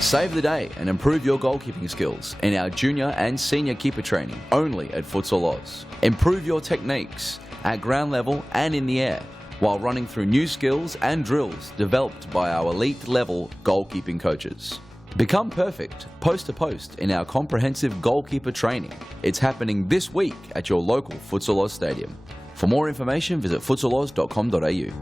Save the day and improve your goalkeeping skills in our junior and senior keeper training only at Futsal Oz. Improve your techniques at ground level and in the air while running through new skills and drills developed by our elite level goalkeeping coaches. Become perfect post to post in our comprehensive goalkeeper training. It's happening this week at your local Futsal Oz stadium. For more information, visit futsaloz.com.au.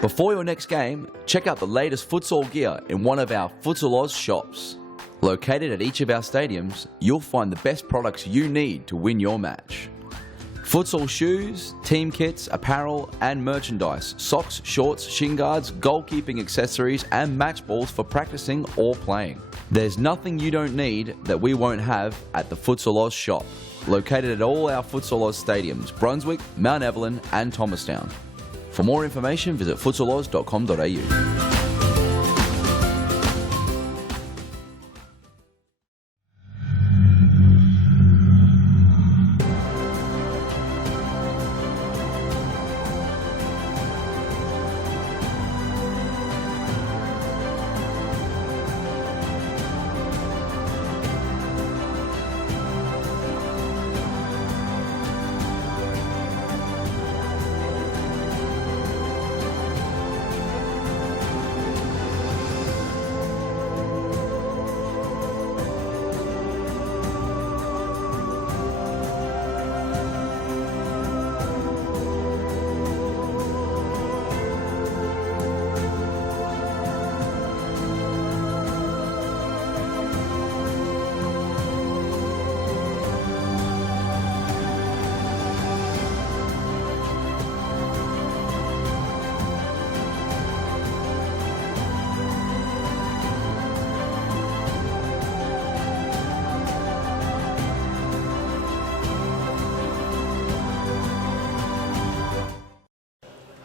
Before your next game, check out the latest futsal gear in one of our Futsal Oz shops. Located at each of our stadiums, you'll find the best products you need to win your match. Futsal shoes, team kits, apparel and merchandise, socks, shorts, shin guards, goalkeeping accessories and match balls for practicing or playing. There's nothing you don't need that we won't have at the Futsal Oz shop. Located at all our Futsal Oz stadiums, Brunswick, Mount Evelyn and Thomastown. For more information, visit futsaloz.com.au.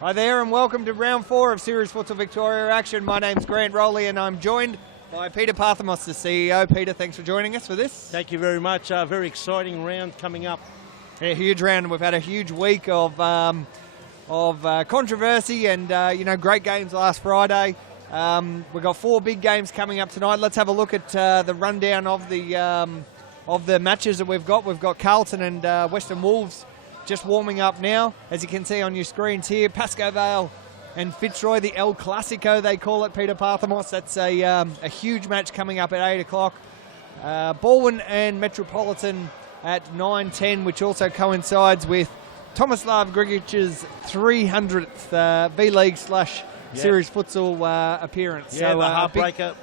Hi there and welcome to round 4 of Series Futsal Victoria action. My name's Grant Rowley and I'm joined by Peter Parthamos, the CEO. Peter, thanks for joining us for this. Thank you very much. Very exciting round coming up. Yeah, huge round. We've had a huge week of controversy and great games last Friday. We've got 4 big games coming up tonight. Let's have a look at the rundown of the matches that we've got. We've got Carlton and Western Wolves just warming up now, as you can see on your screens here. Pascoe Vale and Fitzroy, the El Clasico they call it, Peter Parthamos. That's a huge match coming up at 8 o'clock. Baldwin and Metropolitan at 9:10, which also coincides with Tomislav Grigic's 300th V-League / Series Futsal appearance. Yeah, so the heartbreaker.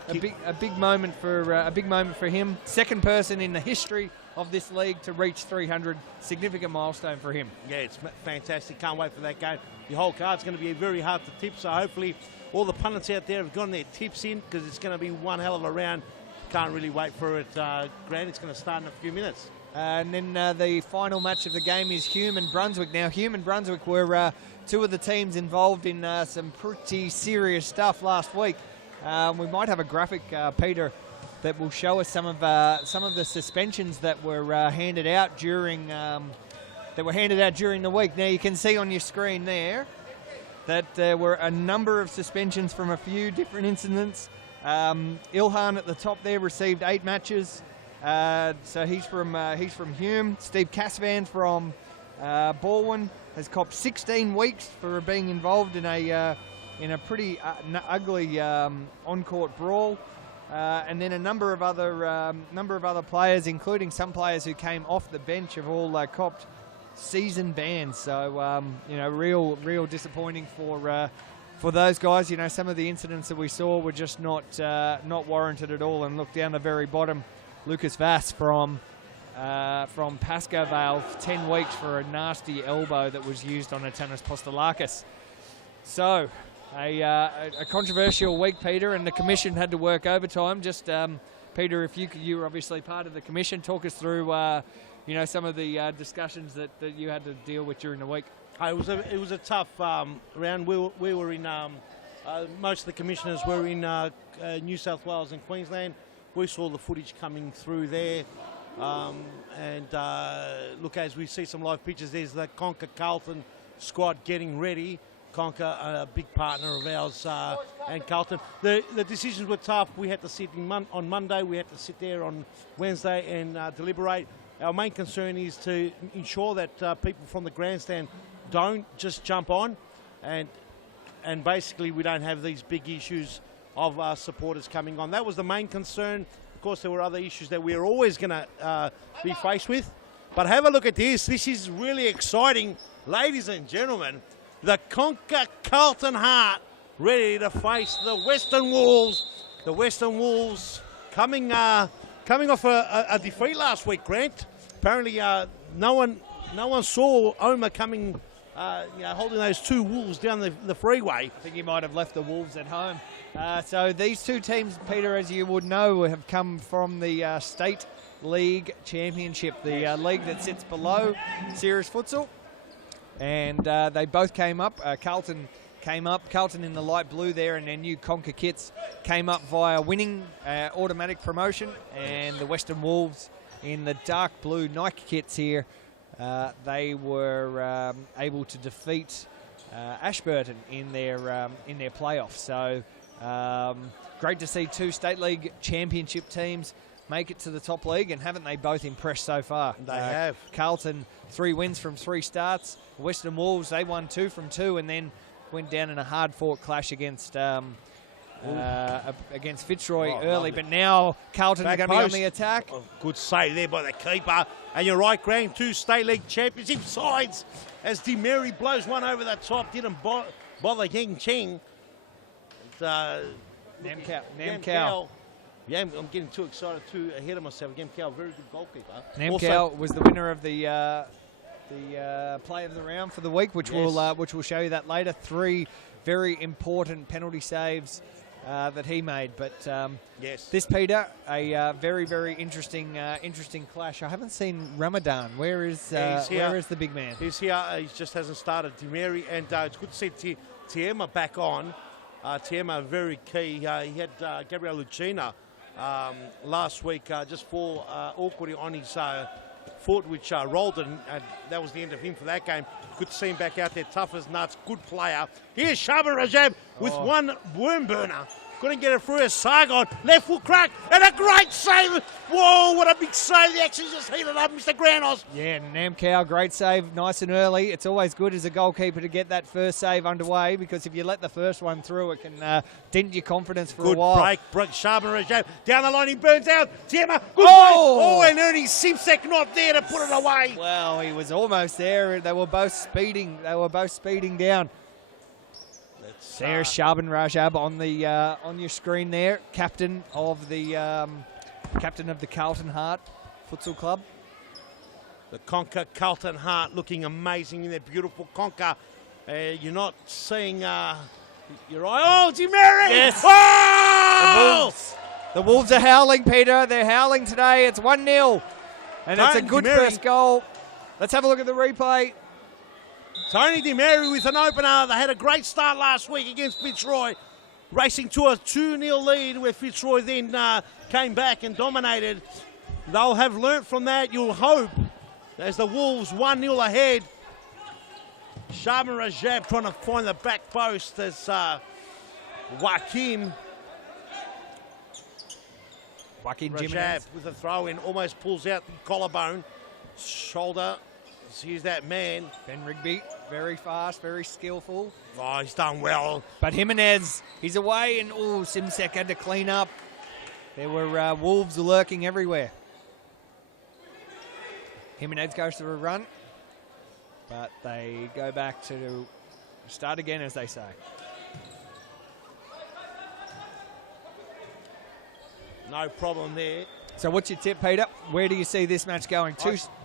a big moment for him. Second person in the history of this league to reach 300, significant milestone for him. Yeah, it's fantastic. Can't wait for that game. The whole card's going to be very hard to tip, so hopefully all the pundits out there have gotten their tips in because it's going to be one hell of a round. Can't really wait for it, Grant. It's going to start in a few minutes. And then the final match of the game is Hume and Brunswick. Now, Hume and Brunswick were two of the teams involved in some pretty serious stuff last week. We might have a graphic, Peter, that will show us some of the suspensions that were handed out during the week. Now you can see on your screen there that there were a number of suspensions from a few different incidents. Ilhan at the top there received 8 matches, so he's from Hume. Steve Casvan from Baldwin has copped 16 weeks for being involved in a pretty ugly on-court brawl. And then a number of other players, including some players who came off the bench, have all copped season bans. So real disappointing for those guys. You know, some of the incidents that we saw were just not warranted at all. And look down the very bottom, Lucas Vass from Pascoe Vale, 10 weeks for a nasty elbow that was used on Atanas Postolakis. So. A controversial week, Peter, and the commission had to work overtime. Just, Peter, if you were obviously part of the commission, talk us through, some of the discussions that you had to deal with during the week. It was a tough round. We were in most of the commissioners were in New South Wales and Queensland. We saw the footage coming through there, and look, as we see some live pictures, there's the Conker Carlton squad getting ready. Conker, a big partner of ours, and Carlton. The decisions were tough. We had to sit on Monday. We had to sit there on Wednesday and deliberate. Our main concern is to ensure that people from the grandstand don't just jump on, and basically we don't have these big issues of supporters coming on. That was the main concern. Of course, there were other issues that we're always going to be faced with. But have a look at this. This is really exciting, ladies and gentlemen. The Conker Carlton Heart ready to face the Western Wolves. The Western Wolves coming off a defeat last week, Grant. Apparently, no one saw Omer coming, holding those two Wolves down the freeway. I think he might have left the Wolves at home. So these two teams, Peter, as you would know, have come from the State League Championship, the league that sits below Serious Futsal. And they both came up. Carlton came up. Carlton in the light blue there, and their new Conker kits came up via winning automatic promotion. And the Western Wolves in the dark blue Nike kits here, they were able to defeat Ashburton in their playoff. So great to see two State League Championship teams make it to the top league, and haven't they both impressed so far? They have. Carlton, 3 wins from 3 starts. Western Wolves, they won 2 from 2, and then went down in a hard-fought clash against Fitzroy early. But now Carlton are going to be on the attack. Oh, good save there by the keeper. And you're right, Graham, 2 State League Championship sides as DeMary blows one over the top. Didn't bother Ying Ching. Namcow. Yeah, I'm getting too excited, too ahead of myself. Namcow, very good goalkeeper. Namcow was the winner of the play of the round for the week, which we'll show you that later. 3 very important penalty saves that he made. But this, Peter, a very, very interesting clash. I haven't seen Ramadan. Where is the big man? He's here. He just hasn't started. DeMary, and it's good to see Tiema back on. Tiema very key. He had Gabriel Lucina last week, just fall awkwardly on his foot, which rolled, and that was the end of him for that game. Good to see him back out there, tough as nuts, good player. Here's Shaban Rajab with one worm burner. Couldn't get it through a Sargon. Left foot crack, and a great save. Whoa, what a big save. The action just heated up, Mr. Granos. Yeah, Namcow, great save, nice and early. It's always good as a goalkeeper to get that first save underway, because if you let the first one through, it can dent your confidence for a while. Good break, Shaban Rajab. Down the line, he burns out. Tiema, good play. Oh, and Ernie Simsek not there to put it away. Well, he was almost there. They were both speeding. Down. There's Shaban Rajab on your screen there, captain of the Carlton Heart Futsal Club. The Conker Carlton Heart looking amazing in their beautiful Conker. You're not seeing your eye. Oh, DeMary! Yes. Oh! The Wolves are howling, Peter. They're howling today. It's 1-0, and it's a good first goal. Let's have a look at the replay. Tony DeMary with an opener. They had a great start last week against Fitzroy, racing to a 2-0 lead, where Fitzroy then came back and dominated. They'll have learnt from that, you'll hope, as the Wolves 1-0 ahead. Shaban Rajab trying to find the back post as Joaquin Rajab with a throw in, almost pulls out the collarbone, shoulder. Here's that man. Ben Rigby, very fast, very skillful. Oh, he's done well. But Jimenez, he's away, and Simsek had to clean up. There were Wolves lurking everywhere. Jimenez goes for a run, but they go back to start again, as they say. No problem there. So what's your tip, Peter? Where do you see this match going?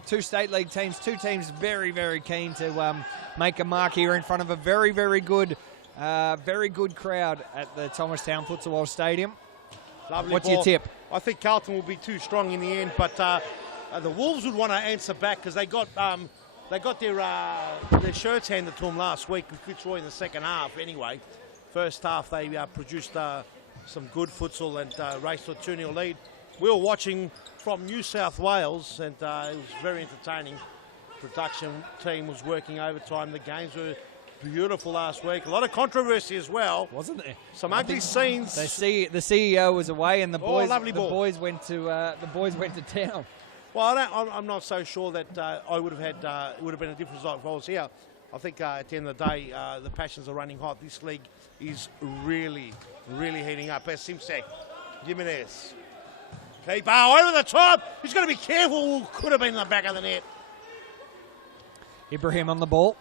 Two State League teams, two teams very, very keen to make a mark here in front of a very, very good crowd at the Thomastown Futsal Oz Stadium. Lovely What's ball. your tip? I think Carlton will be too strong in the end, but the Wolves would want to answer back, because they got They got their shirts handed to them last week with Fitzroy in the second half anyway. First half they produced some good futsal and raced to a 2-0 lead. We were watching from New South Wales and it was very entertaining. Production team was working overtime. The games were beautiful last week. A lot of controversy as well. Wasn't there? Some ugly scenes. The CEO was away and the boys went to town. Well, I'm not so sure that I would have had. It would have been a different result if I was here. I think at the end of the day, the passions are running hot. This league is really, really heating up. As Simsek, Jimenez, keeper over the top. He's got to be careful. Could have been in the back of the net. Ibrahim on the ball.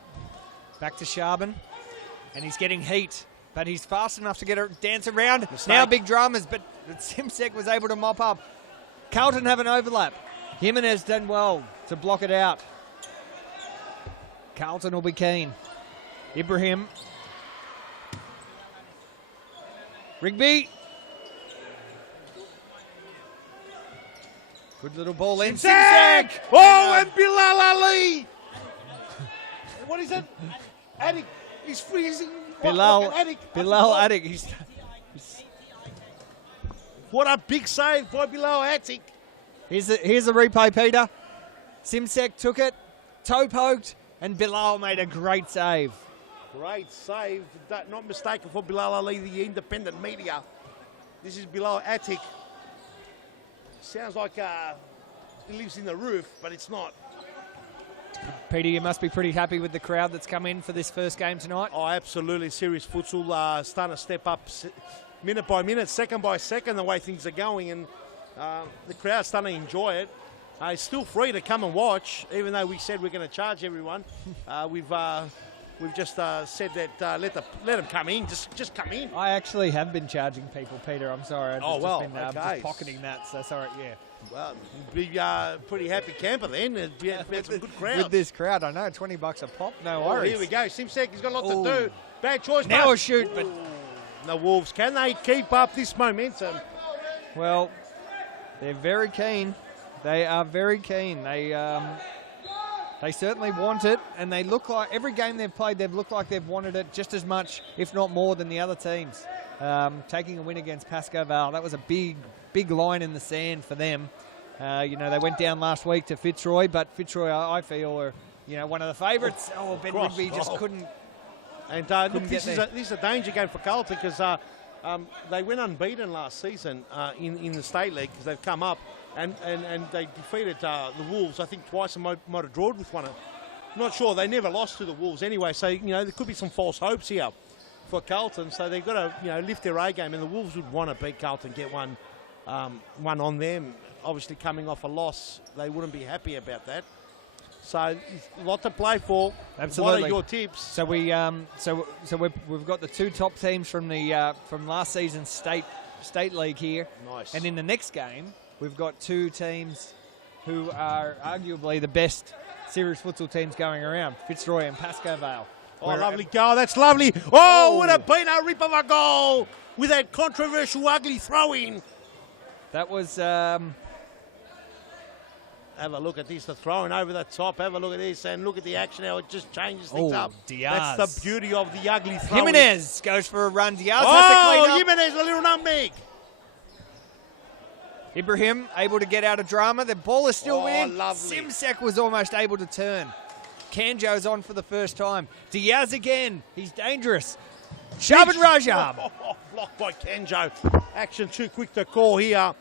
Back to Sharben. And he's getting heat. But he's fast enough to get a dance around. Mistake. Now big dramas, but Simsek was able to mop up. Carlton have an overlap. Jimenez done well to block it out. Carlton will be keen. Ibrahim. Rigby. Good little ball in. Simsek! Oh, and Bilal Ali! What is it? Attic. He's freezing. Bilal Attic. He's What a big save by Bilal Attic. Here's a replay, Peter. Simsek took it, toe poked, and Bilal made a great save. Great save. Not mistaken for Bilal Ali, the independent media. This is Bilal Attic. Sounds like he lives in the roof, but it's not. Peter, you must be pretty happy with the crowd that's come in for this first game tonight. Oh, absolutely. Serious futsal starting to step up minute by minute, second by second, the way things are going. And the crowd's starting to enjoy it. It's still free to come and watch, even though we said we're going to charge everyone. We've just said that let them come in. Just come in. I actually have been charging people, Peter. I'm sorry. I've just been okay. just pocketing that. So sorry. Yeah. Well, you'd be pretty happy camper then. We had some good crowds. With this crowd, I know, $20 a pop. No worries. Here we go. Simsek, he's got a lot to do. Bad choice. Now a shoot, but the Wolves, can they keep up this momentum? Well, they're very keen. They are very keen. They certainly want it, and they look like every game they've played, they've looked like they've wanted it just as much, if not more, than the other teams. Taking a win against Pascoe Vale, that was a big line in the sand for them. They went down last week to Fitzroy, but Fitzroy, I feel, are one of the favourites. Oh, Ben Rigby just couldn't. And look, this is a danger game for Carlton because they went unbeaten last season in the state league because they've come up and they defeated the Wolves, I think, twice and might have drawn with one. Not sure. They never lost to the Wolves anyway, so there could be some false hopes here for Carlton. So they've got to lift their A game, and the Wolves would want to beat Carlton, get one on them. Obviously, coming off a loss, they wouldn't be happy about that. So a lot to play for. Absolutely. What are your tips? So we've got the two top teams from the from last season's state league here. Nice. And in the next game, we've got two teams who are arguably the best serious futsal teams going around, Fitzroy and Pascoe Vale. Oh, lovely goal. That's lovely. Oh, would have been a rip of a goal with that controversial, ugly throw-in. That was... Have a look at this, the throwing over the top. Have a look at this and look at the action, how it just changes things up. Diaz. That's the beauty of the ugly throw. Jimenez goes for a run. Diaz has to clean up. Jimenez, a little nutmeg. Ibrahim able to get out of drama. The ball is still in. Lovely. Simsek was almost able to turn. Kanjo's on for the first time. Diaz again. He's dangerous. Sharben Rajab. Blocked by Kanjo. Action too quick to call here.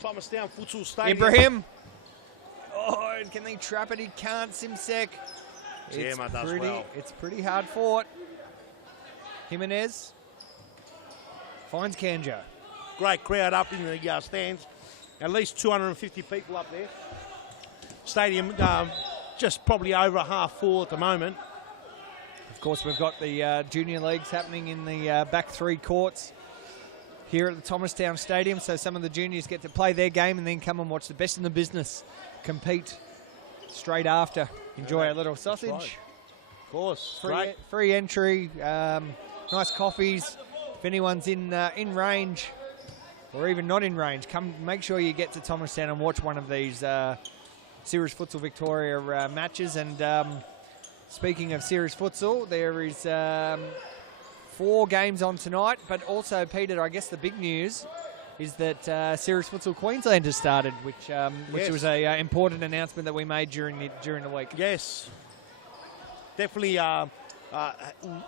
Thomastown Futsal Stadium. Ibrahim. Oh, can they trap it? He can't. Simsek. Gemma does well. It's pretty hard fought. Jimenez finds Kanjo. Great crowd up in the stands. At least 250 people up there. Stadium just probably over half full at the moment. Of course, we've got the junior leagues happening in the back three courts here at the Thomastown Stadium. So some of the juniors get to play their game and then come and watch the best in the business compete straight after. Enjoy a little sausage. Right. Of course. Free entry, nice coffees. If anyone's in range or even not in range, come make sure you get to Thomastown and watch one of these Series Futsal Victoria matches. And speaking of Series Futsal, there is 4 games on tonight. But also, Peter, I guess the big news is that Series Futsal Queensland has started, which Yes. was a important announcement that we made during the week. Yes. Definitely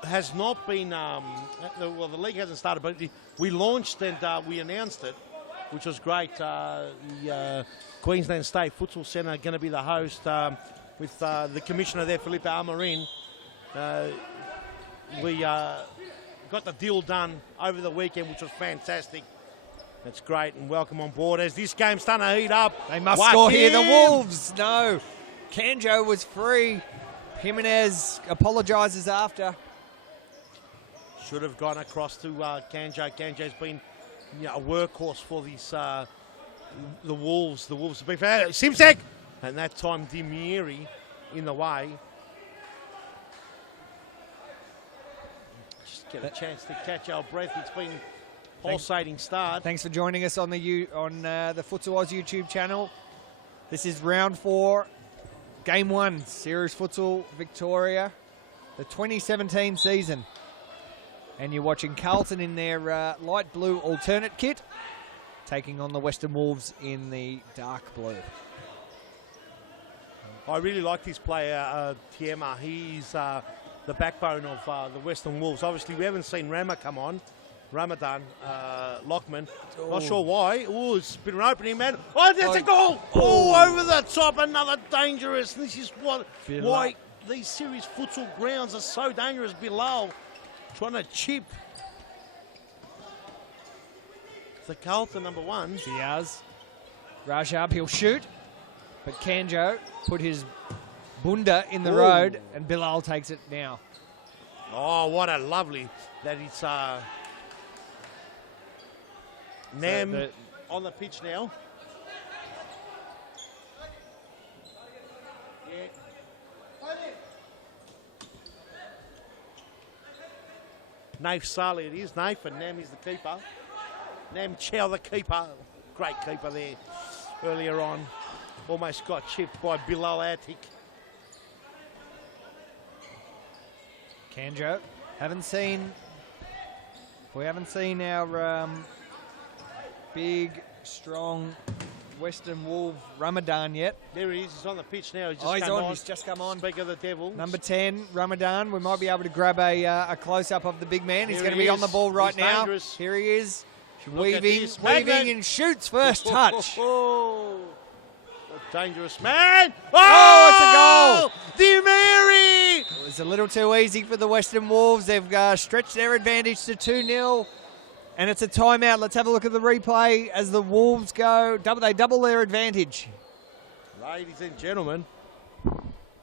has not been, well, the league hasn't started, but we launched and we announced it, which was great. The Queensland State Futsal Centre going to be the host with the commissioner there, Philippa Almarin. We got the deal done over the weekend, which was fantastic. That's great, and welcome on board as this game's starting to heat up. They must score here. The Wolves. No. Kanjo was free. Jimenez apologises after. Should have gone across to Kanjo. Kanjo's been a workhorse for these the Wolves. The Wolves have been Simsek, and that time Dimieri in the way. Just get a chance to catch our breath. It's been pulsating start. Thanks for joining us on the Futsal Oz YouTube channel. This is round 4, game 1, Series Futsal Victoria, the 2017 season. And you're watching Carlton in their light blue alternate kit, taking on the Western Wolves in the dark blue. I really like this player, Tiema. He's the backbone of the Western Wolves. Obviously, we haven't seen come on. Ramadan Lockman. Not sure why. Oh, it's been an opening, man. Oh, that's a goal! Oh, over the top. Another dangerous. This is why these series futsal grounds are so dangerous. Bilal trying to chip the Carlton number 1. Diaz. Rajab, he'll shoot. But Kanjo put his bunda in the road, and Bilal takes it now. Oh, what a lovely. That it's Nam on the pitch now. Yeah. Naif Saleh it is. Naif, and Nam is the keeper. Nam Chow the keeper. Great keeper there earlier on. Almost got chipped by Bilal Atik. Kanjo. We haven't seen our big, strong Western Wolf Ramadan yet. There he is. He's on the pitch now. He's just come on. Speak of the devil. Number 10, Ramadan. We might be able to grab a close-up of the big man. He's going to be on the ball right He's now. dangerous. Here he is. Look Weaving and shoots first touch. Oh, a dangerous man. Oh, it's a goal. Dimeri. It was a little too easy for the Western Wolves. They've stretched their advantage to 2-0. And it's a timeout. Let's have a look at the replay as the Wolves go. They double their advantage. Ladies and gentlemen.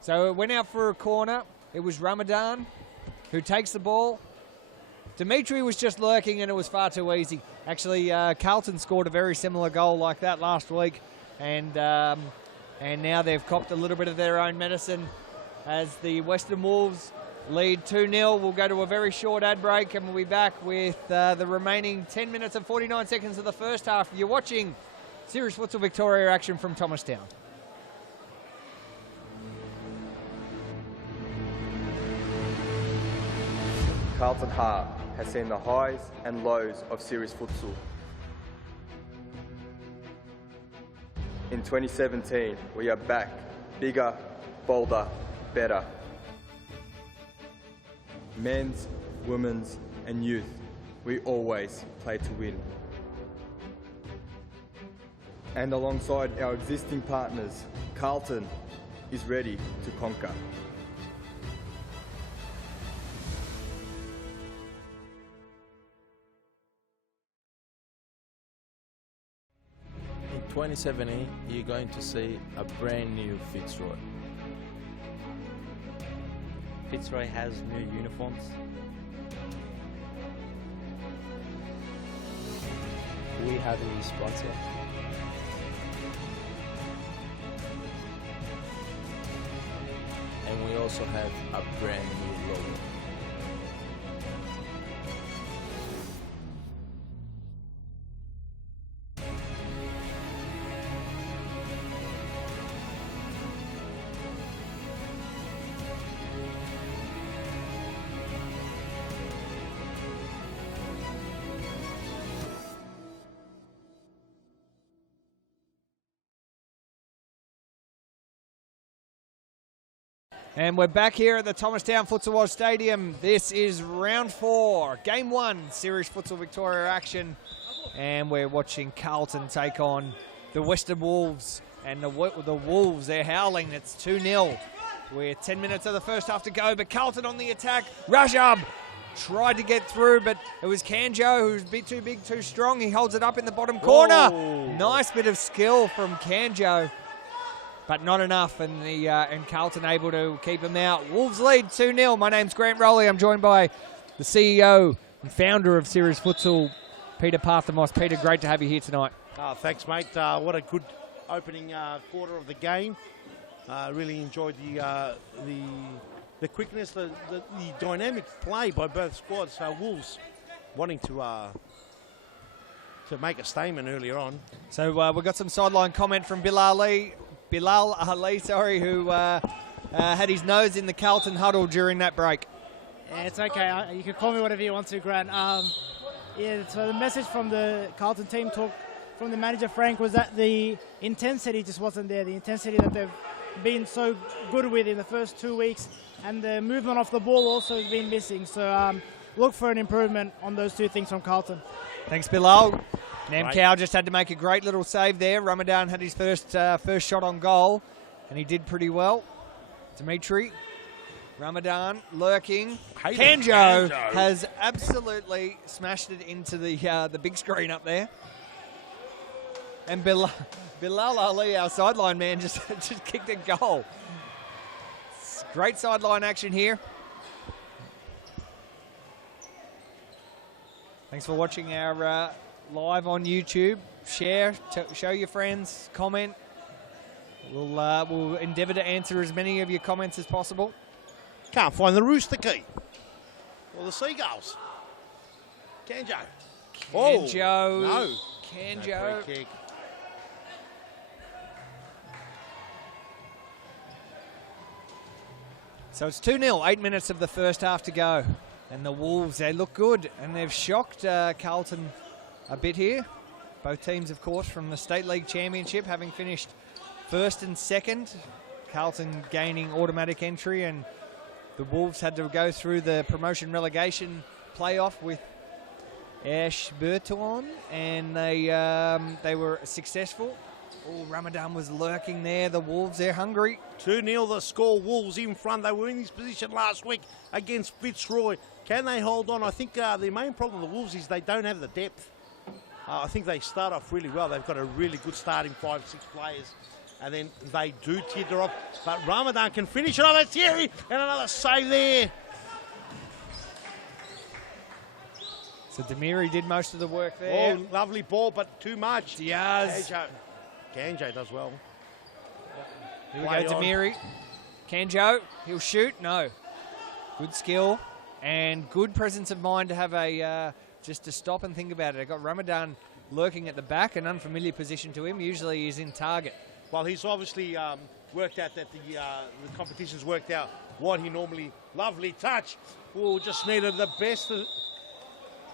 So it went out for a corner. It was Ramadan who takes the ball. Dimitri was just lurking and it was far too easy. Actually, Carlton scored a very similar goal like that last week. And now they've copped a little bit of their own medicine as the Western Wolves lead 2-0. We'll go to a very short ad break and we'll be back with the remaining 10 minutes and 49 seconds of the first half. You're watching Series Futsal Victoria action from Thomastown. Carlton Heart has seen the highs and lows of Series Futsal. In 2017, we are back, bigger, bolder, better. Men's, women's and youth, we always play to win. And alongside our existing partners, Carlton is ready to conquer. In 2017, you're going to see a brand new Fitzroy. Fitzroy has new uniforms. We have a new sponsor. And we also have a brand new logo. And we're back here at the Thomastown Futsal Oz Stadium. This is round 4, game 1, Series Futsal Victoria action. And we're watching Carlton take on the Western Wolves. And the Wolves, they're howling. It's 2-0. We're 10 minutes of the first half to go, but Carlton on the attack. Rajab tried to get through, but it was Kanjo who's a bit too big, too strong. He holds it up in the bottom corner. Whoa. Nice bit of skill from Kanjo, but not enough, and Carlton able to keep him out. Wolves lead 2-0. My name's Grant Rowley. I'm joined by the CEO and founder of Series Futsal, Peter Parthamos. Peter, great to have you here tonight. Thanks, mate. What a good opening quarter of the game. Really enjoyed the quickness, the dynamic play by both squads. Wolves wanting to make a statement earlier on. So we've got some sideline comment from Bilal Ali, who had his nose in the Carlton huddle during that break. Yeah, it's okay. You can call me whatever you want to, Grant. Yeah, so the message from the Carlton team from the manager, Frank, was that the intensity just wasn't there. The intensity that they've been so good with in the first 2 weeks, and the movement off the ball also has been missing. So look for an improvement on those two things from Carlton. Thanks, Bilal. Namcow just had to make a great little save there. Ramadan had his first shot on goal, and he did pretty well. Dimitri, Ramadan lurking. Kanjo has absolutely smashed it into the big screen up there. And Bilal Ali, our sideline man, just kicked a goal. Great sideline action here. Thanks for watching our live on YouTube. Share, show your friends, comment. We'll endeavour to answer as many of your comments as possible. Can't find the rooster key. Or the seagulls. Kanjo. Kanjo. No. Kanjo. No free kick. So it's 2-0, 8 minutes of the first half to go. And the Wolves, they look good, and they've shocked Carlton a bit here. Both teams, of course, from the State League Championship, having finished first and second. Carlton gaining automatic entry, and the Wolves had to go through the promotion relegation playoff with Ashburton, and they were successful. Oh, Ramadan was lurking there. The Wolves, they're hungry. 2-0 the score. Wolves in front. They were in this position last week against Fitzroy. Can they hold on? I think the main problem with the Wolves is they don't have the depth. I think they start off really well. They've got a really good starting 5-6 players, and then they do teeter off. But Ramadan can finish it on a Thierry, and another save there. So Demiri did most of the work there. Oh, lovely ball, but too much. Diaz. Kanjo does well. Here we go, Demiri. Kanjo, he'll shoot. No. Good skill and good presence of mind to have just to stop and think about it. I got Ramadan lurking at the back, an unfamiliar position to him. Usually he's in target. Well, he's obviously worked out that the competition's worked out what he normally... Lovely touch. Oh, just needed the best.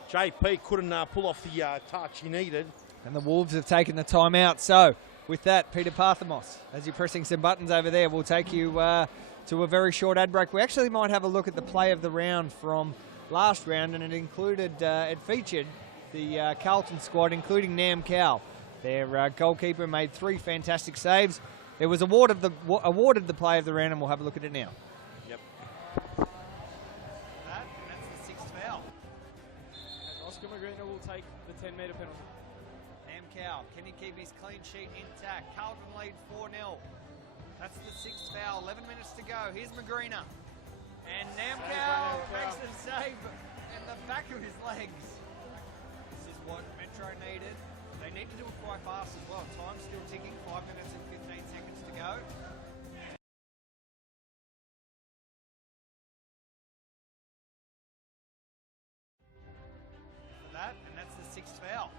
JP couldn't pull off the touch he needed. And the Wolves have taken the time out. So, with that, Peter Parthamos, as you're pressing some buttons over there, we'll take you to a very short ad break. We actually might have a look at the play of the round from last round, and it featured the Carlton squad, including Nam Cow. Their goalkeeper made 3 fantastic saves. There was awarded the play of the round, and we'll have a look at it now. Yep. That's the 6th foul. Oscar Magritte will take the 10-metre penalty. Nam Cow, can he keep his clean sheet intact? Carlton lead 4-0. That's the 6th foul. 11 minutes to go. Here's Magrina. And Namcow makes the save in the back of his legs. This is what Metro needed. They need to do it quite fast as well. Time's still ticking. 5 minutes and 15 seconds to go. For that, and that's the 6th foul.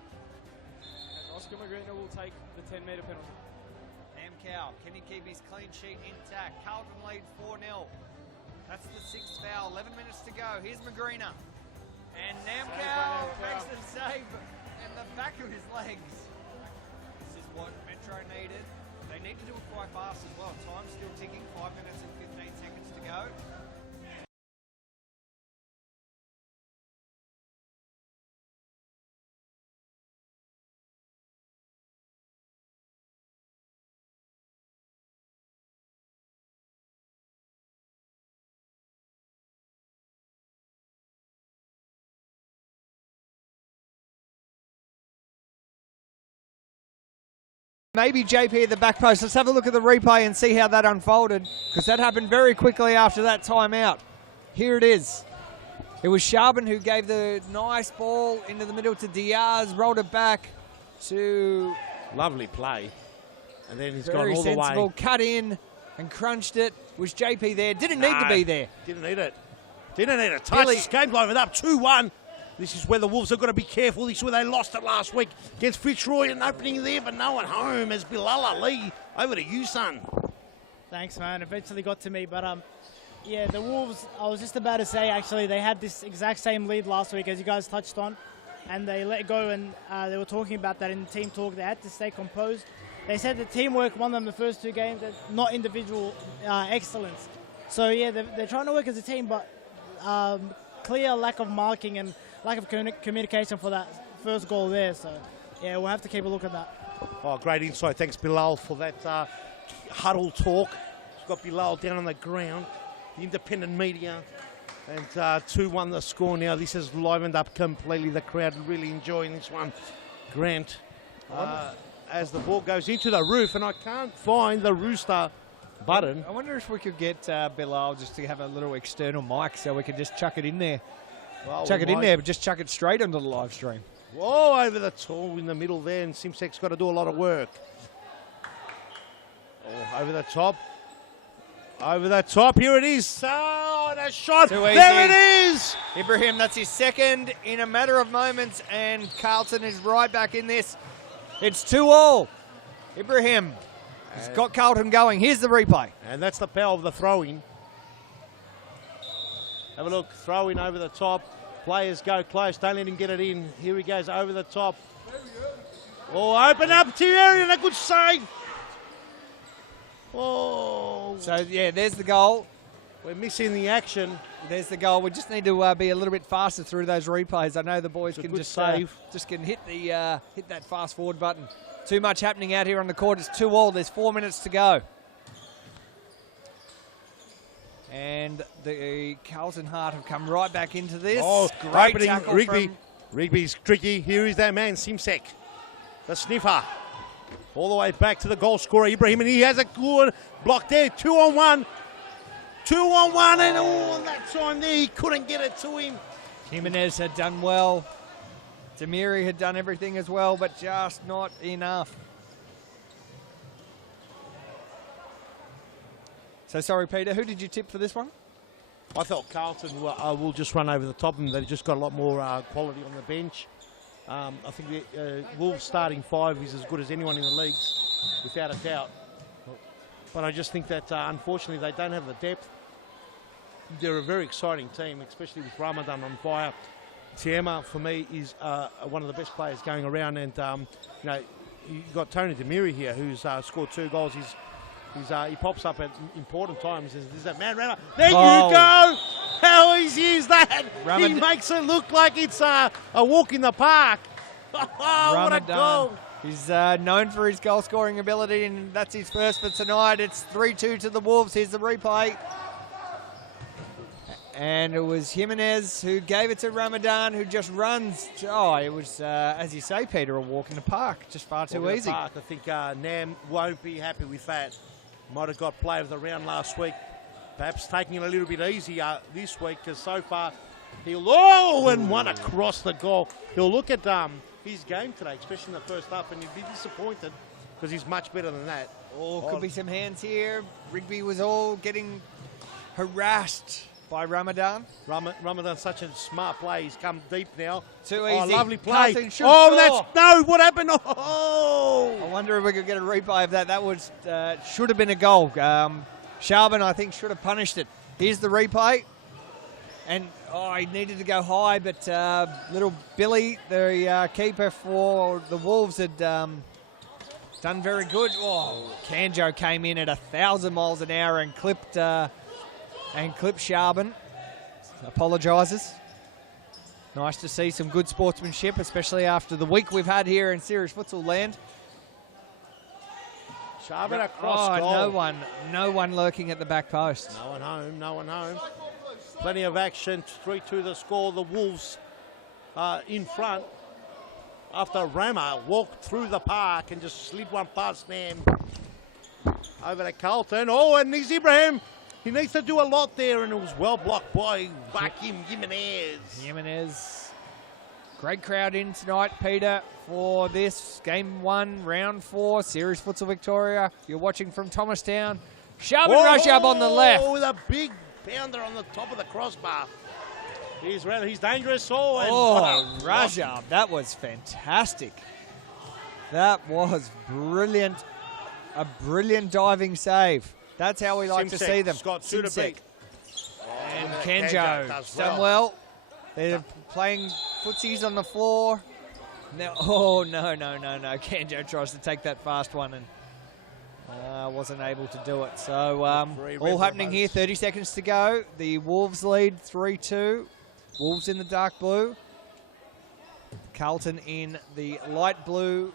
Oscar Magritte will take the 10-metre penalty. Namcow, can he keep his clean sheet intact? Carlton lead 4-0. That's the 6th foul. 11 minutes to go. Here's Magrina. And Namcow makes the save in the back of his legs. This is what Metro needed. They need to do it quite fast as well. Time's still ticking. 5 minutes and 15 seconds to go. Maybe JP at the back post. Let's have a look at the replay and see how that unfolded, because that happened very quickly after that timeout. Here it is. It was Shaban who gave the nice ball into the middle to Diaz, rolled it back to... Lovely play. And then he's gone very all the sensible, way. cut in and crunched it. Was JP there? Didn't need to be there. Didn't need it. Didn't need it. Touch. This game's livened up 2-1. This is where the Wolves have got to be careful. This is where they lost it last week against Fitzroy. An opening there, but no one home as Bilal Ali. Over to you, son. Thanks, man. Eventually got to me, but yeah, the Wolves, I was just about to say, actually, they had this exact same lead last week, as you guys touched on, and they let go, and they were talking about that in the team talk. They had to stay composed. They said the teamwork won them the first 2 games, not individual excellence. So, yeah, they're trying to work as a team, but clear lack of marking and lack of communication for that first goal there. So, yeah, we'll have to keep a look at that. Oh, great insight. Thanks, Bilal, for that huddle talk. It's got Bilal down on the ground. The independent media. And 2-1 the score now. This has livened up completely. The crowd really enjoying this one. Grant, as the ball goes into the roof, and I can't find the rooster button. I wonder if we could get Bilal just to have a little external mic so we could just chuck it in there. Well, chuck it in there, but just chuck it straight onto the live stream. Whoa, over the top in the middle there, and Simsek's got to do a lot of work. Oh, over the top. Over the top, here it is. Oh, and a shot. There it is. Ibrahim, that's his second in a matter of moments, and Carlton is right back in this. It's 2-2. Ibrahim has got Carlton going. Here's the replay. And that's the power of the throw-in. Have a look, throw-in over the top. Players go close, don't let him get it in. Here he goes over the top. Oh, open up to area, and a good save. Oh. So, yeah, there's the goal. We're missing the action. There's the goal. We just need to be a little bit faster through those replays. I know the boys can just can hit the hit that fast forward button. Too much happening out here on the court. It's 2-2. There's 4 minutes to go. And the Carlton Heart have come right back into this. Oh, great tackle Rigby. from... Rigby's tricky. Here is that man, Simsek. The sniffer. All the way back to the goal scorer, Ibrahim, and he has a good block there. 2-on-1. 2-on-1, and that time there, he couldn't get it to him. Jimenez had done well. Demiri had done everything as well, but just not enough. So sorry, Peter, who did you tip for this one? I thought Carlton will just run over the top of them. They've just got a lot more quality on the bench. I think the Wolves starting 5 is as good as anyone in the leagues, without a doubt. But I just think that, unfortunately, they don't have the depth. They're a very exciting team, especially with Ramadan on fire. Tiema, for me, is one of the best players going around. And, you know, you've got Tony Demiri here, who's scored 2 goals. He pops up at important times. There's that man, Ramadan. There you go! How easy is that? He makes it look like it's a walk in the park. What a goal! He's known for his goal-scoring ability, and that's his first for tonight. It's 3-2 to the Wolves. Here's the replay. And it was Jimenez who gave it to Ramadan, who just runs. Oh, it was, as you say, Peter, a walk in the park. Just far too easy. I think Nam won't be happy with that. Might have got player of the round last week. Perhaps taking it a little bit easier this week, because so far and one across the goal. He'll look at his game today, especially in the first half, and he'd be disappointed because he's much better than that. Could be some hands here. Rigby was all getting harassed by Ramadan. Ramadan's such a smart play. He's come deep now. Too easy. Lovely play. What happened? Oh! I wonder if we could get a replay of that. That was should have been a goal. Shaban, I think, should have punished it. Here's the replay. And, he needed to go high, but little Billy, the keeper for the Wolves, had done very good. Oh, Kanjo came in at 1,000 miles an hour and clipped And Clip Sharben apologises. Nice to see some good sportsmanship, especially after the week we've had here in Series Futsal land. Sharben across goal. No one lurking at the back post. No one home. Plenty of action, 3-2 the score. The Wolves in front after Rama walked through the park and just slid one past them. Over to Carlton. Oh, and there's Ibrahim. He needs to do a lot there, and it was well blocked by Joaquim Jimenez. Great crowd in tonight, Peter, for this Game 1, Round 4, Series Futsal Victoria. You're watching from Thomastown. Sharben Rajab on the left. With a big pounder on the top of the crossbar. He's dangerous. Rajab, that was fantastic. That was brilliant. A brilliant diving save. That's how we like to see them. Scott Simsek. And Kenjo Kenjo does done well. They're playing footsies on the floor. Now, no. Kenjo tries to take that fast one and wasn't able to do it. So all happening here, 30 seconds to go. The Wolves lead 3-2. Wolves in the dark blue. Carlton in the light blue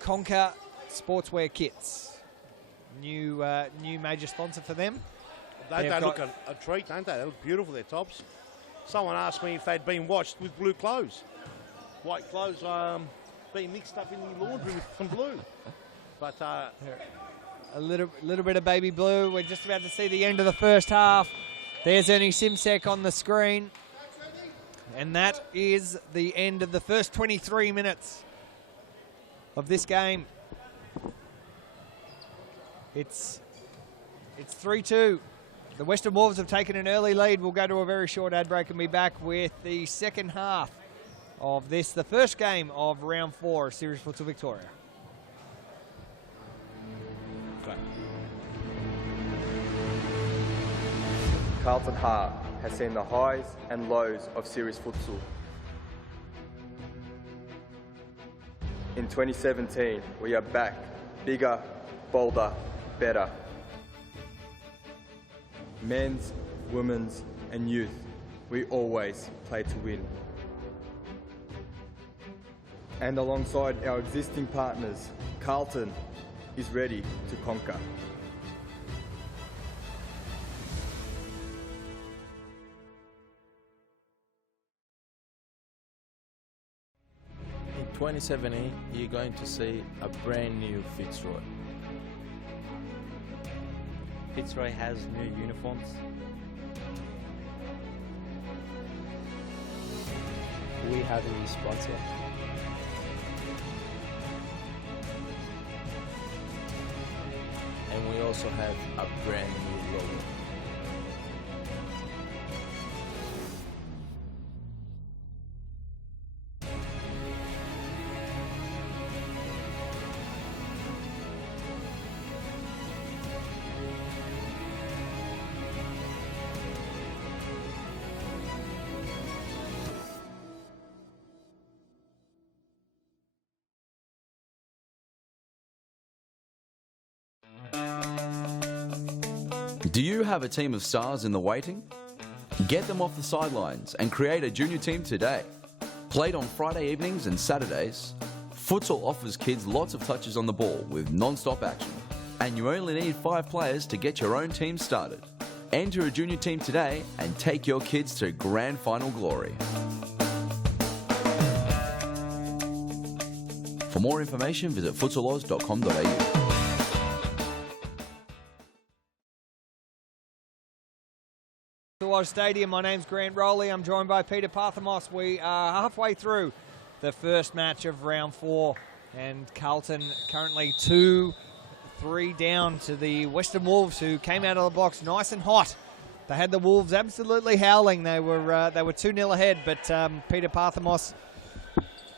Conquer sportswear kits. New major sponsor for them. They look a treat, don't they? They look beautiful, their tops. Someone asked me if they'd been washed with blue clothes. White clothes being mixed up in the laundry with some blue. But a little bit of baby blue. We're just about to see the end of the first half. There's Ernie Simsek on the screen. And that is the end of the first 23 minutes of this game. It's 3-2. The Western Wolves have taken an early lead. We'll go to a very short ad break and be back with the second half of this, the first game of Round 4 of Series Futsal Victoria. Carlton Heart has seen the highs and lows of Series Futsal. In 2017, we are back, bigger, bolder, better. Men's, women's and youth, we always play to win. And alongside our existing partners, Carlton is ready to conquer. In 2017, you're going to see a brand new Fitzroy. Fitzroy has new uniforms. We have a new sponsor. And we also have a brand new logo. Do you have a team of stars in the waiting? Get them off the sidelines and create a junior team today. Played on Friday evenings and Saturdays, futsal offers kids lots of touches on the ball with non-stop action. And you only need 5 players to get your own team started. Enter a junior team today and take your kids to grand final glory. For more information, visit futsaloz.com.au. Oz Stadium. My name's Grant Rowley. I'm joined by Peter Parthamos. We are halfway through the first match of Round 4, and Carlton currently 2-3 down to the Western Wolves, who came out of the blocks nice and hot. They had the Wolves absolutely howling. They were 2-0 ahead, but Peter Parthamos,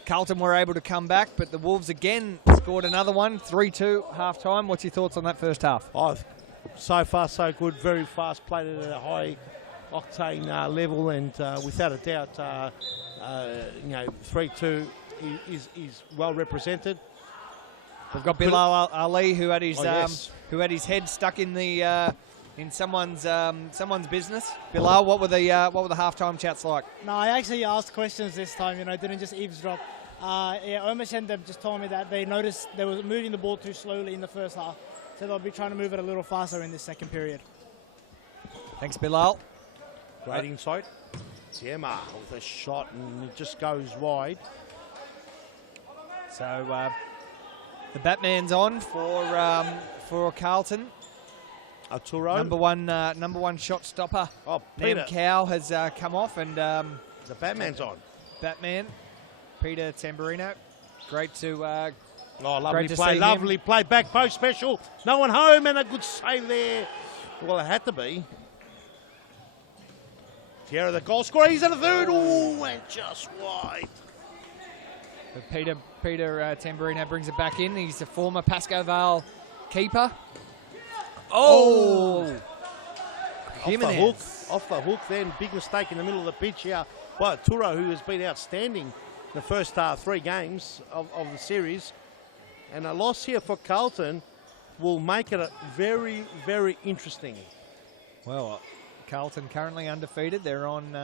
Carlton were able to come back, but the Wolves again scored another one, 3-2 half-time. What's your thoughts on that first half? Oh, so far so good. Very fast, played at a high octane level, and without a doubt, 3-2 is well represented. We've got Bilal Ali, who had his head stuck in the in someone's business. Bilal, what were the halftime chats like? No, I actually asked questions this time. Didn't just eavesdrop. Omesh and them just told me that they noticed they were moving the ball too slowly in the first half, so they'll be trying to move it a little faster in this second period. Thanks, Bilal. Great insight. Tiema with a shot, and it just goes wide. So the Batman's on for Carlton. Arturo. Number one shot stopper. Oh, Peter. Nam Cow has come off, and The Batman's on. Batman, Peter Tamburino. Great to Oh, lovely great to play. see Lovely him. play. Back post special. No one home, and a good save there. Well, it had to be. Tierra, the goal scorer. He's at a third. Oh, and just wide. But Peter Tamburino brings it back in. He's the former Pasco Vale keeper. Oh! Off the hook then. Big mistake in the middle of the pitch here by Turo, who has been outstanding the first 3 games of the series. And a loss here for Carlton will make it very, very interesting. Well, Carlton currently undefeated. They're on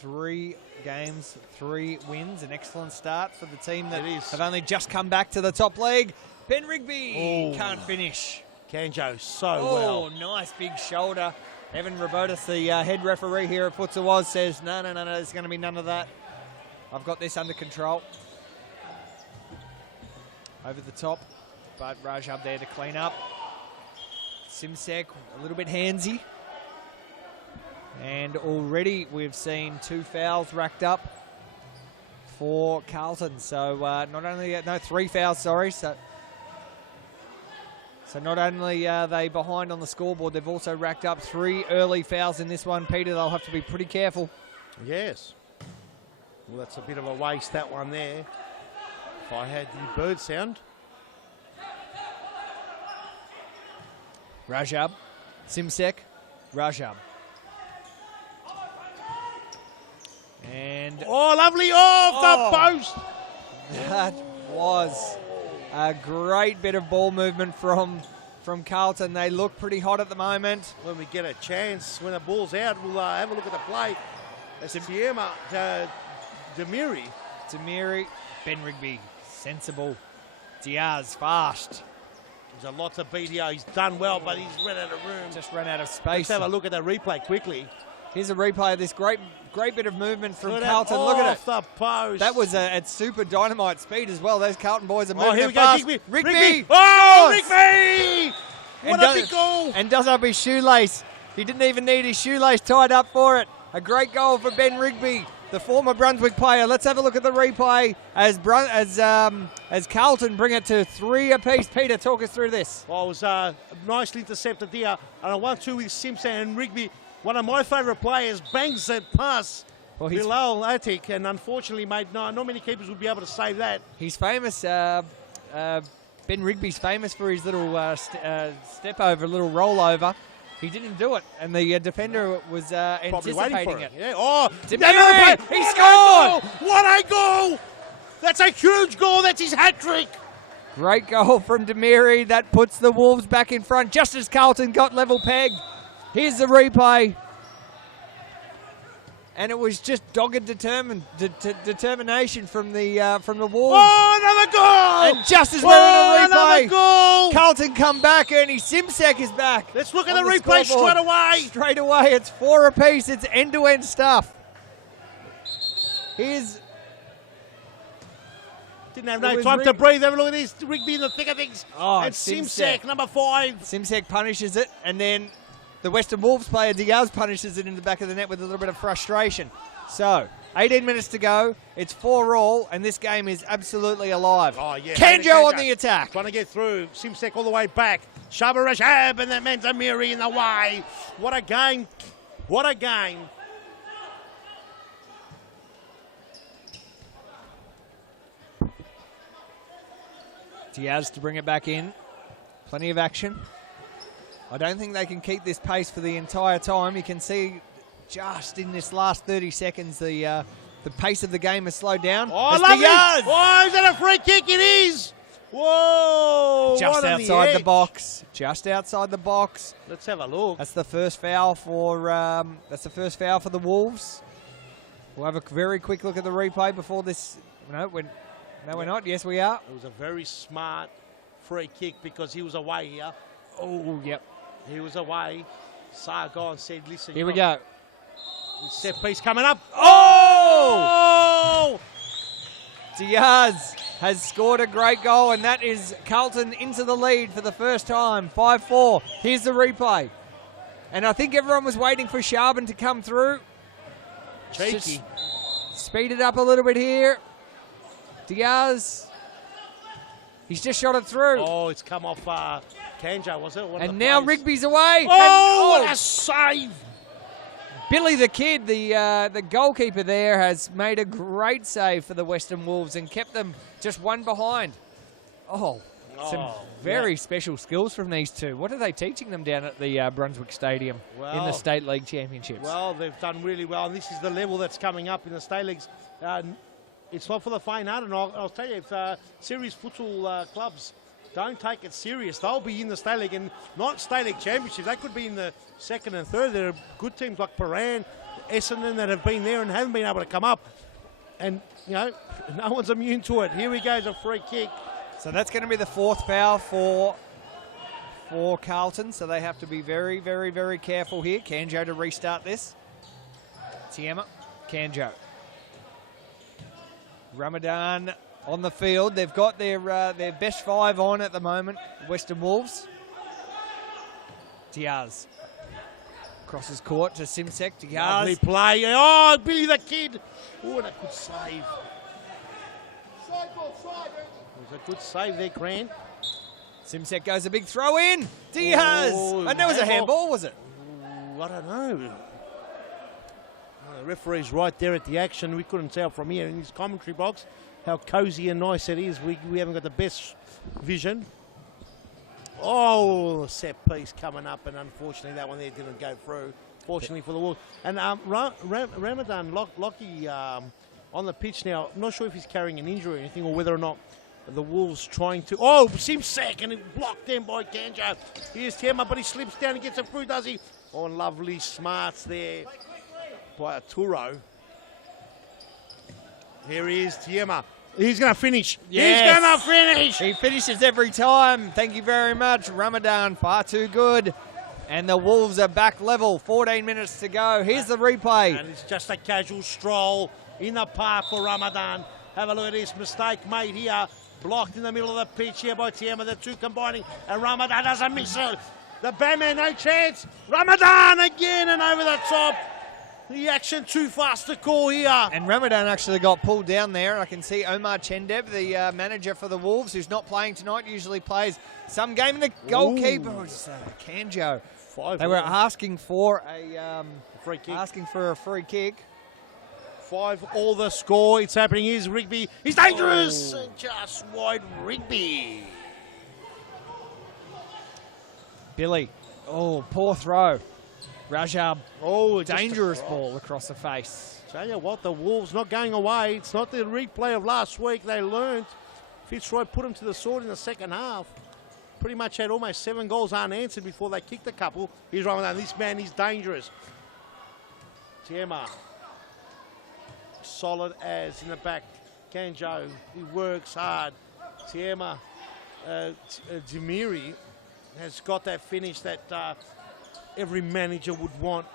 3 games, 3 wins. An excellent start for the team that have only just come back to the top league. Ben Rigby can't finish. Kanjo so well. Nice big shoulder. Evan Robotis, the head referee here at Futsal Oz, says, no, there's going to be none of that. I've got this under control. Over the top, but Rajab there to clean up. Simsek, a little bit handsy. And already we've seen 2 fouls racked up for Carlton. So not only, 3 fouls, sorry. So not only are they behind on the scoreboard, they've also racked up 3 early fouls in this one. Peter, they'll have to be pretty careful. Yes. Well, that's a bit of a waste, that one there. If I had the bird sound. Rajab, Simsek, Rajab. And oh, lovely off the post. That was a great bit of ball movement from Carlton. They look pretty hot at the moment. When we get a chance, when the ball's out, we'll have a look at the play. It's Tiema, Demiri, Ben Rigby, sensible. Diaz, fast. There's a lot to beat here. He's done well, but he's run out of room. Just ran out of space. Let's have a look at that replay quickly. Here's a replay of this great bit of movement from Look Carlton. Look at it. Off the post. That was at super dynamite speed as well. Those Carlton boys are moving here we fast. go. Rigby! Oh, Rigby! What a big goal! And does up his shoelace. He didn't even need his shoelace tied up for it. A great goal for Ben Rigby, the former Brunswick player. Let's have a look at the replay as Carlton bring it to 3 apiece. Peter, talk us through this. Well, it was nicely intercepted there. And a 1-2 with Simpson and Rigby. One of my favourite players bangs that pass. Well, Bilal Atik, and unfortunately, mate, not many keepers would be able to save that. He's famous. Ben Rigby's famous for his little step over, little rollover. He didn't do it, and the defender was anticipating it. Yeah. Oh, Demiri, he scored! What a goal! That's a huge goal. That's his hat trick. Great goal from Demiri. That puts the Wolves back in front, just as Carlton got level pegged. Here's the replay. And it was just dogged determination from the Wolves. Oh, another goal! And just as we're in a replay, another goal! Carlton come back. Ernie Simsek is back. Let's look at the replay straight away. Straight away, it's 4 apiece. It's end-to-end stuff. Here's... Didn't have no time to breathe. Have a look at this. Rigby in the thick of things. Oh, and Simsek, number 5. Simsek punishes it, and then the Western Wolves player Diaz punishes it in the back of the net with a little bit of frustration. So, 18 minutes to go. It's 4-all, and this game is absolutely alive. Oh, yeah. Kanjo on the attack. Trying to get through. Simsek all the way back. Shaba Rashab, and that man's Amiri in the way. What a game. What a game. Diaz to bring it back in. Plenty of action. I don't think they can keep this pace for the entire time. You can see just in this last 30 seconds the pace of the game has slowed down. Oh, lovely. Diaz. Oh, is that a free kick? It is. Whoa! Just right on outside the edge. box. Just outside the box. Let's have a look. That's the first foul for the Wolves. We'll have a very quick look at the replay before this. No, we're not. Yes, we are. It was a very smart free kick because he was away here. Oh, yep. He was away. Sargon said, listen. Here we go. Set piece coming up. Oh! Diaz has scored a great goal, and that is Carlton into the lead for the first time, 5-4. Here's the replay. And I think everyone was waiting for Charbon to come through. Cheeky. Just speed it up a little bit here. Diaz. He's just shot it through. Oh, it's come off Kanjo, was it? And now Rigby's away. Oh, And- what a save! Billy the Kid, the goalkeeper there, has made a great save for the Western Wolves and kept them just one behind. Some very special skills from these two. What are they teaching them down at the Brunswick Stadium in the Well- State League Championships? Well, they've done really well, and this is the level that's coming up in the state leagues. It's not for the faint-hearted, and I'll tell you, if serious futsal clubs don't take it serious, they'll be in the state league and not state league championships. They could be in the second and third. There are good teams like Paran, Essendon that have been there and haven't been able to come up. And, you know, no one's immune to it. Here he goes, a free kick. So that's going to be the fourth foul for Carlton, so they have to be very, very, very careful here. Kanjo to restart this. Tiema, Kanjo. Ramadan on the field. They've got their best five on at the moment, Western Wolves. Diaz. Crosses court to Simsek. Diaz. Lovely play. Oh, Billy the Kid. Oh, and a good save. It was a good save there, Grant. Simsek goes a big throw in. Diaz. Oh, And that was a handball, was it? I don't know. The referee's right there at the action. We couldn't tell from here in his commentary box how cosy and nice it is. We haven't got the best vision. Oh, set piece coming up, and unfortunately that one there didn't go through. Fortunately for the Wolves. And Ramadan Lockie on the pitch now. I'm not sure if he's carrying an injury or anything, or whether or not the Wolves trying to... Oh, Simsek, and it blocked them by Kanjo. Here's Tiema, but he slips down and gets it through, does he? Oh, and lovely smarts there by Arturo. Here he is, Tiema. He's going to finish. Yes. He's going to finish. He finishes every time. Thank you very much. Ramadan, far too good. And the Wolves are back level. 14 minutes to go. Here's the replay. And it's just a casual stroll in the park for Ramadan. Have a look at this mistake made here. Blocked in the middle of the pitch here by Tiema. The two combining. And Ramadan doesn't miss it. The Batman, no chance. Ramadan again and over the top. The action too fast to call here. And Ramadan actually got pulled down there. I can see Omar Chendeb, the manager for the Wolves, who's not playing tonight, usually plays some game. And the goalkeeper was Kanjo. They were asking for a free kick. a free kick. 5-all the score. It's happening. Here's Rigby. He's dangerous. And just wide Rigby. Billy. Oh, poor throw. Rajab. Oh, Dangerous ball across the face. Tell you what, the Wolves not going away. It's not the replay of last week. They learned. Fitzroy put them to the sword in the second half. Pretty much had almost 7 goals unanswered before they kicked a couple. Here's Ramadan. This man is dangerous. Tiema. Solid as in the back. Kanjo, he works hard. Tiema. Demiri has got that finish that every manager would want.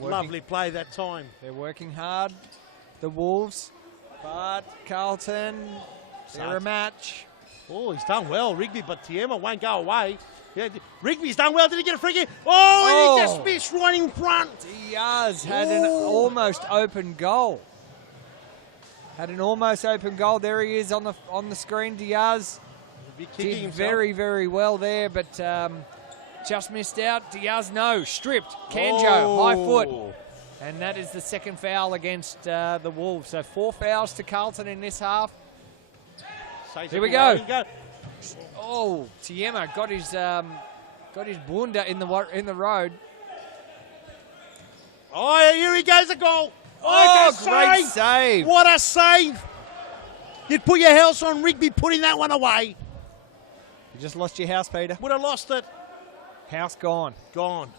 Lovely play that time. They're working hard, the Wolves, but Carlton, they're a match. Oh, he's done well, Rigby, but Tiema won't go away. Yeah, Rigby's done well. Did he get a free kick? Oh, and he just missed right in front. Diaz had an almost open goal. There he is on the screen. Diaz did very, very well there, but just missed out. Diaz, no, stripped. Kanjo, high foot. And that is the second foul against the Wolves. So 4 fouls to Carlton in this half. Here we go. Oh, Tiema got his bunda in the road. Oh, here he goes, a goal. Oh, great save. What a save. You'd put your house on Rigby putting that one away. You just lost your house, Peter. Would have lost it. House gone. Gone.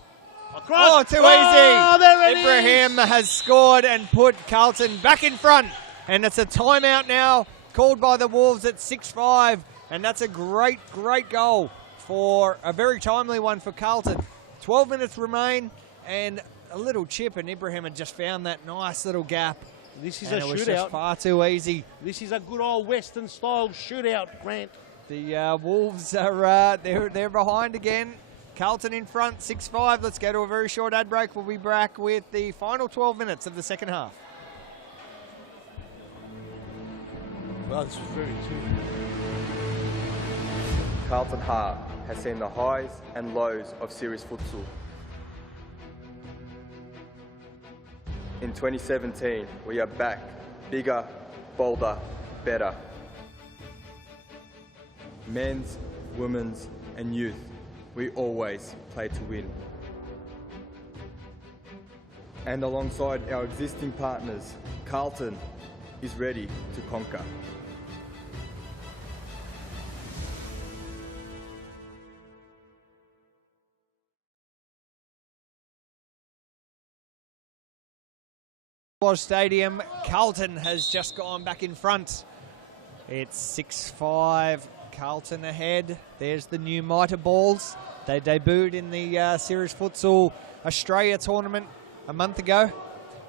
Oh, too easy. There it Ibrahim has scored and put Carlton back in front. And it's a timeout now called by the Wolves at 6-5. And that's a great, great goal for a very timely one for Carlton. 12 minutes remain and a little chip, and Ibrahim had just found that nice little gap. This is and a it was shootout. just far too easy. This is a good old Western style shootout, Grant. The Wolves are they're behind again. Carlton in front, 6-5. Let's go to a very short ad break. We'll be back with the final 12 minutes of the second half. Well, this was very true. Carlton Heart has seen the highs and lows of series futsal. In 2017, we are back, bigger, bolder, better. Men's, women's and youth, we always play to win. And alongside our existing partners, Carlton is ready to conquer. Stadium, Carlton has just gone back in front. It's 6-5, Carlton ahead. There's the new Mitre balls. They debuted in the Series Futsal Australia tournament a month ago.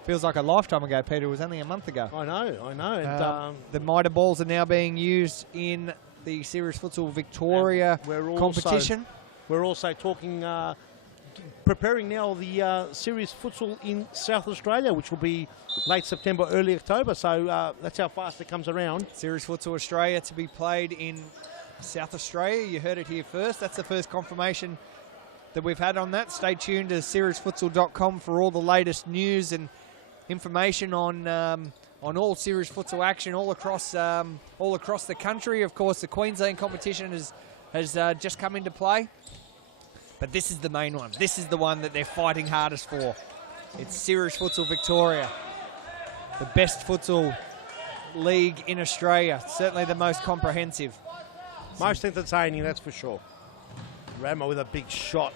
Feels like a lifetime ago, Peter. It was only a month ago. I know. And, the Mitre balls are now being used in the Series Futsal Victoria competition. We're also talking, preparing now the Series Futsal in South Australia, which will be late September, early October. So that's how fast it comes around. Series Futsal Australia to be played in South Australia. You heard it here first. That's the first confirmation that we've had on that. Stay tuned to seriesfutsal.com for all the latest news and information on all Series Futsal action all across the country. Of course, the Queensland competition has just come into play. But this is the main one. This is the one that they're fighting hardest for. It's Series Futsal Victoria, the best futsal league in Australia. Certainly the most comprehensive. Most entertaining, that's for sure. Rama with a big shot.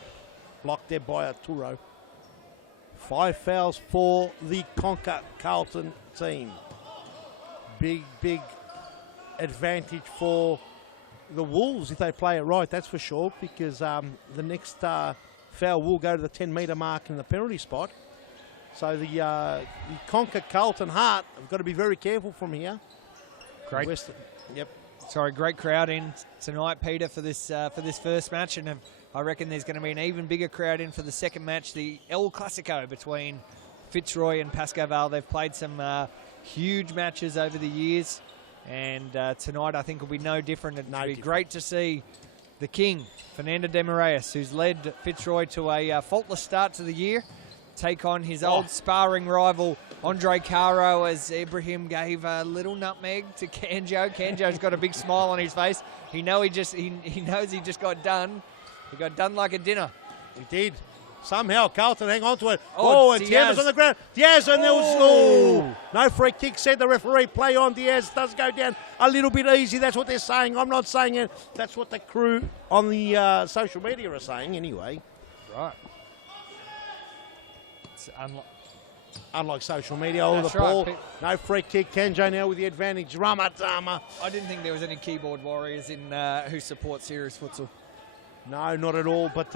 Blocked there by Arturo. 5 fouls for the Conquer Carlton team. Big advantage for the Wolves if they play it right, that's for sure, because the next foul will go to the 10-metre mark in the penalty spot. So the Conquer Carlton Heart have got to be very careful from here. Great. Great crowd in tonight, Peter, for this first match, and I reckon there's going to be an even bigger crowd in for the second match, the El Clasico between Fitzroy and Pascoe Vale. They've played some huge matches over the years. And tonight, I think, will be no different. It'll be great to see the king, Fernando de Moraes, who's led Fitzroy to a faultless start to the year, take on his old sparring rival, Andre Caro, as Ibrahim gave a little nutmeg to Kanjo. Kanjo's got a big smile on his face. He knows he just got done. He got done like a dinner. He did. Somehow Carlton hang on to it. And Diaz Diaz on the ground. Diaz, and there was no free kick, said the referee. Play on. Diaz does go down a little bit easy. That's what they're saying. I'm not saying it. That's what the crew on the social media are saying anyway. Right. It's unlike social media. The ball. No free kick. Kanjo now with the advantage. Ramatama. I didn't think there was any keyboard warriors in who support Series Futsal. No, not at all. But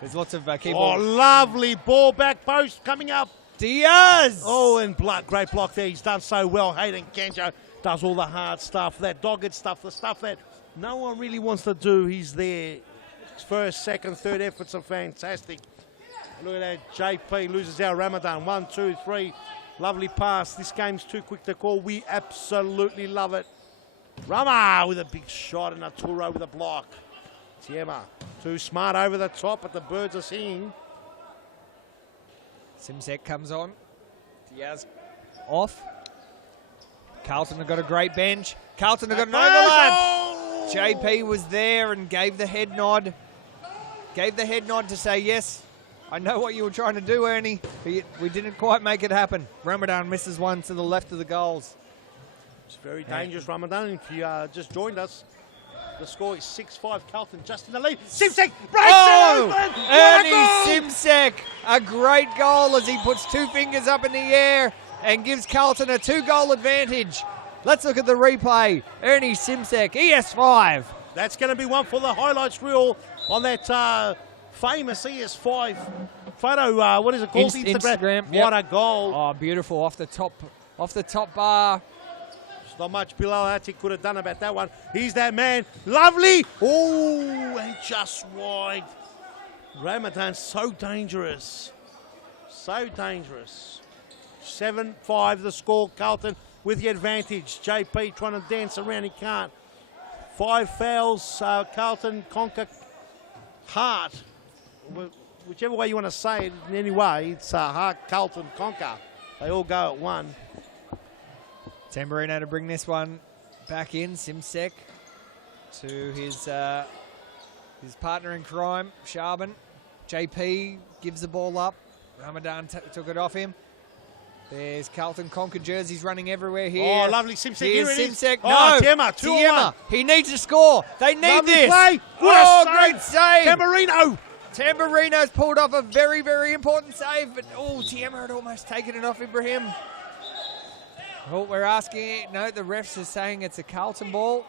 there's lots of keyboard. Oh, lovely ball back post coming up. Diaz! Oh, and great block there. He's done so well. Hayden Kanjo does all the hard stuff, that dogged stuff, the stuff that no one really wants to do. He's there. His first, second, third efforts are fantastic. Look at that. JP loses our Ramadan. 1, 2, 3. Lovely pass. This game's too quick to call. We absolutely love it. Rama with a big shot and Arturo with a block. Tiema, too smart over the top, but the birds are singing. Simsek comes on. Diaz off. Carlton have got a great bench. Carlton have got an overlap. JP was there and gave the head nod. Gave the head nod to say, yes, I know what you were trying to do, Ernie. But we didn't quite make it happen. Ramadan misses one to the left of the goals. It's very dangerous, Ramadan. If you just joined us, the score is 6-5. Carlton just in the lead. Simsek breaks it open. Ernie Simsek, a great goal as he puts 2 fingers up in the air and gives Carlton a 2-goal advantage. Let's look at the replay. Ernie Simsek, ES5. That's going to be one for the highlights reel on that famous ES5 photo. What is it called? Instagram. What a goal. Oh, beautiful off the top bar. There's not much Bilal Atik could have done about that one. He's that man. Lovely. Oh, and just wide. Ramadan, so dangerous. So dangerous. 7-5 the score. Carlton with the advantage. JP trying to dance around. He can't. 5 fouls. Carlton conquer Hart. Whichever way you want to say it, in any way, it's Hart, Carlton conquer. They all go at 1. Tamburino to bring this one back in. Simsek to his partner in crime, Shaban. JP gives the ball up. Ramadan took it off him. There's Carlton Conquer jerseys running everywhere here. Oh, lovely Simsek. Here it is. Simsek. Oh, No, Tiema. He needs to score. They need Lovely this. play. Oh, What a great save. Tamburino. Tamburino's pulled off a very, very important save, but Tiema had almost taken it off Ibrahim. Oh, we're asking, no, the refs are saying it's a Carlton ball.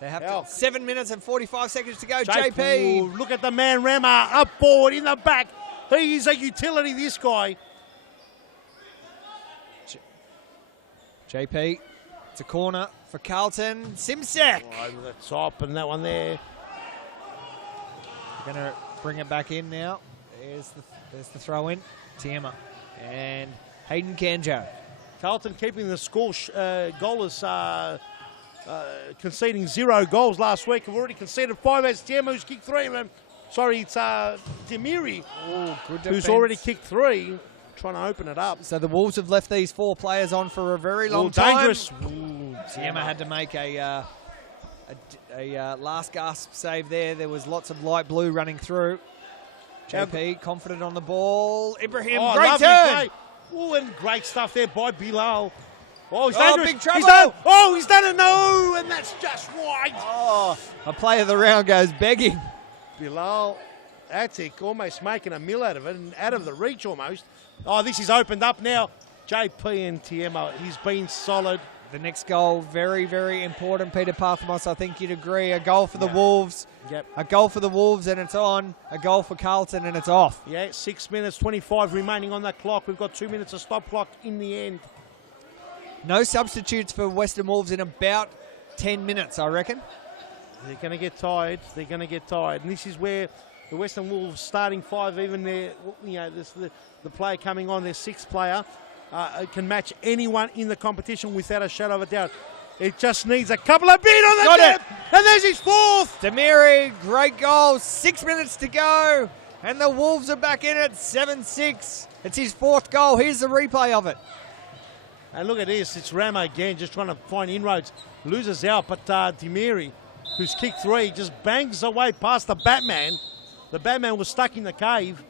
They have 7 minutes and 45 seconds to go. JP. Ooh, look at the man, Rama, up forward, in the back. He is a utility, this guy. JP, it's a corner for Carlton. Simsek. Oh, over the top, and that one there. Going to bring it back in now. There's the throw in. Tiema and Hayden Kanjo. Carlton keeping the score goalless, conceding 0 goals last week. Have already conceded 5 as Tiema, who's kicked 3 of them. Sorry, it's Demiri, who's already kicked 3, trying to open it up. So the Wolves have left these 4 players on for a very long time. Dangerous. Tiema had to make a last gasp save there. There was lots of light blue running through. JP confident on the ball. Ibrahim, great turn. Play. Oh, and great stuff there by Bilal. Oh, he's Oh, dangerous. big trouble. He's done it. No, and that's just wide. Oh, a player of the round goes begging. Bilal Atik almost making a mill out of it and out of the reach almost. Oh, this is opened up now. JP and Tiema, he's been solid. The next goal, very, very important, Peter Parthamos. I think you'd agree. A goal for the Wolves. Yep. A goal for the Wolves and it's on. A goal for Carlton and it's off. Yeah, 6 minutes, 25 remaining on that clock. We've got 2 minutes of stop clock in the end. No substitutes for Western Wolves in about 10 minutes, I reckon. They're going to get tired. They're going to get tired. And this is where the Western Wolves starting 5, even their, the player coming on, their 6th player, can match anyone in the competition without a shadow of a doubt. It just needs a couple of beat on the Got it. And there's his 4th. Demiri, great goal. 6 minutes to go. And the Wolves are back in at 7-6. It's his 4th goal. Here's the replay of it. And look at this. It's Rama again, just trying to find inroads. Loses out, but Demiri, who's kicked 3, just bangs away past the Batman. The Batman was stuck in the cave.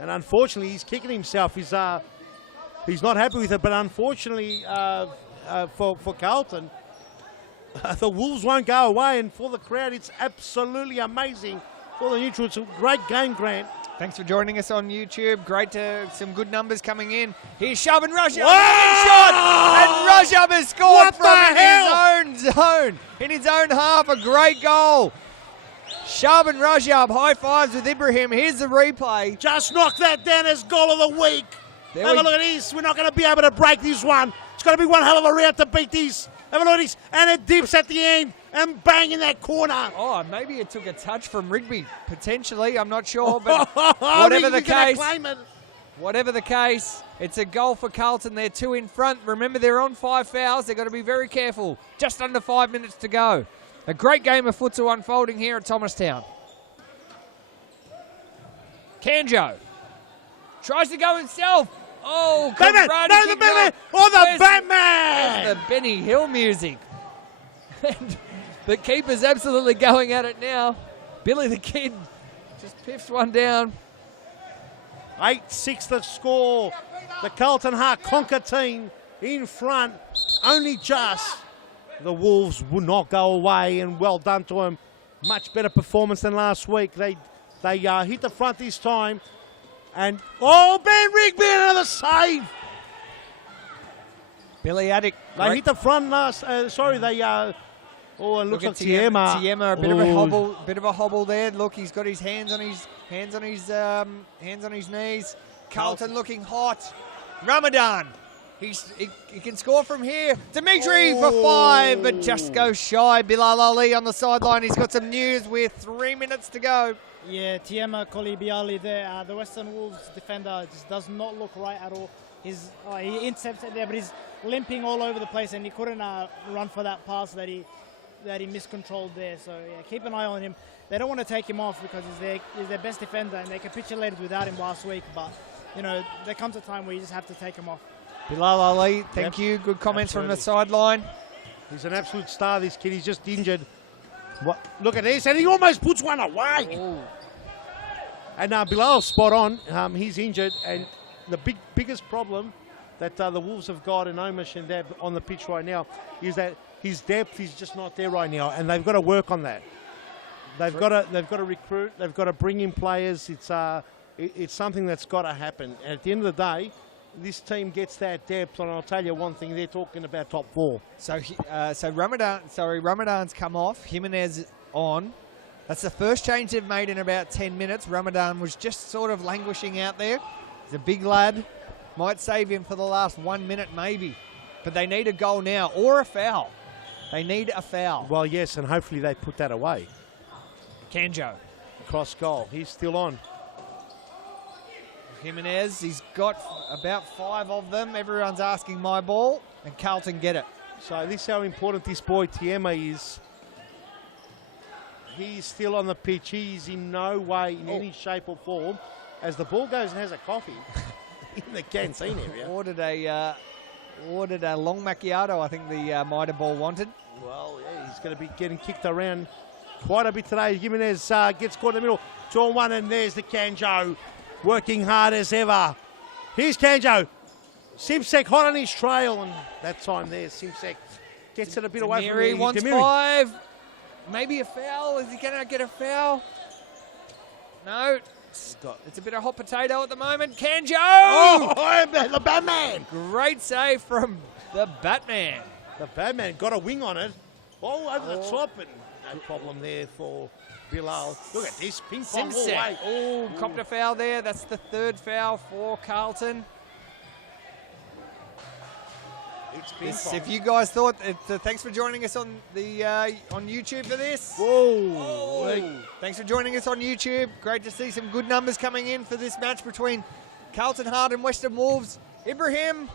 And unfortunately, he's kicking himself. He's not happy with it, but unfortunately for Carlton, the Wolves won't go away, and for the crowd, it's absolutely amazing. For the neutral, it's a great game, Grant. Thanks for joining us on YouTube. Great some good numbers coming in. Here's Shaban Rajab. Whoa! Shot! And Rajab has scored What from the his own zone. In his own half, a great goal. Shaban Rajab, high fives with Ibrahim. Here's the replay. Just knock that down as goal of the week. Have a look at this. We're not going to be able to break this one. It's going to be one hell of a round to beat this. Have a look at this. And it dips at the end and bang in that corner. Oh, maybe it took a touch from Rigby, potentially. I'm not sure, but whatever the case, it's a goal for Carlton. They're 2 in front. Remember, they're on 5 fouls. They've got to be very careful. Just under 5 minutes to go. A great game of futsal unfolding here at Thomastown. Kanjo tries to go himself. Oh, Batman! No, the Batman! Oh, the Batman! Where's the Benny Hill music? And the keeper's absolutely going at it now. Billy the Kid just piffs one down. 8-6 the score. The Carlton Hart Conquer team in front. only just the Wolves would not go away, and well done to them. Much better performance than last week. They hit the front this time. And, Ben Rigby, another save. Billy Addick. They hit the front last, and it looks like Tiema. Tiema, a bit of a hobble there. Look, he's got his hands on his knees. Carlton looking hot. Ramadan. He can score from here. Dimitri for 5, but just goes shy. Bilal Ali on the sideline. He's got some news with 3 minutes to go. Yeah, Tiema Kolibiali there, the Western Wolves defender, just does not look right at all. He intercepts it there, but he's limping all over the place, and he couldn't run for that pass that he miscontrolled there. So yeah, keep an eye on him. They don't want to take him off because he's their best defender, and they capitulated without him last week. But there comes a time where you just have to take him off. Bilal Ali, thank you. Good comments from the sideline. He's an absolute star, this kid. He's just injured. Look at this, and he almost puts one away. Ooh. And Bilal's spot on. He's injured, and the biggest problem that the Wolves have got in Omish and Deb on the pitch right now is that his depth is just not there right now, and they've got to work on that. They've got to recruit. They've got to bring in players. It's something that's got to happen. And at the end of the day, this team gets that depth, and I'll tell you one thing: they're talking about top 4. So Ramadan's come off. Jimenez on. That's the first change they've made in about 10 minutes. Ramadan was just sort of languishing out there. He's a big lad. Might save him for the last 1 minute maybe. But they need a goal now or a foul. They need a foul. Well, yes, and hopefully they put that away. Kanjo. Cross goal. He's still on. Jimenez, he's got about 5 of them. Everyone's asking my ball, and Carlton get it. So this is how important this boy Tiema is. He's still on the pitch. He's in no way, in any shape or form. As the ball goes and has a coffee in the canteen area. Ordered a long macchiato, I think the Mitre ball wanted. Well, yeah, he's going to be getting kicked around quite a bit today. Jimenez gets caught in the middle. 2-on-1, and there's the Kanjo. Working hard as ever. Here's Kanjo. Simsek hot on his trail, and that time there, Simsek gets it a bit away from him. Wants 5. Maybe a foul. Is he going to get a foul? No. It's a bit of hot potato at the moment. Kanjo! Oh, the Batman! Great save from the Batman. The Batman got a wing on it. Oh, over the top, and no problem there for Bilal. Look at this, ping pong all the way. Oh, copped a foul there. That's the 3rd foul for Carlton. If you guys thought, thanks for joining us on the on YouTube for this. Whoa! Thanks for joining us on YouTube. Great to see some good numbers coming in for this match between Carlton Heart and Western Wolves. Ibrahim,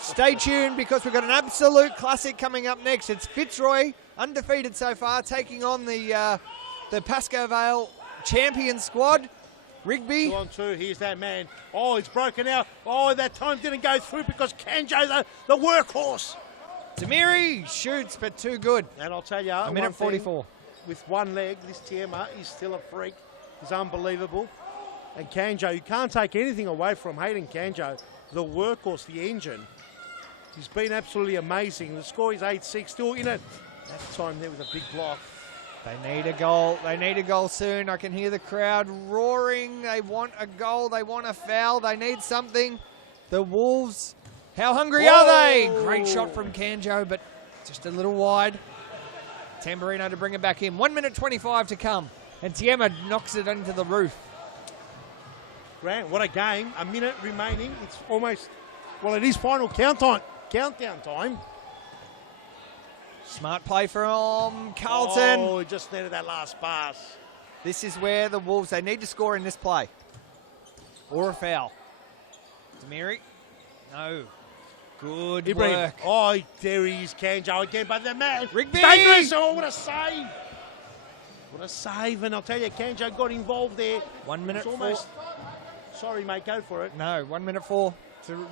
stay tuned because we've got an absolute classic coming up next. It's Fitzroy, undefeated so far, taking on the Pascoe Vale champion squad. Rigby. 2-on-2, here's that man. Oh, it's broken out. Oh, that time didn't go through because Kanjo, the workhorse. Tamiri shoots, but too good. And I'll tell you, a minute 44. With one leg, this Tiema is still a freak. He's unbelievable. And Kanjo, you can't take anything away from Hayden Kanjo, the workhorse, the engine. He's been absolutely amazing. The score is 8-6, still in it. That time there was a big block. They need a goal. They need a goal soon. I can hear the crowd roaring. They want a goal. They want a foul. They need something. The Wolves, how hungry are they? Great shot from Kanjo, but just a little wide. Tamburino to bring it back in. 1 minute 25 to come. And Tiema knocks it into the roof. Grant, what a game. A minute remaining. It's almost, well, it is final countdown time. Smart play from Carlton. Oh, just needed that last pass. This is where the Wolves, they need to score in this play. Or a foul. Demiri. No. Good Ibrahim. work. Oh, there he is, Kanjo again, but the man. Rigby. Dangerous. Oh, what a save. What a save. And I'll tell you, Kanjo got involved there. 1 minute almost. Sorry, mate, go for it. No, 1 minute 4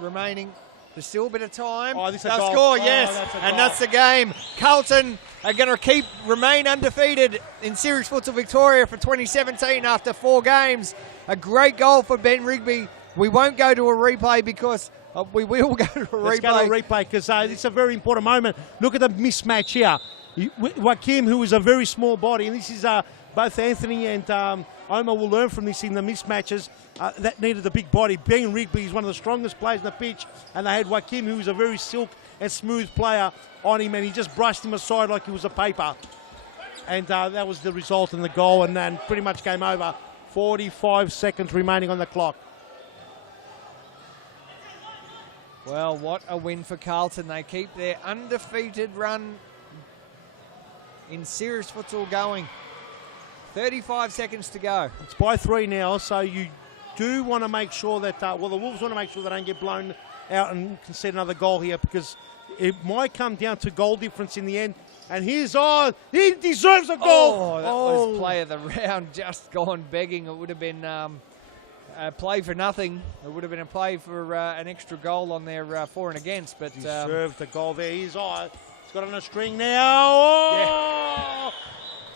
remaining. There's still a bit of time. Oh, this is a They'll goal. score, Oh, yes. that's a And goal. that's the game. Carlton are going to remain undefeated in Series Futsal Victoria for 2017 after 4 games. A great goal for Ben Rigby We won't go to a replay because we will go to a replay. Let's go to a replay because it's a very important moment. Look at the mismatch here. Joaquim, who is a very small body, and this is both Anthony and Omar will learn from this in the mismatches that needed a big body. Ben Rigby is one of the strongest players on the pitch, and they had Joaquim, who is a very silk and smooth player, on him, and he just brushed him aside like he was a paper. And that was the result in the goal, and then pretty much game over. 45 seconds remaining on the clock. Well, what a win for Carlton. They keep their undefeated run in serious futsal going. 35 seconds to go. It's by 3 now, so you do want to make sure that, the Wolves want to make sure they don't get blown out and concede another goal here, because it might come down to goal difference in the end. And here's on. He deserves a goal. Oh, that was play of the round, just gone begging. It would have been a play for nothing. It would have been a play for an extra goal on their for and against. But deserved the goal there. He's on. He's got on a string now. Oh!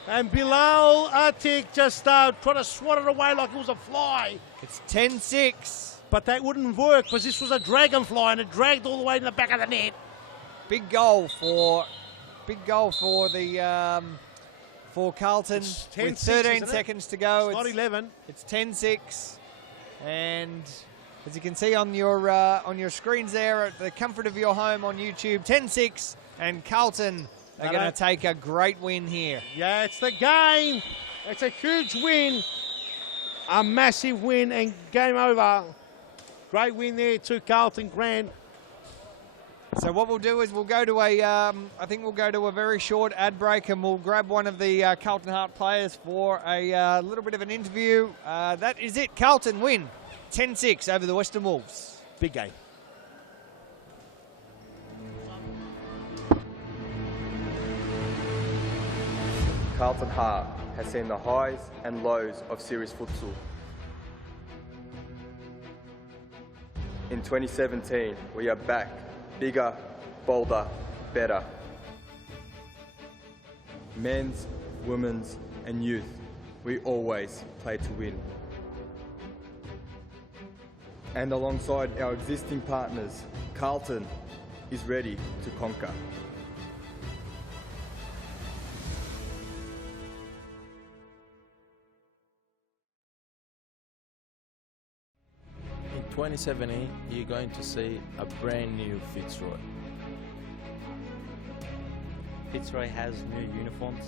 Yeah. And Bilal Atik just tried to swat it away like it was a fly. It's 10-6. But that wouldn't work because this was a dragonfly and it dragged all the way to the back of the net. Big goal for the for Carlton with 13 seconds to go. It's not 11. It's 10-6, and as you can see on your screens there at the comfort of your home on YouTube, 10-6, and Carlton are going to take a great win here. Yeah, it's the game. It's a huge win, a massive win, and game over. Great win there to Carlton Grand. So what we'll do is we'll go to I think we'll go to a very short ad break, and we'll grab one of the Carlton Heart players for a little bit of an interview. That is it. Carlton win 10-6 over the Western Wolves. Big game. Carlton Heart has seen the highs and lows of series futsal. In 2017, we are back. Bigger, bolder, better. Men's, women's, and youth, we always play to win. And alongside our existing partners, Carlton is ready to conquer. In 2017, you're going to see a brand new Fitzroy. Fitzroy has new uniforms.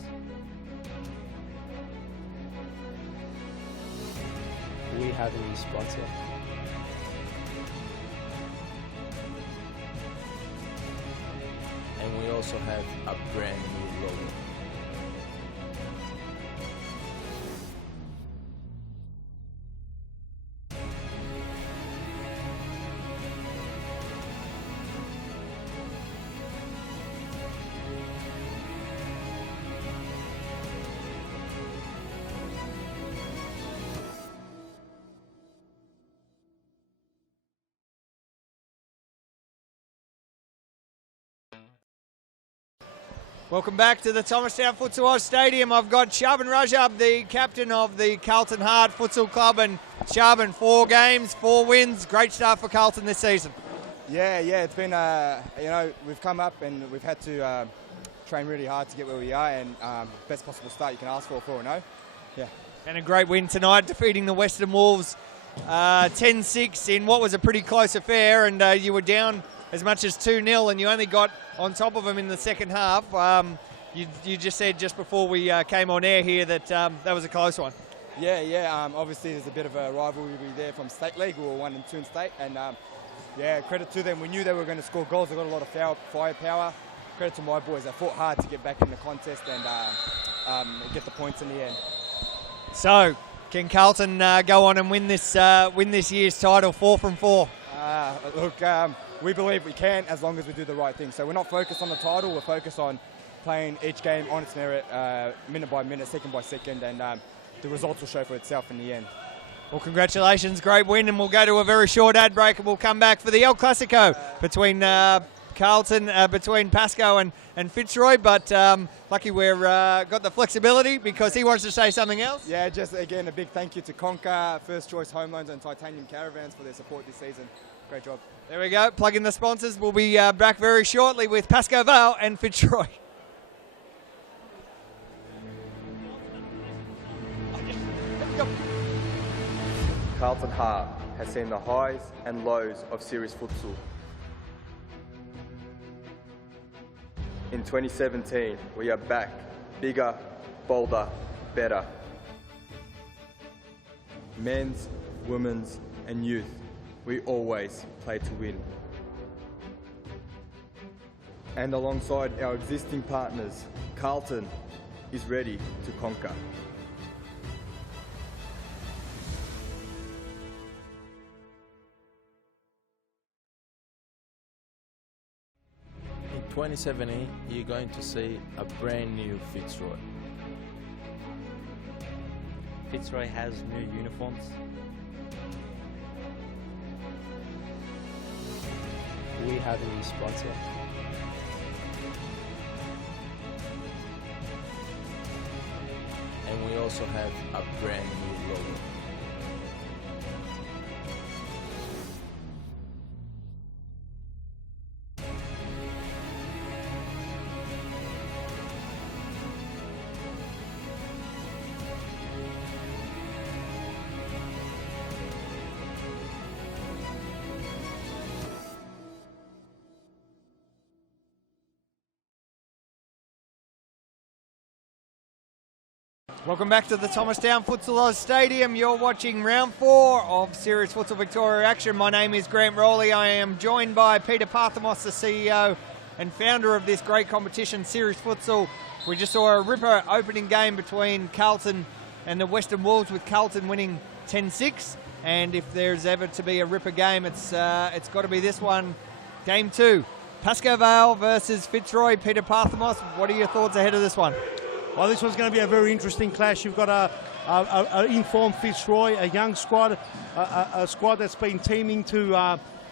We have a new sponsor. And we also have a brand new logo. Welcome back to the Thomastown Futsal Oz Stadium. I've got Shaban Rajab, the captain of the Carlton Heart Futsal Club. And Shaban, 4 games, 4 wins. Great start for Carlton this season. Yeah, it's been, we've come up and we've had to train really hard to get where we are, and best possible start you can ask for 4-0. Yeah. And a great win tonight, defeating the Western Wolves 10-6 in what was a pretty close affair, and you were down as much as 2-0, and you only got on top of them in the second half. You just said just before we came on air here that that was a close one. Yeah. Obviously, there's a bit of a rivalry there from State League. We were 1 and 2 in State, and credit to them. We knew they were going to score goals. They got a lot of firepower. Credit to my boys. They fought hard to get back in the contest and get the points in the end. So, can Carlton go on and win this year's title, 4 from 4? We believe we can, as long as we do the right thing. So we're not focused on the title. We're focused on playing each game on its merit, minute by minute, second by second, and the results will show for itself in the end. Well, congratulations, great win, and we'll go to a very short ad break, and we'll come back for the El Clasico between Carlton between Pascoe and Fitzroy, but lucky we've got the flexibility because he wants to say something else. Yeah, just again a big thank you to Conquer, First Choice Home Loans and Titanium Caravans for their support this season. Great job. There we go. Plug in the sponsors. We'll be back very shortly with Pascoe Vale and Fitzroy. Carlton Heart has seen the highs and lows of series futsal. In 2017, we are back, bigger, bolder, better. Men's, women's and youth, we always play to win. And alongside our existing partners, Carlton is ready to conquer. In 2017, you're going to see a brand new Fitzroy. Fitzroy has new uniforms. We have a new sponsor. And we also have a brand new logo. Welcome back to the Thomastown Futsal Oz Stadium. You're watching round 4 of Series Futsal Victoria action. My name is Grant Rowley. I am joined by Peter Parthamos, the CEO and founder of this great competition, Series Futsal. We just saw a ripper opening game between Carlton and the Western Wolves, with Carlton winning 10-6. And if there's ever to be a ripper game, it's got to be this one, game 2. Pascoe Vale versus Fitzroy. Peter Parthamos, what are your thoughts ahead of this one? Well, this one's going to be a very interesting clash. You've got a informed Fitzroy, a young squad, a squad that's been teaming to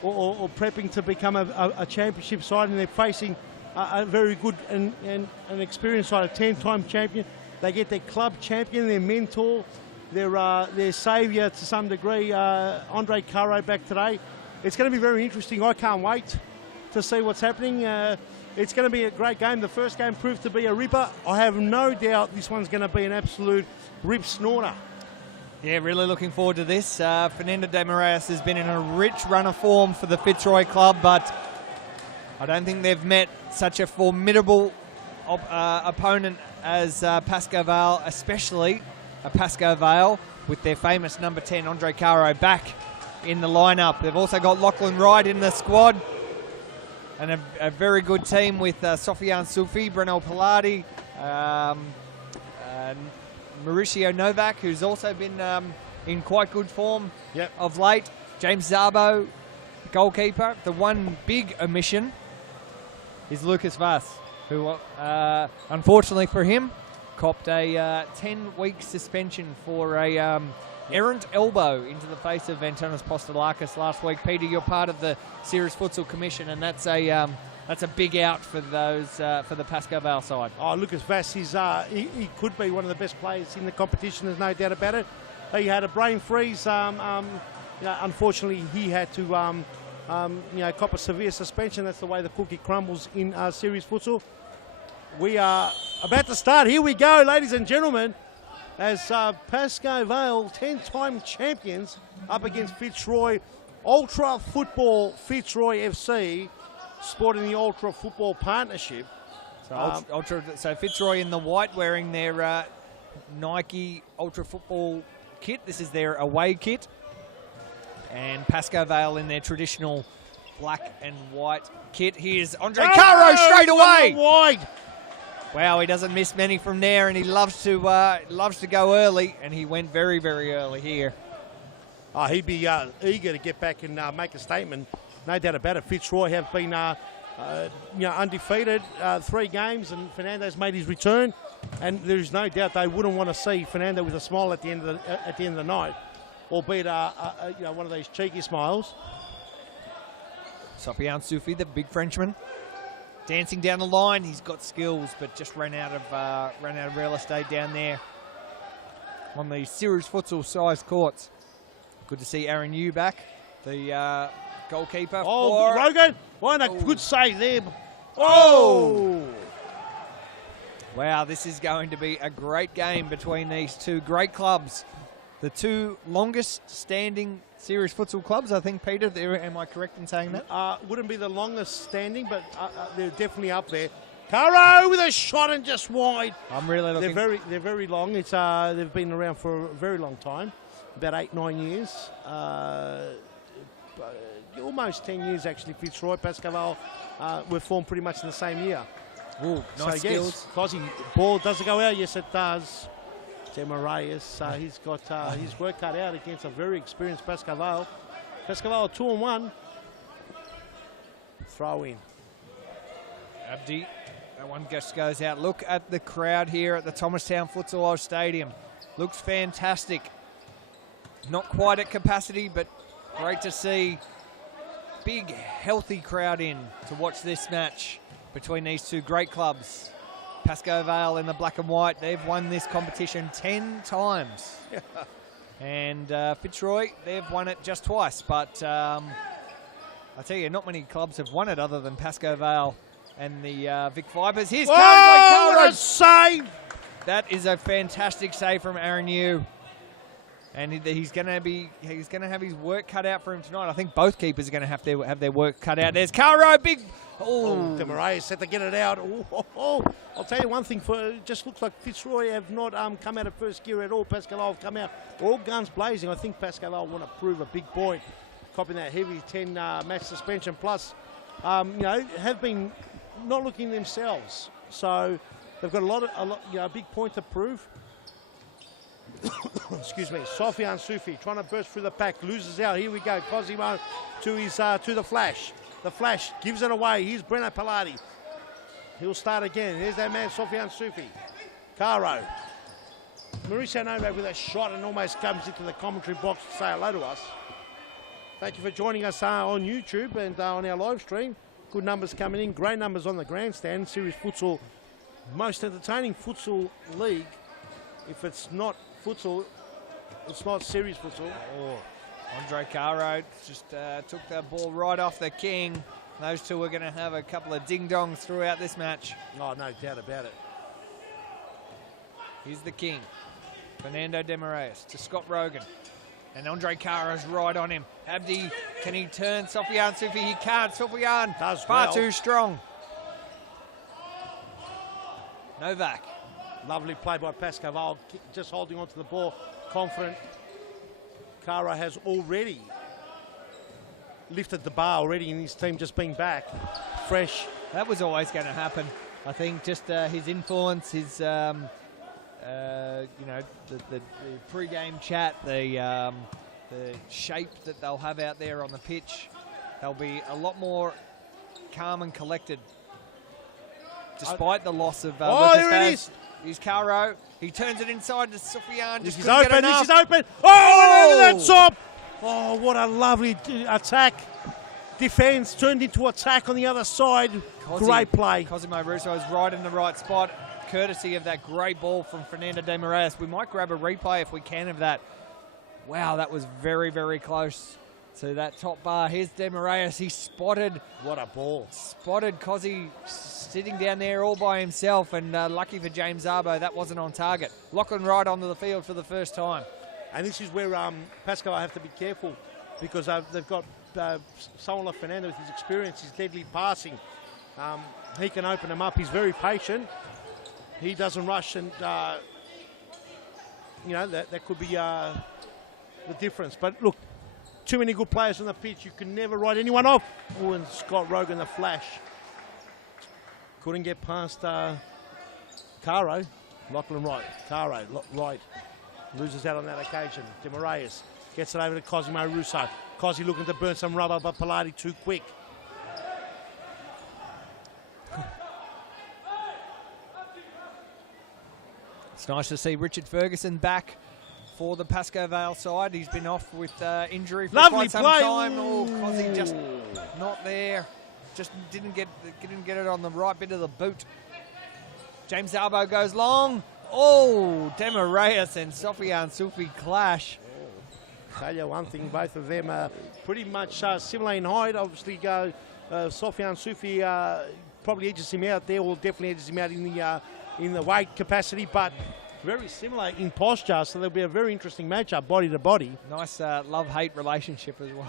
or prepping to become a championship side, and they're facing a very good and an experienced side, a 10-time champion. They get their club champion, their mentor, their saviour to some degree, Andre Caro, back today. It's going to be very interesting. I can't wait to see what's happening. It's going to be a great game. The first game proved to be a ripper. I have no doubt this one's going to be an absolute rip snorter. Yeah, really looking forward to this. Fernando de Moraes has been in a rich run of form for the Fitzroy club, but I don't think they've met such a formidable opponent as Pascoe Vale, especially a Pascoe Vale with their famous number 10, Andre Caro, back in the lineup. They've also got Lachlan Wright in the squad, and a very good team with Sofiane Soufi, Breno Pilati, Mauricio Novak, who's also been in quite good form of late. James Zabo, goalkeeper. The one big omission is Lucas Vass, who, unfortunately for him, copped a 10-week suspension for a errant elbow into the face of Antonis Postolakis last week. Peter, you're part of the Series Futsal Commission, and that's a big out for those for the Pascoe Vale side. Oh, Lucas Vass is he could be one of the best players in the competition. There's no doubt about it. He had a brain freeze. Unfortunately, he had to cop a severe suspension. That's the way the cookie crumbles in Series Futsal. We are about to start. Here we go, ladies and gentlemen, as Pascoe Vale, 10-time champions, up against Fitzroy. Ultra Football Fitzroy FC, sporting the Ultra Football Partnership. So Fitzroy in the white, wearing their Nike Ultra Football kit. This is their away kit. And Pascoe Vale in their traditional black and white kit. Here's Andre Caro straight away. Wide. Wow, he doesn't miss many from there, and he loves to go early, and he went very, very early here. He'd be eager to get back and make a statement. No doubt about it. Fitzroy have been undefeated 3 games, and Fernando's made his return. And there's no doubt they wouldn't want to see Fernando with a smile at the end of the night, albeit one of these cheeky smiles. Sofiane Soufi, the big Frenchman, dancing down the line. He's got skills, but just ran out of real estate down there on the series futsal size courts. Good to see Aaron Yu back, the goalkeeper. Oh, Rogan! What a good save there. Oh! Wow, this is going to be a great game between these two great clubs. The two longest standing series futsal clubs, I think, Peter. Am I correct in saying that? Wouldn't be the longest standing, but they're definitely up there. Caro with a shot and just wide. I'm really looking. They're very long. It's they've been around for a very long time, about 8-9 years. Almost 10 years actually. Fitzroy, Pascal were formed pretty much in the same year. Ooh, nice skills. Cosy, ball does it go out? Yes, it does. Demarius, he's got his work cut out against a very experienced Pascal. Pascal 2-on-1. Throw in. Abdi, that one just goes out. Look at the crowd here at the Thomastown Futsal Oz Stadium. Looks fantastic. Not quite at capacity, but great to see. Big, healthy crowd in to watch this match between these two great clubs. Pascoe Vale in the black and white. They've won this competition 10 times. And Fitzroy, they've won it just twice. But I tell you, not many clubs have won it other than Pascoe Vale and the Vic Vipers. Here's what a save! That is a fantastic save from Aaron Yu. And he's going to have his work cut out for him tonight. I think both keepers are going to have their work cut out. There's Caro, big. Oh, Demarius set to get it out. Oh. I'll tell you one thing. It just looks like Fitzroy have not come out of first gear at all. Pascal have come out all guns blazing. I think Pascal want to prove a big point, copying that heavy 10-match suspension. Plus, have been not looking themselves. So they've got a big point to prove. Excuse me. Sofiane Soufi trying to burst through the pack, loses out. Here we go. Cosimo to the flash. The flash gives it away. Here's Brenner Pilati. He'll start again. Here's that man, Sofiane Soufi. Caro. Mauricio Novak with a shot and almost comes into the commentary box to say hello to us. Thank you for joining us on YouTube and on our live stream. Good numbers coming in. Great numbers on the grandstand. Series futsal, most entertaining futsal league. If it's not futsal, it's not series futsal. Oh. Andre Caro just took that ball right off the king. Those two are going to have a couple of ding-dongs throughout this match. Oh, no doubt about it. Here's the king. Fernando Demarius to Scott Rogan. And Andre Caro's right on him. Abdi, can he turn Sofiane Soufi? He can't. Sofiane does far too strong. Novak. Lovely play by Pascal, just holding onto the ball, confident. Caro has already lifted the bar already in his team, just being back, fresh. That was always going to happen. I think just his influence, his, the pre-game chat, the shape that they'll have out there on the pitch, they'll be a lot more calm and collected, despite the loss of here it is. Here's Caro. He turns it inside to Sofiane. This is open. This is open. Oh, over that top. Oh, what a lovely attack. Defense turned into attack on the other side. Great play. Cosimo Russo is right in the right spot, courtesy of that great ball from Fernando Demarius. We might grab a replay if we can of that. Wow, that was very, very close to that top bar. Here's Demarius. He spotted. What a ball. Spotted Cozzy sitting down there all by himself, and lucky for James Arbo, that wasn't on target. Lachlan right onto the field for the first time. And this is where Pascal have to be careful, because they've got someone like Fernando with his experience, his deadly passing. He can open them up. He's very patient. He doesn't rush, and that could be the difference. But look, too many good players on the pitch. You can never write anyone off. Oh, and Scott Rogan, the flash. Couldn't get past Caro. Lachlan right. Caro right. Loses out on that occasion. Demarius gets it over to Cosimo Russo. Cosy looking to burn some rubber, but Pilati too quick. It's nice to see Richard Ferguson back for the Pascoe Vale side. He's been off with injury for Lovely quite some play. time. Oh, Cozzy just not there. Just didn't get it on the right bit of the boot. James Albo goes long. Oh, Demarayus and Sofian Sufi clash. Tell you one thing, both of them are pretty much similar in height. Obviously, Sofian Sufi probably edges him out there, or definitely edges him out in the weight capacity, but very similar in posture, so there'll be a very interesting matchup, body to body. Nice love-hate relationship as well.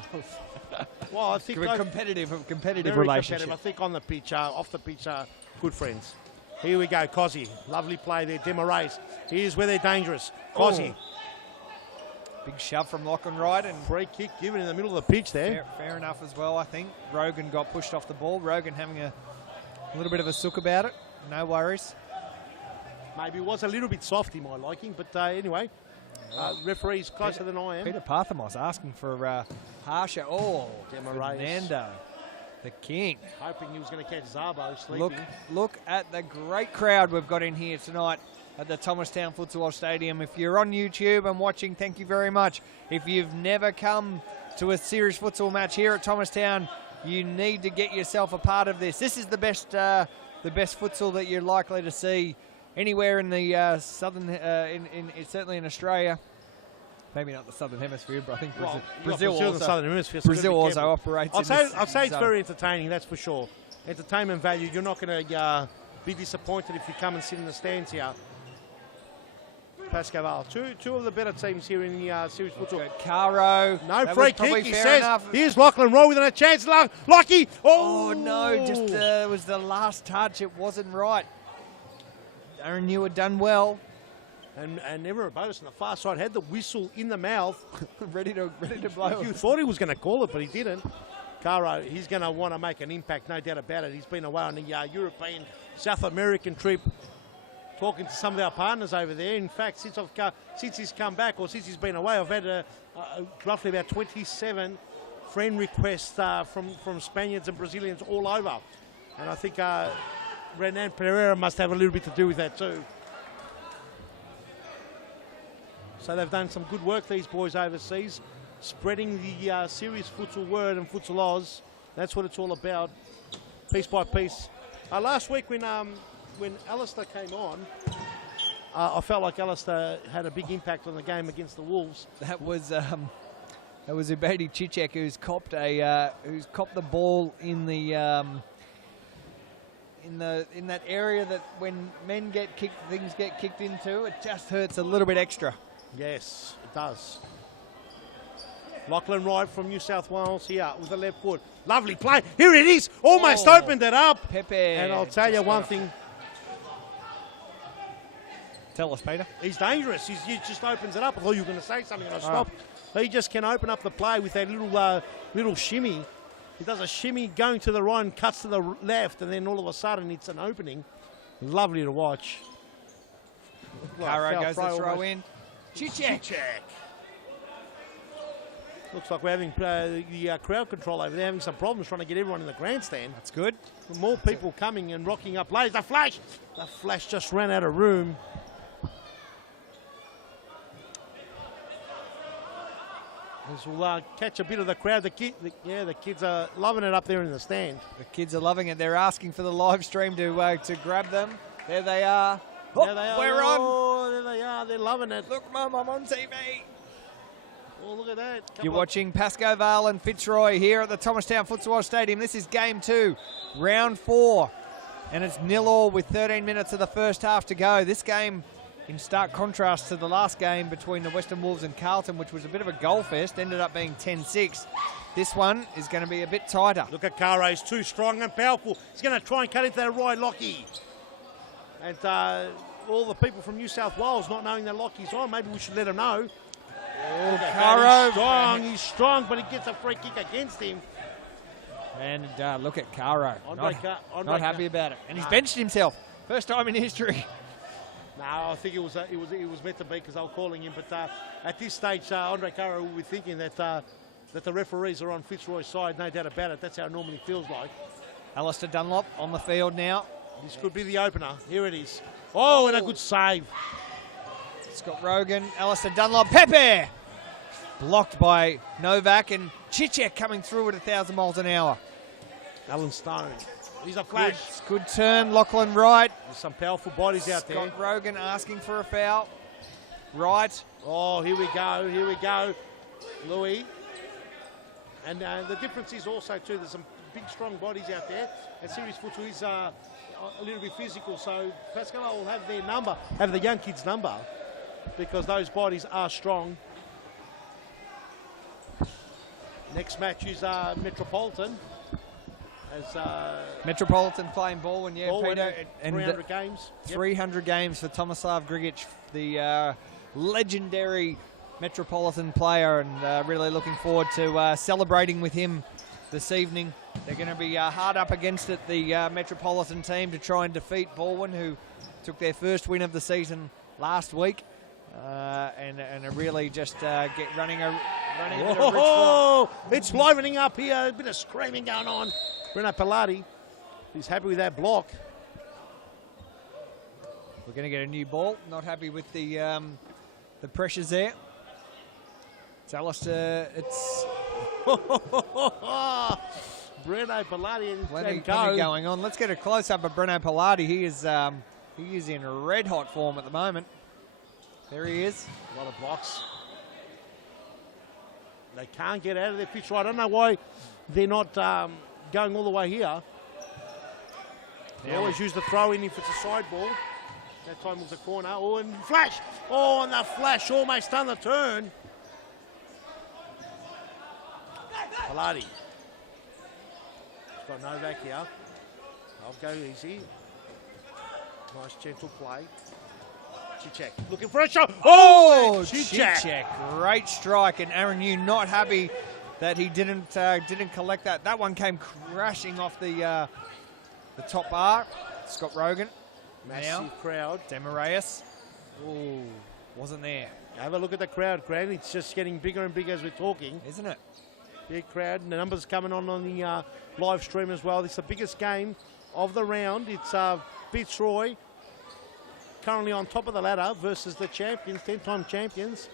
Well, I think competitive very relationship. competitive. I think on the pitch, off the pitch, good friends. Here we go, Cozzy. Lovely play there, Demarayus. Here's where they're dangerous. Cozzy. Big shove from Lachlan Wright and Free kick given in the middle of the pitch there. fair enough as well, I think. Rogan got pushed off the ball. Rogan having a little bit of a sook about it. No worries. Maybe it was a little bit soft in my liking, but anyway, referee's closer than I am. Peter Parthamos asking for harsher. Oh, Demarayus. Fernando, the king. Hoping he was going to catch Zabo sleeping. Look at the great crowd we've got in here tonight at the Thomastown Futsal Oz Stadium. If you're on YouTube and watching, thank you very much. If you've never come to a serious futsal match here at Thomastown, you need to get yourself a part of this. This is the best futsal that you're likely to see anywhere in the southern, certainly in Australia. Maybe not the southern hemisphere, but I think Brazil in the also, southern hemisphere. Brazil also operates. I'd say it's very entertaining. That's for sure. Entertainment value. You're not going to be disappointed if you come and sit in the stands here. Pascoe Vale, two of the better teams here in the series futsal. Caro. No free kick, he says. Enough. Here's Lachlan Roy with a chance. Lockie. Oh, no, just it was the last touch. It wasn't right. Aaron New had done well. And Everett Botus on the far side had the whistle in the mouth. ready to blow. You thought he was going to call it, but he didn't. Caro, he's going to want to make an impact, no doubt about it. He's been away on the European, South American trip, talking to some of our partners over there. In fact, since he's come back, or since he's been away, I've had roughly about 27 friend requests from Spaniards and Brazilians all over. And I think Renan Pereira must have a little bit to do with that too. So they've done some good work, these boys overseas, spreading the serious futsal word and Futsal Oz. That's what it's all about, piece by piece. Last week when Alistair came on, I felt like Alistair had a big impact on the game against the Wolves. That was Ubedi Cicek who's copped the ball in that area that when men get kicked, things get kicked into. It just hurts a little bit extra. Yes, it does. Lachlan Wright from New South Wales here with the left foot. Lovely play. Here it is. Almost opened it up. Pepe. And I'll tell you one thing. Tell us, Peter. He's dangerous. He just opens it up. I thought you were going to say something and I stopped. He just can open up the play with that little shimmy. He does a shimmy going to the right and cuts to the left, and then all of a sudden it's an opening. Lovely to watch. Caro goes to throw in. Cicek. Looks like we're having the crowd control over there, having some problems trying to get everyone in the grandstand. That's good. More people coming and rocking up late. The flash! The flash just ran out of room. This will catch a bit of the crowd. The kids are loving it up there in the stand. The kids are loving it. They're asking for the live stream to grab them. There they are. There they are. We're on. Oh, there they are. They're loving it. Look, Mum, I'm on TV. Oh, look at that. You're watching Pascoe Vale and Fitzroy here at the Thomastown Futsal Oz Stadium. This is game 2, round 4. And it's 0-0 with 13 minutes of the first half to go. This game in stark contrast to the last game between the Western Wolves and Carlton, which was a bit of a goal fest, ended up being 10-6. This one is going to be a bit tighter. Look at Caro, he's too strong and powerful. He's going to try and cut into that right Lockie. And all the people from New South Wales not knowing that Lockie's on, maybe we should let them know. Oh, Caro. He's strong, but he gets a free kick against him. And look at Caro. Not happy about it. And he's benched himself. First time in history. No, I think it was meant to be because they were calling him. But at this stage, Andre Caro will be thinking that the referees are on Fitzroy's side. No doubt about it. That's how it normally feels like. Alistair Dunlop on the field now. This could be the opener. Here it is. Oh, and a good save. Scott Rogan, Alistair Dunlop, Pepe! Blocked by Novak, and Chichek coming through at 1,000 miles an hour. Alan Stone. He's a flash. Good turn, Lachlan Wright. There's some powerful bodies out there. Scott Rogan asking for a foul. Wright. Oh, here we go, Louis. And the difference is also, too, there's some big, strong bodies out there. And series futsal is a little bit physical, so Pascal will have their number, have the young kids' number, because those bodies are strong. Next match is Metropolitan. As Metropolitan playing Baldwin, yeah, Baldwin, Peter. and 300 games. 300 games for Tomislav Grigic, the legendary Metropolitan player, and really looking forward to celebrating with him this evening. They're going to be hard up against it, the Metropolitan team, to try and defeat Baldwin, who took their first win of the season last week, and are really just running a bit of a rich form. It's livening up here. A bit of screaming going on. Bruno Pilati, he's happy with that block. We're going to get a new ball. Not happy with the pressures there. It's Alistair. It's Bruno Pilati and plenty going on. Let's get a close up of Bruno Pilati. He is in red hot form at the moment. There he is. A lot of blocks. They can't get out of their pitch right. I don't know why they're not going all the way here. They always use the throw in if it's a side ball. That time was a corner. Oh, and flash. Oh, and the flash almost done the turn. Pilati. He's got Novak here. I'll go easy. Nice gentle play. Chichek looking for a shot. Oh, Chichek. Great strike, and Aaron Yu not happy that he didn't collect that. That one came crashing off the top bar. Scott Rogan. Massive crowd. Demarius. Oh, wasn't there. Have a look at the crowd, Grant. It's just getting bigger and bigger as we're talking. Isn't it? Big crowd, and the numbers coming on the live stream as well. It's the biggest game of the round. It's Fitzroy currently on top of the ladder versus the champions, 10-time champions.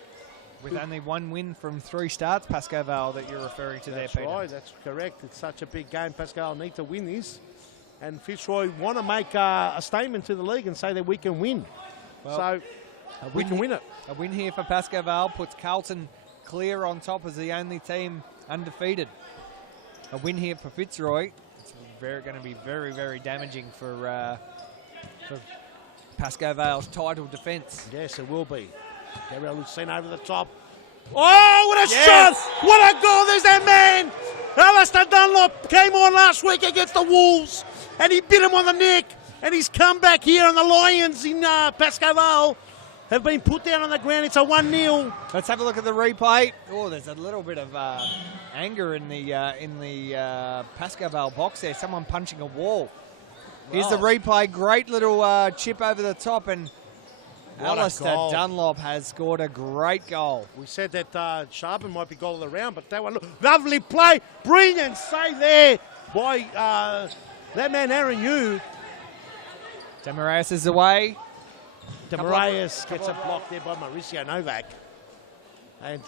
With only one win from 3 starts, Pascoe Vale, that you're referring to there, Peter. That's right, that's correct. It's such a big game. Pascal need to win this. And Fitzroy want to make a statement to the league and say that we can win. Well, so we can win it. A win here for Pascoe Vale puts Carlton clear on top as the only team undefeated. A win here for Fitzroy. It's going to be very, very damaging for Pascoe Vale's title defence. Yes, it will be. Gabriel Lucena over the top. Oh, what a shot! What a goal! There's that man! Alistair Dunlop came on last week against the Wolves, and he bit him on the neck, and he's come back here, and the Lions in Pascoe Vale have been put down on the ground. It's a 1-0. Let's have a look at the replay. Oh, there's a little bit of anger in the Pascoe Vale box there. Someone punching a wall. Here's the replay. Great little chip over the top, and Alistair Dunlop has scored a great goal. We said that Sharpen might be goal of the round, but that one, lovely play, brilliant save there by that man Aaron Yu. Demarius is away. Demarius gets a block there by Mauricio Novak. And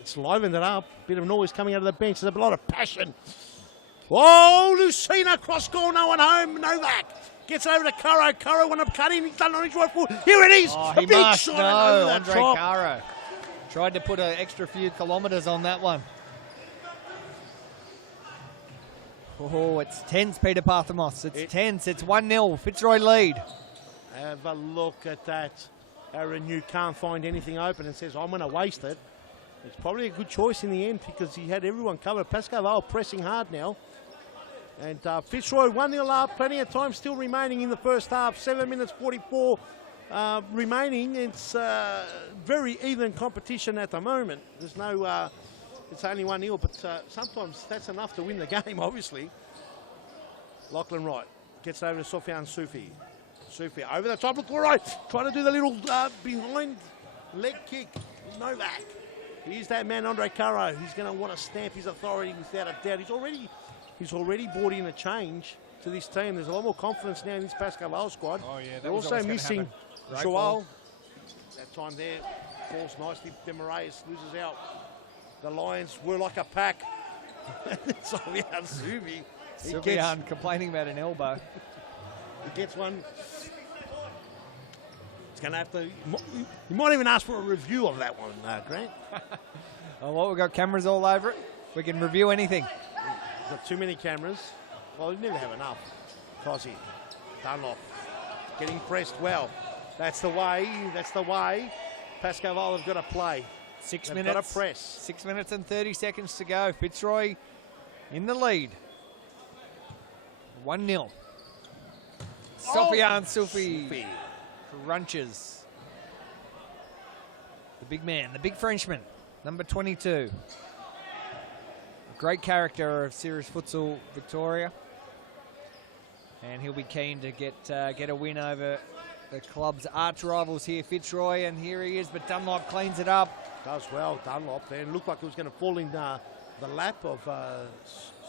it's livened it up. Bit of noise coming out of the bench. There's a lot of passion. Oh, Lucena cross goal, no one home. Novak gets over to Caro. Caro want to cut in. He's done on his right foot. Here it is. Oh, a big shot over the Andre top. Caro tried to put an extra few kilometres on that one. Oh, it's tense, Peter Parthamos. It's tense. It's 1-0. Fitzroy lead. Have a look at that. Aaron Yu can't find anything open and says, I'm going to waste it. It's probably a good choice in the end because he had everyone covered. Pascoe Vale pressing hard now. And Fitzroy 1-0 up. Plenty of time still remaining in the first half. 7 minutes 44 remaining. It's very even competition at the moment. There's no... it's only 1-0, but sometimes that's enough to win the game, obviously. Lachlan Wright gets over to Sofian Sufi. Sufi over the top, look all right. Trying to do the little behind leg kick. Novak. Here's that man, Andre Caro. He's going to want to stamp his authority without a doubt. He's already brought in a change to this team. There's a lot more confidence now in this Pascoe Vale squad. Oh, yeah. They're also missing Great Joel, ball. that time there, falls nicely. Demaraeus loses out. The Lions were like a pack. Sofian Sufi. Sylvian complaining about an elbow. He gets one. He's going to have to. You might even ask for a review of that one, Grant. Oh, well, we've got cameras all over it. We can review anything. Got too many cameras. Well, you never have enough. Cosy. Dunlop. Getting pressed well. That's the way. That's the way. Pascal have got to play. 6 They've minutes. got to press. 6 minutes and 30 seconds to go. Fitzroy in the lead. 1-0. Sofian Sufi crunches. The big man, the big Frenchman, number 22. A great character of Serious Futsal Victoria. And he'll be keen to get a win over the club's arch rivals here, Fitzroy, and here he is, but Dunlop cleans it up. Does well, Dunlop there. It looked like it was going to fall in the lap of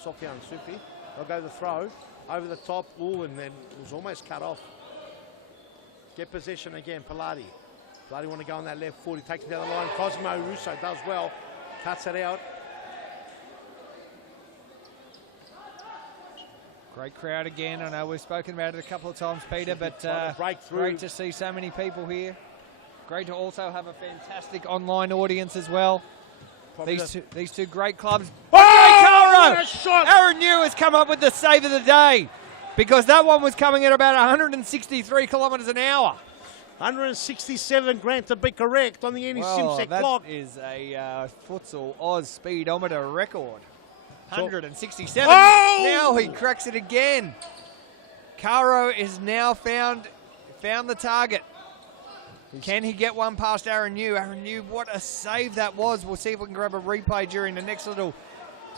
Sofian Sufi. They'll go the throw over the top. Ooh, and then it was almost cut off. Get possession again, Pilati. Pilati want to go on that left foot. He takes it down the line. Cosmo Russo does well. Cuts it out. Great crowd again. I know we've spoken about it a couple of times, Peter, but great to see so many people here. Great to also have a fantastic online audience as well. These two great clubs. Oh, what a shot! Aaron New has come up with the save of the day because that one was coming at about 163 kilometres an hour. 167, Grant, to be correct, on the Annie Simsek clock. That is a Futsal Oz speedometer record. 167. Oh! Now he cracks it again. Caro is now found the target. Can he get one past Aaron New? Aaron New, what a save that was. We'll see if we can grab a replay during the next little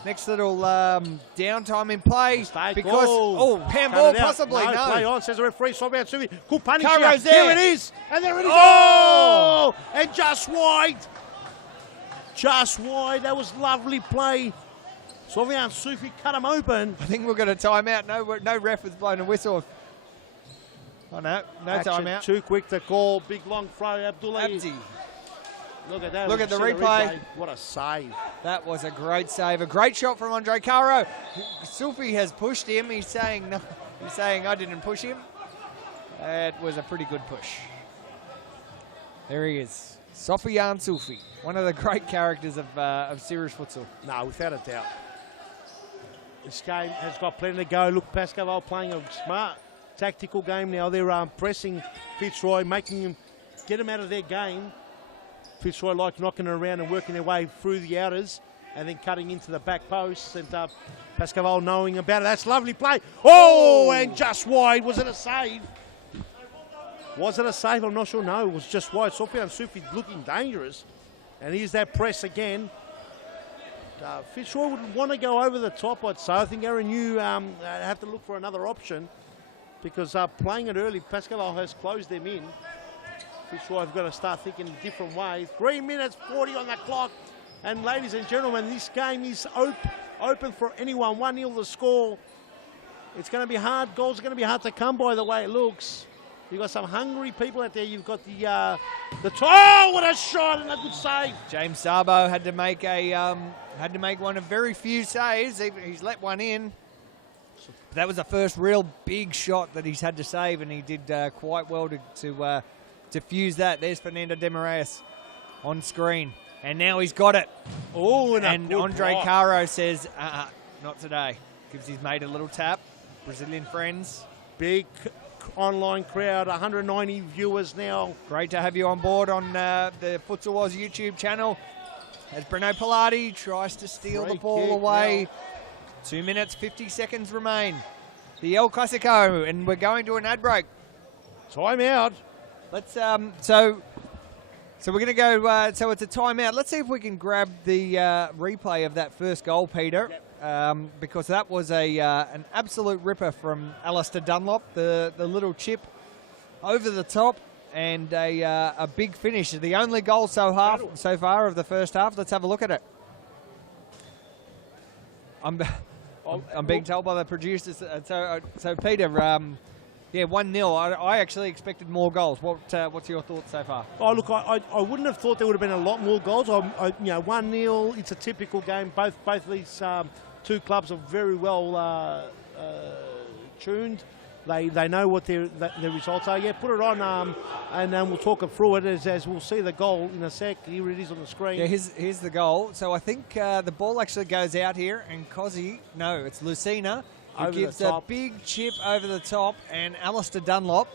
downtime in play. Mistake. Because handball possibly. No. Play on, says the referee. Sofian Sufi. Good punish Caro's here. there. Here it is. And there it is. Oh! And just wide. Just wide. That was lovely play. Sofian Sufi cut him open. I think we're going to time out. No ref has blown a whistle. Oh, no timeout. Too quick to call. Big long throw. Abdullah. Abdi. Look at that. Look at the replay. What a save. That was a great save. A great shot from Andre Caro. Sufi has pushed him. He's saying no. He's saying I didn't push him. It was a pretty good push. There he is. Sofian Sufi. One of the great characters of Serious Futsal. No, without a doubt. This game has got plenty to go. Look, Pascal playing a smart tactical game now. They're pressing Fitzroy, making him get him out of their game. Fitzroy like knocking it around and working their way through the outers and then cutting into the back posts. And Pascal knowing about it. That's lovely play. Oh, and just wide. Was it a save? Was it a save? I'm not sure. No, it was just wide. Sofian Sufi looking dangerous. And here's that press again. Fitzroy would want to go over the top, I'd say. I think Aaron New have to look for another option because playing it early, Pascal has closed them in. Fitzroy have got to start thinking a different way. 3 minutes 40 on the clock. And ladies and gentlemen, this game is open for anyone. 1-0 the score. It's going to be hard. Goals are going to be hard to come by the way it looks. You've got some hungry people out there. You've got the what a shot and a good save. James Sabo had to make one of very few saves. He's let one in. That was the first real big shot that he's had to save, and he did quite well to fuse that. There's Fernando Demaraeus on screen, and now he's got it. Oh, and Andre Caro says, not today. Gives his mate a little tap. Brazilian friends. Big online crowd, 190 viewers now. Great to have you on board on the Futsal Oz YouTube channel as Bruno Pilati tries to steal the ball away. Now. 2 minutes, 50 seconds remain. The El Clasico, and we're going to an ad break. Time out. Let's so we're going to go. So it's a timeout. Let's see if we can grab the replay of that first goal, Peter. Yep. Because that was an absolute ripper from Alistair Dunlop, the little chip over the top, and a big finish. The only goal so far of the first half. Let's have a look at it. I'm being told by the producers. So Peter, Yeah, 1-0. I actually expected more goals. What's your thoughts so far? Oh, look, I wouldn't have thought there would have been a lot more goals. 1-0, it's a typical game. Both these two clubs are very well tuned. They know what their results are. Yeah, put it on, and then we'll talk it through it as we'll see the goal in a sec. Here it is on the screen. Yeah, here's the goal. So I think the ball actually goes out here, and it's Lucina, who gives a big chip over the top, and Alistair Dunlop,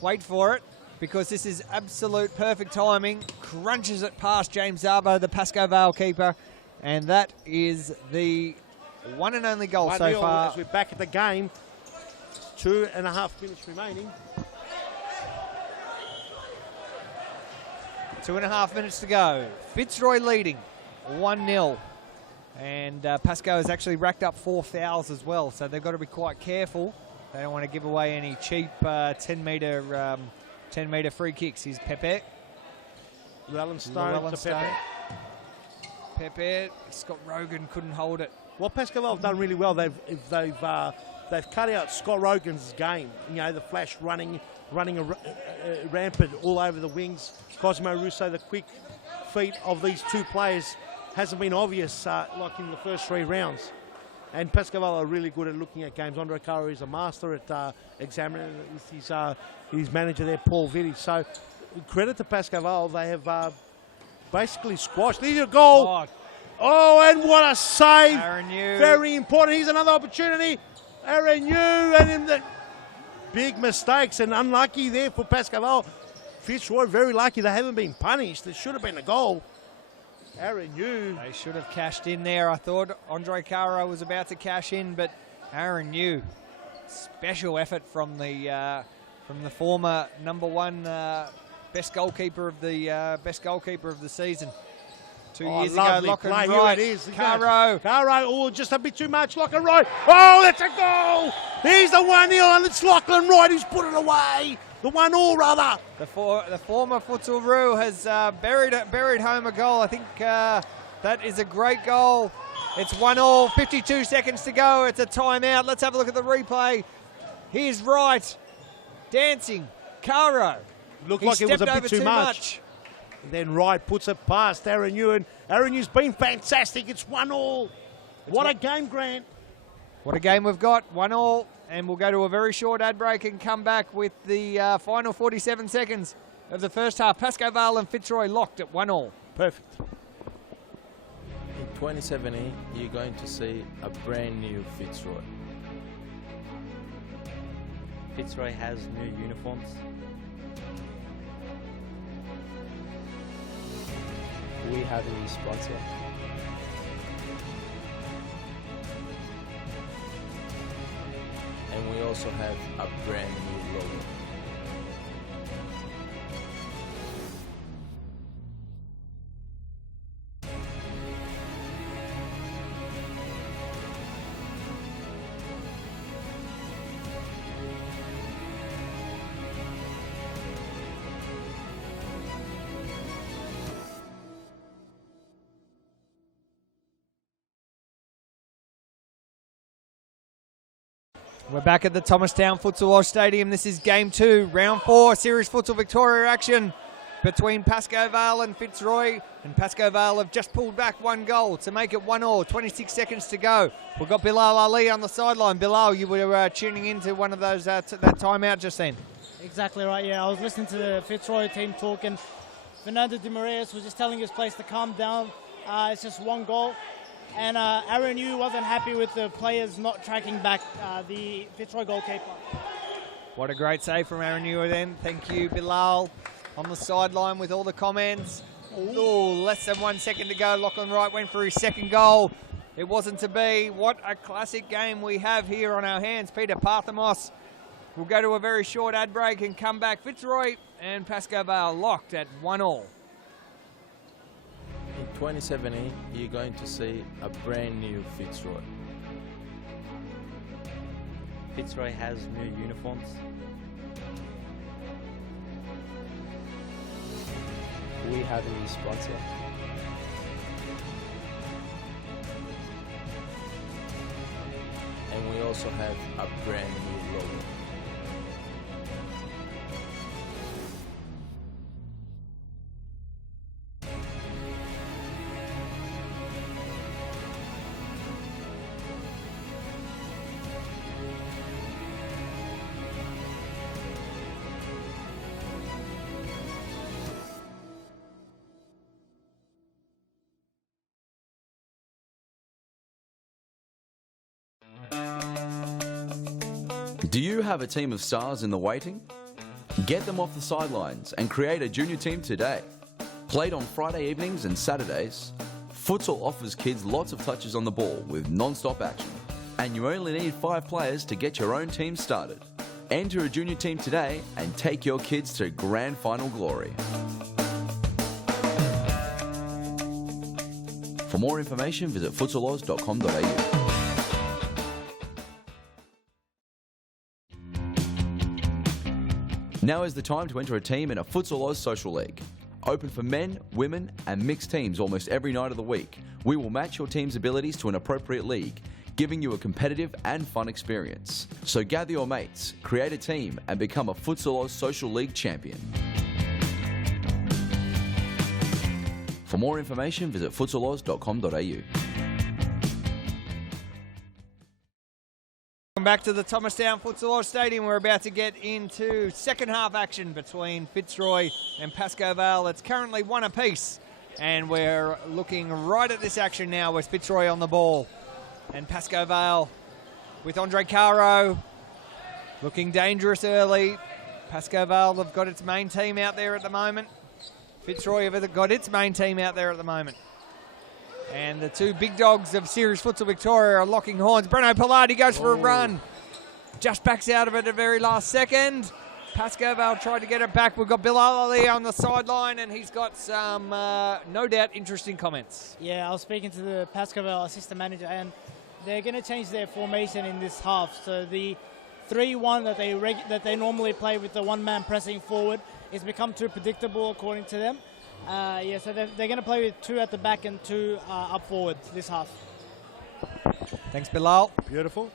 wait for it, because this is absolute perfect timing, crunches it past James Zabo, the Pascoe Vale keeper, and that is the one and only goal so far. As we're back at the game, 2.5 minutes remaining. 2.5 minutes to go. Fitzroy leading 1-0. And Pascoe has actually racked up 4 fouls as well, so they've got to be quite careful. They don't want to give away any cheap 10-metre free kicks. Here's Pepe. Llewellyn Stone to Pepe. Pepe. Scott Rogan couldn't hold it. Well, Pascoe have done really well. They've cut out Scott Rogan's game. The flash running rampant all over the wings. Cosimo Russo, the quick feet of these two players hasn't been obvious like in the first 3 rounds. And Pascoe are really good at looking at games. Andre Cara is a master at examining it with his manager there, Paul Vitti. So credit to Pascoe. They have basically squashed. There's a goal. Oh, and what a save. Aaron Yu. Very important. Here's another opportunity. Aaron Yu and the big mistakes and unlucky there for Pascoe. Fitzroy very lucky they haven't been punished. There should have been a goal. Aaron Yu. They should have cashed in there. I thought Andre Caro was about to cash in, but Aaron Yu. Special effort from the former #1 best goalkeeper of the season. 2 years ago, lock and right. Here it is. Caro. Oh, just a bit too much. Lachlan Wright. Oh, that's a goal. Here's the 1-0, and it's Lachlan Wright who's put it away. The 1-1 rather. The former Futsal Roo has buried home a goal. I think that is a great goal. It's 1-1, 52 seconds to go. It's a timeout. Let's have a look at the replay. Here's Wright dancing. Caro. Looked like it was a bit too much. Then Wright puts it past Aaron Yu, and Aaron Yu's been fantastic. It's 1-1. What a game, Grant. What a game we've got. 1-1, and we'll go to a very short ad break and come back with the final 47 seconds of the first half. Pascoe Vale and Fitzroy locked at 1-1. Perfect. In 2017, you're going to see a brand new Fitzroy. Fitzroy has new uniforms. We have a new sponsor. And we also have a brand new logo. We're back at the Thomastown Futsal Oz Stadium. This is Game 2, Round 4, Series Futsal Victoria action between Pascoe Vale and Fitzroy. And Pascoe Vale have just pulled back 1 goal to make it 1-1, 26 seconds to go. We've got Bilal Ali on the sideline. Bilal, you were tuning into one of those that timeout just then. Exactly right, yeah. I was listening to the Fitzroy team talk, and Fernando de Moraes was just telling his players to calm down. It's just 1 goal. And Aaron Yu wasn't happy with the players not tracking back the Fitzroy goalkeeper. What a great save from Aaron Yu then. Thank you, Bilal, on the sideline with all the comments. Oh, less than 1 second to go. Lachlan Wright went for his 2nd goal. It wasn't to be. What a classic game we have here on our hands. Peter Parthamos. We'll go to a very short ad break and come back. Fitzroy and Pascoe Vale locked at 1-1. In 2017, you're going to see a brand new Fitzroy. Fitzroy has new uniforms. We have a new sponsor. And we also have a brand new logo. Do you have a team of stars in the waiting? Get them off the sidelines and create a junior team today. Played on Friday evenings and Saturdays, futsal offers kids lots of touches on the ball with non-stop action. And you only need 5 players to get your own team started. Enter a junior team today and take your kids to grand final glory. For more information, visit futsaloz.com.au. Now is the time to enter a team in a Futsal Oz Social League. Open for men, women and mixed teams almost every night of the week. We will match your team's abilities to an appropriate league, giving you a competitive and fun experience. So gather your mates, create a team and become a Futsal Oz Social League champion. For more information, visit futsaloz.com.au. Welcome back to the Thomastown Futsal Oz Stadium. We're about to get into second half action between Fitzroy and Pascoe Vale. It's currently 1 apiece, and we're looking right at this action now with Fitzroy on the ball. And Pascoe Vale with Andre Caro looking dangerous early. Pascoe Vale have got its main team out there at the moment. Fitzroy have got its main team out there at the moment. And the two big dogs of Series Futsal Victoria are locking horns. Breno Pillardi goes for a run. Just backs out of it at the very last second. Pascoe Vale tried to get it back. We've got Bill Ali on the sideline, and he's got some, no doubt, interesting comments. Yeah, I was speaking to the Pascoe Vale assistant manager, and they're going to change their formation in this half. So the 3-1 that they normally play with the one-man pressing forward has become too predictable, according to them. So they're going to play with 2 at the back and 2 up forward this half. Thanks, Bilal. Beautiful.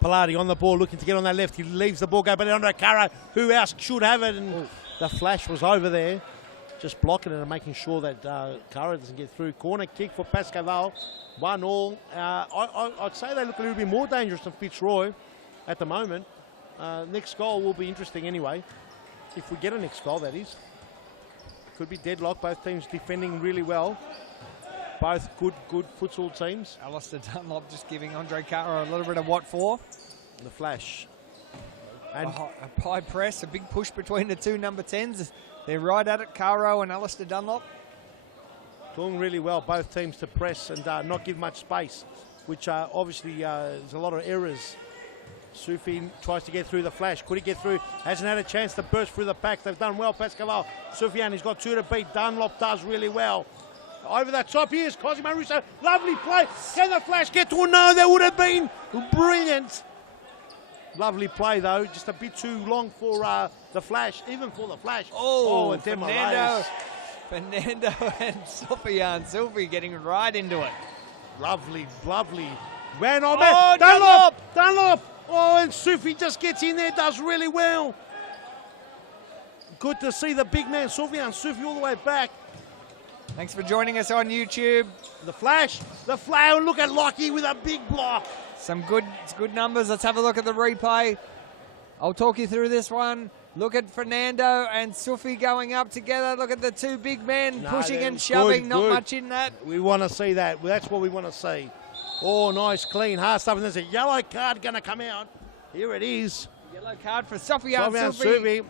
Pillardi on the ball, looking to get on that left. He leaves the ball go, but under Cara, who else should have it? And the flash was over there, just blocking it and making sure that Cara doesn't get through. Corner kick for Pascoe Vale, 1-1. I'd say they look a little bit more dangerous than Fitzroy at the moment. Next goal will be interesting anyway, if we get a next goal, that is. Could be deadlock, both teams defending really well. Both good futsal teams. Alistair Dunlop just giving Andre Caro a little bit of what for. The flash. And a high press, a big push between the two number 10s. They're right at it, Caro and Alistair Dunlop. Doing really well, both teams, to press and not give much space, which obviously there's a lot of errors. Sufi tries to get through the flash. Could he get through? Hasn't had a chance to burst through the pack. They've done well, Pascoe Vale. Sufian, he's got 2 to beat. Dunlop does really well. Over the top, here's Cosimo Russo. Lovely play. Can the flash get to? No, that would have been brilliant. Lovely play, though. Just a bit too long for the flash, even for the flash. Oh, and Fernando and Sufian. Sylvie getting right into it. Lovely. Ran on Oh, man. Dunlop. Oh, and Sufi just gets in there, does really well. Good to see the big man, Sufi all the way back. Thanks for joining us on YouTube. The flash, look at Lockie with a big block. Some good numbers. Let's have a look at the replay. I'll talk you through this one. Look at Fernando and Sufi going up together. Look at the two big men pushing and shoving. Not much in that. We want to see that. That's what we want to see. Oh, nice, clean, hard stuff. And there's a yellow card going to come out. Here it is. Yellow card for Sofian Sufi.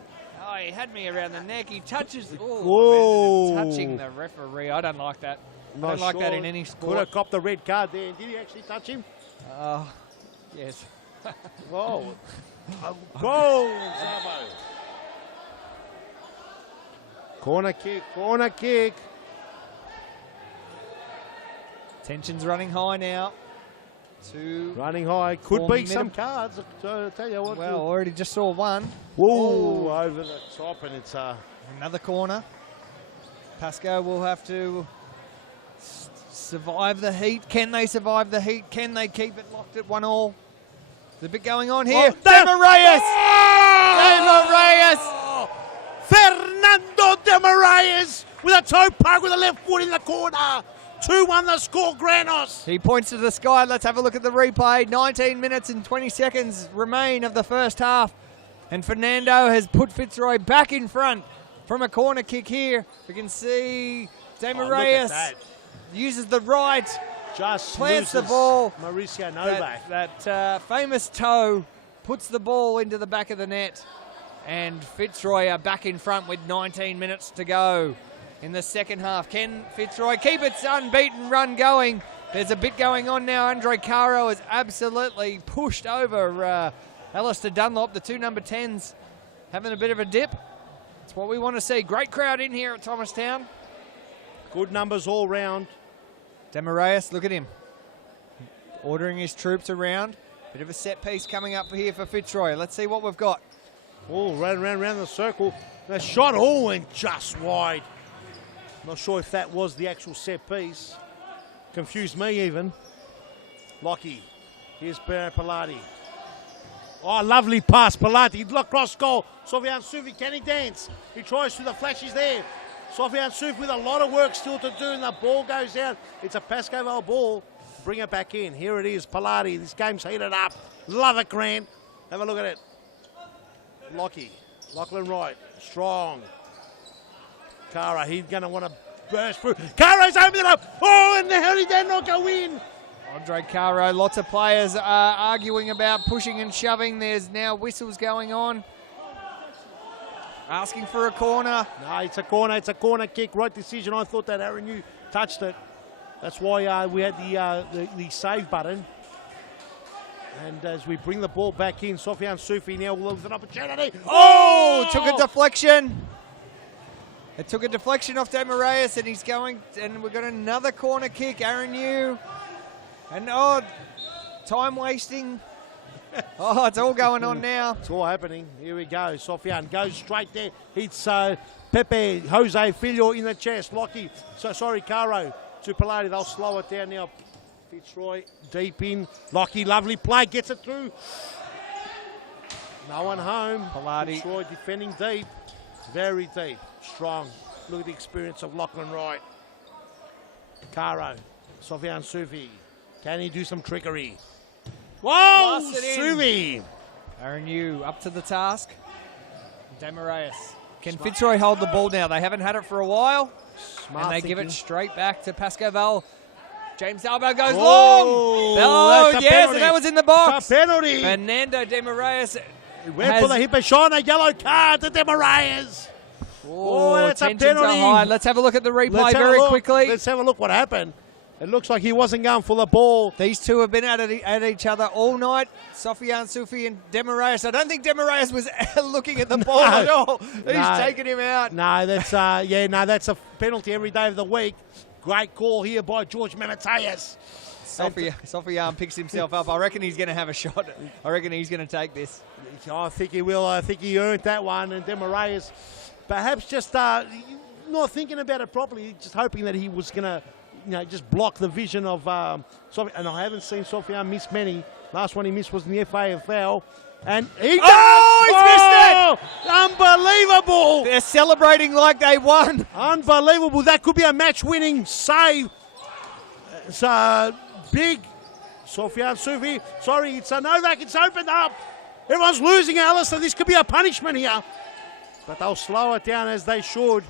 Oh, he had me around the neck. He touches. Whoa. Touching the referee. I don't like that. I don't like that in any sport. Could have copped the red card there. Did he actually touch him? Yes. Whoa. Goal, Sabo. Corner kick. Tension's running high now. Running high. Could be some cards. So I'll tell you what. Well, already just saw one. Whoa, over the top, and it's another corner. Pascoe will have to survive the heat. Can they survive the heat? Can they keep it locked at 1-1? There's a bit going on here. Demarayas! Fernando Demarayas with a toe poke with a left foot in the corner. 2-1 the score, Granos. He points to the sky. Let's have a look at the replay. 19 minutes and 20 seconds remain of the first half. And Fernando has put Fitzroy back in front from a corner kick here. We can see Demarayas uses the right Just plants the loses ball. Mauricio Novak. That famous toe puts the ball into the back of the net. And Fitzroy are back in front with 19 minutes to go in the second half. Can Fitzroy keep its unbeaten run going? There's a bit going on now. Andre Caro has absolutely pushed over Alistair Dunlop, the two number 10s, having a bit of a dip. That's what we want to see. Great crowd in here at Thomastown. Good numbers all round. Demarius, look at him. Ordering his troops around. Bit of a set piece coming up here for Fitzroy. Let's see what we've got. Oh, round the circle. The shot, oh, and just wide. Not sure if that was the actual set piece. Confused me even. Lockie. Here's Pilati. Oh, lovely pass. Pilati, cross goal. Sofian Sufi, can he dance? He tries to the flashes there. Sofian Sufi with a lot of work still to do, and the ball goes out. It's a Pascoe ball. Bring it back in. Here it is, Pilati. This game's heated up. Love it, Grant. Have a look at it. Lachlan Wright, strong. Cara, he's going to want to burst through. Cara's opened it up. Oh, and how did that not go in? Andre Caro, lots of players are arguing about pushing and shoving. There's now whistles going on. Asking for a corner. No, it's a corner. It's a corner kick. Right decision. I thought that Aaron Yu touched it. That's why we had the save button. And as we bring the ball back in, Sofian Sufi now with an opportunity. Oh, took a deflection. It took a deflection off Demarius, and he's going, and we've got another corner kick. Aaron Yu. And time wasting. Oh, it's all going on now. It's all happening. Here we go. Sofian goes straight there. Hits Pepe, Jose Filho in the chest. Lockie, Caro to Pilati. They'll slow it down now. Fitzroy deep in. Lockie, lovely play, gets it through. No one home. Pilati. Fitzroy defending deep. Very deep. Strong. Look at the experience of Lachlan Wright. Caro. Sofian Sufi. Can he do some trickery? Whoa! Sufi! Aaron Yu up to the task. Demarius. Can Fitzroy hold the ball now? They haven't had it for a while. Smart and they thinking. give it straight back to Pascoe. James Albo goes Whoa, long. Oh, that's a yes, penalty. and that was in the box. It's a penalty. Fernando Demarius. He went for the hip and shot, a yellow card to Demarius. Oh, that's a tensions are penalty. high. Let's have a look at the replay very quickly. Let's have a look what happened. It looks like he wasn't going for the ball. These two have been at each other all night. Sofian Sufi and Demarius. I don't think Demarius was looking at the ball at all. He's taken him out. No, that's that's a penalty every day of the week. Great call here by George Memetias. Sofian picks himself up. I reckon he's going to have a shot. I reckon he's going to take this. I think he will. I think he earned that one. And Demarius perhaps just not thinking about it properly, just hoping that he was going to just block the vision of Sofian. And I haven't seen Sofian miss many. Last one he missed was in the FAFL. And he he's missed it! Unbelievable! They're celebrating like they won. Unbelievable. That could be a match-winning save. It's big. Sofian Sufi. Sorry, it's a Novak. It's opened up. Everyone's losing, Alistair. This could be a punishment here. But they'll slow it down as they should.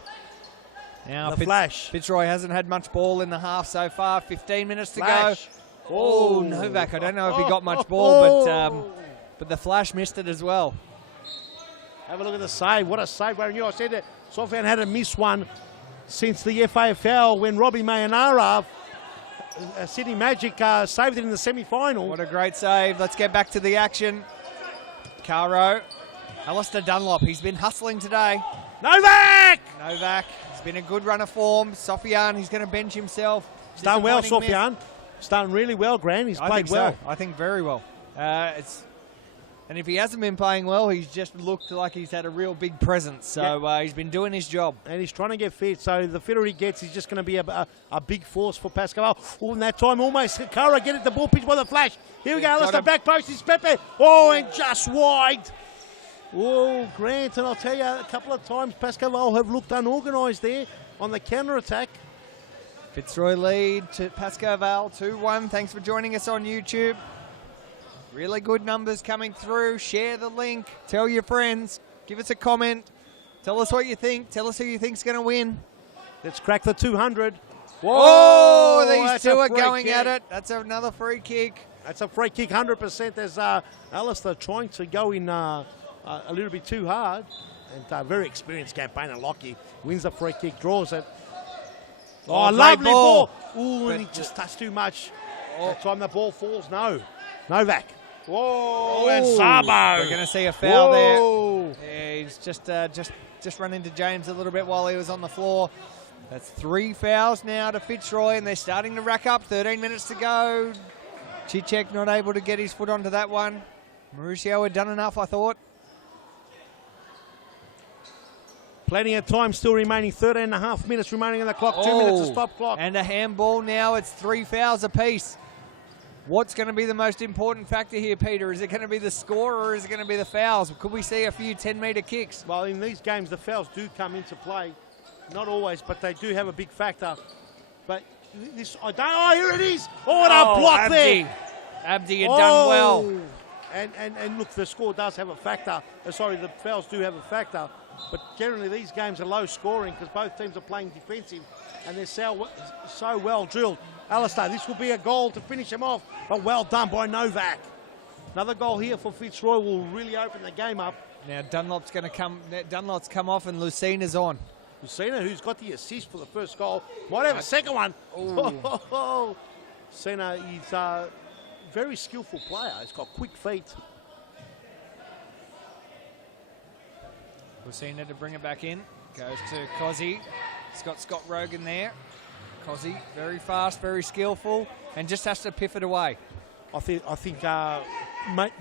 Now, Flash. Fitzroy hasn't had much ball in the half so far. 15 minutes to Flash. go. Oh, Novak. I don't know if he got much ball, but the flash missed it as well. Have a look at the save. What a save. I said that Sofian had to miss one since the FAFL when Robbie Mayanara, Sydney Magic, saved it in the semi-final. What a great save. Let's get back to the action. Caro. Alistair Dunlop. He's been hustling today. Novak! It's been a good run of form. Sofian, he's going to bench himself. He's done well, Sofian. He's done really well, Grant. He's played well. I think very well. And if he hasn't been playing well, he's just looked like he's had a real big presence. So he's been doing his job. And he's trying to get fit. So the fitter he gets, he's just going to be a big force for Pascoe. Oh, and that time almost Cara get it the ball pitch by the flash. Here we go. Let's the back post is Pepe. Oh, and just wide. Oh, Grant, and I'll tell you, a couple of times Pascoe have looked unorganised there on the counter-attack. Fitzroy lead to Pascoe 2-1. Thanks for joining us on YouTube. Really good numbers coming through. Share the link. Tell your friends. Give us a comment. Tell us what you think. Tell us who you think's going to win. Let's crack the 200. Oh, these that's two a are free going kick. at it. That's another free kick. That's a free kick, 100%. There's Alistair trying to go in a little bit too hard. And very experienced campaigner, Lockie, wins the free kick, draws it. Oh, great lovely ball. ball. Ooh, and he just touched too much. That time the ball falls. No. Novak. Whoa, and Sabo. We're going to see a foul Whoa. there. Yeah, he's just run into James a little bit while he was on the floor. That's 3 fouls now to Fitzroy, and they're starting to rack up. 13 minutes to go. Cicek not able to get his foot onto that one. Mauricio had done enough, I thought. Plenty of time still remaining. 13 and a half minutes remaining on the clock. 2 minutes to stop clock. And a handball now. It's 3 fouls apiece. What's going to be the most important factor here, Peter? Is it going to be the score or is it going to be the fouls? Could we see a few 10-metre kicks? Well, in these games, the fouls do come into play. Not always, but they do have a big factor. But this, I don't. Oh, here it is. Oh, what a block there. Abdi had done well. And look, the score does have a factor. Sorry, the fouls do have a factor. But generally, these games are low scoring because both teams are playing defensive and they're so well drilled. Alistair, this will be a goal to finish him off, but well done by Novak. Another goal here for Fitzroy will really open the game up. Now Dunlop's going to come. Dunlop's come off and Lucina's on. Lucina, who's got the assist for the first goal, might have a second one. Lucina is a very skillful player. He's got quick feet. Lucina to bring it back in. Goes to Cozzy. He's got Scott Rogan there. Cozzy, very fast, very skillful, and just has to piff it away. I think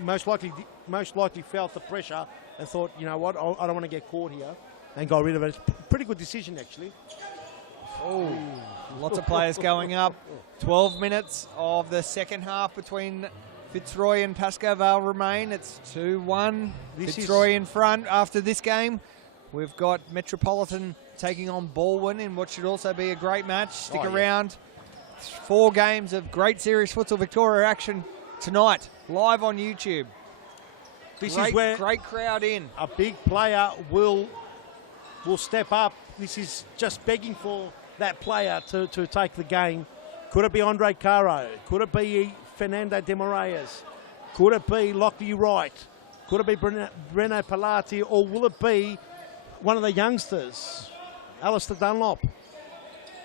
most likely felt the pressure and thought, you know what, I don't want to get caught here, and got rid of it. It's a pretty good decision, actually. Oh, lots of players going up. 12 minutes of the second half between Fitzroy and Pascoe Vale remain. It's 2-1. Fitzroy in front after this game. We've got Metropolitan taking on Baldwin in what should also be a great match. Stick around. 4 games of great series futsal Victoria action tonight, live on YouTube. This is where great crowd in. A big player will step up. This is just begging for that player to take the game. Could it be Andre Caro? Could it be Fernando de Moraes? Could it be Lockie Wright? Could it be Breno Pilati? Or will it be one of the youngsters? Alistair Dunlop,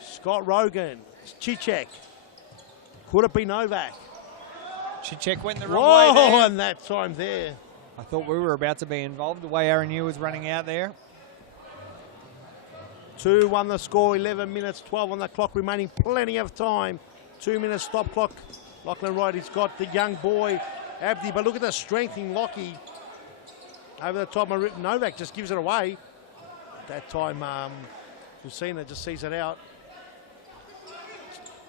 Scott Rogan, Cicek. Could it be Novak? Cicek went the wrong way there. And that time there. I thought we were about to be involved, the way Aaron Yu was running out there. 2-1 the score, 11 minutes, 12 on the clock, remaining plenty of time. 2 minutes stop clock. Lachlan Wright, he's got the young boy, Abdi, but look at the strength in Lockie. Over the top, Novak just gives it away. That time, Lucina just sees it out.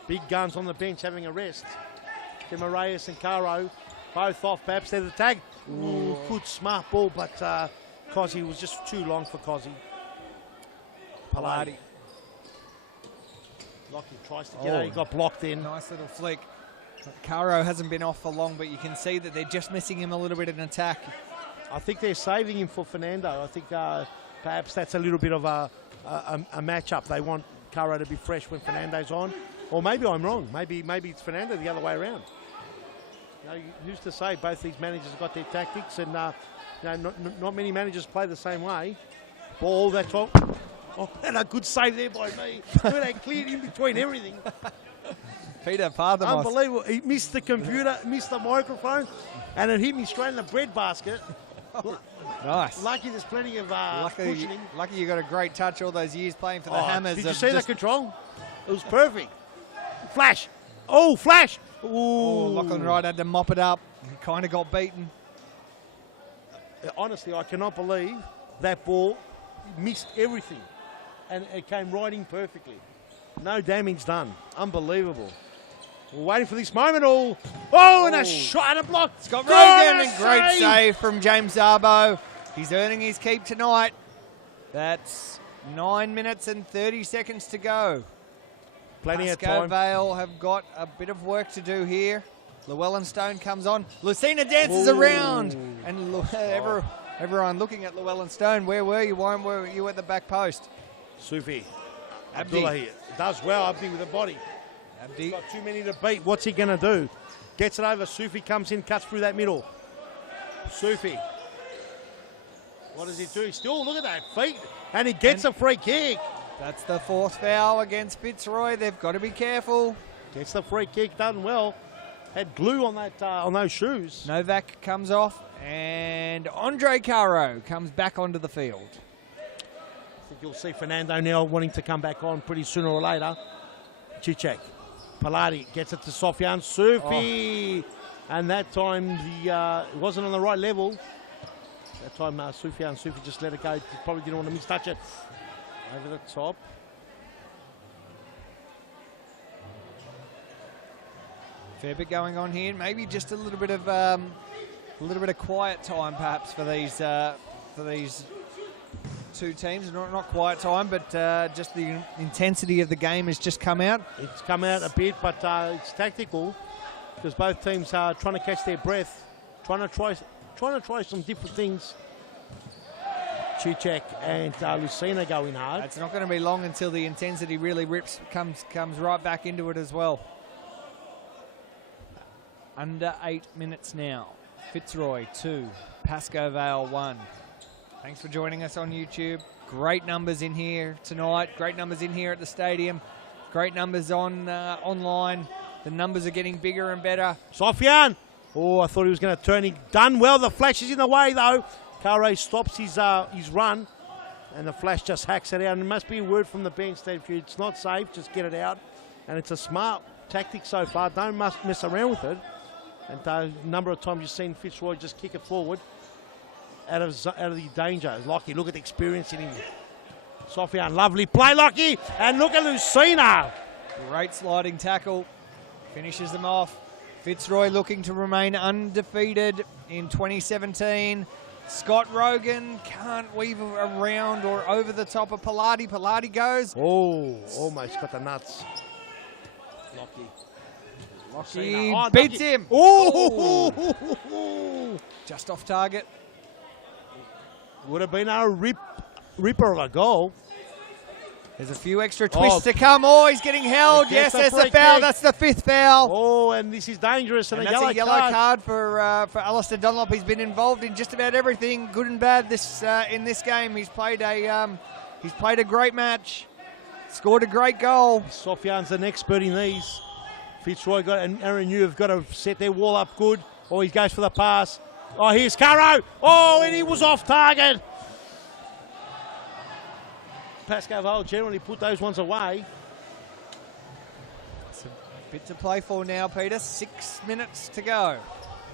Big guns on the bench having a rest. Demaraeus and Caro, both off. Perhaps they're the tag. Ooh, good smart ball, but Cozzy was just too long for Cozzy. Pilati. Lockie tries to get out. He got blocked in. Nice little flick. Caro hasn't been off for long, but you can see that they're just missing him a little bit in attack. I think they're saving him for Fernando. I think perhaps that's a little bit of a matchup. They want Caro to be fresh when Fernando's on. Or maybe I'm wrong. Maybe it's Fernando the other way around. You know, who's to say? Both these managers have got their tactics, and not many managers play the same way. Ball, that's all. Oh, and a good save there by me. They cleared in between everything. Peter Parthamos. Unbelievable. He missed the computer, missed the microphone, and it hit me straight in the bread basket. Nice. Lucky there's plenty of cushioning. Lucky you got a great touch all those years playing for the Hammers. Did you see the control? It was perfect. Flash. Oh, flash. Ooh. Oh, Lachlan Wright had to mop it up. He kind of got beaten. Honestly, I cannot believe that ball missed everything. And it came right in perfectly. No damage done. Unbelievable. We're waiting for this moment. And a shot and a block. Scott Rogan, and great save from James Zarbo. He's earning his keep tonight. That's 9 minutes and 30 seconds to go. Plenty of Pascoe time. Vale have got a bit of work to do here. Llewellyn Stone comes on. Lucina dances around. And everyone looking at Llewellyn Stone. Where were you? Why were you at the back post? Sufi. Abdi does well. Abdi with the body. He's got too many to beat. What's he going to do? Gets it over. Sufi comes in, cuts through that middle. Sufi. What does he do? Still, look at that feet. And he gets a free kick. That's the 4th foul against Fitzroy. They've got to be careful. Gets the free kick, done well. Had glue on that on those shoes. Novak comes off, and Andre Caro comes back onto the field. I think you'll see Fernando now wanting to come back on pretty sooner or later. Cicek. Paladi gets it to Sofian Sufi. And that time it wasn't on the right level. That time Sofian Sufi just let it go. He probably didn't want to mistouch it. Over the top. Fair bit going on here. Maybe just a little bit of quiet time, perhaps, for these two teams. Not quiet time, but just the intensity of the game has just come out. It's come out a bit, but it's tactical because both teams are trying to catch their breath, trying to try some different things. Cicek and Lucina going hard. It's not going to be long until the intensity really comes right back into it as well. Under 8 minutes now. Fitzroy 2, Pascoe Vale 1. Thanks for joining us on YouTube. Great numbers in here tonight. Great numbers in here at the stadium. Great numbers on online. The numbers are getting bigger and better. Sofian. Oh, I thought he was going to turn. He done well. The flash is in the way though. Kare stops his run, and the flash just hacks it out. And it must be a word from the bench that if it's not safe, just get it out. And it's a smart tactic so far. Don't mess around with it. And a number of times you've seen Fitzroy just kick it forward out of the danger. Lockie, look at the experience in him. Sofian, lovely play, Lockie. And look at Lucina. Great sliding tackle. Finishes them off. Fitzroy looking to remain undefeated in 2017. Scott Rogan can't weave around or over the top of Paladi. Paladi goes. Oh, almost got the nuts. Lockie beats him. Oh! Just off target. Would have been a ripper of a goal. There's a few extra twists to come. Oh, he's getting held. Yes, there's the foul. Kick. That's the 5th foul. Oh, and this is dangerous. And that's a yellow card for Alistair Dunlop. He's been involved in just about everything, good and bad, in this game. He's played a great match. Scored a great goal. Sofian's an expert in these. Fitzroy and Aaron Yu have got to set their wall up good. Oh, he goes for the pass. Oh, here's Caro. Oh, and he was off target. Pascoe Vale generally put those ones away. It's a bit to play for now, Peter. 6 minutes to go.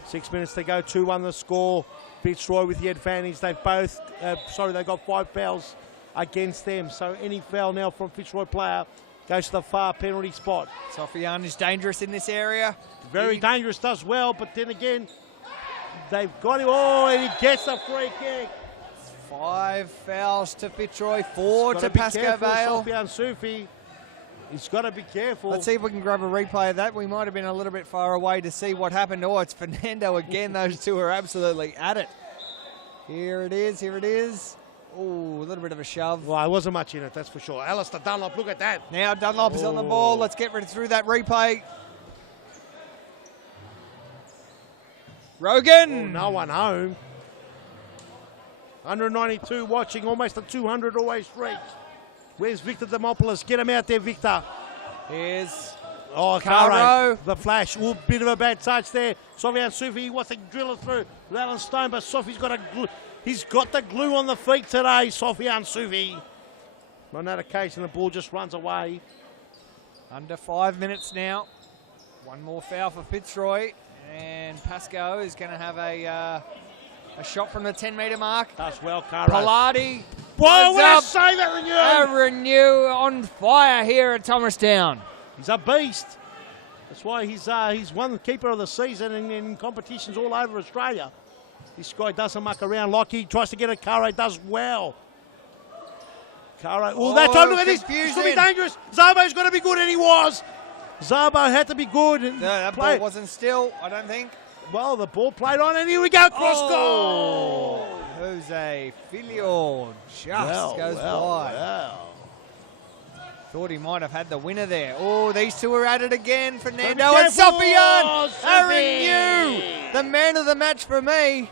6 minutes to go. 2-1 the score. Fitzroy with the advantage. They've both, they've got 5 fouls against them. So any foul now from Fitzroy player goes to the far penalty spot. Sofian is dangerous in this area. Very dangerous, does well, but then again, they've got him. Oh, and he gets a free kick. 5 fouls to Fitzroy, 4 to Pascoe Vale. Sofian Sufi, he's got to be careful. Let's see if we can grab a replay of that. We might have been a little bit far away to see what happened. Oh, it's Fernando again. Those two are absolutely at it. Here it is. Oh, a little bit of a shove. Well, there wasn't much in it, that's for sure. Alistair Dunlop, look at that. Now Dunlop is on the ball. Let's get ready through that replay. Rogan. Oh, no one home. 192 watching, almost a 200 away streak. Where's Victor Demopoulos? Get him out there, Victor. Here's Caro. The flash. Ooh, bit of a bad touch there. Sofian Sufi wants to drill it through. Alan Stone, but Sofi's got he's got the glue on the feet today, Sofian Sufi. On that occasion, the ball just runs away. Under 5 minutes now. One more foul for Fitzroy. And Pascoe is going to have a shot from the 10-metre mark. Does well, Caro. Paladi. Whoa, what a save, Aaron Yu! Aaron Yu on fire here at Thomastown. He's a beast. That's why he's won the keeper of the season in competitions all over Australia. This guy doesn't muck around. Lockie tries to get a Caro, does well. Caro, that time, look at this. It's going to be dangerous. Zabo's got to be good, and he was. Zabo had to be good. No, that ball wasn't still, I don't think. Well, the ball played on, and here we go, cross goal. Jose Filio just goes wide. Thought he might have had the winner there. Oh, these two are at it again. Fernando Don't be and careful. Sofian. Oh, Aaron Sophie. Yu, the man of the match for me.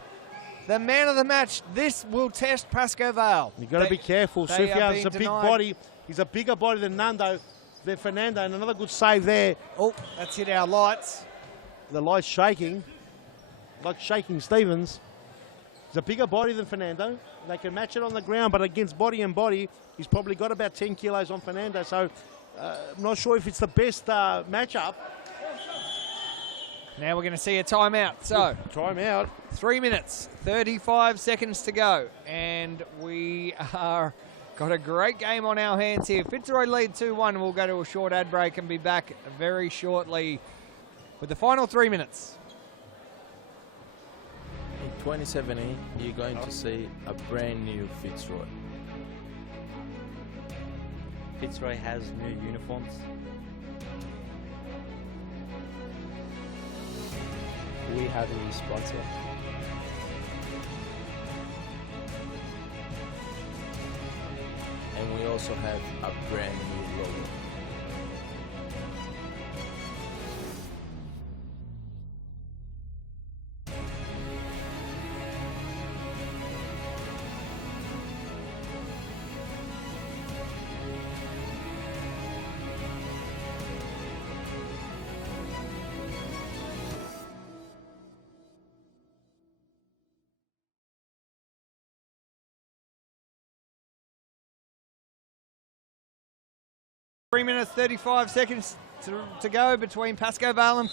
The man of the match. This will test Pascoe Vale. You've got to be careful. they are Sofian's being a big denied. body. He's a bigger body than Fernando, and another good save there. Oh, that's hit our lights. The light's shaking, like shaking Stevens. He's a bigger body than Fernando. They can match it on the ground, but against body and body, he's probably got about 10 kilos on Fernando. So I'm not sure if it's the best matchup. Now we're going to see a timeout. So, Timeout. 3 minutes, 35 seconds to go. And we are got a great game on our hands here. Fitzroy lead 2-1. We'll go to a short ad break and be back very shortly with the final 3 minutes. In 2017, you're going to see a brand new Fitzroy. Fitzroy has new uniforms. We have a new sponsor. And we also have a brand new logo. Three minutes, 35 seconds to go between Pascoe Vale and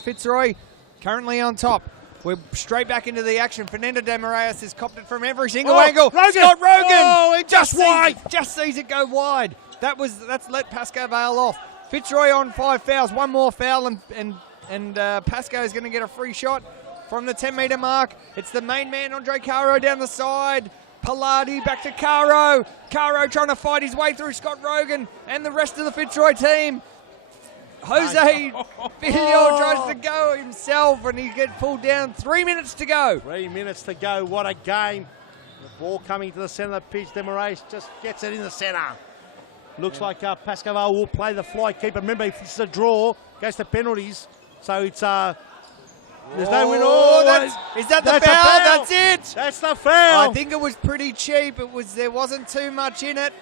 Fitzroy currently on top. We're straight back into the action. Fernando de Moraes has copped it from every single angle. Rogan. Scott Rogan! Oh, it just wide. Just sees it go wide. That's let Pascoe Vale off. Fitzroy on 5 fouls. One more foul and Pascoe is going to get a free shot from the 10-metre mark. It's the main man, Andre Caro, down the side. Paladi back to Caro. Caro trying to fight his way through Scott Rogan and the rest of the Fitzroy team. Jose Filio tries to go himself and he gets pulled down. 3 minutes to go. 3 minutes to go. What a game. The ball coming to the centre of the pitch. Demarais just gets it in the centre. Looks like Pascoe Vale will play the fly keeper. Remember, if this is a draw, goes to penalties. So it's there's no win. Is that the foul? That's it. That's the foul. I think it was pretty cheap. There wasn't too much in it.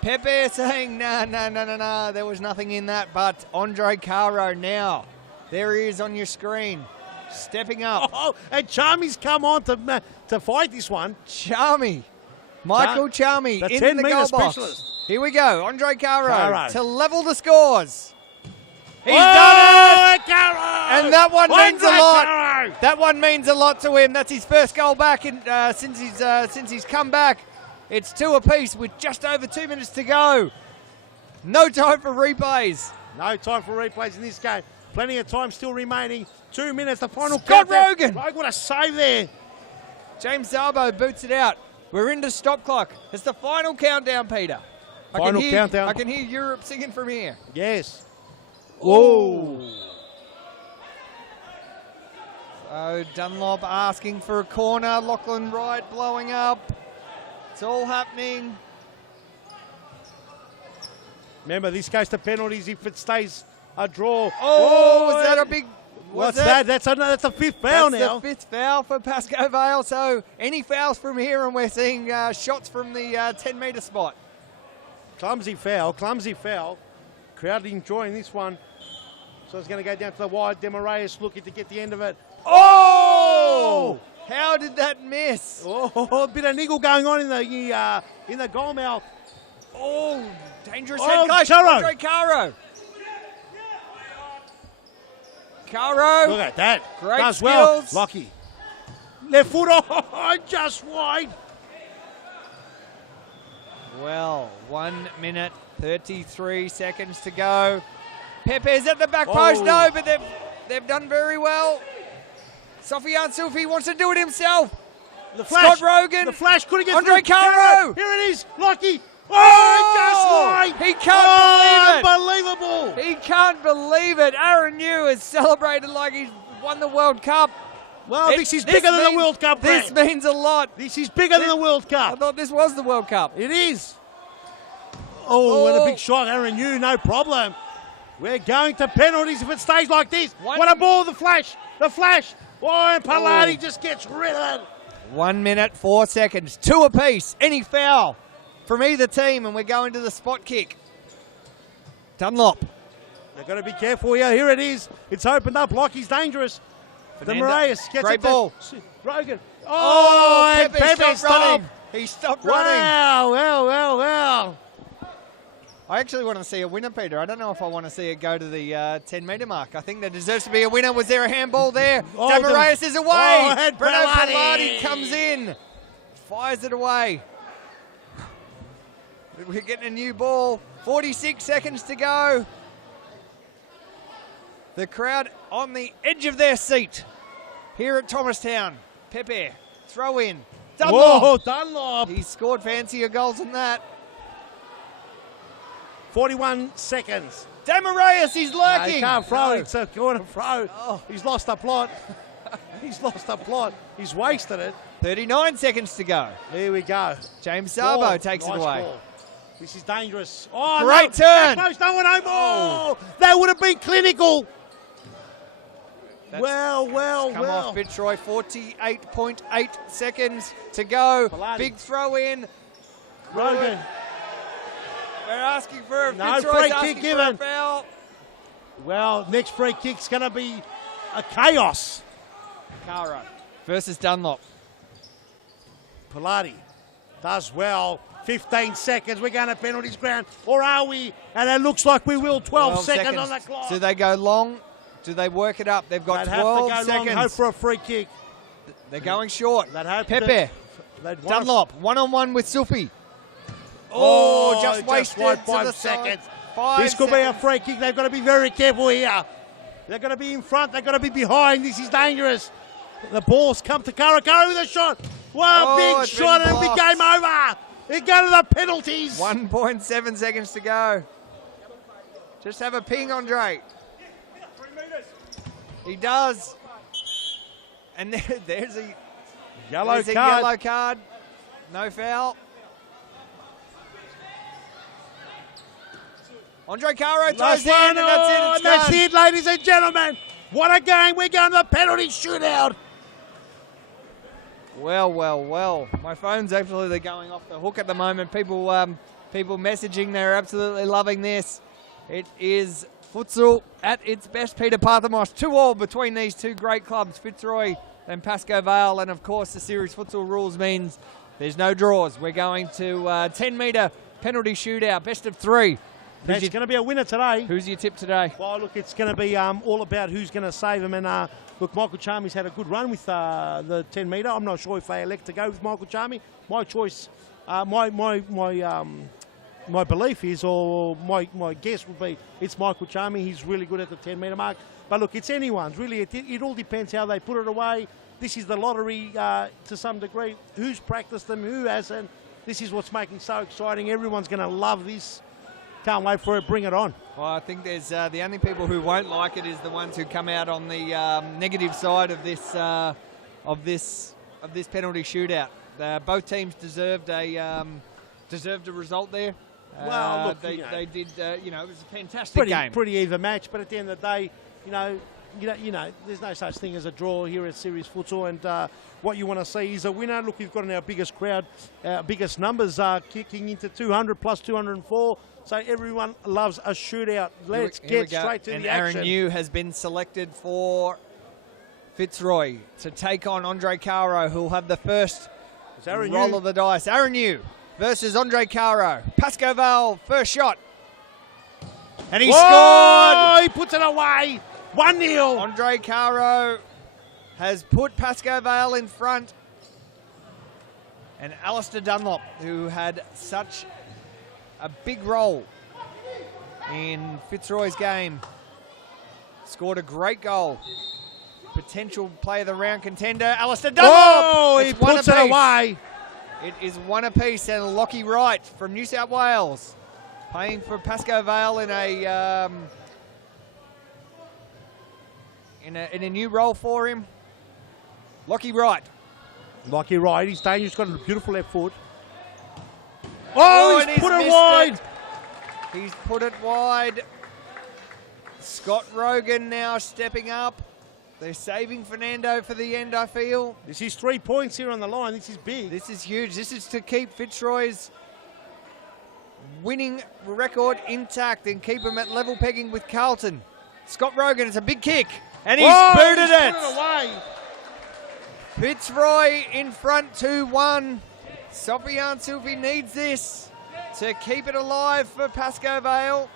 Pepe saying, no, there was nothing in that. But Andre Caro now, there he is on your screen, stepping up. Oh, and Charmy's come on to fight this one. Charmy, Michael Charmy the in the 10-metre goal box. specialist. Here we go, Andre Caro Caro. to level the scores. He's done it! Caro! And that one means a lot. Caro! That one means a lot to him. That's his first goal back since he's come back. It's 2 apiece with just over 2 minutes to go. No time for replays. No time for replays in this game. Plenty of time still remaining. 2 minutes, the final Scott countdown. Rogan. What a save there. James Zabo boots it out. We're into stop clock. It's the final countdown, Peter. Final countdown. I can hear Europe singing from here. Yes. Whoa. So Dunlop asking for a corner. Lachlan Wright blowing up. It's all happening. Remember, this goes to penalties if it stays a draw. Oh, was that a big... What's that? That's a fifth foul That's now. the 5th foul for Pascoe Vale. So any fouls from here and we're seeing shots from the 10-metre spot. Clumsy foul. Crowd enjoying this one. So it's going to go down to the wide. Demarais looking to get the end of it. Oh! How did that miss? Oh, a bit of niggle going on in the goal mouth. Oh, dangerous Oh, head clash. Caro. Andre Caro. Caro. Look at that. Great Does well. skills. Lucky. Left foot. Oh, just wide. Well, 1 minute, 33 seconds to go. Pepe's at the back post. No, but they've done very well. Sofian Sufi wants to do it himself. The flash. Scott Rogan. The flash couldn't get Andre through. Caro. Here it is. Lucky. Oh, just wide. He can't believe it. Unbelievable. He can't believe it. Aaron Yu has celebrated like he's won the World Cup. Well, this is bigger than the World Cup, This means a lot. This is bigger than the World I Cup. thought this was the World Cup. It is. Oh, and a big shot, Aaron Yu, no problem. We're going to penalties if it stays like this. What a ball, the flash. Oh, and Palati just gets rid of it. 1 minute, 4 seconds. 2 apiece. Any foul from either team, and we're going to the spot kick. Dunlop. They've got to be careful here. Here it is. It's opened up. Lockie's dangerous. The Moraes gets great it ball. Rogan. Oh, and Pepe stopped. He stopped running. Wow, well. I actually want to see a winner, Peter. I don't know if I want to see it go to the 10-metre mark. I think there deserves to be a winner. Was there a handball there? Oh, Damarais is away. Oh, Bruno Palati comes in. Fires it away. We're getting a new ball. 46 seconds to go. The crowd on the edge of their seat here at Thomastown. Pepe, throw in. Dunlop. Whoa, Dunlop. He scored fancier goals than that. 41 seconds. Damarais, he's lurking. No, he can't throw. No. It's a corner throw. Oh. He's lost a plot. He's wasted it. 39 seconds to go. Here we go. James Sabo Ball. takes Nice it away. ball. This is dangerous. Oh, Great no. turn. That close, no one home. Oh, that would have been clinical. That's Well. Come off Fitzroy, 48.8 seconds to go. Palati. Big throw in. Rogan. We're asking for a No Fitzroy's free asking kick for a given. foul. Well, next free kick's going to be a chaos. Caro versus Dunlop. Palati does well. 15 seconds. We're going to penalties ground. Or are we? And it looks like we will. 12 seconds on the clock. Do they go long? Do they work it up? They've got They'd 12 have to go seconds. long, hope for a free kick. They're going short. They'd hope Pepe. They'd want Dunlop, one-on-one with Sufi. Oh, just wasted wide to 5 the seconds. side. 5 This could seconds. be a free kick. They've got to be very careful here. They're going to be in front. They've got to be behind. This is dangerous. The ball's come to Kara. Kara with a shot. Wow, Oh, big it's shot been and a big blocked. game over. They go to the penalties. 1.7 seconds to go. Just have a ping, Andre. He does. And there's a Yellow there's card. a yellow card. No foul. Andre Caro throws Last in, one. and that's it. It's That's done. it, ladies and gentlemen. What a game. We're going to the penalty shootout. Well. My phone's absolutely going off the hook at the moment. People messaging, they're absolutely loving this. It is futsal at its best. Peter Parthamos, 2-2 between these two great clubs, Fitzroy and Pascoe Vale. And of course, the series futsal rules means there's no draws. We're going to 10-metre penalty shootout, best of 3. There's going to be a winner today. Who's your tip today? Well, look, it's going to be all about who's going to save him. And look, Michael Charmy's had a good run with the 10-metre. I'm not sure if they elect to go with Michael Charmy. My choice, my belief is, or my guess would be, it's Michael Charmy. He's really good at the 10-metre mark. But look, it's anyone's. Really, it all depends how they put it away. This is the lottery to some degree. Who's practiced them, who hasn't. This is what's making it so exciting. Everyone's going to love this. Can't wait for it. Bring it on. Well, I think there's the only people who won't like it is the ones who come out on the negative side of this penalty shootout. Both teams deserved a result there. Well, look, they did. It was a fantastic game. Pretty even match. But at the end of the day, there's no such thing as a draw here at Series Futsal. And what you want to see is a winner. Look, we've got our biggest crowd, our biggest numbers kicking into 200 plus 204. So everyone loves a shootout. Let's get straight to the action. Aaron Yu has been selected for Fitzroy to take on Andre Caro, who'll have the first roll of the dice. Aaron Yu versus Andre Caro. Pascoe Vale, first shot. And he scored! He puts it away. 1-0. Andre Caro has put Pascoe Vale in front. And Alistair Dunlop, who had such a big role in Fitzroy's game, scored a great goal. Potential player of the round contender, Alistair Dunlop. Oh, he puts it away. It is one apiece, and Lockie Wright from New South Wales playing for Pascoe Vale in a new role for him. Lockie Wright. Lockie Wright, he's dangerous. Got a beautiful left foot. Oh, he's and put it missed wide. it. He's put it wide. Scott Rogan now stepping up. They're saving Fernando for the end, I feel. This is 3 points here on the line. This is big. This is huge. This is to keep Fitzroy's winning record intact and keep him at level pegging with Carlton. Scott Rogan, it's a big kick, and he's booted it. Put it away. Fitzroy in front 2-1. Sofian Silvi needs this to keep it alive for Pascoe Vale.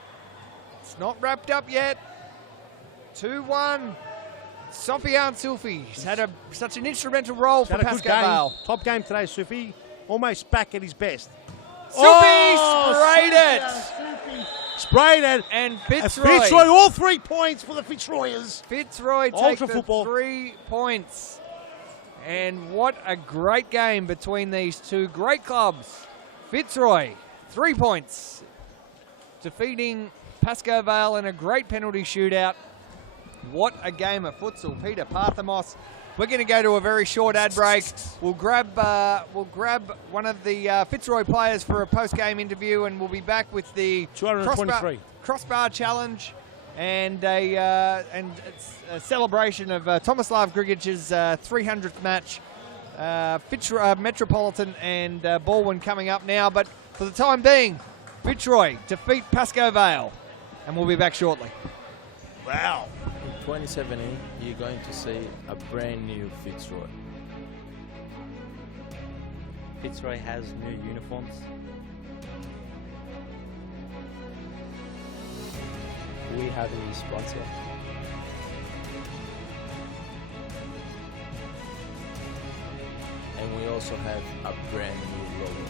It's not wrapped up yet. 2-1. Sofian Silvi has had such an instrumental role for Pascoe Vale. Top game today, Sufi. Almost back at his best. Silvi sprayed it. Sprayed it. And Fitzroy. All 3 points for the Fitzroyers. Fitzroy takes the 3 points. And what a great game between these two great clubs. Fitzroy, 3 points. Defeating Pascoe Vale in a great penalty shootout. What a game of futsal. Peter Parthamos. We're going to go to a very short ad break. We'll grab one of the Fitzroy players for a post-game interview, and we'll be back with the 223 crossbar challenge and a celebration of Tomislav Grigic's 300th match. Metropolitan and Baldwin coming up now, but for the time being, Fitzroy defeat Pascoe Vale, and we'll be back shortly. Wow. In 2017, you're going to see a brand new Fitzroy. Fitzroy has new uniforms. We have a new sponsor. And we also have a brand new logo.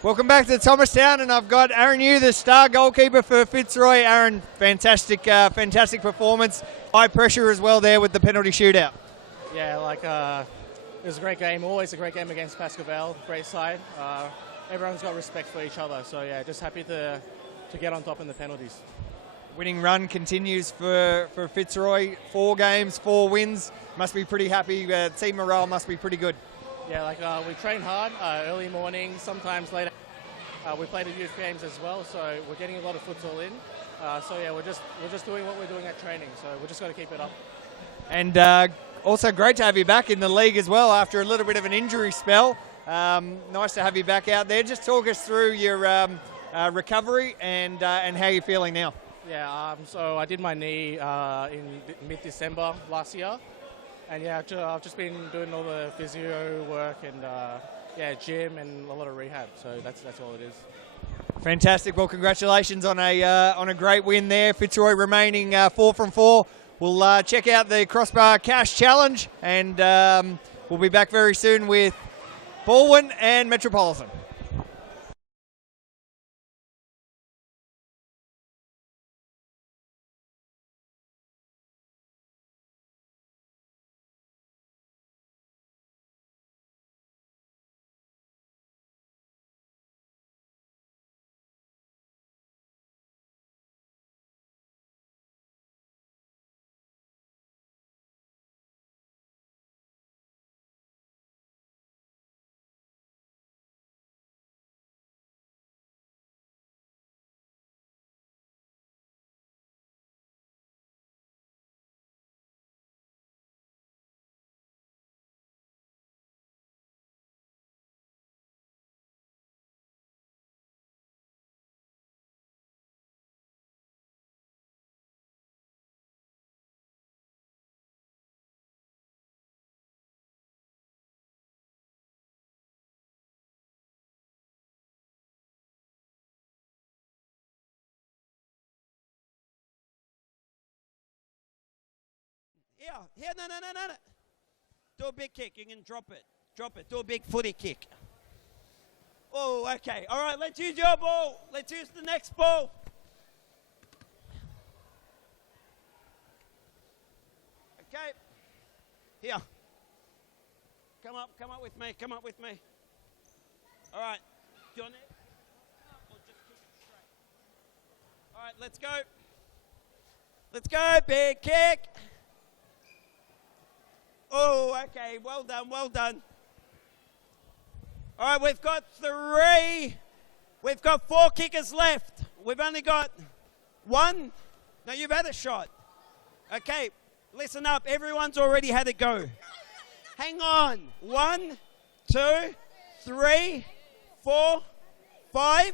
Welcome back to Thomastown, and I've got Aaron Yu, the star goalkeeper for Fitzroy. Aaron, fantastic performance. High pressure as well there with the penalty shootout. Yeah, it was a great game. Always a great game against Pascoe Vale. Great side. Everyone's got respect for each other. So yeah, just happy to get on top in the penalties. Winning run continues for Fitzroy. 4 games, 4 wins. Must be pretty happy. Team morale must be pretty good. Yeah, we train hard, early morning, sometimes late. We play the youth games as well, so we're getting a lot of futsal in. So yeah, we're just doing what we're doing at training. So we're just got to keep it up. And also great to have you back in the league as well after a little bit of an injury spell. Nice to have you back out there. Just talk us through your recovery and how you're feeling now. Yeah, so I did my knee in mid-December last year. And yeah, I've just been doing all the physio work and gym and a lot of rehab. So that's all it is. Fantastic. Well, congratulations on a great win there. Fitzroy remaining 4 from 4. We'll check out the Crossbar Cash Challenge, and we'll be back very soon with Baldwin and Metropolitan. Here, no. Do a big kick. You can drop it. Do a big footy kick. Oh, okay. All right, let's use your ball. Let's use the next ball. Okay. Here. Come up with me. All right. Do you want it? Or just kick it straight? All right, let's go. Let's go. Big kick. Oh, okay. Well done. All right, we've got 3. We've got 4 kickers left. We've only got 1. No, you've had a shot. Okay, listen up. Everyone's already had a go. Hang on. 1, 2, 3, 4, 5.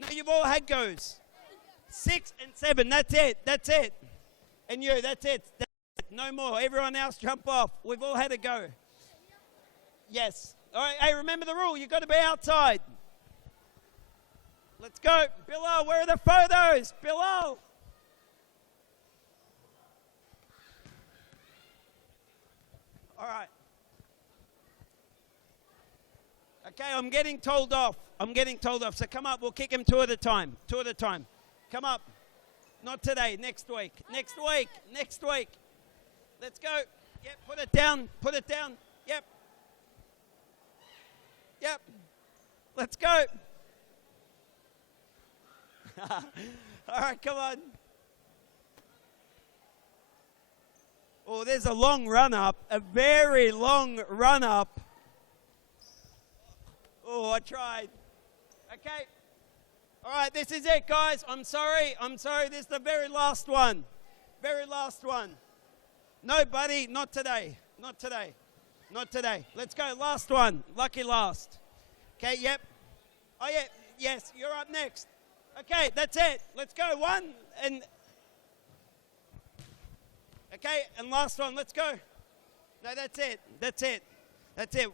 No, you've all had goes. 6 and 7. That's it. And you, that's it. No more. Everyone else jump off. We've all had a go. Yes. All right, hey, remember the rule. You've got to be outside. Let's go. Bilal, where are the photos? Bilal. All right. Okay, I'm getting told off. So come up. We'll kick him 2 at a time. Come up. Not today. Next week. Next week. Let's go. Yep, put it down. Yep. Let's go. All right, come on. Oh, there's a long run up. A very long run up. Oh, I tried. Okay. All right, this is it, guys. I'm sorry. This is the very last one. No, buddy, not today. Let's go. Last one. Lucky last. Okay, yep. Oh, yeah. Yes, you're up next. Okay, that's it. Let's go. 1 and... Okay, and last one. Let's go. No, that's it.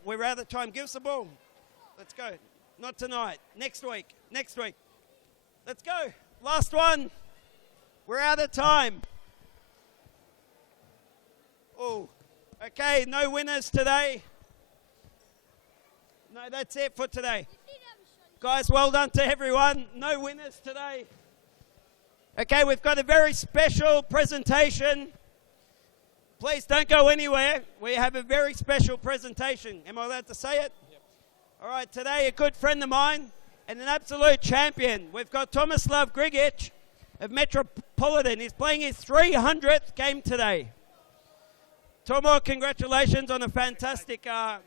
We're out of time. Give us the ball. Let's go. Not tonight. Next week. Let's go. Last one. We're out of time. Oh, okay. No winners today. No, that's it for today. Guys, well done to everyone. No winners today. Okay, we've got a very special presentation. Please don't go anywhere. We have a very special presentation. Am I allowed to say it? Yep. All right, today a good friend of mine and an absolute champion. We've got Tomislav Grigic of Metropolitan. He's playing his 300th game today. Tomo, congratulations on a fantastic, I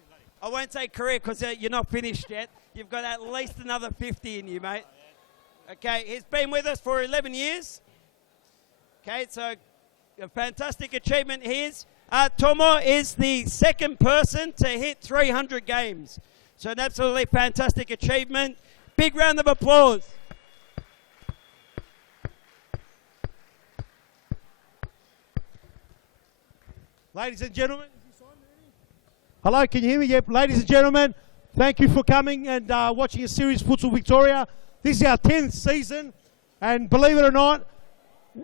won't say career because you're not finished yet. You've got at least another 50 in you, mate. Okay, he's been with us for 11 years. Okay, so a fantastic achievement his. Tomo is the second person to hit 300 games. So an absolutely fantastic achievement. Big round of applause. Ladies and gentlemen. Hello, can you hear me? Yep. Ladies and gentlemen, thank you for coming and watching a series Futsal Victoria. This is our 10th season, and believe it or not,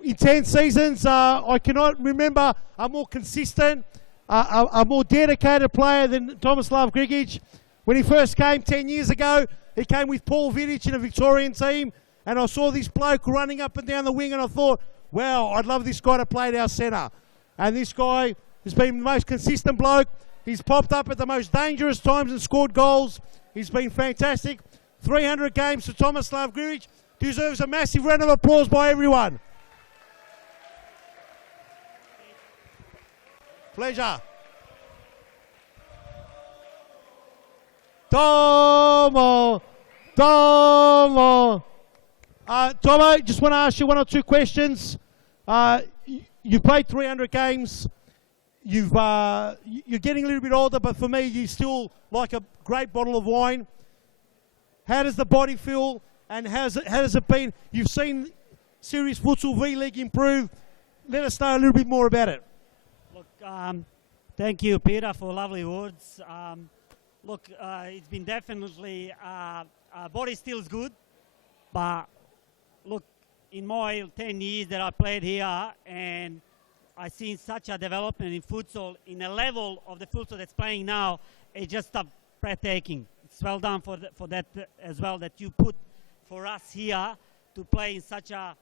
in 10 seasons, I cannot remember a more consistent, a more dedicated player than Tomislav Grigic. When he first came 10 years ago, he came with Paul Vidic in a Victorian team, and I saw this bloke running up and down the wing, and I thought, wow, I'd love this guy to play at our centre. And this guy has been the most consistent bloke. He's popped up at the most dangerous times and scored goals. He's been fantastic. 300 games to Tomislav Grigic. Deserves a massive round of applause by everyone. Pleasure. Tomo. Tomo, just want to ask you 1 or 2 questions. You played 300 games. You're getting a little bit older, but for me, you're still like a great bottle of wine. How does the body feel, and how has it been? You've seen Series Futsal V-League improve. Let us know a little bit more about it. Look, thank you, Peter, for lovely words. Look, it's been definitely, body still is good, but look, in my 10 years that I played here, and I've seen such a development in futsal, in a level of the futsal that's playing now. It's just breathtaking. It's well done for that as well, that you put for us here to play in such a,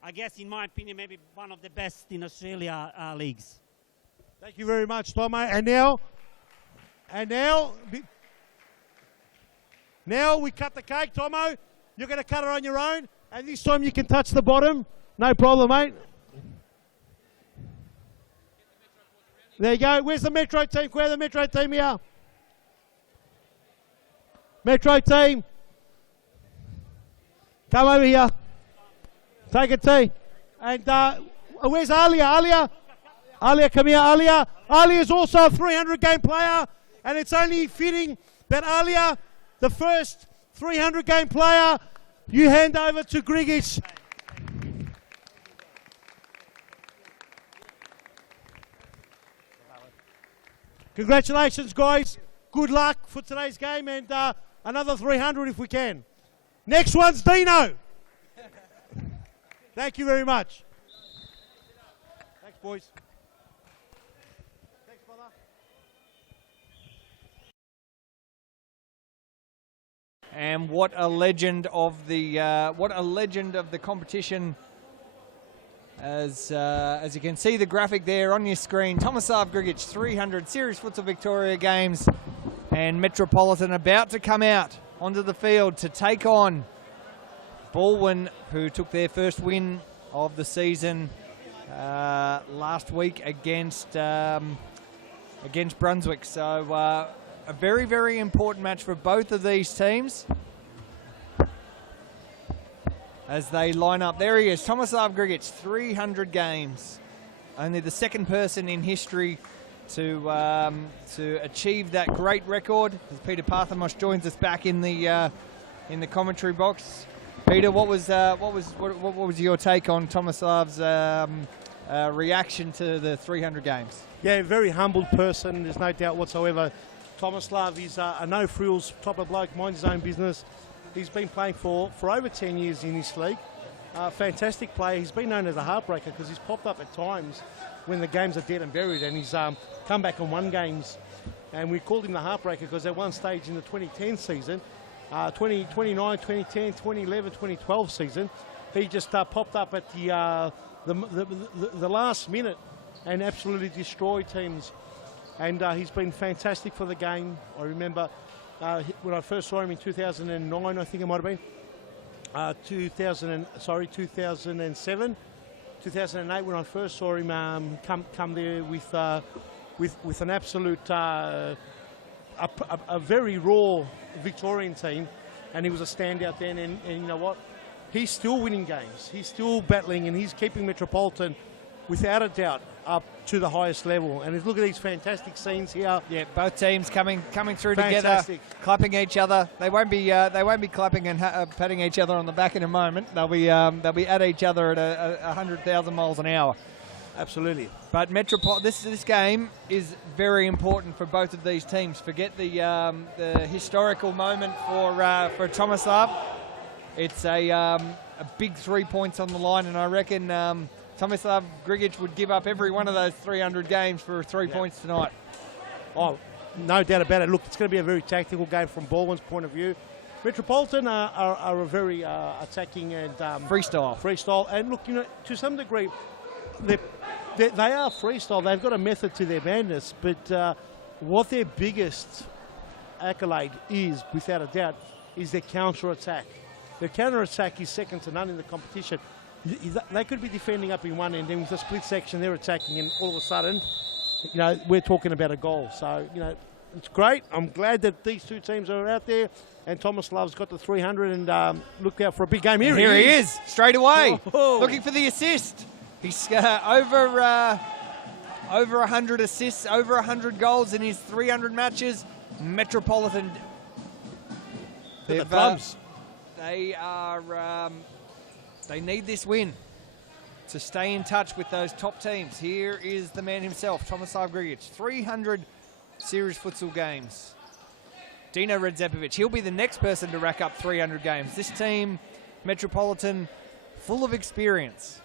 I guess in my opinion, maybe one of the best in Australia leagues. Thank you very much, Tomo. And now we cut the cake, Tomo. You're going to cut it on your own, and this time you can touch the bottom. No problem, mate. There you go. Where's the Metro team? Where's the Metro team here? Metro team. Come over here. Take a tea. And where's Alia? Alia, come here, Alia. Alia is also a 300-game player, and it's only fitting that Alia, the first 300-game player, you hand over to Grigic. Congratulations, guys. Good luck for today's game, and another 300 if we can. Next one's Dino. Thank you very much. Thanks, boys. Thanks, brother. And what a legend of the competition. As you can see the graphic there on your screen, Tomislav Grigic, 300 Series Futsal Victoria games, and Metropolitan about to come out onto the field to take on Baldwin, who took their first win of the season last week against Brunswick. So a very, very important match for both of these teams as they line up. There he is, Tomislav Grigic, 300 games. Only the second person in history to achieve that great record. As Peter Parthamos joins us back in the commentary box. Peter, what was your take on Tomislav's reaction to the 300 games? Yeah, very humbled person. There's no doubt whatsoever. Tomislav is a no-frills type of bloke, minds his own business. He's been playing for over 10 years in this league. Fantastic player. He's been known as a heartbreaker because he's popped up at times when the games are dead and buried, and he's come back and won games. And we called him the heartbreaker because at one stage in the 2010 season, 2009, 2010, 2011, 2012 season, he just popped up at the last minute and absolutely destroyed teams. And he's been fantastic for the game. I remember when I first saw him in 2009, I think it might have been. 2007, 2008, when I first saw him come there with an absolute, a very raw Victorian team, and he was a standout then. And you know what? He's still winning games. He's still battling, and he's keeping Metropolitan, without a doubt, up to the highest level. And look at these fantastic scenes here. Yeah, both teams coming through Fantastic. together, clapping each other. They won't be clapping and patting each other on the back in a moment. They'll be at each other at 100,000 miles an hour. Absolutely. But this game is very important for both of these teams. Forget the historical moment for Tomislav. It's a big 3 points on the line, and I reckon Tomislav Grigic would give up every one of those 300 games for 3 points tonight. Oh, no doubt about it. Look, it's going to be a very tactical game from Baldwin's point of view. Metropolitan are a very attacking and freestyle. And look, you know, to some degree, they are freestyle. They've got a method to their madness, but what their biggest accolade is, without a doubt, is their counter-attack. Their counter-attack is second to none in the competition. They could be defending up in one end, and with a split section, they're attacking, and all of a sudden, you know, we're talking about a goal. So, you know, it's great. I'm glad that these two teams are out there, and Tomislav's got the 300, and look out for a big game. Here he is, straight away, looking for the assist. He's over 100 assists, over 100 goals in his 300 matches. Metropolitan. The thumbs. They need this win to stay in touch with those top teams. Here is the man himself, Tomislav Grigic, 300 Series Futsal games. Dino Redzepovic, he'll be the next person to rack up 300 games. This team, Metropolitan, full of experience.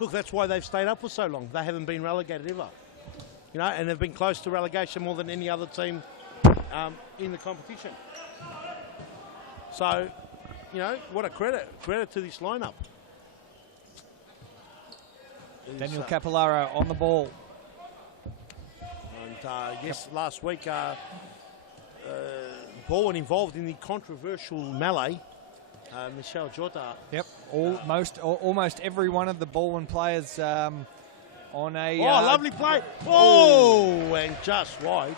Look, that's why they've stayed up for so long. They haven't been relegated ever. You know, and they've been close to relegation more than any other team in the competition. So, you know, what a credit to this lineup. Daniel Capillaro on the ball. And yes, last week, Bowen involved in the controversial melee. Michelle Jota. Yep, almost every one of the Baldwin players on a... lovely play. Oh, and just wide.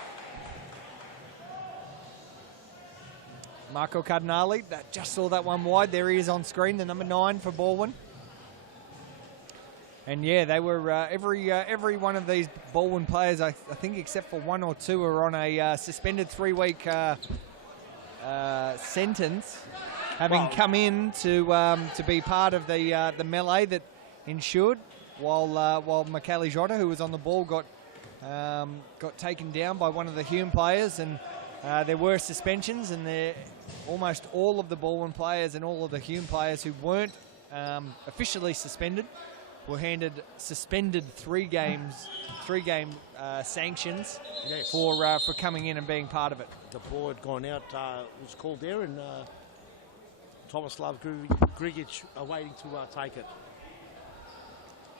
Marco Cardinali, that just saw that one wide. There he is on screen, the number 9 for Baldwin. And yeah, they were every one of these Baldwin players, I think except for 1 or 2, are on a suspended 3-week sentence, having come in to be part of the melee that ensured, while Michele Jota, who was on the ball, got taken down by one of the Hume players, and there were suspensions, and almost all of the Baldwin players and all of the Hume players who weren't officially suspended were handed suspended 3-game sanctions for coming in and being part of it. The ball had gone out, was called there, and Tomislav Grigic awaiting to take it.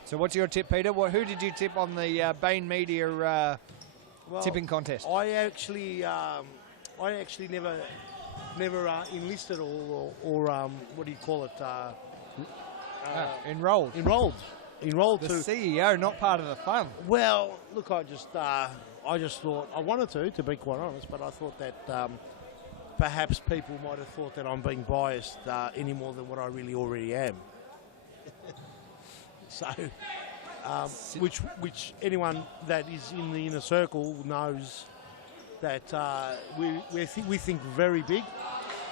So what's your tip, Peter? Who did you tip on the Bain Media tipping contest? I actually never enlisted or what do you call it? Enrolled. Enrolled the to CEO, not part of the fun. Well, look, I just thought I wanted to be quite honest, but I thought that perhaps people might have thought that I'm being biased any more than what I really already am. So, which anyone that is in the inner circle knows that we think very big.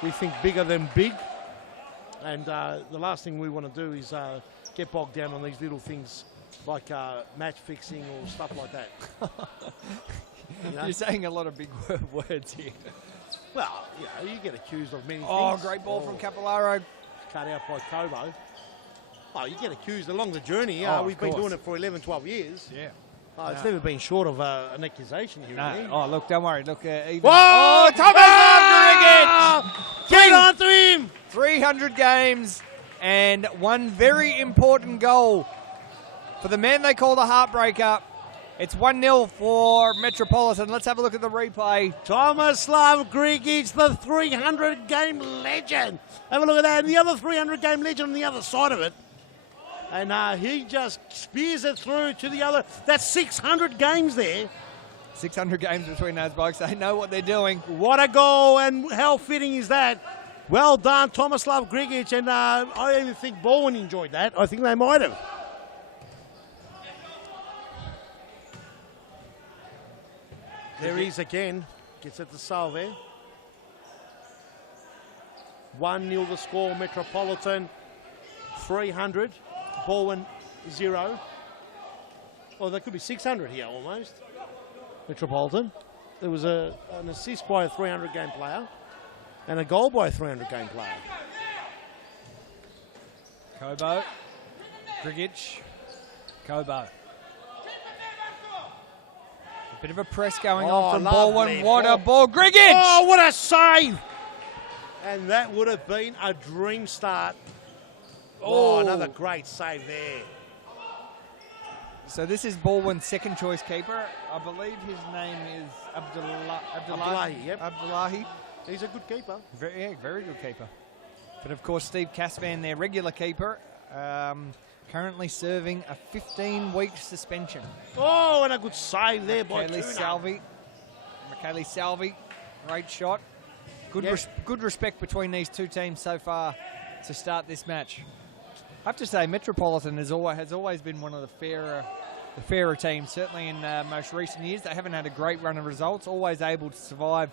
We think bigger than big. And the last thing we want to do is get bogged down on these little things like match fixing or stuff like that. You know? You're saying a lot of big words here. Well, you get accused of many things. Oh, great ball from Capillaro. Cut out by Cobo. Oh, you get accused along the journey. We've been doing it for 11, 12 years. Yeah. It's never been short of an accusation here. No. Oh, look, don't worry. Look, even... Whoa! Tomislav Grigic! Get on to him! 300 games and one very important goal for the man they call the heartbreaker. It's 1-0 for Metropolitan. Let's have a look at the replay. Tomislav Grigic, the 300-game legend. Have a look at that. And the other 300-game legend on the other side of it. And he just spears it through to the other. That's 600 games there. 600 games between those blokes. They know what they're doing. What a goal, and how fitting is that? Well done, Tomislav Grigic, and I even think Bowen enjoyed that. I think they might have. There he is again. Gets at the Salve. 1-0 the score, Metropolitan 300. Bowen 0. Well, that could be 600 here almost. Metropolitan. There was an assist by a 300-game player and a goal by a 300-game player. Cobo. Grigic. Cobo. A bit of a press going on from Baldwin. What a ball. Grigic! Oh, what a save! And that would have been a dream start. Oh, another great save there. So this is Baldwin's second choice keeper. I believe his name is Abdullahi. Yep. Abdullahi. He's a good keeper. Very good keeper. But of course, Steve Casvan, their regular keeper, currently serving a 15-week suspension. Oh, and a good save there by Michele Salvi, great shot. Good respect between these two teams so far to start this match. I have to say, Metropolitan has always been one of the fairer teams. Certainly in most recent years, they haven't had a great run of results. Always able to survive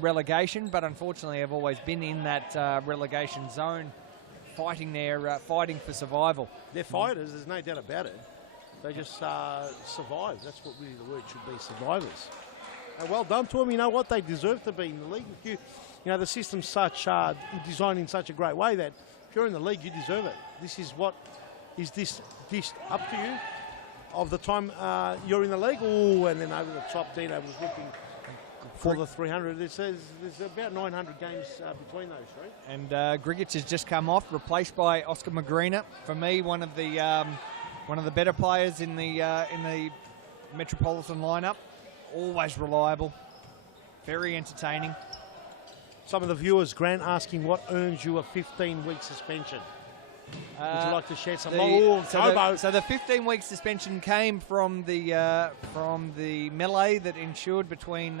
relegation, but unfortunately have always been in that relegation zone, fighting for survival. They're fighters. There's no doubt about it. They just survive. That's what really the word should be: survivors. Well done to them. You know what? They deserve to be in the league. You know the system's designed in such a great way that if you're in the league, you deserve it. This is what Is this up to you of the time you're in the league? Oh, and then over the top, Dino was looking for the 300. There's about 900 games between those, right? And Grigic has just come off, replaced by Oscar Magrina. For me, one of the better players in the Metropolitan lineup. Always reliable, very entertaining. Some of the viewers, Grant, asking what earns you a 15-week suspension. Would you like to share some? So the 15-week suspension came from the melee that ensued between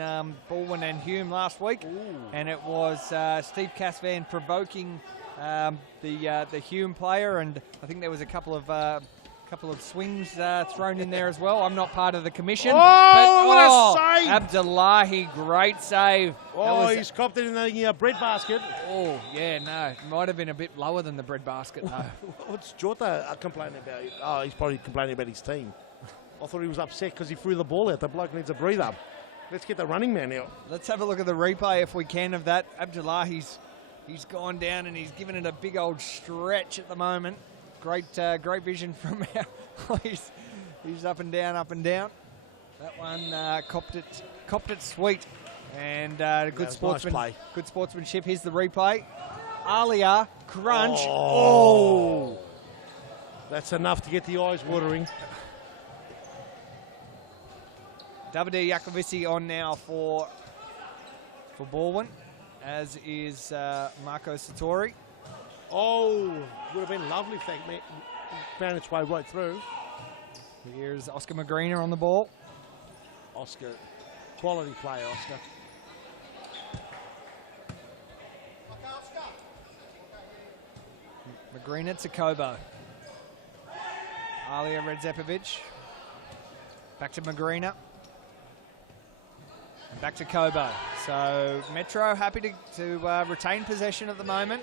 Baldwin and Hume last week. Ooh. And it was Steve Casvan provoking the Hume player, and I think there was a couple of swings thrown in there as well. I'm not part of the commission. What a save! Abdullahi, great save. He's copped it in the bread basket. Oh, yeah, no. It might have been a bit lower than the bread basket, though. What's Jota complaining about? Oh, he's probably complaining about his team. I thought he was upset because he threw the ball out. The bloke needs a breather. Let's get the running man out. Let's have a look at the replay if we can of that. Abdullahi's gone down and he's given it a big old stretch at the moment. Great vision from our. He's up and down, up and down. That one copped it sweet, and good sportsman. Nice play. Good sportsmanship. Here's the replay. Alia crunch. Oh, that's enough to get the eyes watering. Davide Jacovici on now for Baldwin, as is Marco Sartori. Oh, would have been lovely if that found its way right through. Here's Oscar Magrina on the ball. Oscar, quality play, Oscar. Magrina to Kobo. Alia Redzepovic. Back to Magrina. And back to Kobo. So Metro happy to retain possession at the moment.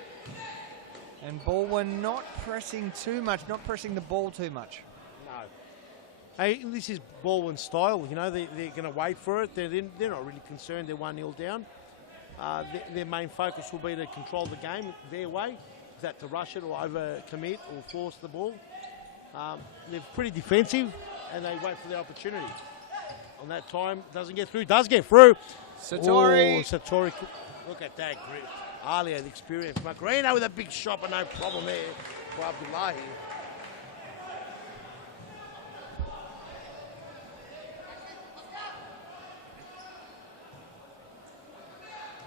And Baldwin not pressing too much, not pressing the ball too much. No. Hey, this is Baldwin's style. You know, they're going to wait for it. They're not really concerned. They're 1-0 down. Their main focus will be to control the game their way. Is that to rush it or over-commit or force the ball? They're pretty defensive, and they wait for their opportunity. On that time, doesn't get through. Does get through. Sartori. Sartori. Look at that grip. Alia, the experience. Magrina with a big shot, but no problem there for Abdullahi.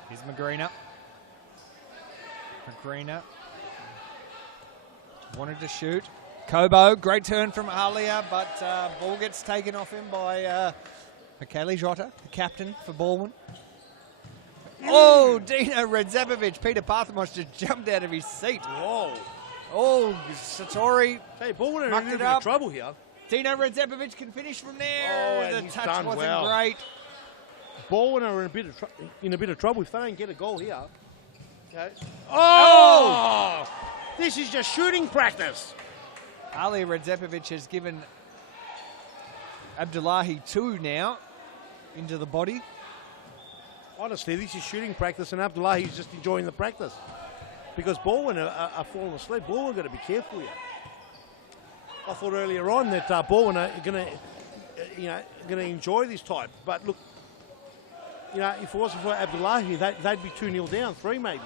Here's Magrina. Magrina wanted to shoot. Kobo, great turn from Alia, but ball gets taken off him by Michele Jota, the captain for Baldwin. Oh, Dino Redzepovic. Peter Parthamos just jumped out of his seat. Whoa. Oh, Sartori. Hey, Baldwin in a mucked little it bit up. of trouble here. Dino Redzepovic can finish from there. Oh, and the he's touch done wasn't well. great. Baldwin are in a bit of trouble if they don't get a goal here. Okay. Oh! This is just shooting practice. Ali Redzepovic has given Abdullahi 2 now into the body. Honestly, this is shooting practice, and Abdullahi is just enjoying the practice. Because Baldwin are falling asleep. Baldwin got to be careful here. I thought earlier on that Baldwin are going to enjoy this type. But look, if it wasn't for Abdullahi, they'd be 2-0 down, 3 maybe.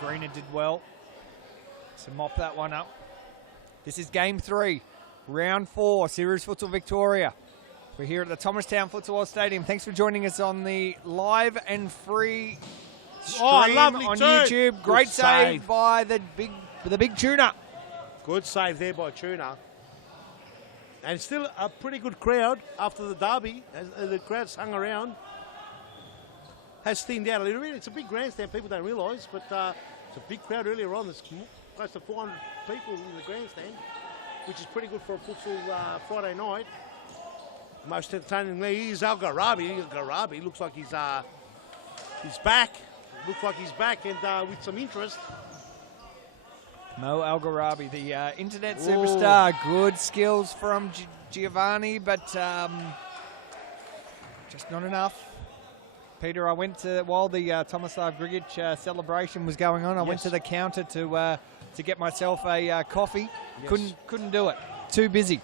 Magrina did well to mop that one up. This is game 3, round 4, Series Futsal Victoria. We're here at the Thomastown Futsal Oz Stadium. Thanks for joining us on the live and free stream on YouTube. Great save by the big Tuna. Good save there by Tuna. And still a pretty good crowd after the derby. As the crowd's hung around. Has thinned out a little bit. It's a big grandstand, people don't realise, but it's a big crowd earlier on. There's close to 400 people in the grandstand, which is pretty good for a futsal Friday night. Most entertainingly is Al Gharabi. Gharabi looks like he's back. Looks like he's back and with some interest. Mo Al Gharabi, the internet superstar. Good skills from Giovanni, but just not enough. Peter, I went to, while the Tomislav Grigic celebration was going on, I went to the counter to to get myself a coffee. Yes. Couldn't do it. Too busy.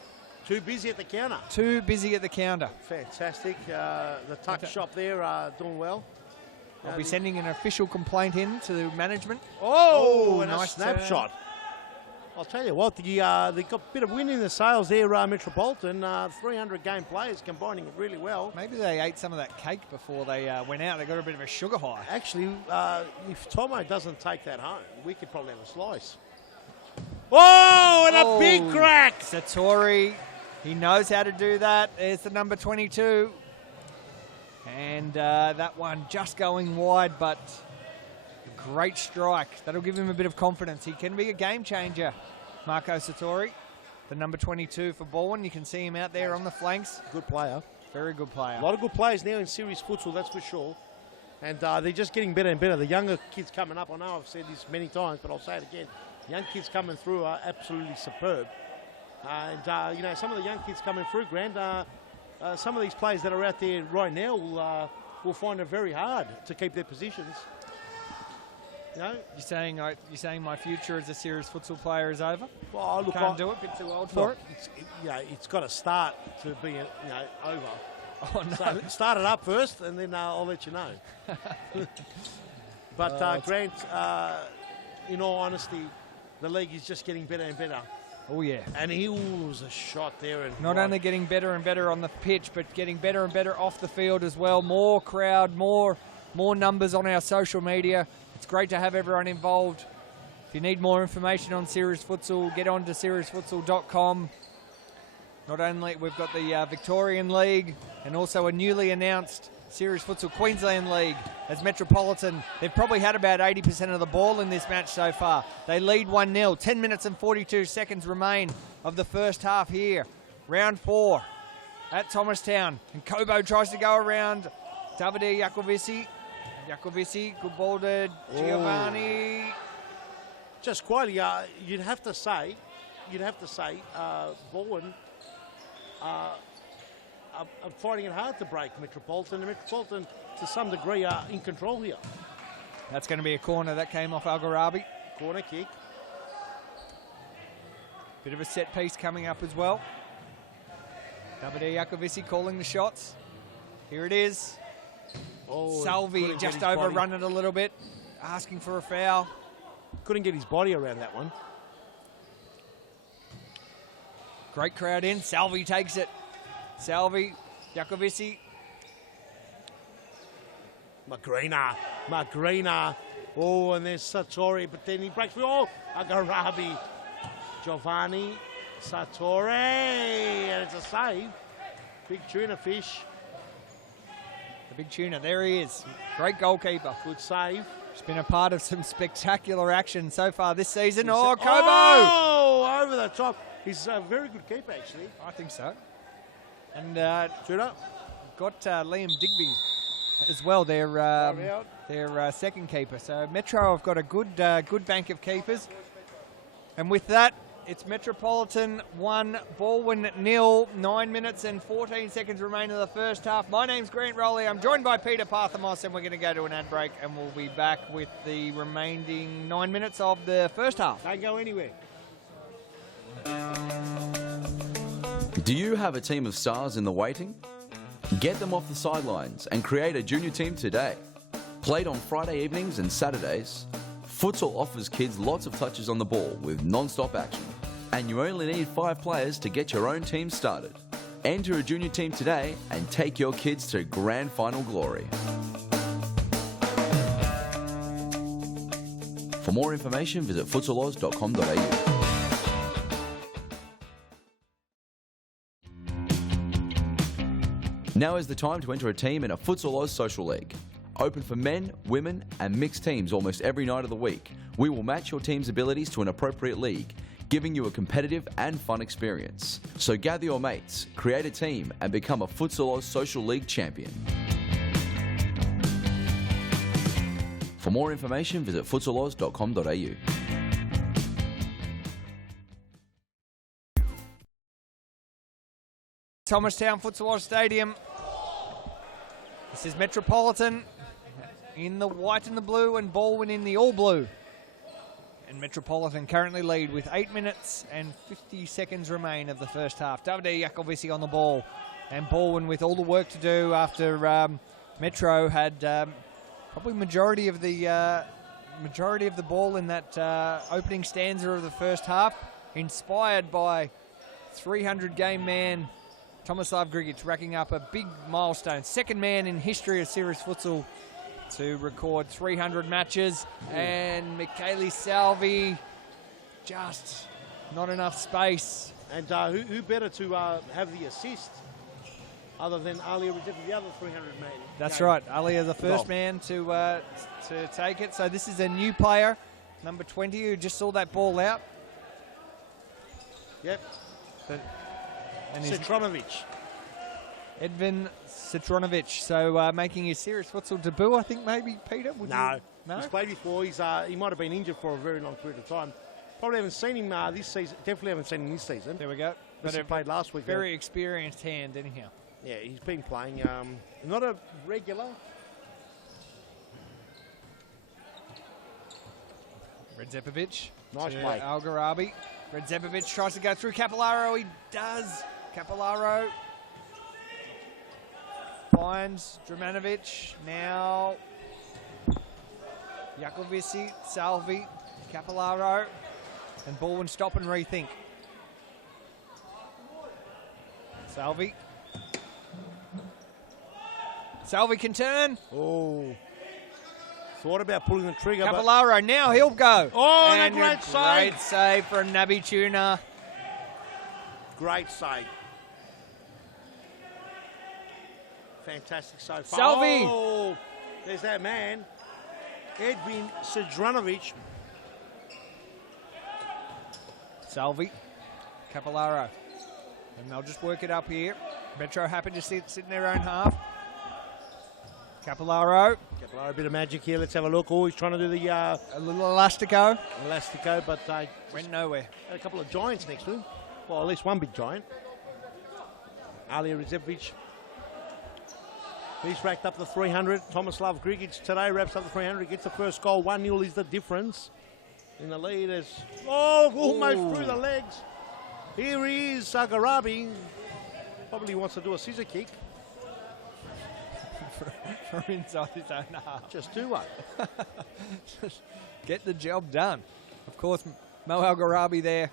Too busy at the counter. Too busy at the counter. Fantastic. The tuck shop there doing well. I'll be sending an official complaint in to the management. Oh, and nice a snapshot. I'll tell you what, they got a bit of wind in the sails there, Metropolitan. 300 game players combining it really well. Maybe they ate some of that cake before they went out. They got a bit of a sugar high. Actually, if Tomo doesn't take that home, we could probably have a slice. Oh, and a big crack! Satori, he knows how to do that. There's the number 22. And that one just going wide, but a great strike. That'll give him a bit of confidence. He can be a game changer, Marco Satori, the number 22 for Baldwin. You can see him out there on the flanks. Good player. Very good player. A lot of good players now in series futsal, that's for sure. And they're just getting better and better. The younger kids coming up, I know I've said this many times, but I'll say it again. Young kids coming through are absolutely superb. And, you know, some of the young kids coming through, Grant, some of these players that are out there right now will find it very hard to keep their positions. You know? You're saying my future as a serious futsal player is over? Well, look, Can't do it, bit too old for it? It's got to start to be, over. Oh, no. So start it up first, and then I'll let you know. But, Grant, in all honesty, the league is just getting better and better. Oh, yeah. And he was a shot there. And not only getting better and better on the pitch, but getting better and better off the field as well. More crowd, more numbers on our social media. It's great to have everyone involved. If you need more information on Serious Futsal, get on to seriousfutsal.com. Not only we've got the Victorian League and also a newly announced Serious Futsal Queensland League as Metropolitan. They've probably had about 80% of the ball in this match so far. They lead 1-0. 10 minutes and 42 seconds remain of the first half here. Round 4 at Thomastown. And Kobo tries to go around Davide Jacovici. Jacovici, good ball to Giovanni. Just quietly, you'd have to say, Baldwin are finding it hard to break Metropolitan. And Metropolitan, to some degree, are in control here. That's going to be a corner. That came off Algarabi. Corner kick. Bit of a set piece coming up as well. Davide Jacovici calling the shots. Here it is. Oh, Salvi just overrun it a little bit, asking for a foul. Couldn't get his body around that one. Great crowd in. Salvi takes it. Salvi, Jacovici. Magrina. Oh, and there's Satori, but then he breaks through. Oh, Agarabi. Giovanni, Satori, and it's a save. Big tuna fish. The big tuna, there he is. Great goalkeeper. Good save. He's been a part of some spectacular action so far this season. Oh, Kobo! Oh, over the top. He's a very good keeper, actually. I think so. And shooter. Got Liam Digby as well, their second keeper. So Metro have got a good bank of keepers. And with that, it's Metropolitan 1, Baldwin 0, 9 minutes and 14 seconds remain of the first half. My name's Grant Rowley. I'm joined by Peter Parthamos, and we're going to go to an ad break, and we'll be back with the remaining 9 minutes of the first half. Don't go anywhere. Do you have a team of stars in the waiting? Get them off the sidelines and create a junior team today. Played on Friday evenings and Saturdays, Futsal offers kids lots of touches on the ball with non-stop action. And you only need 5 players to get your own team started. Enter a junior team today and take your kids to grand final glory. For more information, visit futsaloz.com.au. Now is the time to enter a team in a Futsal Oz Social League. Open for men, women and mixed teams almost every night of the week. We will match your team's abilities to an appropriate league, giving you a competitive and fun experience. So gather your mates, create a team and become a Futsal Oz Social League champion. For more information, visit futsaloz.com.au. Thomastown Futsal Oz Stadium. This is Metropolitan in the white and the blue, and Baldwin in the all blue. And Metropolitan currently lead with 8 minutes and 50 seconds remain of the first half. Davide Jakovisi on the ball. And Baldwin with all the work to do after Metro had probably majority of the ball in that opening stanza of the first half. Inspired by 300 game man Tomislav Grigic racking up a big milestone. Second man in history of Series Futsal to record 300 matches. And Michele Salvi, just not enough space. And who better to have the assist other than Ali Rajip, the other 300 man? That's right. Ali is the first man to take it. So this is a new player, number 20, who just saw that ball out. Yep. And Citronovic. Edvin Citronovic. So making his Series Futsal debut, I think maybe, Peter? No. No? He's played before. He might have been injured for a very long period of time. Probably haven't seen him this season. Definitely haven't seen him this season. There we go. But he played last week. Very experienced hand, anyhow. Yeah, he's been playing. Not a regular. Redzepovic. Nice play. Algarabi. Redzepovic tries to go through Capellaro. He does. Capellaro finds Dramanovic. Now Jakovisi, Salvi, Capellaro. And Baldwin stop and rethink. Salvi. Salvi can turn. Oh. Thought about pulling the trigger. Capellaro, now he'll go. Oh, and a great save. Great save from Nabi Tuna. Great save. Fantastic save. Salvi. Oh, there's that man. Edvin Citronovic. Salvi. Capellaro. And they'll just work it up here. Metro happy to sit in their own half. Capellaro. Capellaro, a bit of magic here. Let's have a look. Oh, he's trying to do the... a little elastico. Elastico, but... went nowhere. Had a couple of giants next to him. Well, at least one big giant. Ali Redzepovic. He's racked up the 300. Tomislav Grigic today wraps up the 300. Gets the first goal. 1-0 is the difference. In the lead is... Oh, almost through the legs. Here he is, Sagarabi. Probably wants to do a scissor kick. From inside his own half. Just do one. Just get the job done. Of course, Mo Algarabi there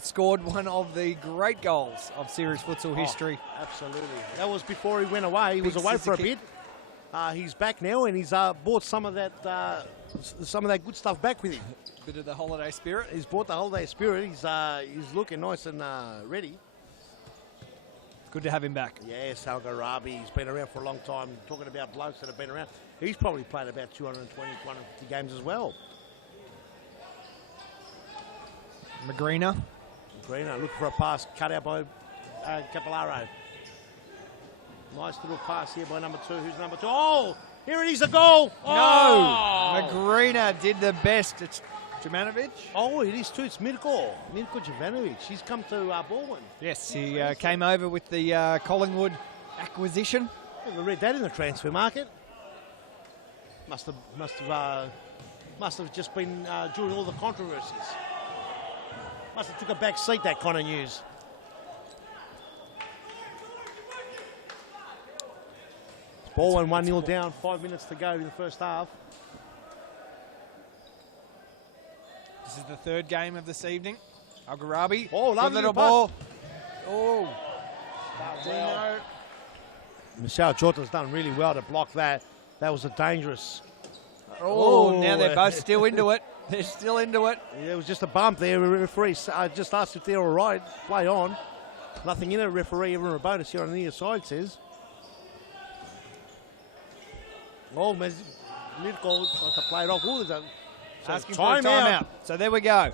scored one of the great goals of Series Futsal history. Absolutely. That was before he went away. He was away for a bit. He's back now, and he's bought some of that good stuff back with him. Bit of the holiday spirit. He's brought the holiday spirit. He's looking nice and ready. Good to have him back. Yes, Algarabi. He's been around for a long time. Talking about blokes that have been around. He's probably played about 220, 250 games as well. Magrina looking for a pass cut out by Capellaro. Nice little pass here by number 2. Who's number 2? Oh, here it is, a goal. No, Magrina did the best. It's Dramanovic. Oh, it is too. It's Mirko Jovanovic. He's come to Baldwin. Yes, he came over with the Collingwood acquisition. Never read that in the transfer market. Must have just been during all the controversies. Must have took a back seat, that kind of news. Baldwin 1-0 down. 5 minutes to go in the first half. This is the third game of this evening. Algarabi. Oh, lovely little ball. Oh. Well. Michelle Jordan's done really well to block that. That was a dangerous. Oh, now they're both still into it. They're still into it. Yeah, it was just a bump there. The referee just asked if they're all right. Play on. Nothing in it. Referee, everyone a bonus here on the near side says. Oh, Mirko wants to play it off. Ooh, asking for a timeout. So there we go.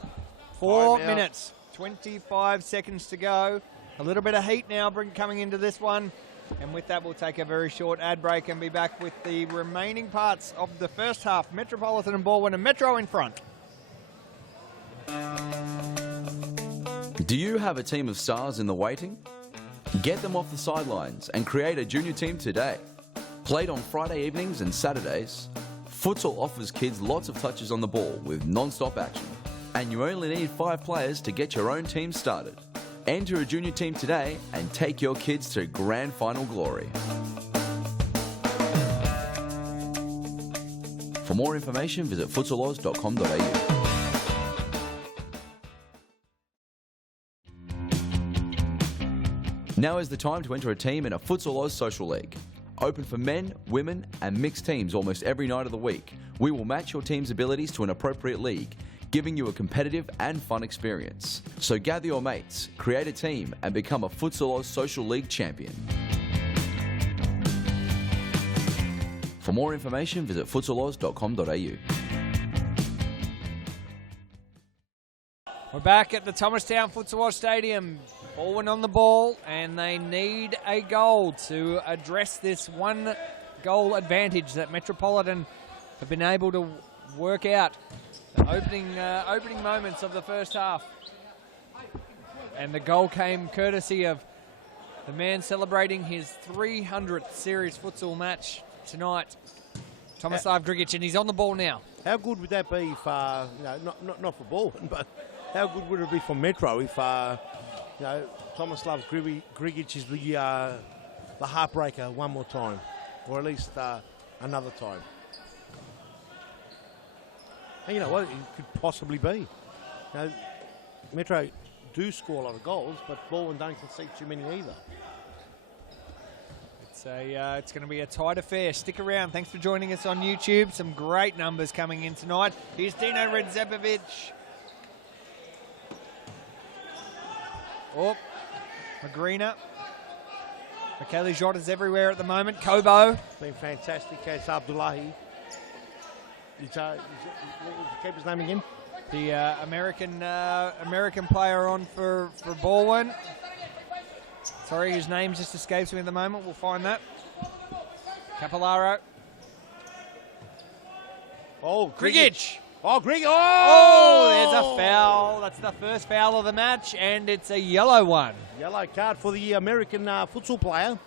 4 minutes, 25 seconds to go. A little bit of heat now coming into this one. And with that, we'll take a very short ad break and be back with the remaining parts of the first half. Metropolitan and Baldwin, and Metro in front. Do you have a team of stars in the waiting? Get them off the sidelines and create a junior team today. Played on Friday evenings and Saturdays, Futsal offers kids lots of touches on the ball with non-stop action. And you only need 5 players to get your own team started. Enter a junior team today and take your kids to grand final glory. For more information, visit futsaloz.com.au. Now is the time to enter a team in a Futsal Oz Social League. Open for men, women and mixed teams almost every night of the week. We will match your team's abilities to an appropriate league, giving you a competitive and fun experience. So gather your mates, create a team and become a Futsal Oz Social League champion. For more information, visit futsaloz.com.au. We're back at the Thomastown Futsal Oz Stadium. Baldwin on the ball, and they need a goal to address this 1-goal advantage that Metropolitan have been able to work out. The opening moments of the first half. And the goal came courtesy of the man celebrating his 300th series futsal match tonight, Tomislav Grigic, and he's on the ball now. How good would that be if, not for Baldwin, but how good would it be for Metro if, Tomislav Grigic is the heartbreaker one more time, or at least another time. And you know what, it could possibly be. Metro do score a lot of goals, but Baldwin don't concede too many either. It's going to be a tight affair. Stick around. Thanks for joining us on YouTube. Some great numbers coming in tonight. Here's Dino Redzepovic. Oh, Magrina. Michele Jota's everywhere at the moment. Kobo. Been fantastic. Case Abdullahi. What was the keeper's name again? The American player on for Baldwin. Sorry, his name just escapes me at the moment. We'll find that. Capillaro. Oh, Grigic. Oh, Grigic. Oh, there's a foul. That's the first foul of the match, and it's a yellow one. Yellow card for the American futsal player.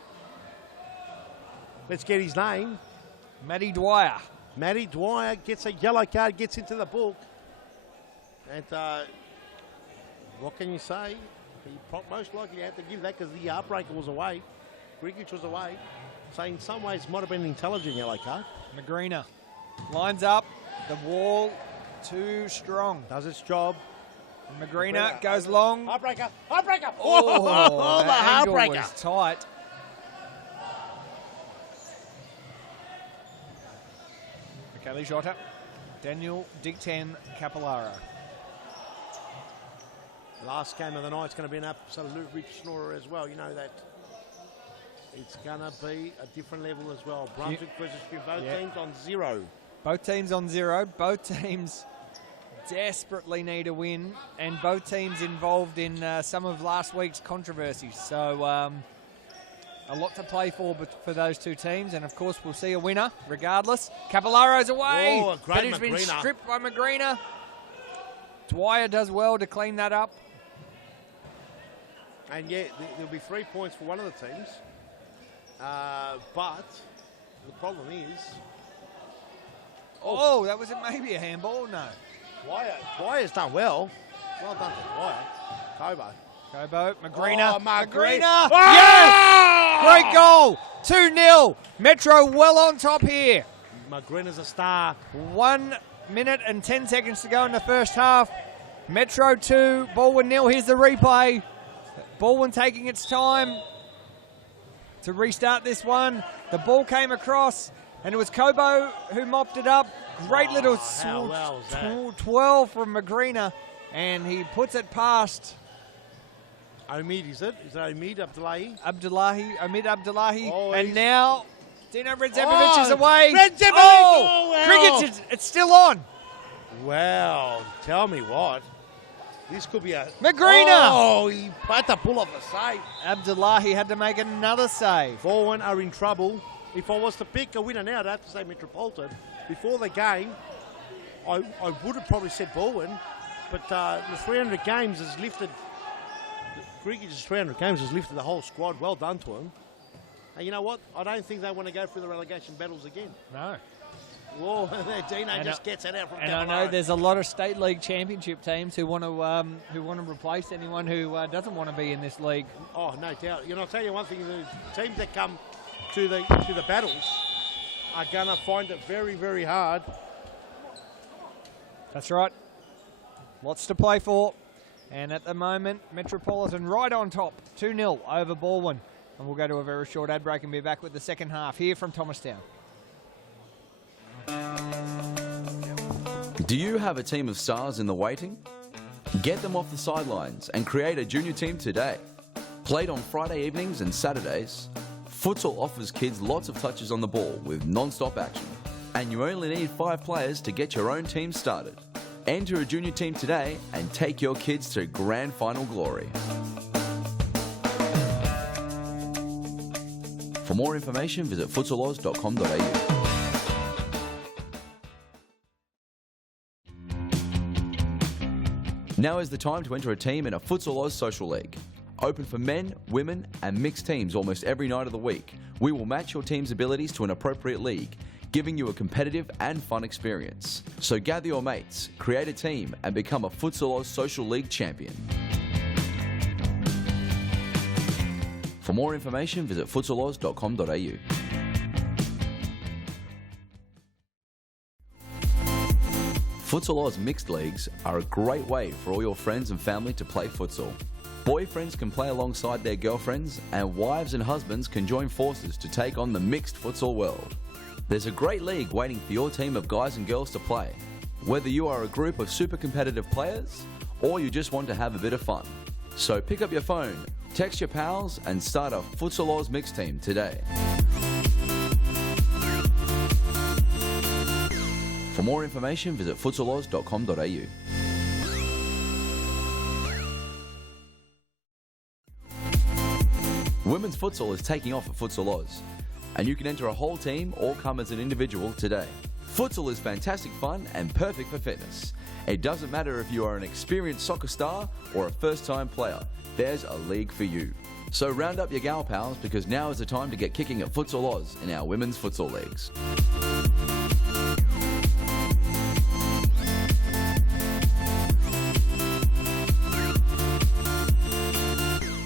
Let's get his name. Matty Dwyer. Matty Dwyer gets a yellow card, gets into the book. And what can you say? He most likely had to give that because the heartbreaker was away. Grigic was away. So in some ways might have been an intelligent yellow card. Magrina lines up. The wall too strong. Does its job. Magrina goes long. Heartbreaker. Heartbreaker. Oh, the heartbreaker was tight. Michele Jota. Daniel Digten Capillaro. Last game of the night is going to be an absolute rich snorer as well. You know that it's going to be a different level as well. Brunswick versus Hume, both teams on 0. Both teams on 0. Both teams desperately need a win, and both teams involved in some of last week's controversies. So a lot to play for those two teams, and of course we'll see a winner regardless. Capillaro's away, but he's been stripped by Magrina. Dwyer does well to clean that up. And yeah, there'll be 3 points for one of the teams. But the problem is... Oh, that was maybe a handball? No. Dwyer's done well. Well done to Dwyer. Kobo, Magrina. Oh, Magrina! Yes! Great goal! 2-0. Metro well on top here. Magrina's a star. 1 minute and 10 seconds to go in the first half. Metro 2, Baldwin 0. Here's the replay. Baldwin taking its time to restart this one. The ball came across, and it was Kobo who mopped it up. Great little 12 from Magrina, and he puts it past. Omid, is it? Is it Omid Abdullahi? Omid Abdullahi. Oh, and now Dino Redzepovic is away. Redzepovic! Grigic, it's still on. Well, tell me what. This could be a... Magrina! Oh, he had to pull off the save. Abdullahi had to make another save. Baldwin are in trouble. If I was to pick a winner now, I'd have to say Metropolitan. Before the game, I would have probably said Baldwin, but the 300 games has lifted... Grigic's 300 games has lifted the whole squad. Well done to him. And you know what? I don't think they want to go through the relegation battles again. No. Whoa, Dino just gets it out from And down I know below. there's a lot of state league championship teams who want to replace anyone who doesn't want to be in this league. Oh, no doubt. You know, I'll tell you one thing: the teams that come to the battles are gonna find it very, very hard. That's right. Lots to play for. And at the moment, Metropolitan right on top, 2-0 over Baldwin. And we'll go to a very short ad break and be back with the second half here from Thomastown. Do you have a team of stars in the waiting? Get them off the sidelines and create a junior team today. Played on Friday evenings and Saturdays, futsal offers kids lots of touches on the ball with non-stop action. And you only need 5 players to get your own team started. Enter a junior team today and take your kids to grand final glory. For more information, visit futsaloz.com.au. Now is the time to enter a team in a Futsal Oz Social League. Open for men, women and mixed teams almost every night of the week. We will match your team's abilities to an appropriate league, giving you a competitive and fun experience. So gather your mates, create a team and become a Futsal Oz Social League champion. For more information, visit futsaloz.com.au. Futsal Oz mixed leagues are a great way for all your friends and family to play futsal. Boyfriends can play alongside their girlfriends and wives and husbands can join forces to take on the mixed futsal world. There's a great league waiting for your team of guys and girls to play. Whether you are a group of super competitive players or you just want to have a bit of fun. So pick up your phone, text your pals and start a Futsal Oz mixed team today. For more information, visit futsaloz.com.au. Women's futsal is taking off at Futsal Oz, and you can enter a whole team or come as an individual today. Futsal is fantastic fun and perfect for fitness. It doesn't matter if you are an experienced soccer star or a first-time player, there's a league for you. So round up your gal pals because now is the time to get kicking at Futsal Oz in our women's futsal leagues.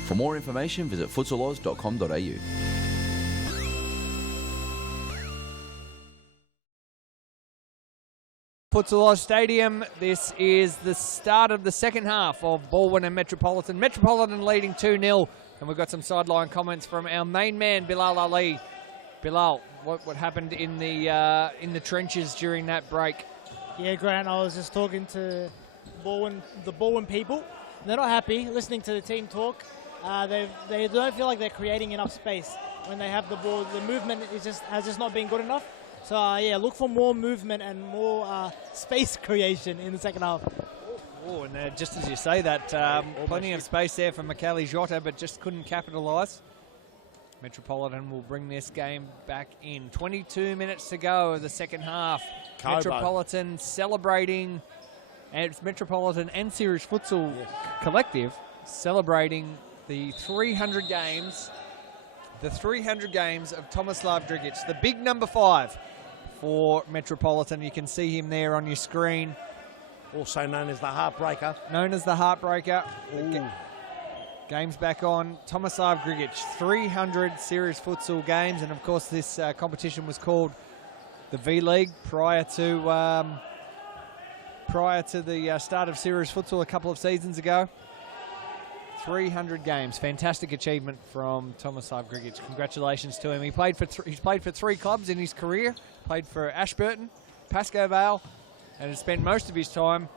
For more information, visit futsaloz.com.au. Futsal Oz Stadium. This is the start of the second half of Baldwin and Metropolitan. Metropolitan leading 2-0, and we've got some sideline comments from our main man, Bilal Ali. Bilal, what happened in the trenches during that break? Yeah, Grant, I was just talking to the Baldwin people. They're not happy listening to the team talk. They don't feel like they're creating enough space when they have the ball. The movement has just not been good enough. So, yeah, look for more movement and more space creation in the second half. Oh, and just as you say that, plenty of space there for Mikhaili Jota, but just couldn't capitalise. Metropolitan will bring this game back in. 22 minutes to go of the second half. Kobo. Metropolitan celebrating, and it's Metropolitan and Series Futsal Collective celebrating the 300 games. The 300 games of Tomislav Drigic, the big number 5 for Metropolitan. You can see him there on your screen. Also known as the Heartbreaker. Known as the Heartbreaker. Game's back on. Tomislav Drigic, 300 Series Futsal games, and of course this competition was called the V-League prior to the start of Series Futsal a couple of seasons ago. 300 games. Fantastic achievement from Tomislav Drigic. Congratulations to him. He's played for 3 clubs in his career. Played for Ashburton, Pascoe Vale, and has spent most of his time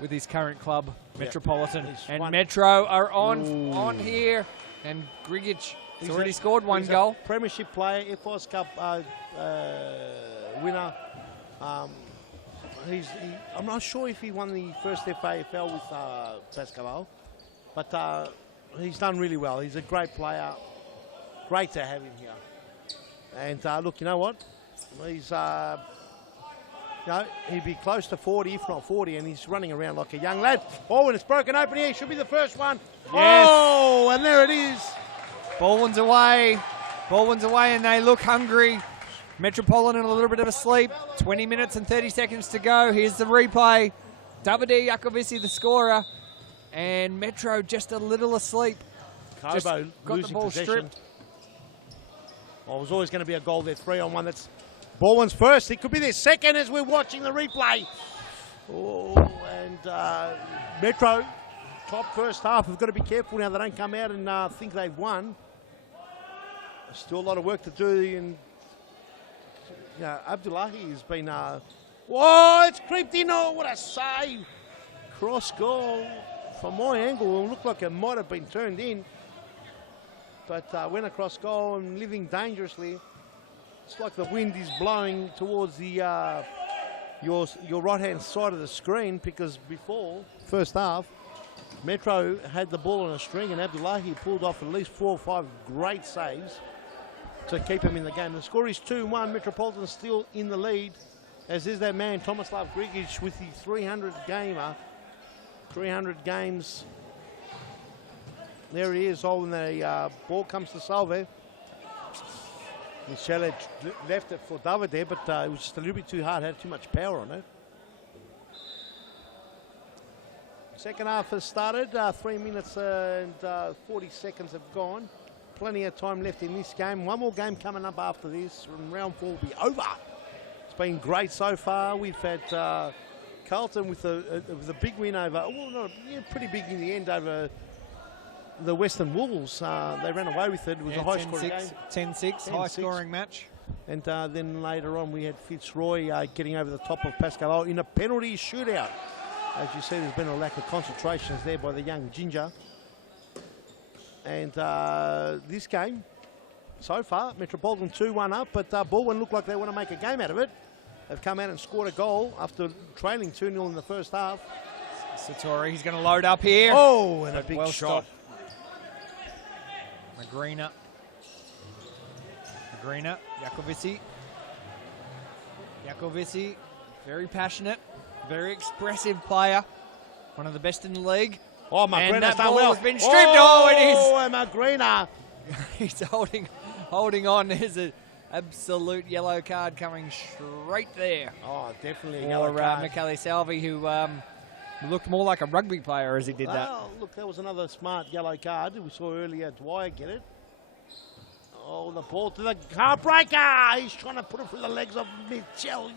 with his current club, Metropolitan. And Metro are on here. And Drigic has already scored 1 goal. Premiership player, FOS Cup winner. I'm not sure if he won the first FAFL with Pascoe Vale. But he's done really well. He's a great player. Great to have him here. And look, you know what? He's, he'd be close to 40, if not 40, and he's running around like a young lad. Oh, and it's broken open here. Should be the first one. Yes. Oh, and there it is. Baldwin's away. Baldwin's away, and they look hungry. Metropolitan a little bit of a sleep. 20 minutes and 30 seconds to go. Here's the replay. Davide Jacovici, the scorer. And Metro just a little asleep. Kobo got losing the ball possession. stripped. Well, it was always going to be a goal there, 3-on-1. That's Baldwin's first. It could be their second as we're watching the replay. Oh, and Metro, top first half. We've got to be careful now they don't come out and think they've won. Still a lot of work to do. And Abdullahi has been. Whoa! It's creeped in. Oh, what a save! Cross goal. From my angle, it looked like it might have been turned in, but went across goal and living dangerously. It's like the wind is blowing towards the your right-hand side of the screen, because before first half, Metro had the ball on a string and Abdullahi pulled off at least 4 or 5 great saves to keep him in the game. The score is 2-1. Metropolitan still in the lead, as is that man Tomislav Grigic with the 300 gamer. 300 games. There he is, holding the ball comes to Salve. Michele left it for Davide, but it was just a little bit too hard, had too much power on it. Second half has started, 3 minutes and 40 seconds have gone. Plenty of time left in this game. One more game coming up after this, and round 4 will be over. It's been great so far. We've had Carlton with a big win over, pretty big in the end over the Western Wolves. They ran away with it. It was a high-scoring game. 10-6, high-scoring match. And then later on we had Fitzroy getting over the top of Pascal in a penalty shootout. As you see, there's been a lack of concentrations there by the young Ginger. And this game, so far, Metropolitan 2-1 up, but Baldwin looked like they want to make a game out of it. They've come out and scored a goal after trailing 2-0 in the first half. Satori, he's going to load up here. Oh, and a big shot. Magrina, Jacovici. Jacovici, very passionate, very expressive player. One of the best in the league. Oh, Magrina's and that done ball well. has been stripped. Oh, it is. Oh, and Magrina. He's holding on. There's an absolute yellow card coming straight there. Oh, definitely a yellow card. Michele Salvi, who looked more like a rugby player as he did that. Oh, look, that was another smart yellow card. We saw earlier Dwyer get it. Oh, the ball to the heartbreaker. He's trying to put it through the legs of Michel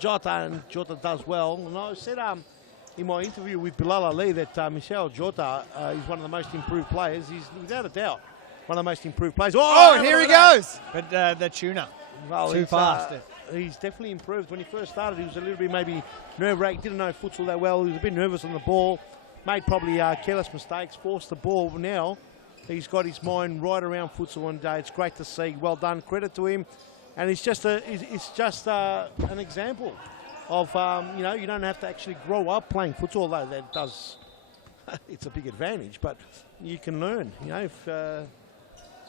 Jota, and Jota does well. And I said in my interview with Bilal Ali that Michel Jota is one of the most improved players. He's without a doubt one of the most improved players. Oh, and here he goes. But the tuna, too fast. He's definitely improved. When he first started, he was a little bit maybe nerve-wracked, didn't know futsal that well. He was a bit nervous on the ball, made probably careless mistakes, forced the ball. Now he's got his mind right around futsal, and it's great to see. Well done, credit to him. And it's just an example of you don't have to actually grow up playing futsal, although that does it's a big advantage. But you can learn.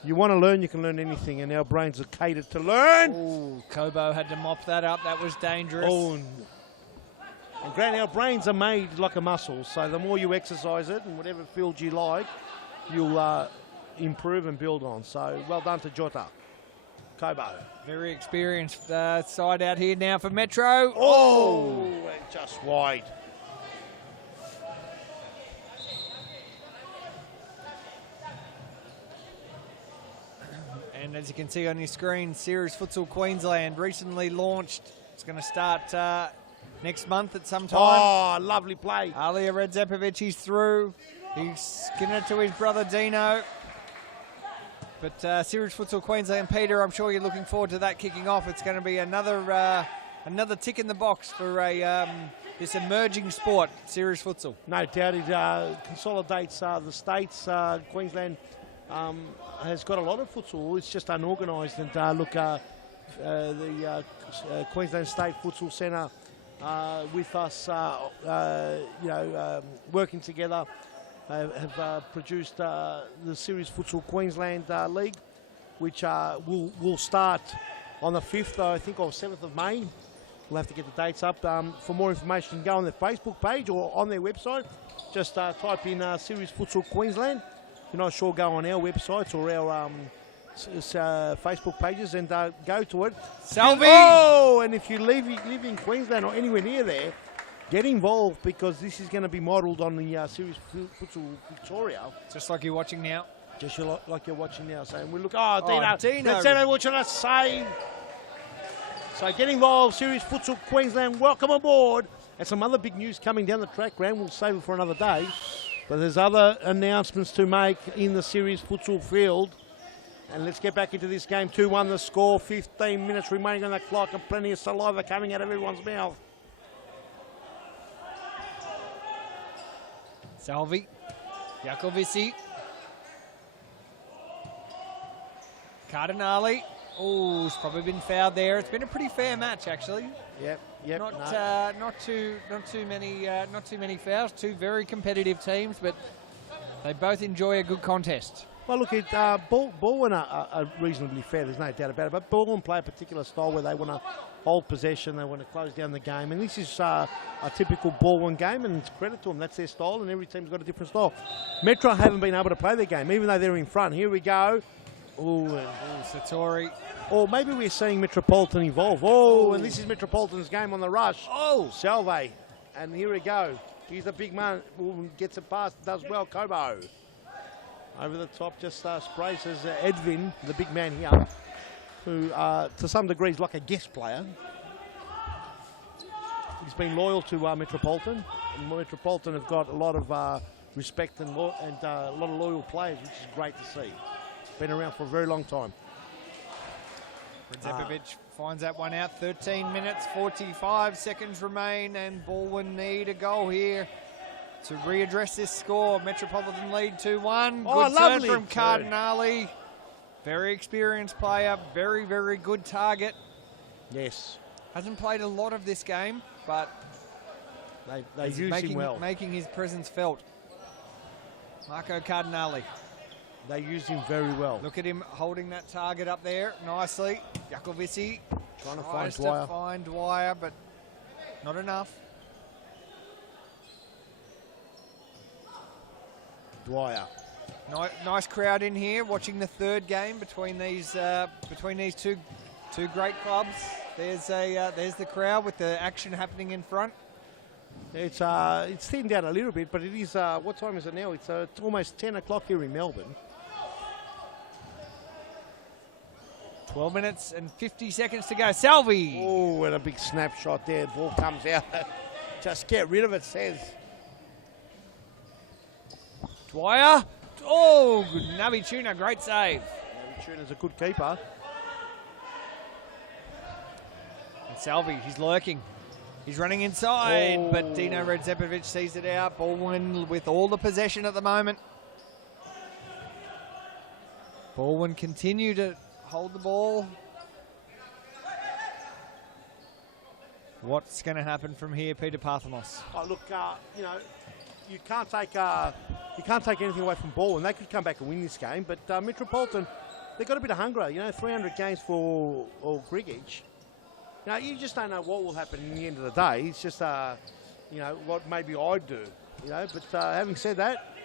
If you want to learn, you can learn anything, and our brains are catered to learn. Oh, Kobo had to mop that up. That was dangerous. Oh, and Grant, our brains are made like a muscle, so the more you exercise it and whatever field you like, you'll improve and build on. So well done to Jota. Kobo. Very experienced side out here now for Metro. Oh, and just wide. And as you can see on your screen, Series Futsal Queensland recently launched. It's going to start next month at some time. Oh, lovely play. Alia Redzepovic, he's through. He's skinned it to his brother Dino. But Series Futsal Queensland, Peter, I'm sure you're looking forward to that kicking off. It's going to be another tick in the box for this emerging sport, Series Futsal. No doubt it consolidates the states. Queensland has got a lot of futsal. It's just unorganised. And the Queensland State Futsal Centre with us, working together, have produced the Series Futsal Queensland League, which will start on the 5th, I think, or 7th of May. We'll have to get the dates up. For more information, you can go on their Facebook page or on their website. Just type in Series Futsal Queensland. If you're not sure, go on our websites or our Facebook pages and go to it. Salvi! Oh, and if you live in Queensland or anywhere near there, get involved because this is going to be modelled on the Series Futsal Victoria. Just like you're watching now. Just like you're watching now. So we look, Dino. Dino. Let's see what should I say. So get involved, Series Futsal Queensland, welcome aboard. And some other big news coming down the track, Graham. We'll save it for another day. But there's other announcements to make in the Series Futsal field. And let's get back into this game. 2-1 the score, 15 minutes remaining on the clock and plenty of saliva coming out of everyone's mouth. Salvi, Jakovici, Cardinale. Oh, it's probably been fouled there. It's been a pretty fair match, actually. Yep. Not too many fouls. Two very competitive teams, but they both enjoy a good contest. Well, look, Baldwin are reasonably fair. There's no doubt about it. But Baldwin play a particular style where they want to hold possession, they want to close down the game, and this is a typical Baldwin game, and it's credit to them. That's their style, and every team's got a different style. Metro haven't been able to play their game, even though they're in front. Here we go. Satori. Or maybe we're seeing Metropolitan evolve. Oh, and this is Metropolitan's game on the rush. Oh, Salve. And here we go. He's a big man who gets it past, does well, Kobo. Over the top, just sprays as Edwin, the big man here, who to some degree is like a guest player. He's been loyal to Metropolitan. And Metropolitan have got a lot of respect and a lot of loyal players, which is great to see. Been around for a very long time. Redzepovic finds that one out. 13 minutes, 45 seconds remain, and Baldwin need a goal here to readdress this score. Metropolitan lead 2-1. Good turn from Cardinale. Very experienced player, very, very good target. Yes. Hasn't played a lot of this game, but they use him well. Making his presence felt. Marco Cardinale. They use him very well. Look at him holding that target up there nicely. Jakovici tries to find Dwyer, but not enough. Dwyer. Nice crowd in here watching the third game between these two great clubs. There's the crowd with the action happening in front. It's thinned down a little bit, but it is. What time is it now? It's almost 10 o'clock here in Melbourne. 12 minutes and 50 seconds to go. Salvi. Oh, and a big snapshot there. The ball comes out. Just get rid of it, says. Dwyer. Oh, good. Navi Tuna, great save. Navi Tuna's a good keeper. And Salvi, he's lurking. He's running inside, but Dino Redzepovic sees it out. Baldwin with all the possession at the moment. Baldwin continue to hold the ball. What's going to happen from here, Peter Parthenos? Oh, look, you can't take anything away from Baldwin. They could come back and win this game, but Metropolitan, they've got a bit of hunger. 300 games for Grigic. You just don't know what will happen in the end of the day. It's just, what maybe I'd do. But having said that,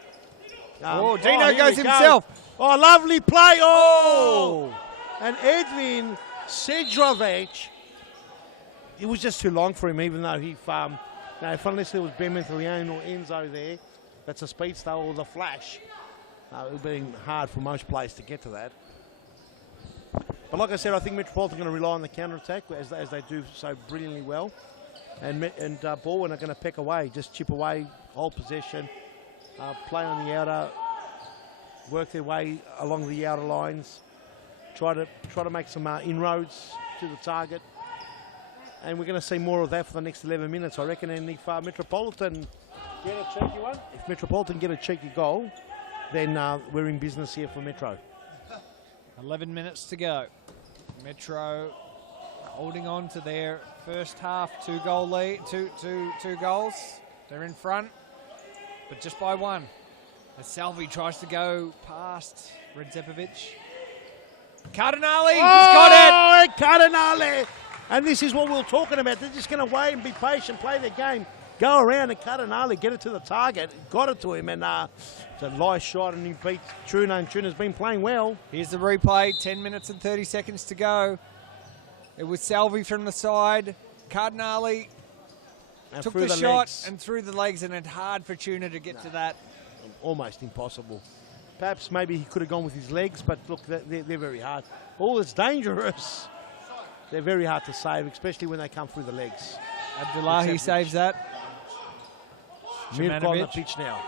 Dino goes himself. Oh, lovely play. Oh! And Edwin Sedrovic, it was just too long for him, even though he, unless there was Ben Menthelion or Enzo there, that's a speedster or the Flash. It would have been hard for most players to get to that. But like I said, I think Metropolitan are going to rely on the counter-attack as they do so brilliantly well. And Baldwin are going to peck away, just chip away, hold possession, play on the outer, work their way along the outer lines, try to make some inroads to the target. And we're going to see more of that for the next 11 minutes, I reckon. And if Metropolitan get a cheeky one, if Metropolitan get a cheeky goal, then we're in business here for Metro. 11 minutes to go. Metro holding on to their first half two-goal lead, two goals. They're in front, but just by one. As Salvi tries to go past Redzepovic. Cardinale, he's got it! Cardinale! And this is what we were talking about. They're just going to wait and be patient, play their game. go around and Cardinale get it to the target. Got it to him, and it's a nice shot, and he beat Tuna, and Tuna's been playing well. Here's the replay, 10 minutes and 30 seconds to go. It was Salvi from the side. Cardinale took the shot legs. and through the legs, and it's hard for Tuna to get to that. Almost impossible. Perhaps maybe he could have gone with his legs, but look, they're very hard. Oh, it's dangerous. They're very hard to save, especially when they come through the legs. Abdullahi saves that. Mirko on the pitch now.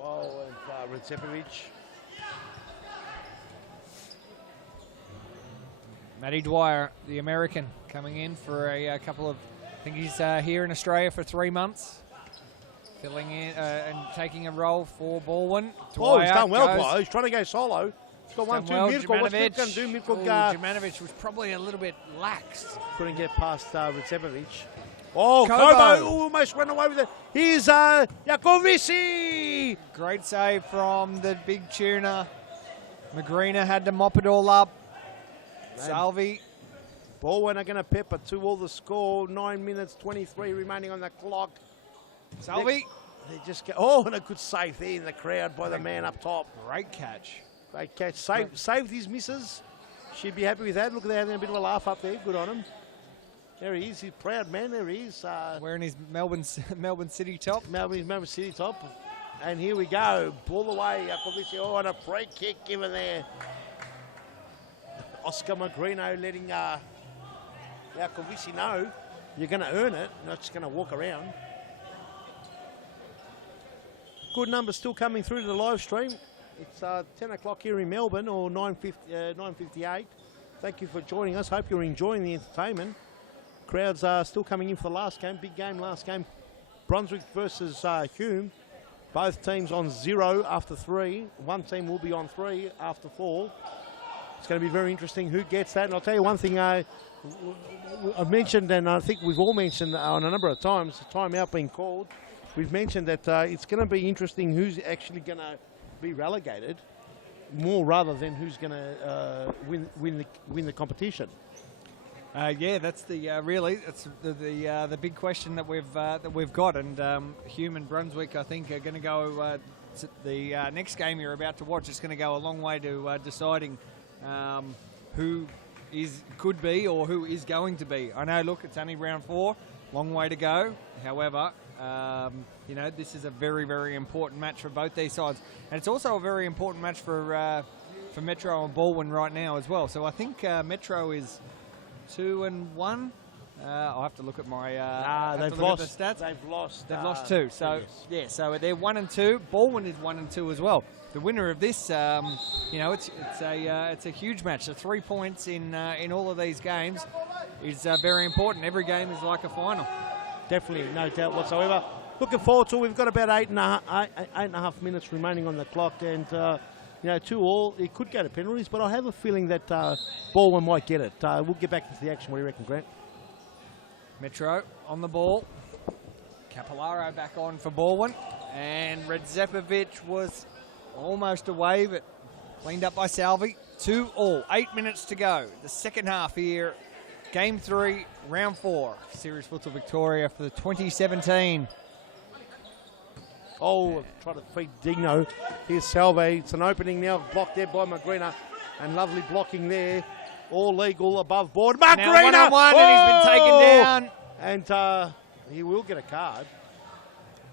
Oh, and Redzepovic. Matty Dwyer, the American, coming in for a couple of, I think he's here in Australia for 3 months. Filling in and taking a role for Baldwin. Oh, he's done well, Dwyer. He's trying to go solo. He's got 1-2. Well, Mirko, what's Mirko going to do? Mirko Jumanovic was probably a little bit lax. Couldn't get past Redzepovic. Oh, Kobo almost ran away with it. Here's Jacovici. Great save from the big Tuna. Magrina had to mop it all up. Salvi. Baldwin are going to pepper 2-all the score. 9 minutes, 23 remaining on the clock. Salvi. They just get, oh, and a good save there in the crowd by the man up top. Great catch. Great catch. Saved his misses. She'd be happy with that. Look, they're having a bit of a laugh up there. Good on him. There he is. He's a proud man. There he is. Wearing his Melbourne City top. Melbourne City top. And here we go. Ball away. Oh, and a free kick given there. Oscar Magrino letting Jacovici know you're going to earn it, not just going to walk around. Good numbers still coming through to the live stream. It's 10 o'clock here in Melbourne, or 9:58. Thank you for joining us. Hope you're enjoying the entertainment. Crowds are still coming in for the last game. Big game, last game. Brunswick versus Hume. Both teams on 0 after 3. One team will be on 3 after 4. It's going to be very interesting who gets that. And I'll tell you one thing I've mentioned, and I think we've all mentioned on a number of times, timeout being called. We've mentioned that it's going to be interesting who's actually going to be relegated, more rather than who's going to win the competition. Yeah, that's the really that's the big question that we've got, and Hume and Brunswick I think are going to go. The next game you're about to watch is going to go a long way to deciding who could be or who is going to be. I know. Look, it's only round 4, long way to go. However, you know, this is a very, very important match for both these sides, and it's also a very important match for Metro and Baldwin right now as well. So I think Metro is 2-1. I'll have to look at my. They've lost. The stats. They've lost 2. So yes. So they're 1-2. Baldwin is 1-2 as well. The winner of this, you know, it's a huge match. The 3 points in all of these games is very important. Every game is like a final. Definitely, no doubt whatsoever. Looking forward to it. We've got about 8.5 minutes remaining on the clock, and you know, 2-all. It could go to penalties, but I have a feeling that Baldwin might get it. We'll get back into the action. What do you reckon, Grant? Metro on the ball. Capillaro back on for Baldwin, and Redzepovic was almost away, but cleaned up by Salvi. 2-all. 8 minutes to go. The second half here. Game 3, round 4. Series Futsal Victoria for the 2017. Oh, try to feed Digno. Here's Salve. It's an opening now, blocked there by Magrina. And lovely blocking there. All legal, above board. Magrina! Now 1-on-1, and he's been taken down. And he will get a card.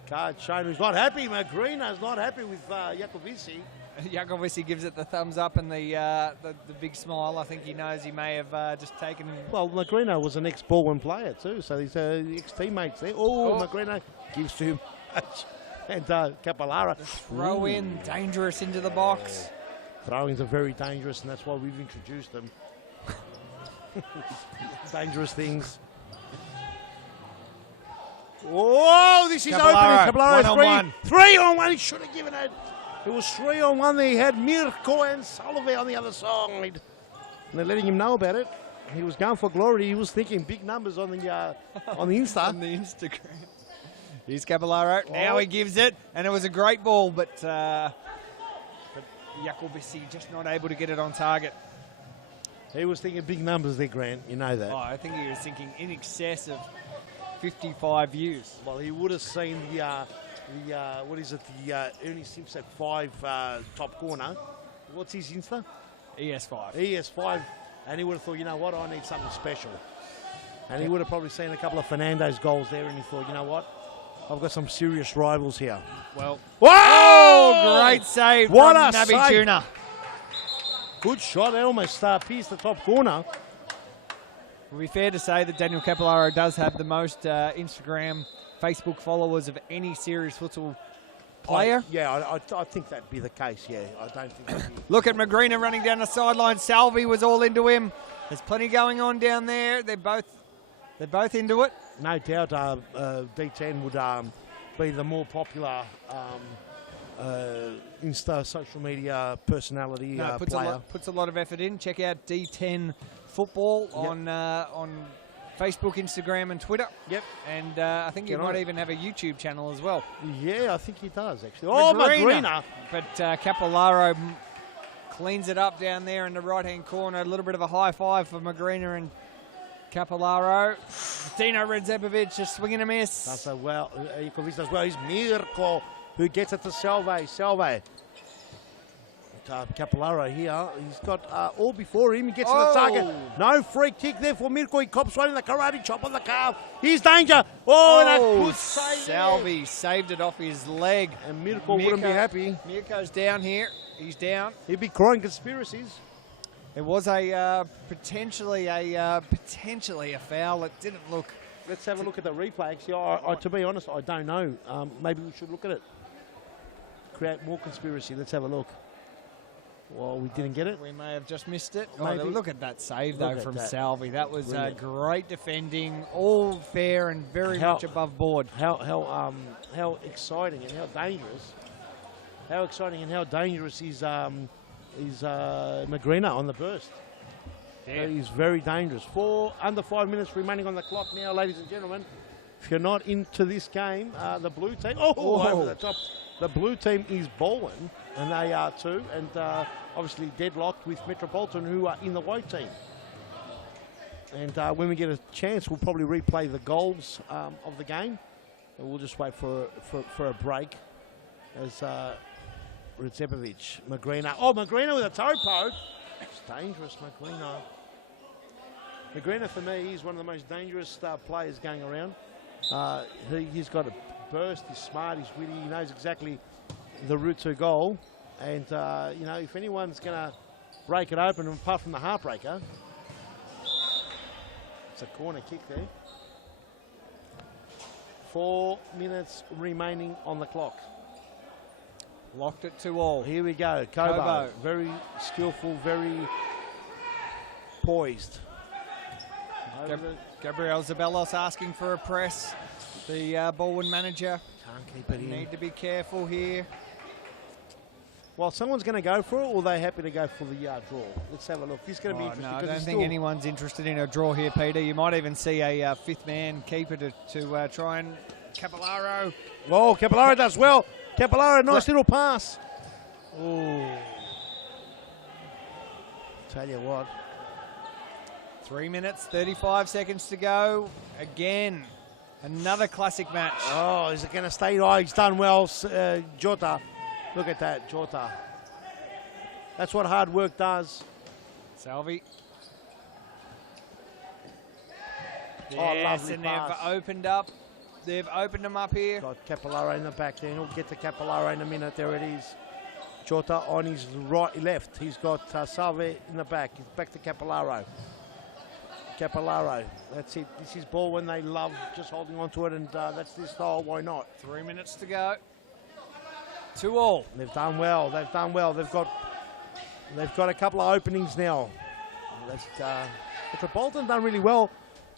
Card shown who's not happy. Magrina's not happy with Jacovici. Jacovici gives it the thumbs up and the big smile. I think he knows he may have just taken... Well, Magrino was an ex-Baldwin player too, so he's ex-teammates there. Oh, Magrino gives too much. And Capillara. Throw in, dangerous into the box. Throw-ins are very dangerous, and that's why we've introduced them. Dangerous things. Whoa, this is opening. Capillara 3-on-1. He should have given it. It was 3-on-1 there. He had Mirko and Salve on the other side. And they're letting him know about it. He was going for glory. He was thinking big numbers on the Insta. On the Instagram. Here's Capillaro. Now he gives it. And it was a great ball, but Jacovici just not able to get it on target. He was thinking big numbers there, Grant. You know that. Oh, I think he was thinking in excess of 55 views. Well, he would have seen the what is it? The Ernie Simpson 5 top corner. What's his Insta? ES5. ES5, and he would have thought, you know what, I need something special. And he would have probably seen a couple of Fernando's goals there, and he thought, you know what, I've got some serious rivals here. Well, whoa! Oh, great save What from a Naby save. Tuna. Good shot. They almost pierced the top corner. It would be fair to say that Daniel Capillaro does have the most Instagram, Facebook followers of any serious futsal player. I think that'd be the case, yeah. I don't think that'd be... Look at Magrina running down the sideline. Salvi was all into him. There's plenty going on down there. They're both into it. No doubt D10 would be the more popular Insta social media personality player. Puts a lot of effort in. Check out D10 Football on Facebook, Instagram and Twitter. Yep. And I think he might even have a YouTube channel as well. Yeah, I think he does, actually. Oh, Magrina! But Capillaro cleans it up down there in the right-hand corner. A little bit of a high five for Magrina and Capillaro. Dino Redzepovic just swinging a miss. That's a well. As well. He's Mirko who gets it to Salve. Salve. Capillaro here. He's got all before him. He gets to the target. No free kick there for Mirko. He cops right in the karate chop on the calf. He's danger. And a good save. Salvi saved it off his leg. And Mirko wouldn't be happy. Mirko's down here. He's down. He'd be crying conspiracies. It was a potentially a foul. It didn't look. Let's have a look at the replay. Actually, to be honest, I don't know. Maybe we should look at it. Create more conspiracy. Let's have a look. Well, we didn't get it. We may have just missed it. Maybe. Oh, look at that save, though, from that. Salvi. That was Brilliant. great defending, all fair and very much above board. How exciting and how dangerous. How exciting and how dangerous is Magrina on the burst. That is very dangerous. Under 5 minutes remaining on the clock now, ladies and gentlemen. If you're not into this game, the blue team, over the top. The blue team is bowling, and they are too, and obviously deadlocked with Metropolitan, who are in the white team. And when we get a chance, we'll probably replay the goals of the game, and we'll just wait for a break as Redzepovic, Magrina. Oh, Magrina with a toe poke. It's dangerous, Magrina. Magrina, for me, is one of the most dangerous players going around. He's got a burst, he's smart, he's witty, he knows exactly the route to goal. And, you know, if anyone's going to break it open, apart from the heartbreaker, it's a corner kick there. 4 minutes remaining on the clock. Locked it 2-all. Here we go. Kobo. Very skillful, very poised. Gabriel Zabelos asking for a press. The Baldwin manager. Can't keep it in. Need to be careful here. Well, someone's going to go for it, or are they happy to go for the draw? Let's have a look. This is going to be interesting. No, I don't think anyone's interested in a draw here, Peter. You might even see a fifth man keeper to try and Capillaro. Oh, Capillaro does well. Capillaro, nice little pass. Ooh. Tell you what. 3 minutes, 35 seconds to go. Again, another classic match. Oh, is it going to stay? Oh, he's done well, Jota. Look at that, Jota. That's what hard work does. Salvi. Yes, and pass. they've opened up. They've opened them up here. Got Capillaro in the back there. He'll get to Capillaro in a minute. There it is. Jota on his left. He's got Salve in the back. He's back to Capillaro. Capillaro. That's it. This is ball when they love just holding on to it, and that's their style. Why not? 3 minutes to go. 2-all. They've done well. They've done well. They've got a couple of openings now. Metropolitan done really well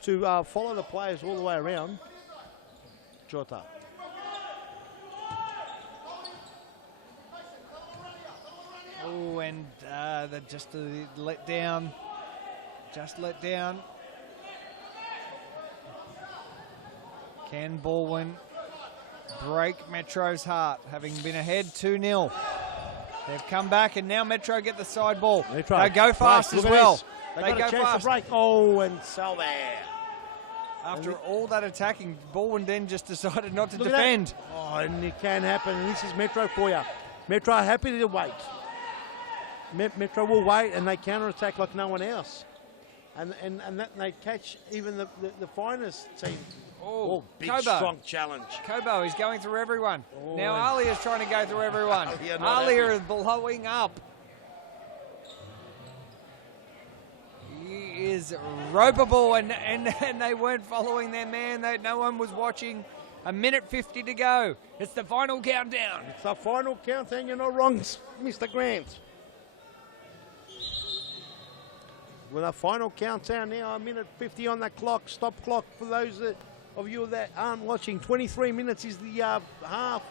to follow the players all the way around. Jota. Oh, and just let down. Just let down. Can Baldwin break Metro's heart, having been ahead 2-0? They've come back, and now Metro get the side ball. Metro. They go fast as Look at well. this. They They got go a chance fast. to break. Oh, and Salve. After all that attacking, Baldwin then just decided not to Look at that. defend. Oh, and it can happen. And this is Metro for you. Metro are happy to wait. Metro will wait, and they counter-attack like no one else. And they catch even the finest team. Oh, big, Kobo. strong challenge. Kobo is going through everyone. Oh, now and- Alia is trying to go through everyone. Alia not Alia happy. is blowing up. He is ropeable, and they weren't following their man. No one was watching. 1:50 to go. It's the final countdown. It's the final countdown. You're not wrong, Mr. Grant. With a final countdown now, 1:50 on the clock. Stop clock for those of you that aren't watching. 23 minutes is the half,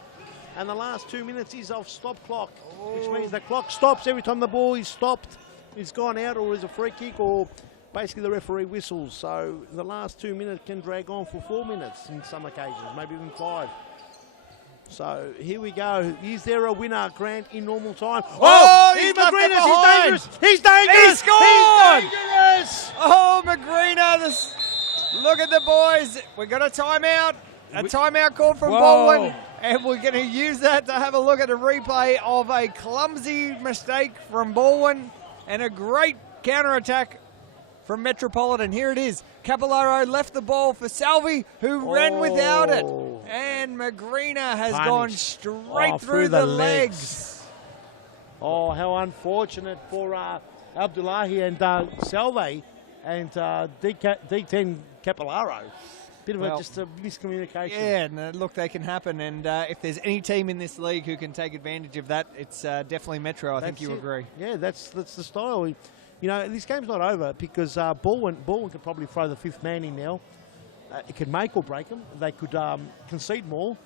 and the last 2 minutes is of stop clock, which means the clock stops every time the ball is stopped. It's gone out, or is a free kick, or basically the referee whistles. So the last 2 minutes can drag on for 4 minutes in some occasions, maybe even 5. So here we go. Is there a winner, Grant, in normal time? Oh, he's he's left it Magrinas. behind. He's dangerous. He's dangerous. He scored. He's dangerous. Oh, Magrina. Look at the boys. We got a timeout. A timeout call from Whoa. Baldwin. And we're going to use that to have a look at a replay of a clumsy mistake from Baldwin and a great counter-attack from Metropolitan. Here it is. Capillaro left the ball for Salvi, who ran without it. And Magrina has gone straight through the legs. Oh, how unfortunate for Abdullahi and Salve and D10 Capillaro. Bit of just a miscommunication. Yeah, and look, they can happen. And if there's any team in this league who can take advantage of that, it's definitely Metro. I think you agree. Yeah, that's the style. You know, this game's not over because Baldwin could probably throw the fifth man in now. It could make or break them. They could concede more.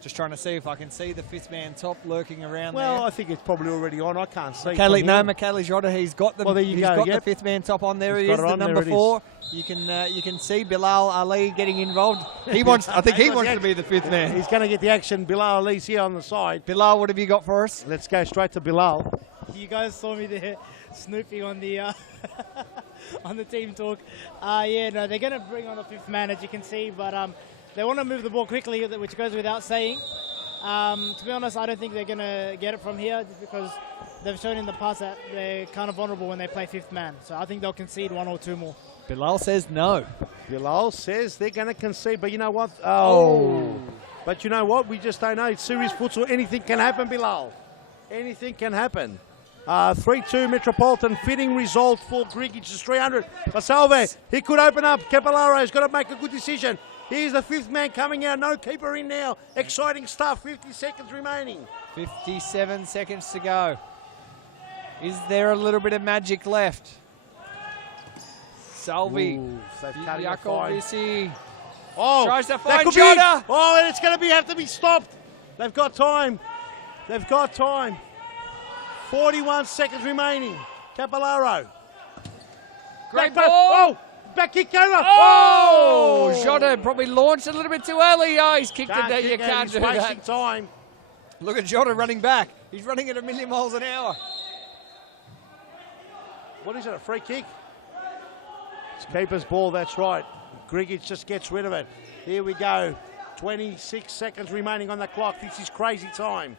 Just trying to see if I can see the fifth man top lurking around there. Well, I think it's probably already on. I can't see. Michele Jota, he's got the He's got yep. the fifth man top on there. He's He got is it the on. number There it 4. You can see Bilal Ali getting involved. He wants. I think he wants to be the fifth man. He's going to get the action. Bilal Ali's here on the side. Bilal, what have you got for us? Let's go straight to Bilal. You guys saw me there snooping on the on the team talk. Yeah, no, they're going to bring on the fifth man, as you can see, but they want to move the ball quickly, which goes without saying. To be honest, I don't think they're going to get it from here, just because they've shown in the past that they're kind of vulnerable when they play fifth man. So I think they'll concede 1 or 2 more. Bilal says no. Bilal says they're going to concede, but you know what? Oh. But you know what? We just don't know. It's serious futsal. Anything can happen, Bilal. Anything can happen. 3-2 Metropolitan, fitting result for Grigic is 300. Basalve, he could open up. Capillaro's got to make a good decision. Here's the fifth man coming out. No keeper in now. Exciting stuff. 50 seconds remaining. 57 seconds to go. Is there a little bit of magic left? Salvi. Yakovisi. Oh, tries to that find could Jota. be. Oh, and it's going to have to be stopped. They've got time. They've got time. 41 seconds remaining. Capillaro. Great Back ball. Oh, back kick over. Oh! Jota probably launched a little bit too early. Oh, he's kicked it. You can't do He's wasting that. time. Look at Jota running back. He's running at 1,000,000 miles an hour. What is it, a free kick? It's keeper's ball, that's right. Grigic just gets rid of it. Here we go. 26 seconds remaining on the clock. This is crazy time.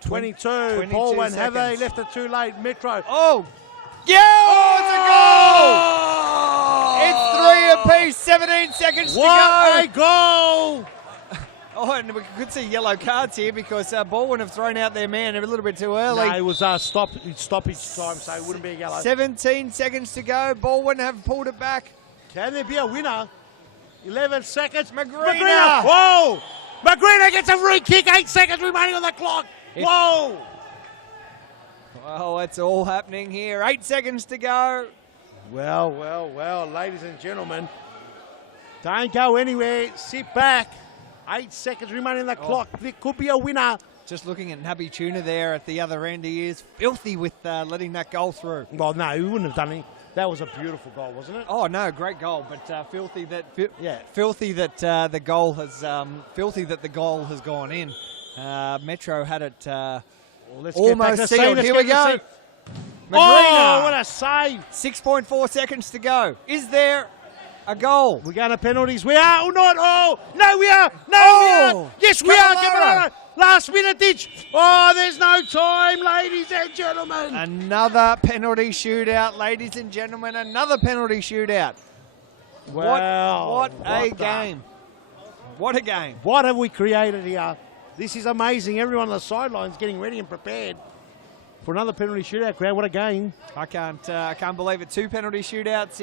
22. Baldwin, have they left it too late? Metro. Oh! Yeah! Oh, it's a goal! It's 3 apiece. 17 seconds to go. What a goal! Oh, and we could see yellow cards here because Baldwin have thrown out their man a little bit too early. No, it was stoppage time, so it wouldn't be a yellow. 17 seconds to go. Baldwin have pulled it back. Can there be a winner? 11 seconds. Magrina! Whoa! Magrina gets a free kick. 8 seconds remaining on the clock. Whoa! Well, it's all happening here. 8 seconds to go. Well, ladies and gentlemen. Don't go anywhere. Sit back. 8 seconds remaining on the clock. There could be a winner. Just looking at Nubby Tuna there at the other end. He is filthy with letting that goal through. Well, no, he wouldn't have done it. That was a beautiful goal, wasn't it? Oh no, great goal, but filthy that the goal has gone in. Metro had it almost sealed. Here we go. Magrina. Oh, what a save. 6.4 seconds to go. Is there a goal? We're going to penalties. We are. Oh, not. Oh, no, we are. No, Oh, we are. Yes, we are. Cavallaro. Last minute ditch. Oh, there's no time, ladies and gentlemen. Another penalty shootout, ladies and gentlemen. Another penalty shootout. Wow. What a game. What a game. What have we created here? This is amazing. Everyone on the sidelines getting ready and prepared for another penalty shootout. Crowd, what a game. I can't believe it. 2 penalty shootouts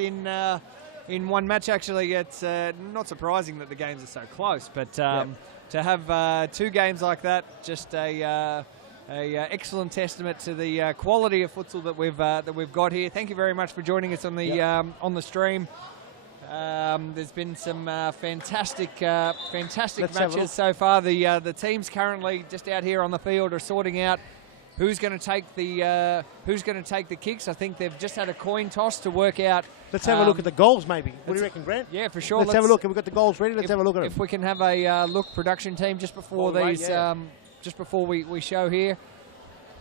in one match. Actually, it's not surprising that the games are so close, but to have 2 games like that, just a excellent testament to the quality of futsal that we've got here. Thank you very much for joining us on the stream. There's been some fantastic matches so far. The teams currently just out here on the field are sorting out who's going to take the kicks. I think they've just had a coin toss to work out. Let's have a look at the goals, maybe. What do you reckon, Grant? Yeah, for sure. Let's have a look. Have we got the goals ready? Let's have a look at them. If we can have a look, production team, just before just before we show here.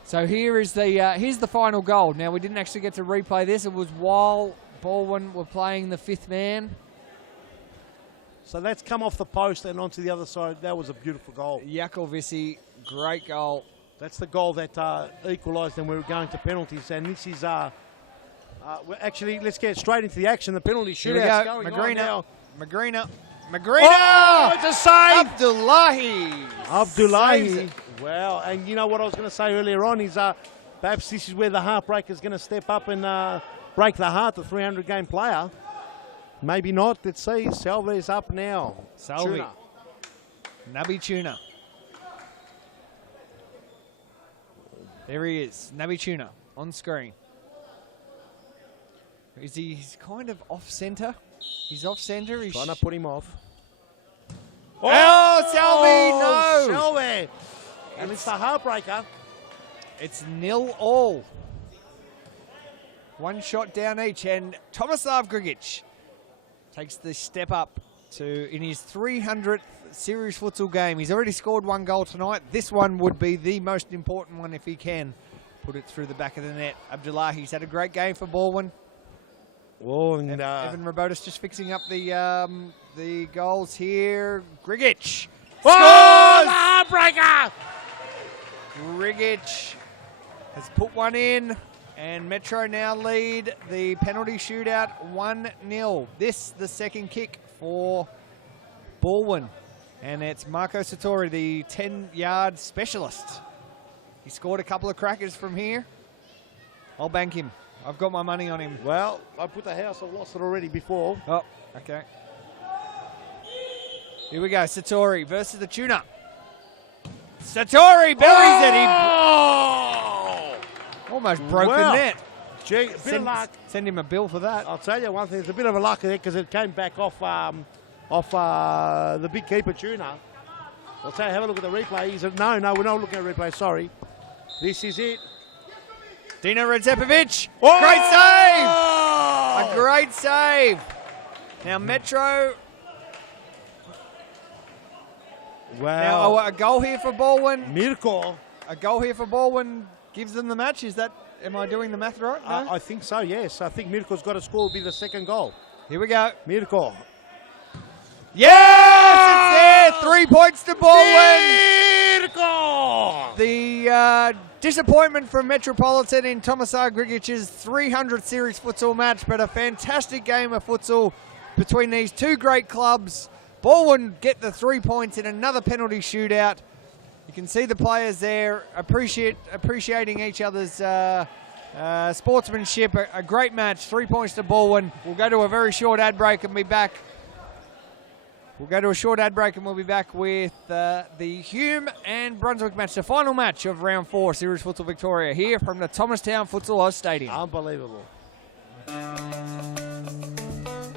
So here's the final goal. Now, we didn't actually get to replay this. It was while Baldwin were playing the 5th man. So that's come off the post and onto the other side. That was a beautiful goal. Jakovisi, great goal. That's the goal that equalised, and we were going to penalties. And this is actually, let's get straight into the action. The penalty shootout going on now. Magrina. Oh, it's a save. Abdullahi. Well, and you know what I was going to say earlier on is perhaps this is where the heartbreaker is going to step up and break the heart, the 300-game player. Maybe not. Let's see. Salve's up now. Salve. Nabi Tuna. There he is. Nabi Tuna on screen. He's kind of off-centre. He's off-centre. He's trying to put him off. Oh, Salve, no! Salve. And it's the heartbreaker. It's 0-0. 1 shot down each, and Tomislav Grigic takes the step up to in his 300th series futsal game. He's already scored 1 goal tonight. This one would be the most important one if he can put it through the back of the net. Abdullahi's had a great game for Baldwin. Whoa, and Evan Robotis just fixing up the goals here. Grigic scores! The heartbreaker! Grigic has put one in, and Metro now lead the penalty shootout 1-0. This the second kick for Baldwin, and it's Marco Sartori, the 10-yard specialist. He scored a couple of crackers from here. I'll bank him. I've got my money on him. Well, I put the house. I've lost it already before. Oh, okay. Here we go. Sartori versus the Tuna. Sartori buries it. He almost broke the net. Gee, a bit of luck. Send him a bill for that. I'll tell you one thing. There's a bit of a luck there because it came back off the big keeper Tuna. I'll say, have a look at the replay. He said, no, we're not looking at the replay. Sorry. This is it. Dino Redzepovic. Oh! Great save. A great save. Now Metro. Wow. Now a goal here for Baldwin. Mirko. A goal here for Baldwin gives them the match. Is that? Am I doing the math right? No? I think so, yes. I think Mirko's got to score, will be the second goal. Here we go. Mirko. Yes! It's there! 3 points to Baldwin. Mirko! The disappointment from Metropolitan in Tomislav Grigic's 300th series futsal match, but a fantastic game of futsal between these two great clubs. Baldwin get the 3 points in another penalty shootout. You can see the players there appreciating each other's sportsmanship. A great match. 3 points to Baldwin. We'll go to a very short ad break and be back. We'll go to a short ad break and we'll be back with the Hume and Brunswick match, the final match of round 4, Series Futsal Victoria, here from the Thomastown Futsal Oz Stadium. Unbelievable.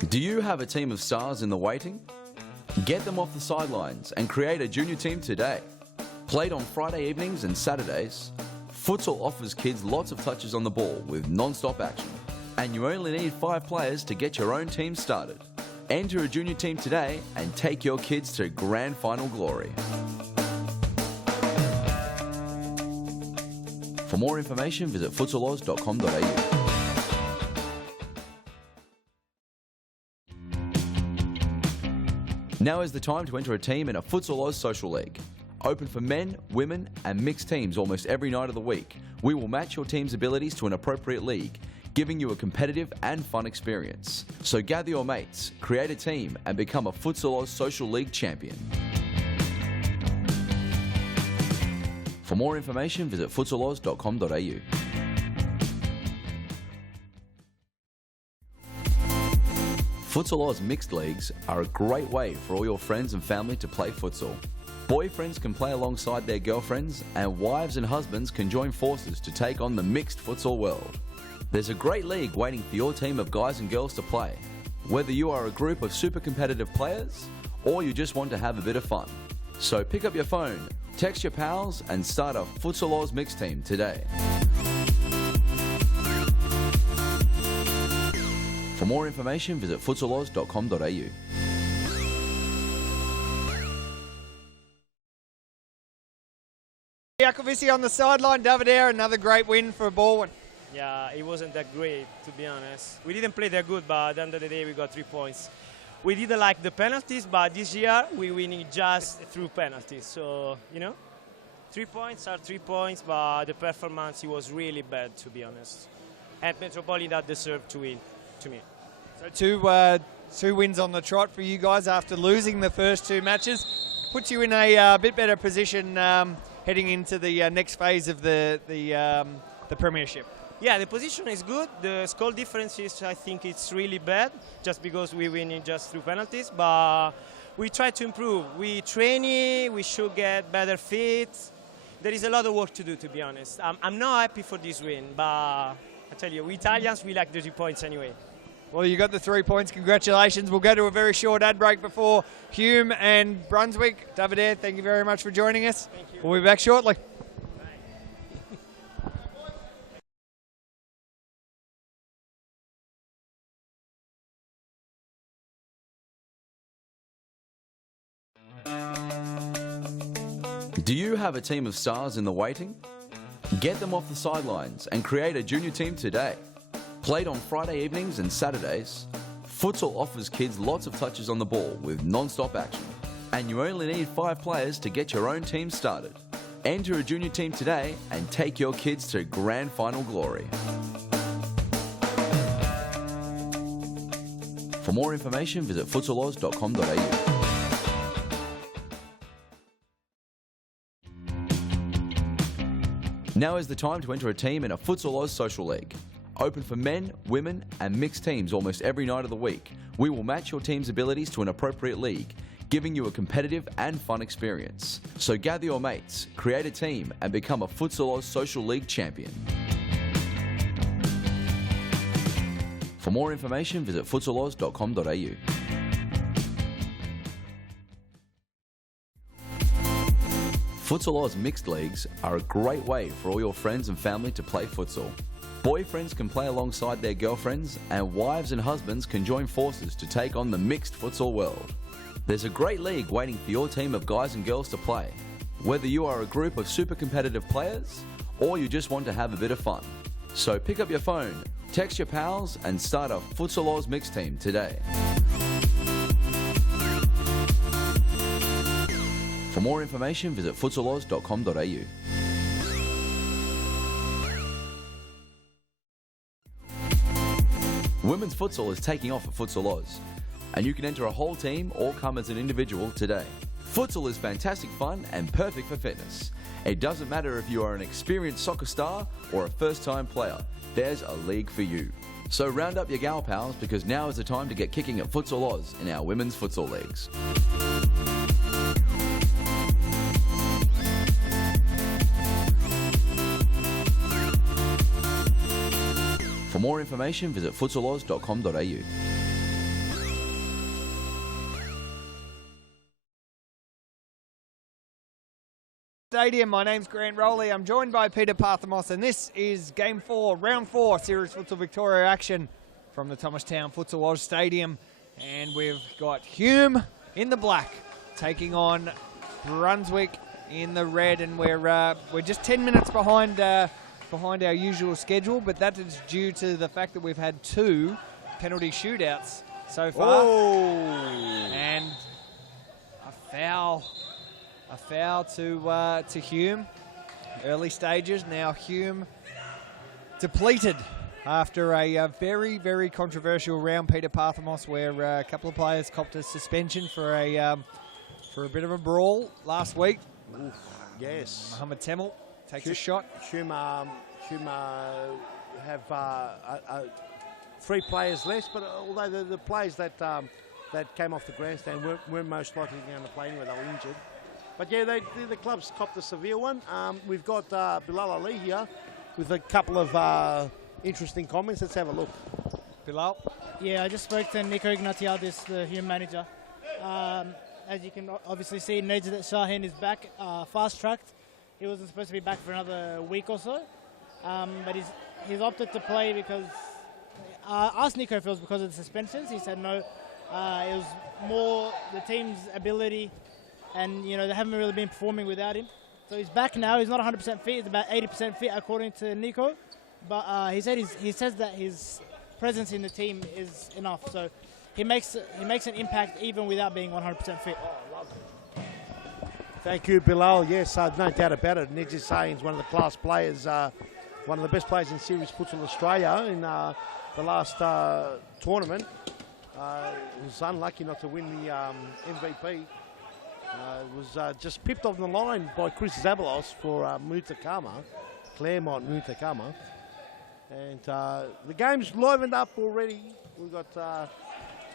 Do you have a team of stars in the waiting? Get them off the sidelines and create a junior team today. Played on Friday evenings and Saturdays, futsal offers kids lots of touches on the ball with non-stop action. And you only need 5 players to get your own team started. Enter a junior team today and take your kids to grand final glory. For more information, visit futsaloz.com.au. Now is the time to enter a team in a Futsal Oz Social League. Open for men, women and mixed teams almost every night of the week. We will match your team's abilities to an appropriate league, giving you a competitive and fun experience. So gather your mates, create a team and become a Futsal Oz Social League champion. For more information, visit futsaloz.com.au. Futsal Oz Mixed Leagues are a great way for all your friends and family to play futsal. Boyfriends can play alongside their girlfriends and wives and husbands can join forces to take on the mixed futsal world. There's a great league waiting for your team of guys and girls to play. Whether you are a group of super competitive players or you just want to have a bit of fun. So pick up your phone, text your pals and start a Futsal Oz Mixed team today. For more information, visit futsaloz.com.au. Jakovisi on the sideline, Davide, another great win for Baldwin. Yeah, it wasn't that great, to be honest. We didn't play that good, but at the end of the day, we got 3 points. We didn't like the penalties, but this year, we're winning just through penalties. So, 3 points are 3 points, but the performance, it was really bad, to be honest. And Metropolitan deserved to win, to me. So two wins on the trot for you guys after losing the first 2 matches. Puts you in a bit better position heading into the next phase of the Premiership. Yeah, the position is good. The score difference is, I think, it's really bad, just because we win just through penalties. But we try to improve. We train. We should get better fit. There is a lot of work to do, to be honest. I'm not happy for this win, but I tell you, we Italians, we like the 3 points anyway. Well, you got the 3 points. Congratulations. We'll go to a very short ad break before Hume and Brunswick. Davide, thank you very much for joining us. Thank you. We'll be back shortly. Do you have a team of stars in the waiting? Get them off the sidelines and create a junior team today. Played on Friday evenings and Saturdays, futsal offers kids lots of touches on the ball with non-stop action. And you only need 5 players to get your own team started. Enter a junior team today and take your kids to grand final glory. For more information, visit futsaloz.com.au. Now is the time to enter a team in a Futsal Oz Social League. Open for men, women and mixed teams almost every night of the week. We will match your team's abilities to an appropriate league, giving you a competitive and fun experience. So gather your mates, create a team and become a Futsal Oz Social League champion. For more information, visit futsaloz.com.au. Futsal Oz Mixed Leagues are a great way for all your friends and family to play futsal. Boyfriends can play alongside their girlfriends and wives and husbands can join forces to take on the mixed futsal world. There's a great league waiting for your team of guys and girls to play. Whether you are a group of super competitive players or you just want to have a bit of fun. So pick up your phone, text your pals and start a Futsal Oz Mixed team today. For more information, visit futsaloz.com.au. Women's futsal is taking off at Futsal Oz, and you can enter a whole team or come as an individual today. Futsal is fantastic fun and perfect for fitness. It doesn't matter if you are an experienced soccer star or a first-time player, there's a league for you. So round up your gal pals because now is the time to get kicking at Futsal Oz in our women's futsal leagues. For more information, visit futsaloz.com.au. Stadium, my name's Grant Rowley. I'm joined by Peter Parthamos, and this is Game 4, Round 4, Series Futsal Victoria action from the Thomastown Futsal Oz Stadium. And we've got Hume in the black taking on Brunswick in the red, and we're just 10 minutes behind behind our usual schedule, but that is due to the fact that we've had 2 penalty shootouts so far. And a foul to Hume. Early stages. Now Hume depleted after a very, very controversial round, Peter Parthamos, where a couple of players copped a suspension for a bit of a brawl last week. Oof, yes. Mohamed Temel takes a shot. Hume have 3 players less, but although the players that came off the grandstand weren't most likely going to play anyway, they were injured. But yeah, the club's copped a severe one. We've got Bilal Ali here with a couple of interesting comments. Let's have a look. Bilal? Yeah, I just spoke to Nico Ignatiadis, the Hume manager. As you can obviously see, Nejat Shaheen is back, fast-tracked. He wasn't supposed to be back for another week or so, but he's opted to play because asked Nico if it was because of the suspensions. He said no, it was more the team's ability, and they haven't really been performing without him. So he's back now. He's not 100% fit. He's about 80% fit according to Nico, but he says that his presence in the team is enough. So he makes an impact even without being 100% fit. Thank you, Bilal. Yes, no doubt about it. Nejat Shaheen is one of the class players, one of the best players in Series Futsal Australia in the last tournament. Was unlucky not to win the MVP. Was just pipped off the line by Chris Zabalos for Claremont Mutakama. And the game's livened up already. We've got a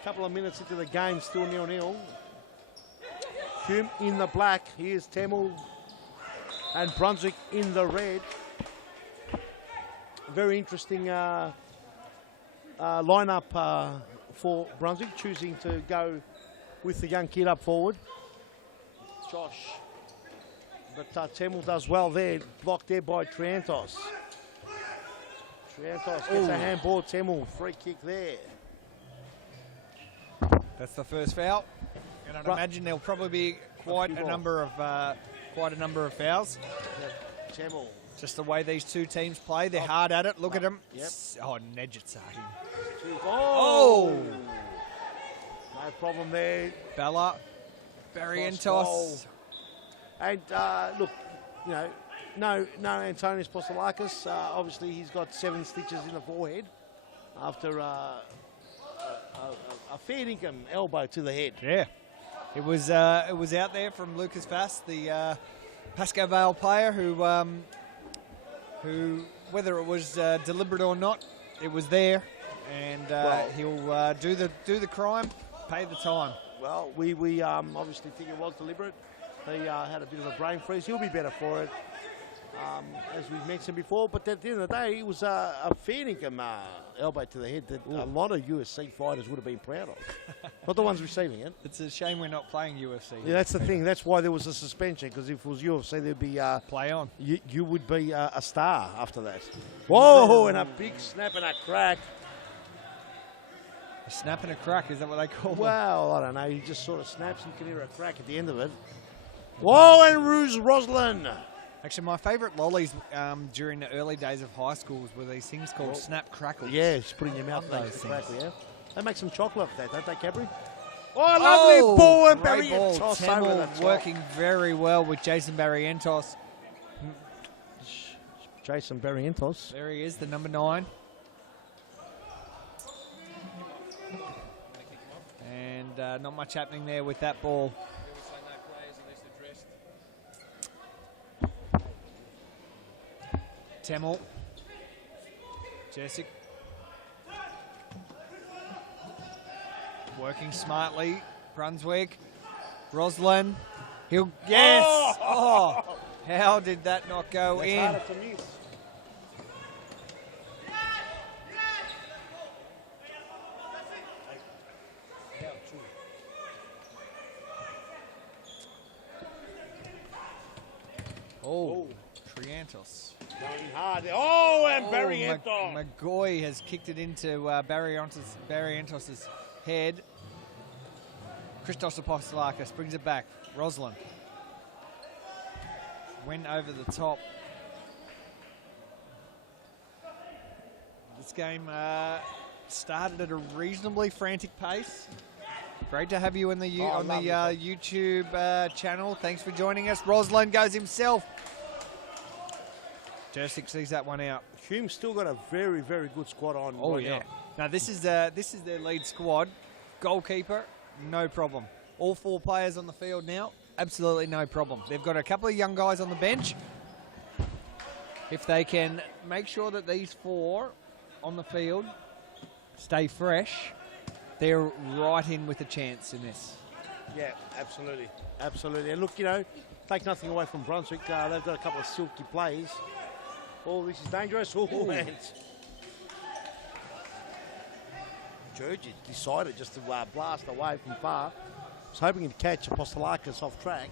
couple of minutes into the game, still 0-0. Hume in the black. Here's Temel and Brunswick in the red. Very interesting lineup for Brunswick, choosing to go with the young kid up forward, Josh. But Temel does well there, blocked there by Triantos. Triantos gets a handball. Temel, free kick there. That's the first foul. And I'd imagine there'll probably be quite a number of fouls. Yep. Temel. Just the way these two teams play, they're hard at it. Look at them. Yep. Oh, Nejat Shaheen. Oh! No problem there. Bella, Barrientos. And look, no Antonius Postolakis. Obviously, he's got 7 stitches in the forehead after a fair income elbow to the head. Yeah, it was out there from Lucas Vass, the Pascoe Vale player, who whether it was deliberate or not, it was there, and he'll do the crime, pay the time. Well, we obviously think it was deliberate. He had a bit of a brain freeze. He'll be better for it, as we've mentioned before. But at the end of the day, it was a fair income elbow to the head that a lot of USC fighters would have been proud of. Not the ones receiving it. It's a shame we're not playing UFC. Yeah, that's the thing. That's why there was a suspension, because if it was UFC, there'd be... play on. You would be a star after that. Whoa, and a big snap and a crack. A snap and a crack, is that what they call them? Well, I don't know. He just sort of snaps and you can hear a crack at the end of it. Whoa, and Ruse Roslin. Actually, my favourite lollies during the early days of high schools were these things called snap crackles. Yeah, just put in your mouth. Those crackle, yeah. They make some chocolate of that, don't they, Capri? Oh, lovely ball, and Barrientos over the top. Working very well with Jason Barrientos. Jason Barrientos. There he is, the number 9. And not much happening there with that ball. Temel. Jessic. Working smartly. Brunswick. Roslin. He'll... Yes! Oh! How did that not go in? Harder to miss. Oh, Triantos. Going hard. Oh, and Barrientos. McGoy has kicked it into Barrientos' head. Christos Apostolakis brings it back. Roslin. Went over the top. This game started at a reasonably frantic pace. Great to have you in the YouTube channel. Thanks for joining us. Roslin goes himself. Jursic sees that one out. Hume's still got a very, very good squad on. Oh, right yeah. now. Now, this is their lead squad. Goalkeeper, no problem. All 4 players on the field now, absolutely no problem. They've got a couple of young guys on the bench. If they can make sure that these 4 on the field stay fresh, they're right in with a chance in this. Yeah, absolutely. Absolutely. And look, you know, take nothing away from Brunswick. They've got a couple of silky players. Oh, this is dangerous. Oh, and George decided just to blast away from far. Was hoping to catch Apostolakis off track.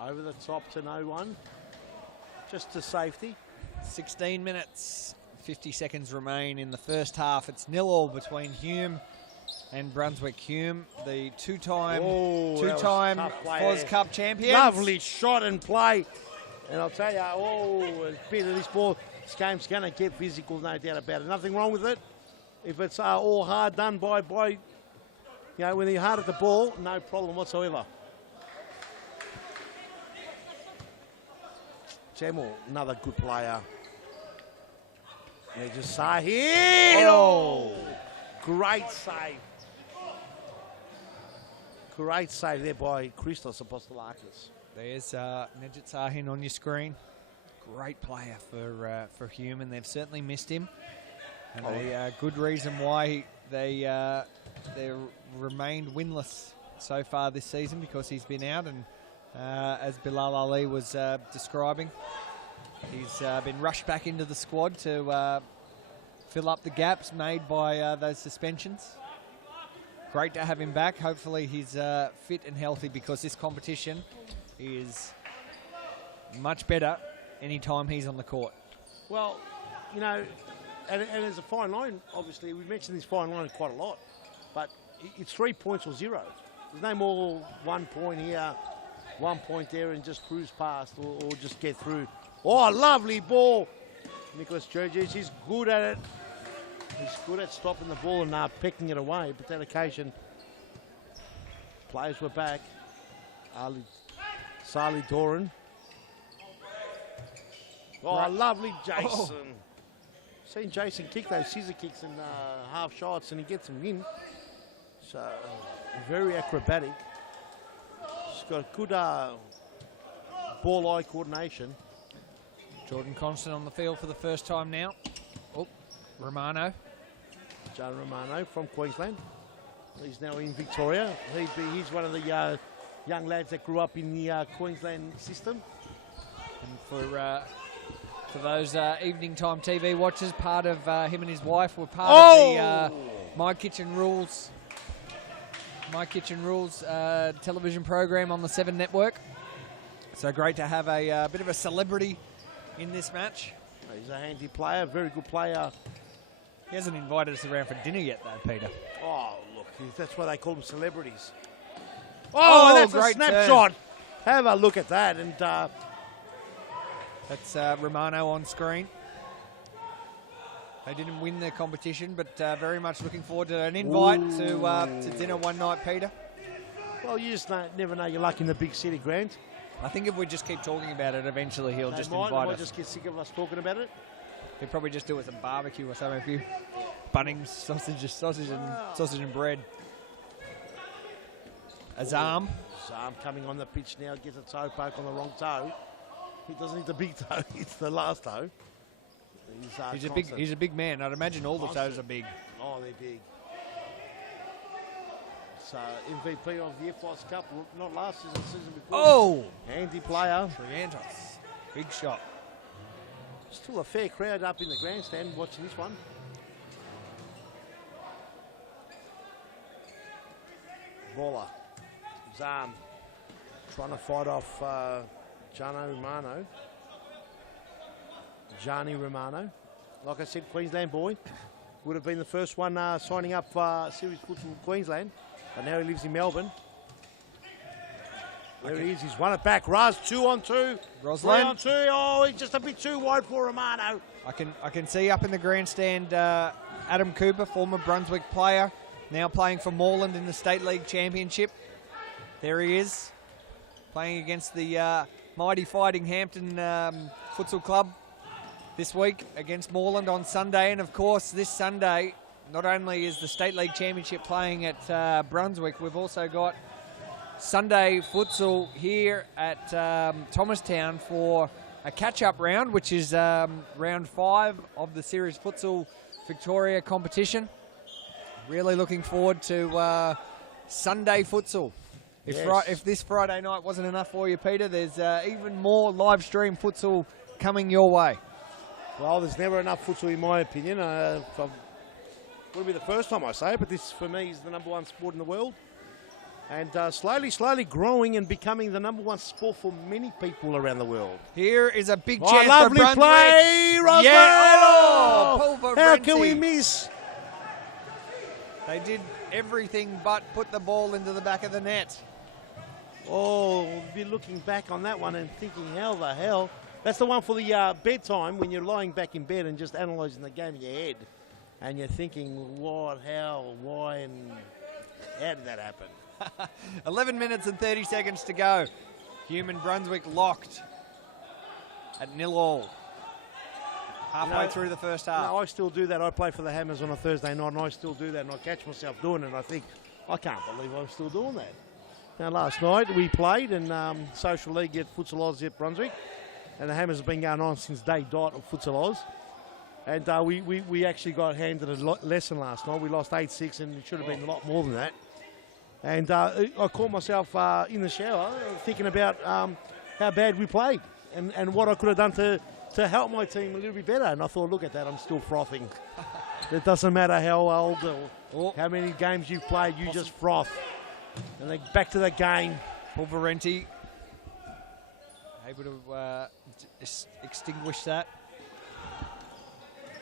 Over the top to no one. Just to safety. 16 minutes, 50 seconds remain in the first half. It's 0-0 between Hume and Brunswick. Hume, the two-time FOS Cup champions. Lovely shot and play. And I'll tell you, a bit of this ball, this game's going to get physical, no doubt about it. Nothing wrong with it. If it's all hard done by, you know, when you're hard at the ball, no problem whatsoever. Jemel, another good player. Yeah, just Sahin. Oh, great save. Great save there by Christos Apostolakis. There's Nejit Sahin on your screen. Great player for Hume, and they've certainly missed him. And a good reason why they remained winless so far this season, because he's been out, and as Bilal Ali was describing, he's been rushed back into the squad to fill up the gaps made by those suspensions. Great to have him back. Hopefully he's fit and healthy, because this competition is much better anytime he's on the court. Well, you know, and there's a fine line, obviously. We've mentioned this fine line quite a lot, but it's 3 points or 0. There's no more 1 point here, 1 point there, and just cruise past or just get through. Oh, lovely ball. Nicholas Georges, he's good at it. He's good at stopping the ball and picking it away. But that occasion, players were back. Sali Doran. Oh, lovely Jason. Oh. Seen Jason kick those scissor kicks and half shots, and he gets them in. So, very acrobatic. He's got good ball-eye coordination. Jordan Constant on the field for the first time now. Oh, Romano. John Romano from Queensland. He's now in Victoria. He's one of the young lads that grew up in the Queensland system. And for those evening time TV watchers, part of him and his wife were part of the My Kitchen Rules television program on the 7 network. So great to have a bit of a celebrity in this match. He's a handy player, very good player. He hasn't invited us around for dinner yet, though, Peter. Oh, look, that's why they call them celebrities. Oh, that's a snapshot. Turn. Have a look at that. And that's Romano on screen. They didn't win the competition, but very much looking forward to an invite to dinner one night, Peter. Well, you just never know your luck in the big city, Grant. I think if we just keep talking about it, eventually he'll just invite us. Might just get sick of us talking about it. He'll probably just do it with a barbecue or something. A few Bunnings, sausage and bread. Azam. Azam coming on the pitch now, gets a toe poke on the wrong toe. He doesn't need the big toe, it's the last toe. He's a big man. I'd imagine all the toes are big. Oh, they're big. So MVP of the FOS Cup, not last season, season before. Oh! Handy player. Triantos. Big shot. Still a fair crowd up in the grandstand watching this one. Baller. Zam trying to fight off Gianni Romano. Like I said, Queensland boy. Would have been the first one signing up for Series Football Queensland. But now he lives in Melbourne. There he is. He's won it back. Raz, 2 on 2. Roslin. 3 on 2. Oh, he's just a bit too wide for Romano. I can see up in the grandstand Adam Cooper, former Brunswick player, now playing for Moreland in the State League Championship. There he is, playing against the mighty Fighting Hampton Futsal Club this week against Moreland on Sunday. And of course, this Sunday, not only is the State League Championship playing at Brunswick, we've also got Sunday futsal here at Thomastown for a catch-up round, which is round 5 of the Series Futsal Victoria competition. Really looking forward to Sunday futsal. If this Friday night wasn't enough for you, Peter, there's even more live stream futsal coming your way. Well, there's never enough futsal in my opinion. Will be the first time I say it, but this for me is the #1 sport in the world. And slowly growing and becoming the #1 sport for many people around the world. Here is a big chance lovely for Brunswick. Play, Roslin! Yeah, Oh, how can we miss? They did everything but put the ball into the back of the net. Oh, we'll be looking back on that one and thinking, how the hell? That's the one for the bedtime when you're lying back in bed and just analysing the game in your head. And you're thinking, what, how, why, and how did that happen? 11 minutes and 30 seconds to go. Hume and Brunswick locked at 0-0. Halfway through the first half. No, I still do that. I play for the Hammers on a Thursday night, and I still do that, and I catch myself doing it, and I think, I can't believe I'm still doing that. Now, last night we played in Social League at Futsal Oz at Brunswick, and the Hammers have been going on since day dot of Futsal Oz. And we actually got handed a lesson last night. We lost 8-6, and it should have been a lot more than that. And I caught myself in the shower thinking about how bad we played and what I could have done to help my team a little bit better. And I thought, look at that, I'm still frothing. It doesn't matter how old or how many games you've played, you just froth. And then back to the game. Pulverenti able to extinguish that.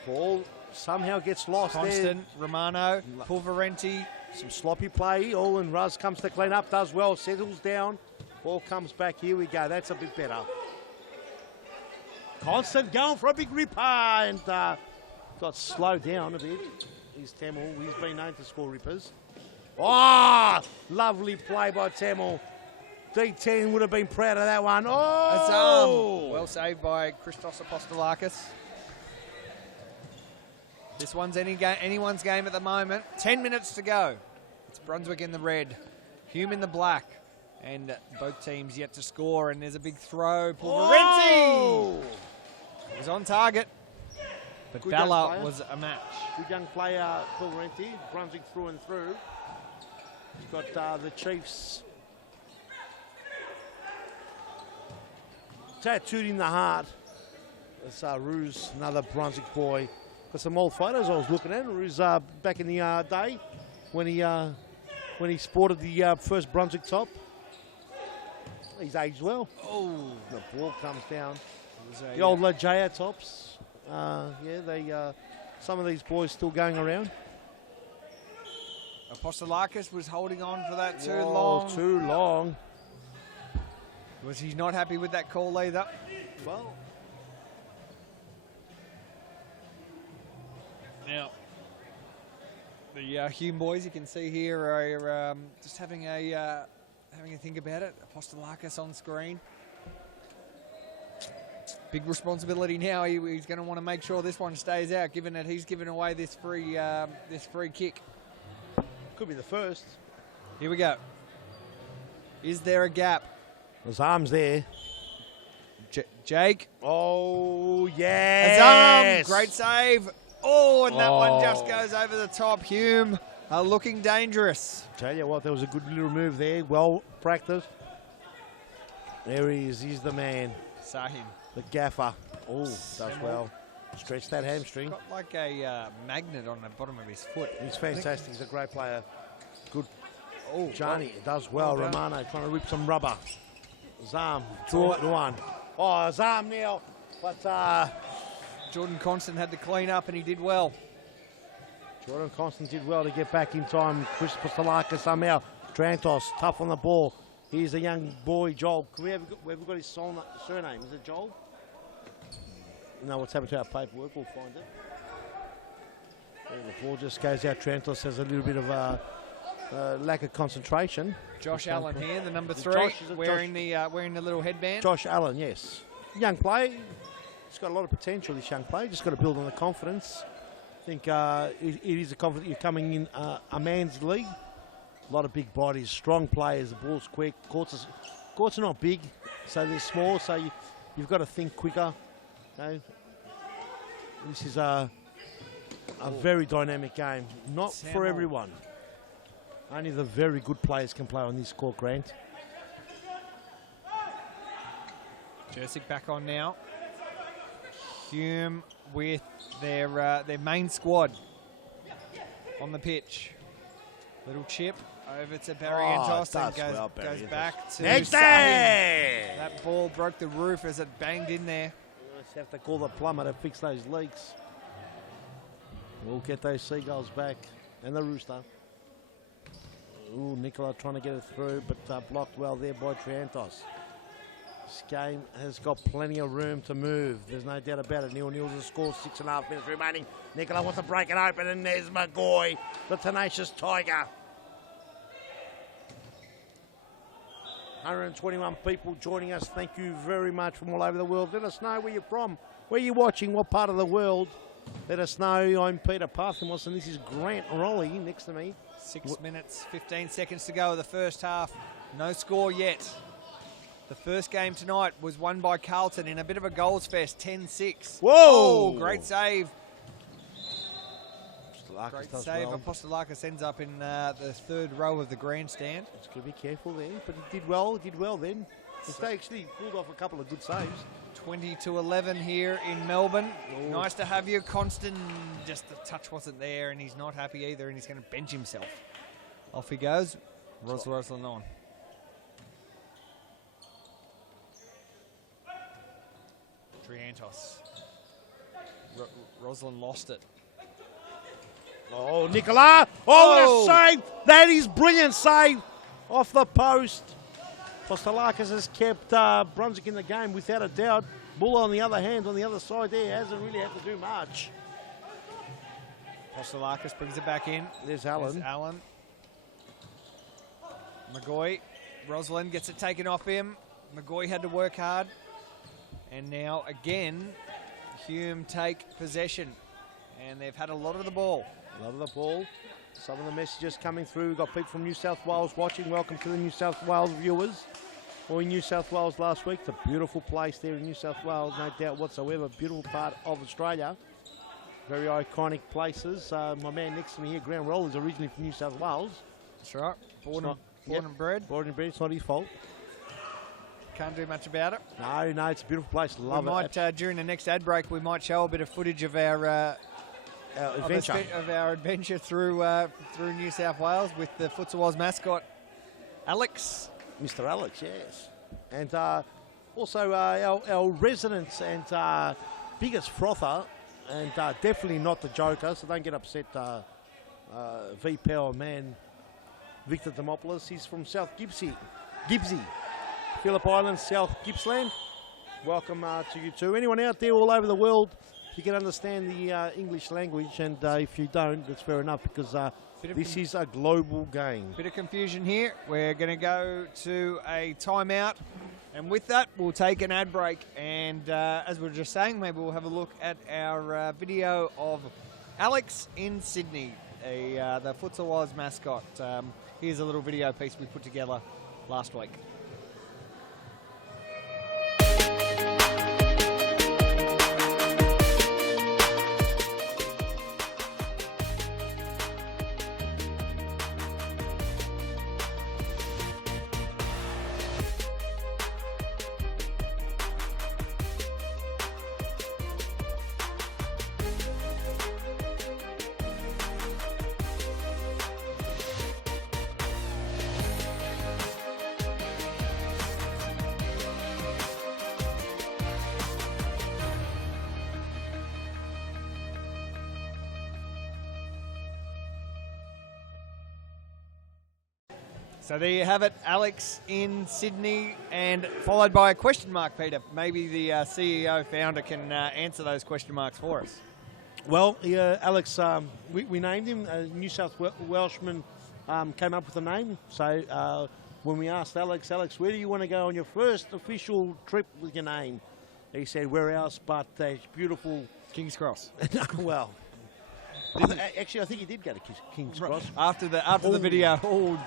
Ball somehow gets lost Constant, there. Romano, Pulverenti. Some sloppy play. Oh, and Ruz comes to clean up, does well, settles down. Ball comes back. Here we go. That's a bit better. Constant going for a big ripper and got slowed down a bit. Here's Tamil. He's been known to score rippers. Oh, lovely play by Tamil. D10 would have been proud of that one. Oh! Well saved by Christos Apostolakis. This one's anyone's game at the moment. 10 minutes to go. It's Brunswick in the red, Hume in the black, and both teams yet to score. And there's a big throw. Pulverenti was on target, but Good Bella was a match. Good young player, Pulverenti. Brunswick through and through. He's got the Chiefs tattooed in the heart. It's Ruse, another Brunswick boy. Got some old photos I was looking at. Ruse back in the day when he sported the first Brunswick top. He's aged well. Oh, the ball comes down. The old Lajaya tops. Some of these boys still going around. Apostolakis was holding on for that Too long. Was he not happy with that call either? Well, now the Hume boys, you can see here, are just having a think about it. Apostolakis on screen. Big responsibility now. He's going to want to make sure this one stays out, given that he's given away this free kick. Could be the first. Here we go. Is there a gap? There's arms there. Jake. Oh, yes. Azam, great save. Oh, and that one just goes over the top. Hume looking dangerous. Tell you what, there was a good little move there. Well practiced. There he is. He's the man. Saw him. The gaffer. Oh, does well. Stretch that hamstring. Got like a magnet on the bottom of his foot. He's fantastic. He's a great player. Good. Oh, Johnny does well. well Romano trying to rip some rubber. Zam, 2-1. Oh, Zam now. But Jordan Constant had to clean up, and he did well. Jordan Constant did well to get back in time. Chris Pastalakis somehow. Trantos, tough on the ball. Here's a young boy, Joel. Have we got his surname? Is it Joel? No, what's happened to our paperwork? We'll find it. The ball just goes out. Trantos has a little bit of a lack of concentration. Josh Allen here, the number 3, wearing the little headband. Josh Allen, yes. Young player. He's got a lot of potential, this young player. Just got to build on the confidence. I think it is a confidence. You're coming in a man's league. A lot of big bodies, strong players. The ball's quick. Courts are not big, so they're small. So you've got to think quicker. Okay? This is a very dynamic game. Not for everyone. Only the very good players can play on this court, Grant. Jersic back on now. Hume with their main squad on the pitch. Little chip over to Barrientos and goes back to Next Sahim. That ball broke the roof as it banged in there. Let's have to call the plumber to fix those leaks. We'll get those seagulls back and the rooster. Ooh, Nicola trying to get it through, but blocked well there by Triantos. This game has got plenty of room to move. There's no doubt about it. 0-0 to score, 6.5 minutes remaining. Nicola wants to break it open, and there's McGoy, the tenacious Tiger. 121 people joining us. Thank you very much from all over the world. Let us know where you're from, where you're watching, what part of the world. Let us know. I'm Peter Parthamos, and this is Grant Rowley next to me. 6 minutes, 15 seconds to go of the first half. No score yet. The first game tonight was won by Carlton in a bit of a goals fest, 10-6. Whoa! Oh, great save. Great save. Well. Apostolakis ends up in the third row of the grandstand. Just got to be careful there, but he did well then. He actually pulled off a couple of good saves. 20-11 here in Melbourne. Ooh. Nice to have you. Constant, just the touch wasn't there, and he's not happy either, and he's going to bench himself. Off he goes. Roslin on. Triantos. Roslin lost it. Oh, Nicola! Oh, that save! That is brilliant save off the post. Postolakis has kept Brunswick in the game without a doubt. Bull, on the other hand, on the other side there, hasn't really had to do much. Postolakis brings it back in. There's Allen. There's Allen. McGoy. Roslin gets it taken off him. McGoy had to work hard. And now, again, Hume take possession. And they've had a lot of the ball. A lot of the ball. Some of the messages coming through. We've got people from New South Wales watching. Welcome to the New South Wales viewers. We're in New South Wales last week. It's a beautiful place there in New South Wales, no doubt whatsoever. Beautiful part of Australia. Very iconic places. My man next to me here, Grant Roll, is originally from New South Wales. That's right. Born and bred. Born and bred. It's not his fault. Can't do much about it. No, it's a beautiful place. Love it. During the next ad break, we might show a bit of footage of our adventure through New South Wales with the Futsal Oz mascot, Alex. Mr. Alex, yes. And also our resident and biggest frother, and definitely not the joker, so don't get upset, V-Power man, Victor Demopoulos. He's from South Gippsy, Phillip Island, South Gippsland. Welcome to you too. Anyone out there all over the world, you can understand the English language, and if you don't, that's fair enough, because this is a global game. Bit of confusion here. We're going to go to a timeout, and with that, we'll take an ad break. And as we were just saying, maybe we'll have a look at our video of Alex in Sydney, the Futsal Oz mascot. Here's a little video piece we put together last week. So there you have it, Alex in Sydney, and followed by a question mark, Peter. Maybe the CEO founder can answer those question marks for us. Well, Alex, we named him. New South Welshman came up with a name. So when we asked Alex, where do you want to go on your first official trip with your name? He said, where else but beautiful King's Cross. Well, actually, I think he did go to King's Cross. After the video.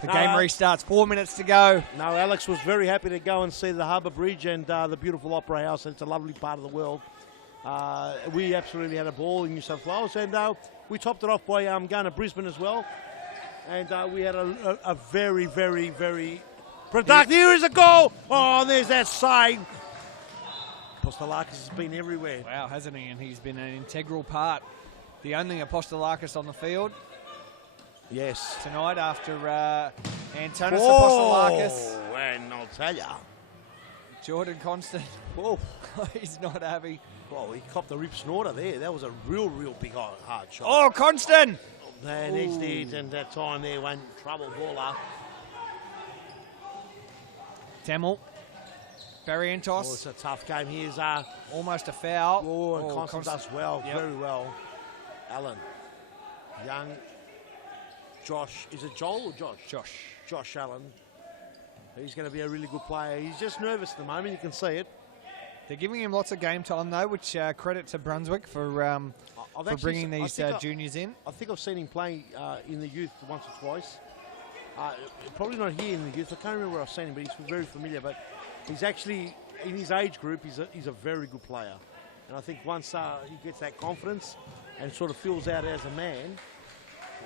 The game restarts. 4 minutes to go. No, Alex was very happy to go and see the Harbour Bridge and the beautiful Opera House. It's a lovely part of the world. We absolutely had a ball in New South Wales, and we topped it off by going to Brisbane as well. And we had a very, very, very productive. Here is a goal. Oh, there's that side. Apostolakis has been everywhere. Wow, hasn't he? And he's been an integral part. The only Apostolakis on the field. Yes. Tonight after Antonis Apostolakis. And I'll tell you. Jordan Constant. Oh. He's not happy. Well, he copped the rip snorter there. That was a real big hard shot. Oh, Constant! And he did, and that time there went trouble baller. Tamil. Barrientos. Oh, it's a tough game. Here's almost a foul. Oh, and Constant does well, very well. Allen. Young. Josh. Is it Joel or Josh? Josh Allen. He's going to be a really good player. He's just nervous at the moment. You can see it. They're giving him lots of game time, though, which credit to Brunswick for bringing these juniors in. I think I've seen him play in the youth once or twice. Probably not here in the youth. I can't remember where I've seen him, but he's very familiar. But he's actually, in his age group, he's a very good player. And I think once he gets that confidence and sort of fills out as a man,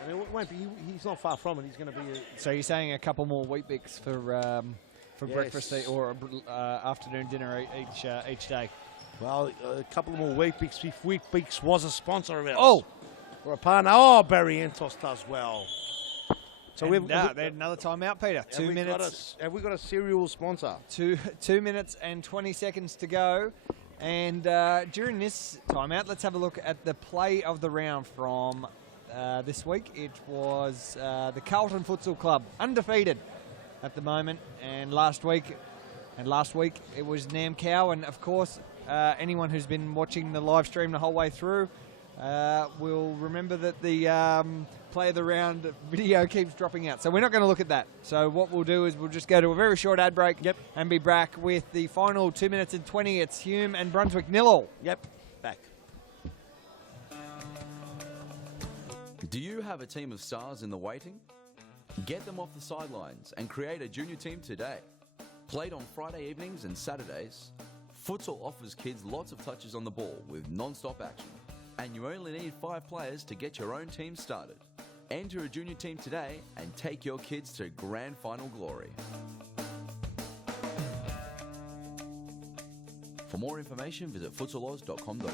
and it won't be, he's not far from it. He's going to be. So you're saying a couple more wheat bix for breakfast or afternoon dinner each day? Well, a couple more Wheat Bix if Wheat Bix was a sponsor of ours. Oh! Or a partner. Oh, Barrientos does well. So we've another timeout, Peter. 2 minutes. Have we got a serial sponsor? 2 minutes and 20 seconds to go. And during this timeout, let's have a look at the play of the round from this week. It was the Carlton Futsal Club, undefeated at the moment. And last week it was Nam Cow. And, of course, anyone who's been watching the live stream the whole way through will remember that the play of the round video keeps dropping out. So we're not going to look at that. So what we'll do is we'll just go to a very short ad break and be back with the final 2 minutes and 20. It's Hume and Brunswick 0-0. Yep, back. Do you have a team of stars in the waiting? Get them off the sidelines and create a junior team today. Played on Friday evenings and Saturdays, Futsal offers kids lots of touches on the ball with non-stop action. And you only need 5 players to get your own team started. Enter a junior team today and take your kids to grand final glory. For more information, visit futsaloz.com.au.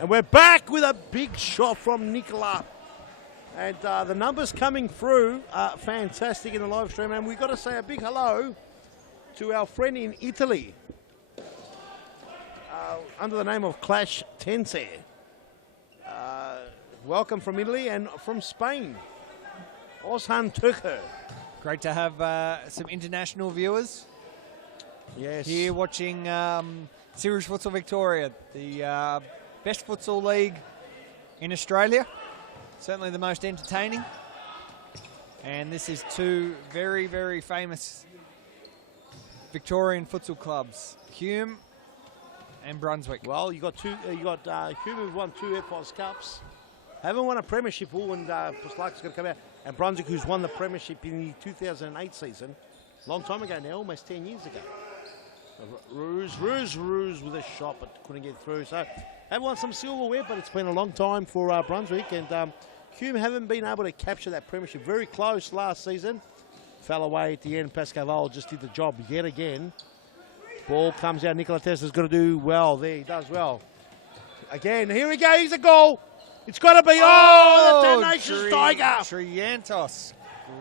And we're back with a big shot from Nicola. And the numbers coming through are fantastic in the live stream. And we've got to say a big hello to our friend in Italy, under the name of Clash Tense. Welcome from Italy and from Spain, Ozhan Turker. Great to have some international viewers. Yes. Here watching Series Futsal Victoria, the best futsal league in Australia. Certainly the most entertaining. And this is 2 very, very famous Victorian futsal clubs, Hume and Brunswick. Well, you got Hume who've won 2 FOS Cups. Haven't won a premiership, and Pustlak's going to come out. And Brunswick, who's won the premiership in the 2008 season. Long time ago now, almost 10 years ago. Ruse with a shot, but couldn't get through. So, haven't won some silverware, but it's been a long time for Brunswick. And Hume haven't been able to capture that premiership. Very close last season. Fell away at the end. Pascal just did the job yet again. Ball comes out. Nicola Testa's got to do well there. He does well. Again, here we go. Here's a goal. It's got to be. Oh, the tenacious Tiger. Triantos.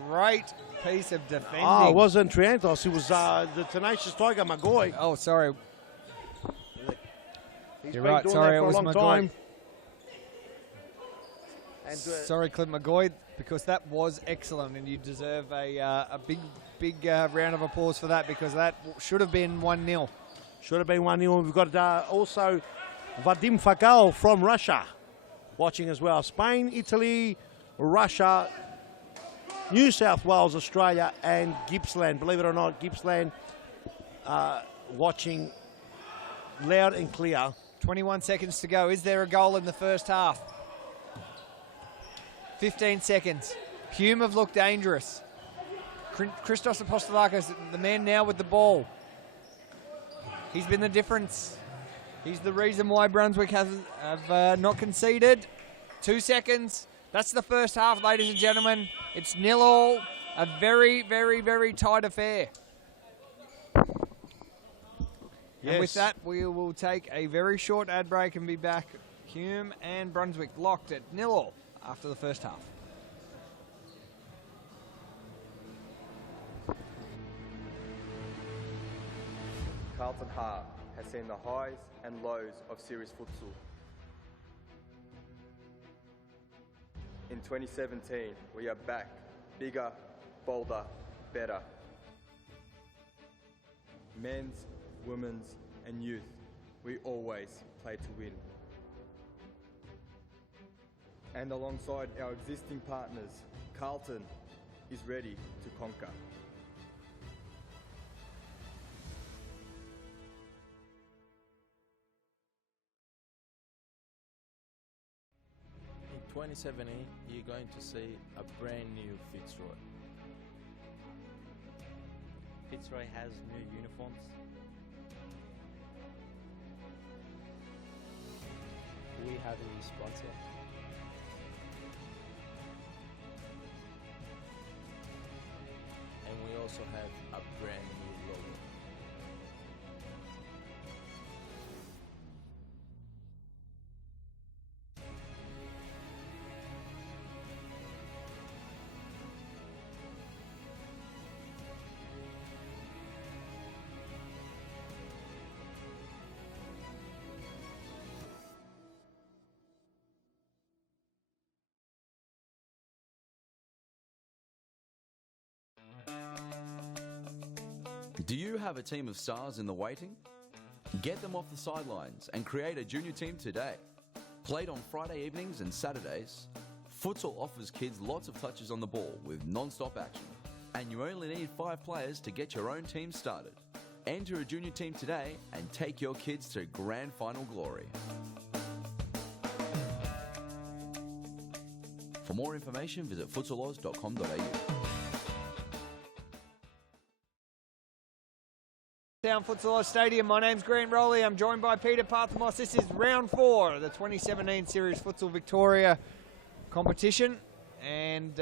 Great piece of defending. Oh, it wasn't Triantos. It was the tenacious Tiger, Magoy. Oh, sorry. He's You're been right. doing Sorry, that for it was a long Magoy. time. Sorry, Clint McGoy, because that was excellent, and you deserve a big round of applause for that, because that should have been 1-0. Should have been 1-0. We've got also Vadim Fakal from Russia watching as well. Spain, Italy, Russia, New South Wales, Australia, and Gippsland. Believe it or not, Gippsland watching loud and clear. 21 seconds to go. Is there a goal in the first half? 15 seconds. Hume have looked dangerous. Christos Apostolakis, the man now with the ball. He's been the difference. He's the reason why Brunswick have not conceded. 2 seconds. That's the first half, ladies and gentlemen. It's 0-0. A very, very, very tight affair. Yes. And with that, we will take a very short ad break and be back. Hume and Brunswick locked at 0-0 after the first half. Carlton Heart has seen the highs and lows of series futsal. In 2017, we are back, bigger, bolder, better. Men's, women's and youth, we always play to win. And alongside our existing partners, Carlton is ready to conquer. In 2017, you're going to see a brand new Fitzroy. Fitzroy has new uniforms. We have a new sponsor. And we also have a brand new logo. Do you have a team of stars in the waiting? Get them off the sidelines and create a junior team today. Played on Friday evenings and Saturdays, futsal offers kids lots of touches on the ball with non-stop action. And you only need 5 players to get your own team started. Enter a junior team today and take your kids to grand final glory. For more information, visit futsaloz.com.au. Down Futsal Oz Stadium. My name's Grant Rowley. I'm joined by Peter Parthamos. This is round 4 of the 2017 Series Futsal Victoria competition. And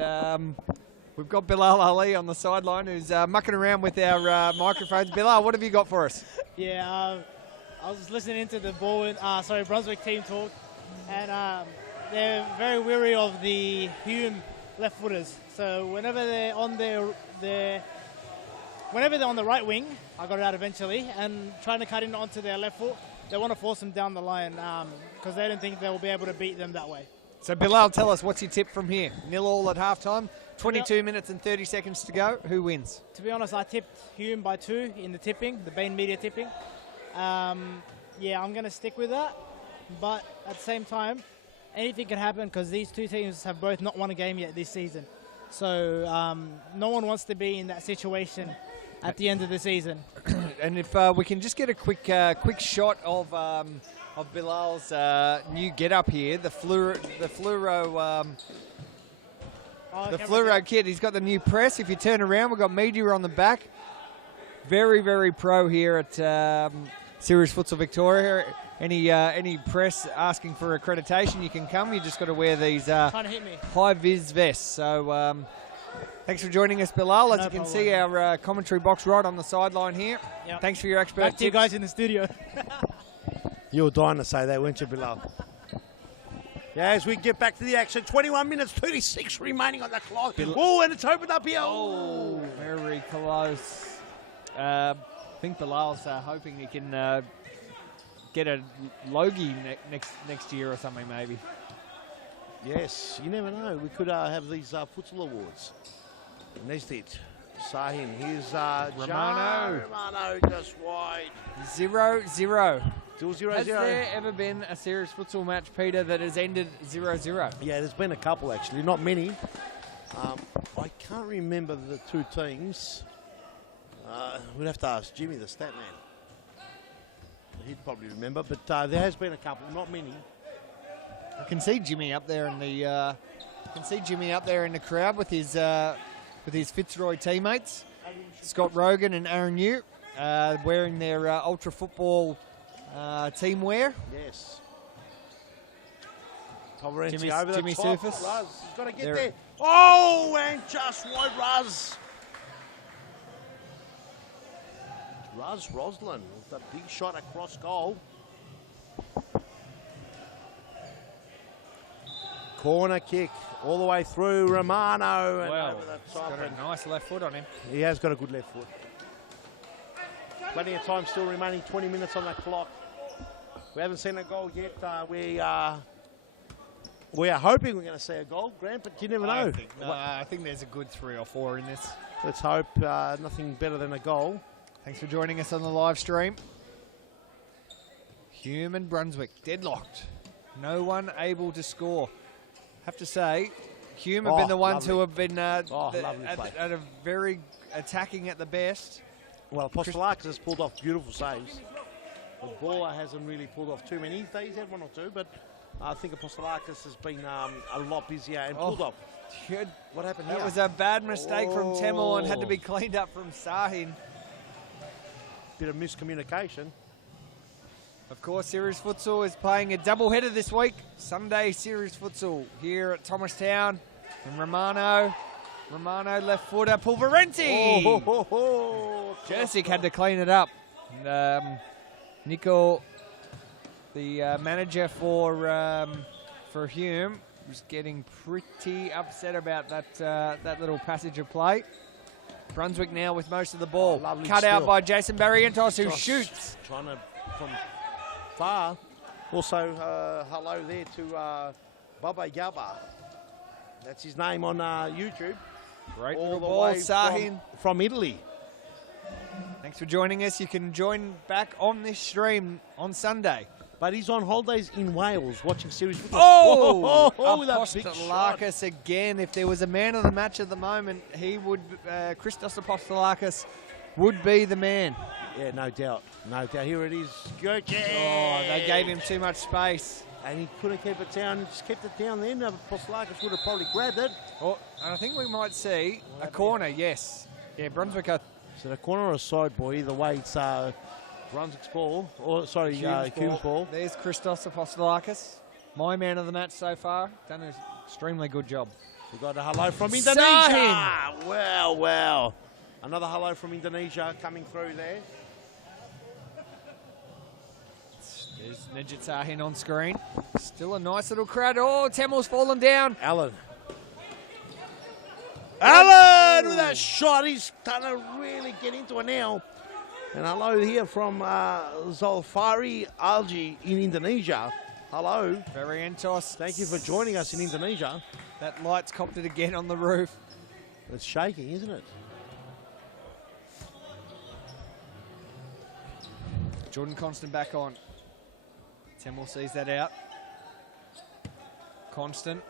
we've got Bilal Ali on the sideline who's mucking around with our microphones. Bilal, what have you got for us? Yeah, I was listening to the Brunswick team talk, and they're very weary of the Hume left footers. So whenever they're on whenever they're on the right wing, I got it out eventually, and trying to cut in onto their left foot, they want to force them down the line because they don't think they'll be able to beat them that way. So Bilal, tell us, what's your tip from here? 0-0 at halftime, 22 minutes and 30 seconds to go. Who wins? To be honest, I tipped Hume by 2 in the tipping, the Bain Media tipping. Yeah, I'm going to stick with that, but at the same time, anything can happen because these two teams have both not won a game yet this season. So no one wants to be in that situation at the end of the season. And if we can just get a quick shot of Bilal's new get-up here, the fluoro kit. He's got the new press. If you turn around, we've got media on the back. Very, very pro here at Series Futsal Victoria. Any press asking for accreditation, you can come. You just got to wear these high-vis vests. So thanks for joining us, Bilal. As you can see, our commentary box right on the sideline here. Yep. Thanks for your expert Back to you guys in the studio. You were dying to say that, weren't you, Bilal? Yeah, as we get back to the action, 21 minutes, 36 remaining on the clock. Oh, and it's opened up here. Oh, very close. I think Bilal's hoping he can get a Logie next year or something, maybe. Yes, you never know. We could have these futsal awards. Next it. Sahin. Here's Romano. Romano just wide. 0-0. Still 0-0. Has there ever been a serious futsal match, Peter, that has ended 0-0? Yeah, there's been a couple actually, not many. I can't remember the two teams. We'd have to ask Jimmy, the stat man. He'd probably remember, but there has been a couple, not many. I can see Jimmy up there in the. Crowd with his Fitzroy teammates, Scott Rogan and Aaron Yu, wearing their ultra football team wear. Yes. Toleranti Jimmy, over Jimmy the top. Surface. Raz has got to get there. Oh, and just wide Raz. Raz Roslin with a big shot across goal. Corner kick all the way through Romano and over the top. He's got a nice left foot on him. He has got a good left foot. Plenty of time still remaining, 20 minutes on the clock. We haven't seen a goal yet. We are hoping we're going to see a goal, Grant, but you never know. I think there's a good 3 or 4 in this. Let's hope nothing better than a goal. Thanks for joining us on the live stream. Hume and Brunswick deadlocked. No one able to score. Have to say, Hume have been the ones who have been at a very attacking at the best. Well, Apostolakis has pulled off beautiful saves. The baller hasn't really pulled off too many. He's had 1 or 2, but I think Apostolakis has been a lot busier and pulled off. What happened That here? was a bad mistake from Temel and had to be cleaned up from Sahin. Bit of miscommunication. Of course, Series Futsal is playing a doubleheader this week. Sunday Series Futsal here at Thomastown. And Romano left footer, Pulverenti. Jessic had to clean it up. And, Nico, the manager for Hume, was getting pretty upset about that little passage of play. Brunswick now with most of the ball. Cut out by Jason Barrientos, who shoots. Trying to, from far. Also, hello there to Baba Yaba. That's his name on YouTube. Great all little the ball, way Sahin. from Italy. Thanks for joining us. You can join back on this stream on Sunday. But he's on holidays in Wales watching series football. Oh, that big shot. Apostolakis again. If there was a man of the match at the moment, he would, Christos Apostolakis would be the man. Yeah, no doubt. No doubt. Here it is. Oh, they gave him too much space. And he couldn't keep it down. He just kept it down there. Now Apostolakis would have probably grabbed it. Oh, and I think we might see a corner, yes. Yeah, Brunswick are... Is it a corner or a side ball? Either way, it's Brunswick's ball. Or, sorry, Hume's ball. There's Christos Apostolakis. My man of the match so far. Done an extremely good job. We got a hello from Indonesia. Sahin. Wow. Another hello from Indonesia coming through there. There's Najit Sahin on screen. Still a nice little crowd. Oh, Temel's fallen down. Allen with that shot. He's trying to really get into it now. And hello here from Zulfari Alji in Indonesia. Hello. Barrientos. Thank you for joining us in Indonesia. That light's copped it again on the roof. It's shaking, isn't it? Jordan Constant back on. Temel sees that out. Constant.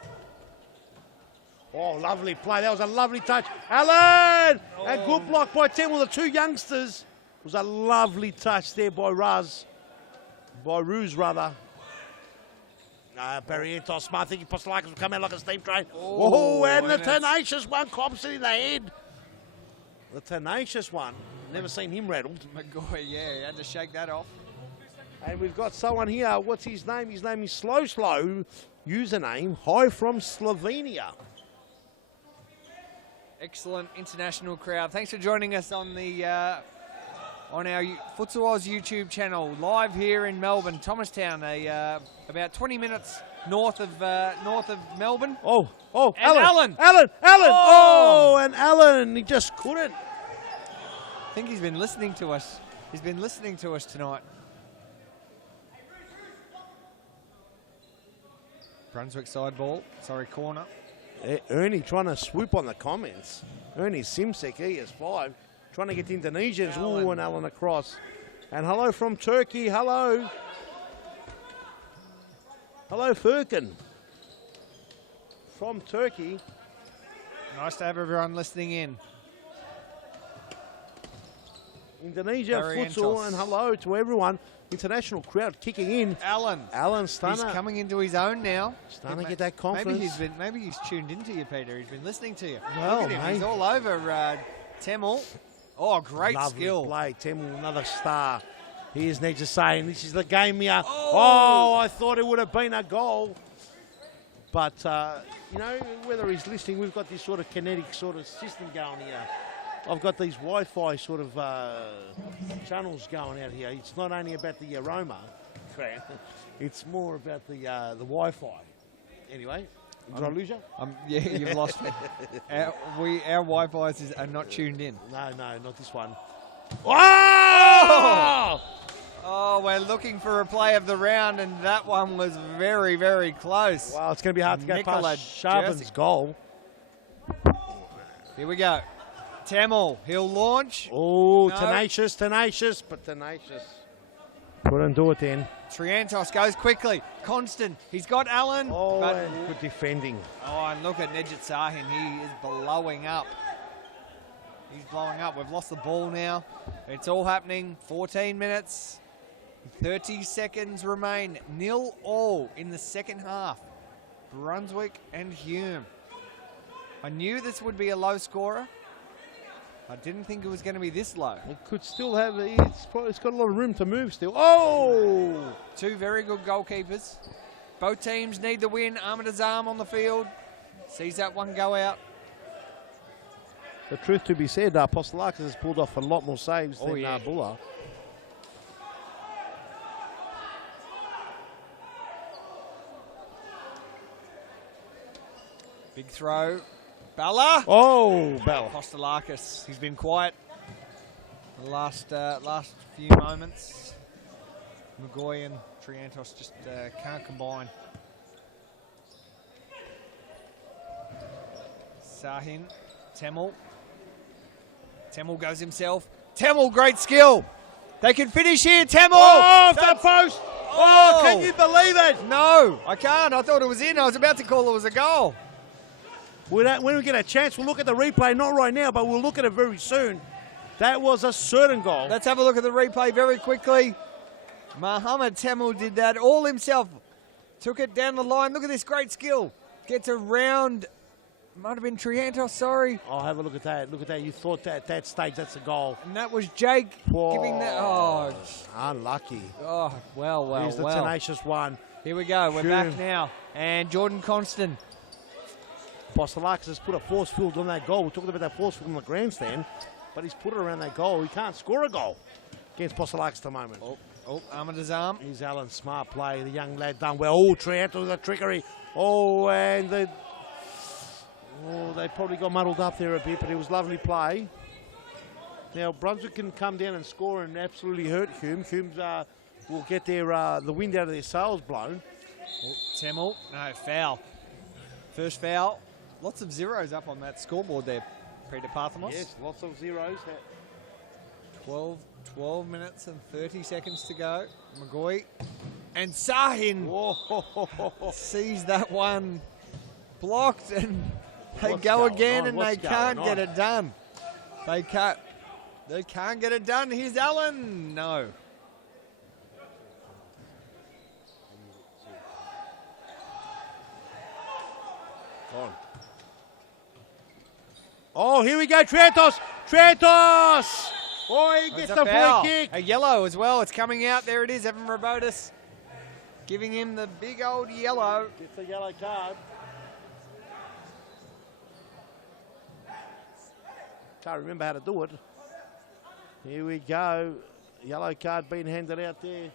Oh, lovely play. That was a lovely touch. Allen! And good block by Temel, the 2 youngsters. It was a lovely touch there by Ruz. By Ruz, rather. Barrientos, I think Apostolakis will come out like a steam train. Oh, and the tenacious one cops it in the head. The tenacious one. Never seen him rattled. McGoy, yeah, he had to shake that off. And we've got someone here. What's his name? His name is Slow. Username, Hi from Slovenia. Excellent international crowd. Thanks for joining us on the on our Futsal Oz YouTube channel, live here in Melbourne, Thomastown, about 20 minutes north of Melbourne. Oh, and Allen. And Allen, he just couldn't. I think he's been listening to us. He's been listening to us tonight. Brunswick side ball. Sorry, corner. Ernie trying to swoop on the comments. Ernie Simsek, ES5, trying to get the Indonesians. Ooh, and Alan across. And hello from Turkey. Hello. Hello, Furkan. From Turkey. Nice to have everyone listening in. Indonesia Barrientos. futsal, and hello to everyone. International crowd kicking in. Alan Stunner. He's coming into his own now. Starting to get that confidence. Maybe he's tuned into you, Peter. He's been listening to you. Well, look at him. mate. He's all over Temel. Oh, great Lovely skill. play. Temel, another star. Here's Nedja saying, this is the game here. Oh, I thought it would have been a goal. But, you know, whether he's listening, we've got this sort of kinetic sort of system going here. I've got these Wi-Fi sort of channels going out here. It's not only about the aroma, it's more about the Wi-Fi. Anyway, did I lose you? Yeah, you've lost me. Our Wi-Fi's are not tuned in. No, not this one. Oh! Oh, we're looking for a play of the round, and that one was very, very close. Well, it's going to be hard to get past Sharvin's goal. Here we go. Tamil, he'll launch. Oh, No. tenacious. Couldn't do it then. Triantos goes quickly. Constant, he's got Allen. Oh, but and good defending. Oh, and look at Nedjat Sahin. He is blowing up. He's blowing up. We've lost the ball now. It's all happening. 14 minutes. 30 seconds remain. 0-0 in the second half. Brunswick and Hume. I knew this would be a low scorer. I didn't think it was going to be this low. It could still have, it's got a lot of room to move still. Oh! Two very good goalkeepers. Both teams need the win. Ahmed Azam on the field. Sees that one go out. The truth to be said, Apostolakis has pulled off a lot more saves than Buller. Big throw. Balla. Oh, Balla. Apostolakis. He's been quiet the last few moments. McGoy and Triantos just can't combine. Sahin. Temel. Temel goes himself. Temel, great skill. They can finish here. Temel. Oh, off that post. Oh, can you believe it? No, I can't. I thought it was in. I was about to call it was a goal. When we get a chance, we'll look at the replay. Not right now, but we'll look at it very soon. That was a certain goal. Let's have a look at the replay very quickly. Mohamed Temel did that all himself. Took it down the line. Look at this great skill. Gets around. Might have been Triantos, sorry. Oh, have a look at that. Look at that. You thought that at that stage that's a goal. And that was Jake giving that. Oh, unlucky. Oh, well. Here's the tenacious one. Here we go. We're back now. And Jordan Constant. Apostolakis has put a force field on that goal. We talked about that force field on the grandstand, but he's put it around that goal. He can't score a goal against Apostolakis at the moment. Ahmed Azam. Here's Alan, smart play. The young lad done well. Oh, Triantos with a trickery. Oh, and they probably got muddled up there a bit, but it was lovely play. Now, Brunswick can come down and score and absolutely hurt Hume. Hume will get their the wind out of their sails blown. Temel. No, foul. First foul. Lots of zeros up on that scoreboard there, Peter Parthamos. Yes, lots of zeros. 12 minutes and 30 seconds to go. McGoy and Sahin sees that one blocked, and they go again, and they can't get it done. They can't get it done. Here's Allen. No. On. Oh, here we go, Triantos! Triantos! Oh, he gets the free kick. A yellow as well. It's coming out. There it is. Evan Robotis giving him the big old yellow. Gets a yellow card. Can't remember how to do it. Here we go. Yellow card being handed out there.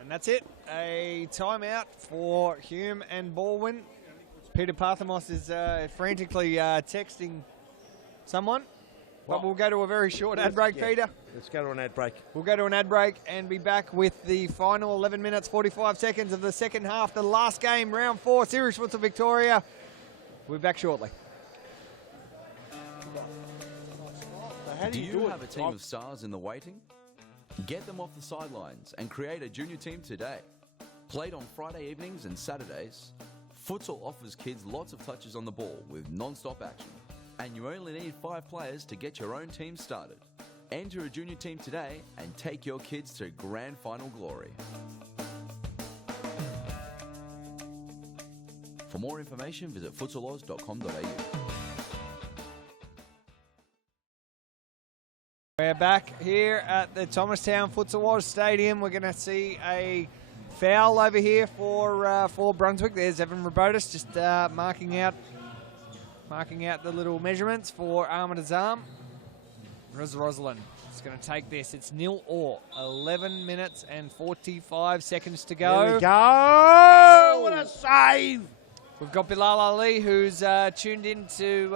And that's it. A timeout for Hume and Baldwin. Peter Parthamos is frantically texting someone. But we'll go to a very short ad break, Peter. Let's go to an ad break. We'll go to an ad break and be back with the final 11 minutes, 45 seconds of the second half, the last game, round 4, Series Futsal Victoria. We'll be back shortly. Do you have a team of stars in the waiting? Get them off the sidelines and create a junior team today. Played on Friday evenings and Saturdays, Futsal offers kids lots of touches on the ball with non-stop action. And you only need 5 players to get your own team started. Enter a junior team today and take your kids to grand final glory. For more information, visit futsaloz.com.au. We're back here at the Thomastown Futsal Oz Stadium. We're going to see a foul over here for Brunswick. There's Evan Robotis just marking out the little measurements for Ahmed Azam. Rosalind is going to take this. It's 0-0. 11 minutes and 45 seconds to go. There we go. What a save. We've got Bilal Ali, who's tuned into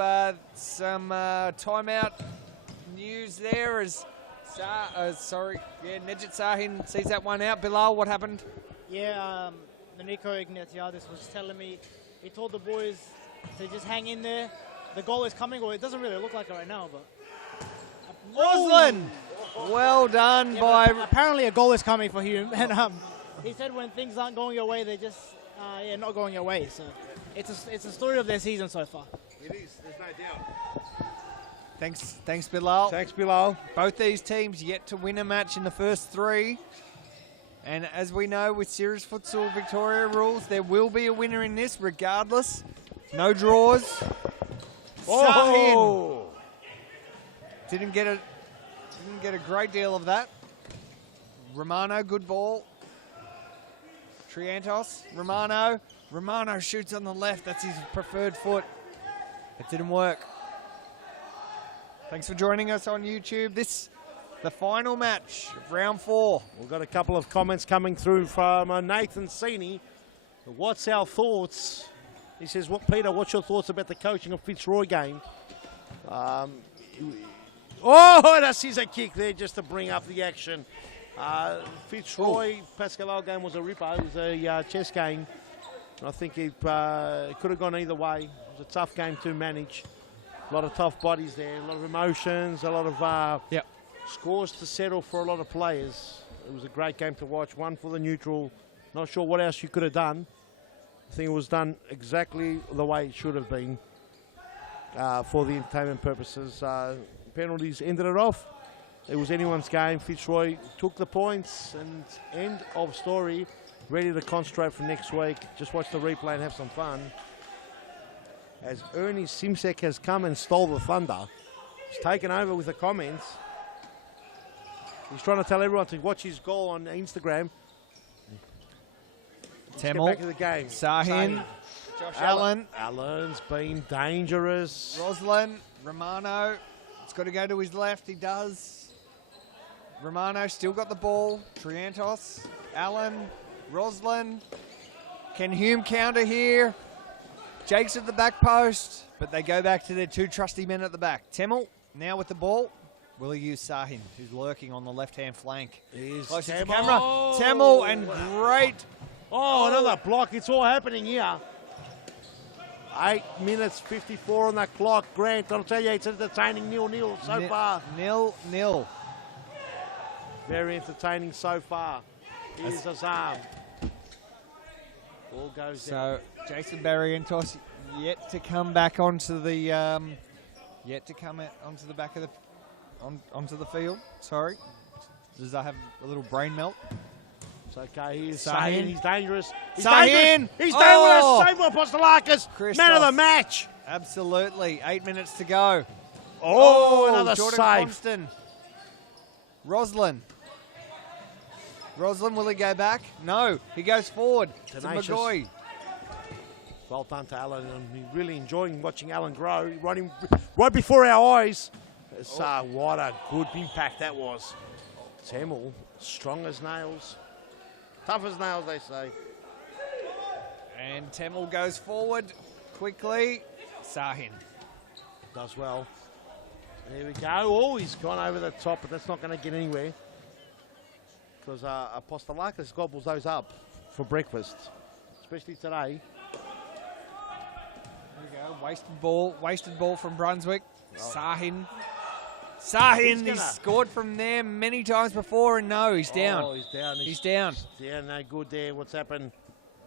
some timeout news there as Nejat Sahin sees that one out. Bilal, what happened? Yeah, Nico Ignatiadis was telling me, he told the boys to just hang in there. The goal is coming, or it doesn't really look like it right now, but... Roslin! Well done by... Apparently a goal is coming for Hume, and he said when things aren't going your way, they're just not going your way. So it's a story of their season so far. It is, there's no doubt. Thanks, Bilal. Thanks, Bilal. Both these teams yet to win a match in the first 3. And as we know with Series Futsal Victoria rules, there will be a winner in this regardless. No draws. Oh! Didn't get a great deal of that. Romano, good ball. Triantos, Romano shoots on the left. That's his preferred foot. It didn't work. Thanks for joining us on YouTube. The final match of round 4. We've got a couple of comments coming through from Nathan Sini. What's our thoughts? He says, Peter, what's your thoughts about the coaching of Fitzroy game? And a scissor kick there just to bring up the action. Fitzroy, Pascal game was a ripper. It was a chess game. I think it could have gone either way. It was a tough game to manage. A lot of tough bodies there, a lot of emotions, a lot of scores to settle for a lot of players. It was a great game to watch. One for the neutral. Not sure what else you could have done. I think it was done exactly the way it should have been for the entertainment purposes. Penalties ended it off. It was anyone's game. Fitzroy took the points, and end of story. Ready to concentrate for next week. Just watch the replay and have some fun. As Ernie Simsek has come and stole the thunder. He's taken over with the comments. He's trying to tell everyone to watch his goal on Instagram. Let's get back to the game. Sahin. Josh Allen. Allen's been dangerous. Roslin. Romano. It's got to go to his left. He does. Romano still got the ball. Triantos. Allen. Roslin. Can Hume counter here? Jake's at the back post, but they go back to their 2 trusty men at the back. Temel now with the ball. Will he use Sahin, who's lurking on the left-hand flank? Close to the camera. Temel and great. Oh, another block. It's all happening here. 8 minutes 54 on that clock. Grant, I'll tell you, it's entertaining 0-0 so far. 0-0. Very entertaining so far. Here's Azam. Ball goes down. So Jason Barrientos yet to come back onto the onto the back of the onto the field. Sorry, does I have a little brain melt? It's okay. Here's Sahin. He's dangerous. He's Sahin. dangerous. He's dangerous. Save by Apostolakis. Man of the match. Absolutely. 8 minutes to go. Another Jordan save. Constant. Roslin, will he go back? No, he goes forward. Tenacious. To McGoy. Well done to Alan. I'm really enjoying watching Alan grow, running right before our eyes. What a good impact that was. Temel, strong as nails. Tough as nails, they say. And Temel goes forward quickly. Sahin does well. There we go. Oh, he's gone over the top, but that's not going to get anywhere. Because Apostolakis gobbles those up for breakfast, especially today. There we go. Wasted ball from Brunswick. Sahin. Sahin, he's scored from there many times before, and no, he's down. Oh, he's down. He's down. Yeah, no good there. What's happened?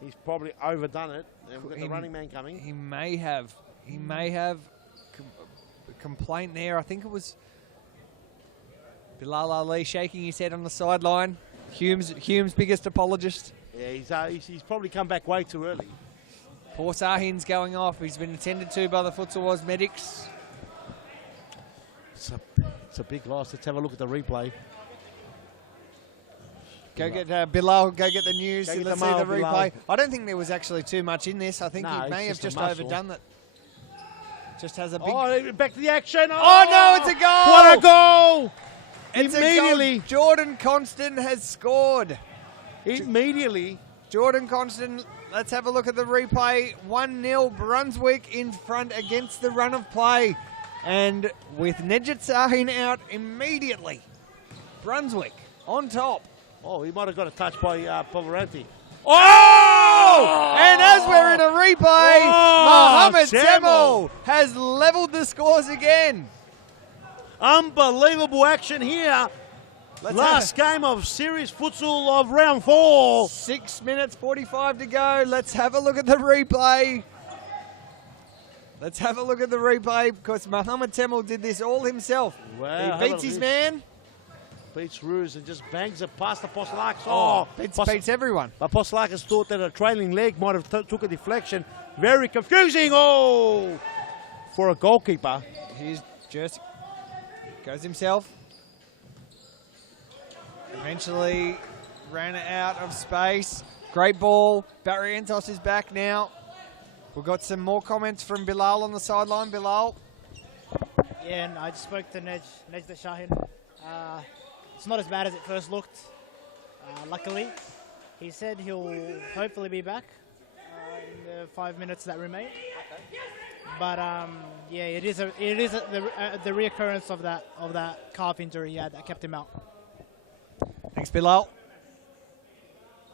He's probably overdone it. And we've got the running man coming. He may have a complaint there. I think it was Bilal Ali shaking his head on the sideline. Hume's biggest apologist. Yeah, he's probably come back way too early. Poor Sahin's going off. He's been attended to by the Futsal Oz medics. It's a big loss. Let's have a look at the replay. Go get Bilal. Go get the news. Go get Let's the see the mail, replay. Bilal. I don't think there was actually too much in this. I think No, he may have it's just just a muscle. overdone that. Just has a big. Oh, back to the action. Oh no! It's a goal. What a goal! It's Immediately. a goal. Jordan Constant has scored. Immediately. Jordan Constant. Let's have a look at the replay. 1-0 Brunswick in front against the run of play. And with Nejat Sahin out immediately, Brunswick on top. Oh, he might have got a touch by Poveranti. Oh! And as we're in a replay, Mohamed Temel Temel has leveled the scores again. Unbelievable action here. Last game of series futsal of round 4. 6 minutes 45 to go. Let's have a look at the replay. Let's have a look at the replay because Mohamed Temel did this all himself. Wow, He beats his man. Beats Ruse and just bangs it past Apostolakis. Oh, beats everyone. Apostolakis thought that a trailing leg might have took a deflection. Very confusing. Oh, for a goalkeeper. Here's Jersey. Goes himself. Eventually ran out of space. Great ball. Barrientos is back now. We've got some more comments from Bilal on the sideline. Bilal. Yeah, and I just spoke to Nejat Sahin. It's not as bad as it first looked, luckily. He said he'll hopefully be back in the 5 minutes that remain. But yeah, it is the reoccurrence of that calf injury he had that kept him out. Thanks, Bilal.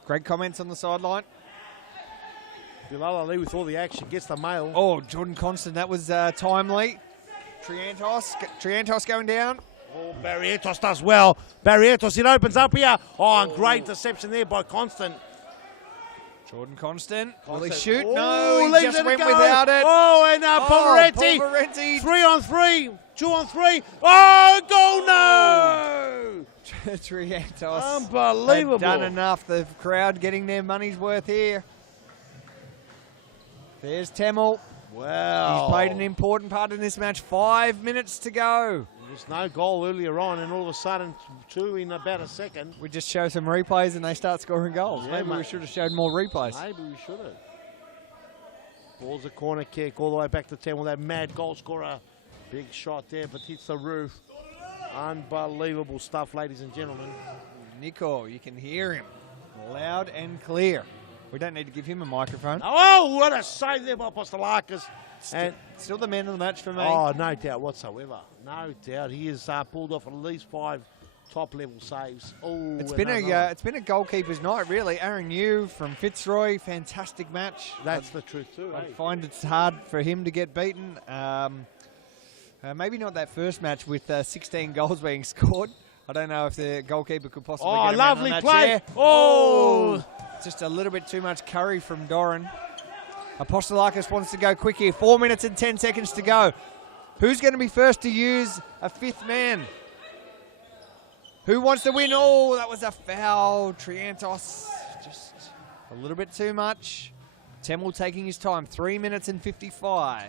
Great comments on the sideline. Bilal Ali with all the action gets the mail. Oh, Jordan Constant, that was timely. Triantos going down. Oh, Barrientos does well. Barrientos, it opens up here. Oh, and great deception there by Constant. Jordan Constant. Will he shoot? Oh, No, he just went without it. Oh, and Poveranti. Poveranti. 3 on 3. 2 on 3. Oh, goal, no! Triantos. Unbelievable. They've done enough. The crowd getting their money's worth here. There's Temel. Wow. He's played an important part in this match. 5 minutes to go. There's no goal earlier on, and all of a sudden, 2 in about a second. We just show some replays and they start scoring goals. Yeah, Maybe we mate. should have showed more replays. Maybe we should have. Ball's a corner kick all the way back to Temel. That mad goal scorer. Big shot there, but hits the roof. Unbelievable stuff, ladies and gentlemen. Nico, you can hear him loud and clear. We don't need to give him a microphone. Oh, what a save there by Apostolakis. And still the man of the match for me. Oh, no doubt whatsoever. No doubt. He has pulled off at least 5 top-level saves. Oh, It's been a goalkeeper's night, really. Aaron Yu from Fitzroy, fantastic match. That's the truth too. I find it's hard for him to get beaten. Maybe not that first match with 16 goals being scored. I don't know if the goalkeeper could possibly get a man lovely on that play. chair. Oh, just a little bit too much curry from Doran. Apostolakis wants to go quick here. 4 minutes and 10 seconds to go. Who's going to be first to use a 5th man? Who wants to win? Oh, that was a foul. Triantos, just a little bit too much. Temel taking his time. 3 minutes and 55.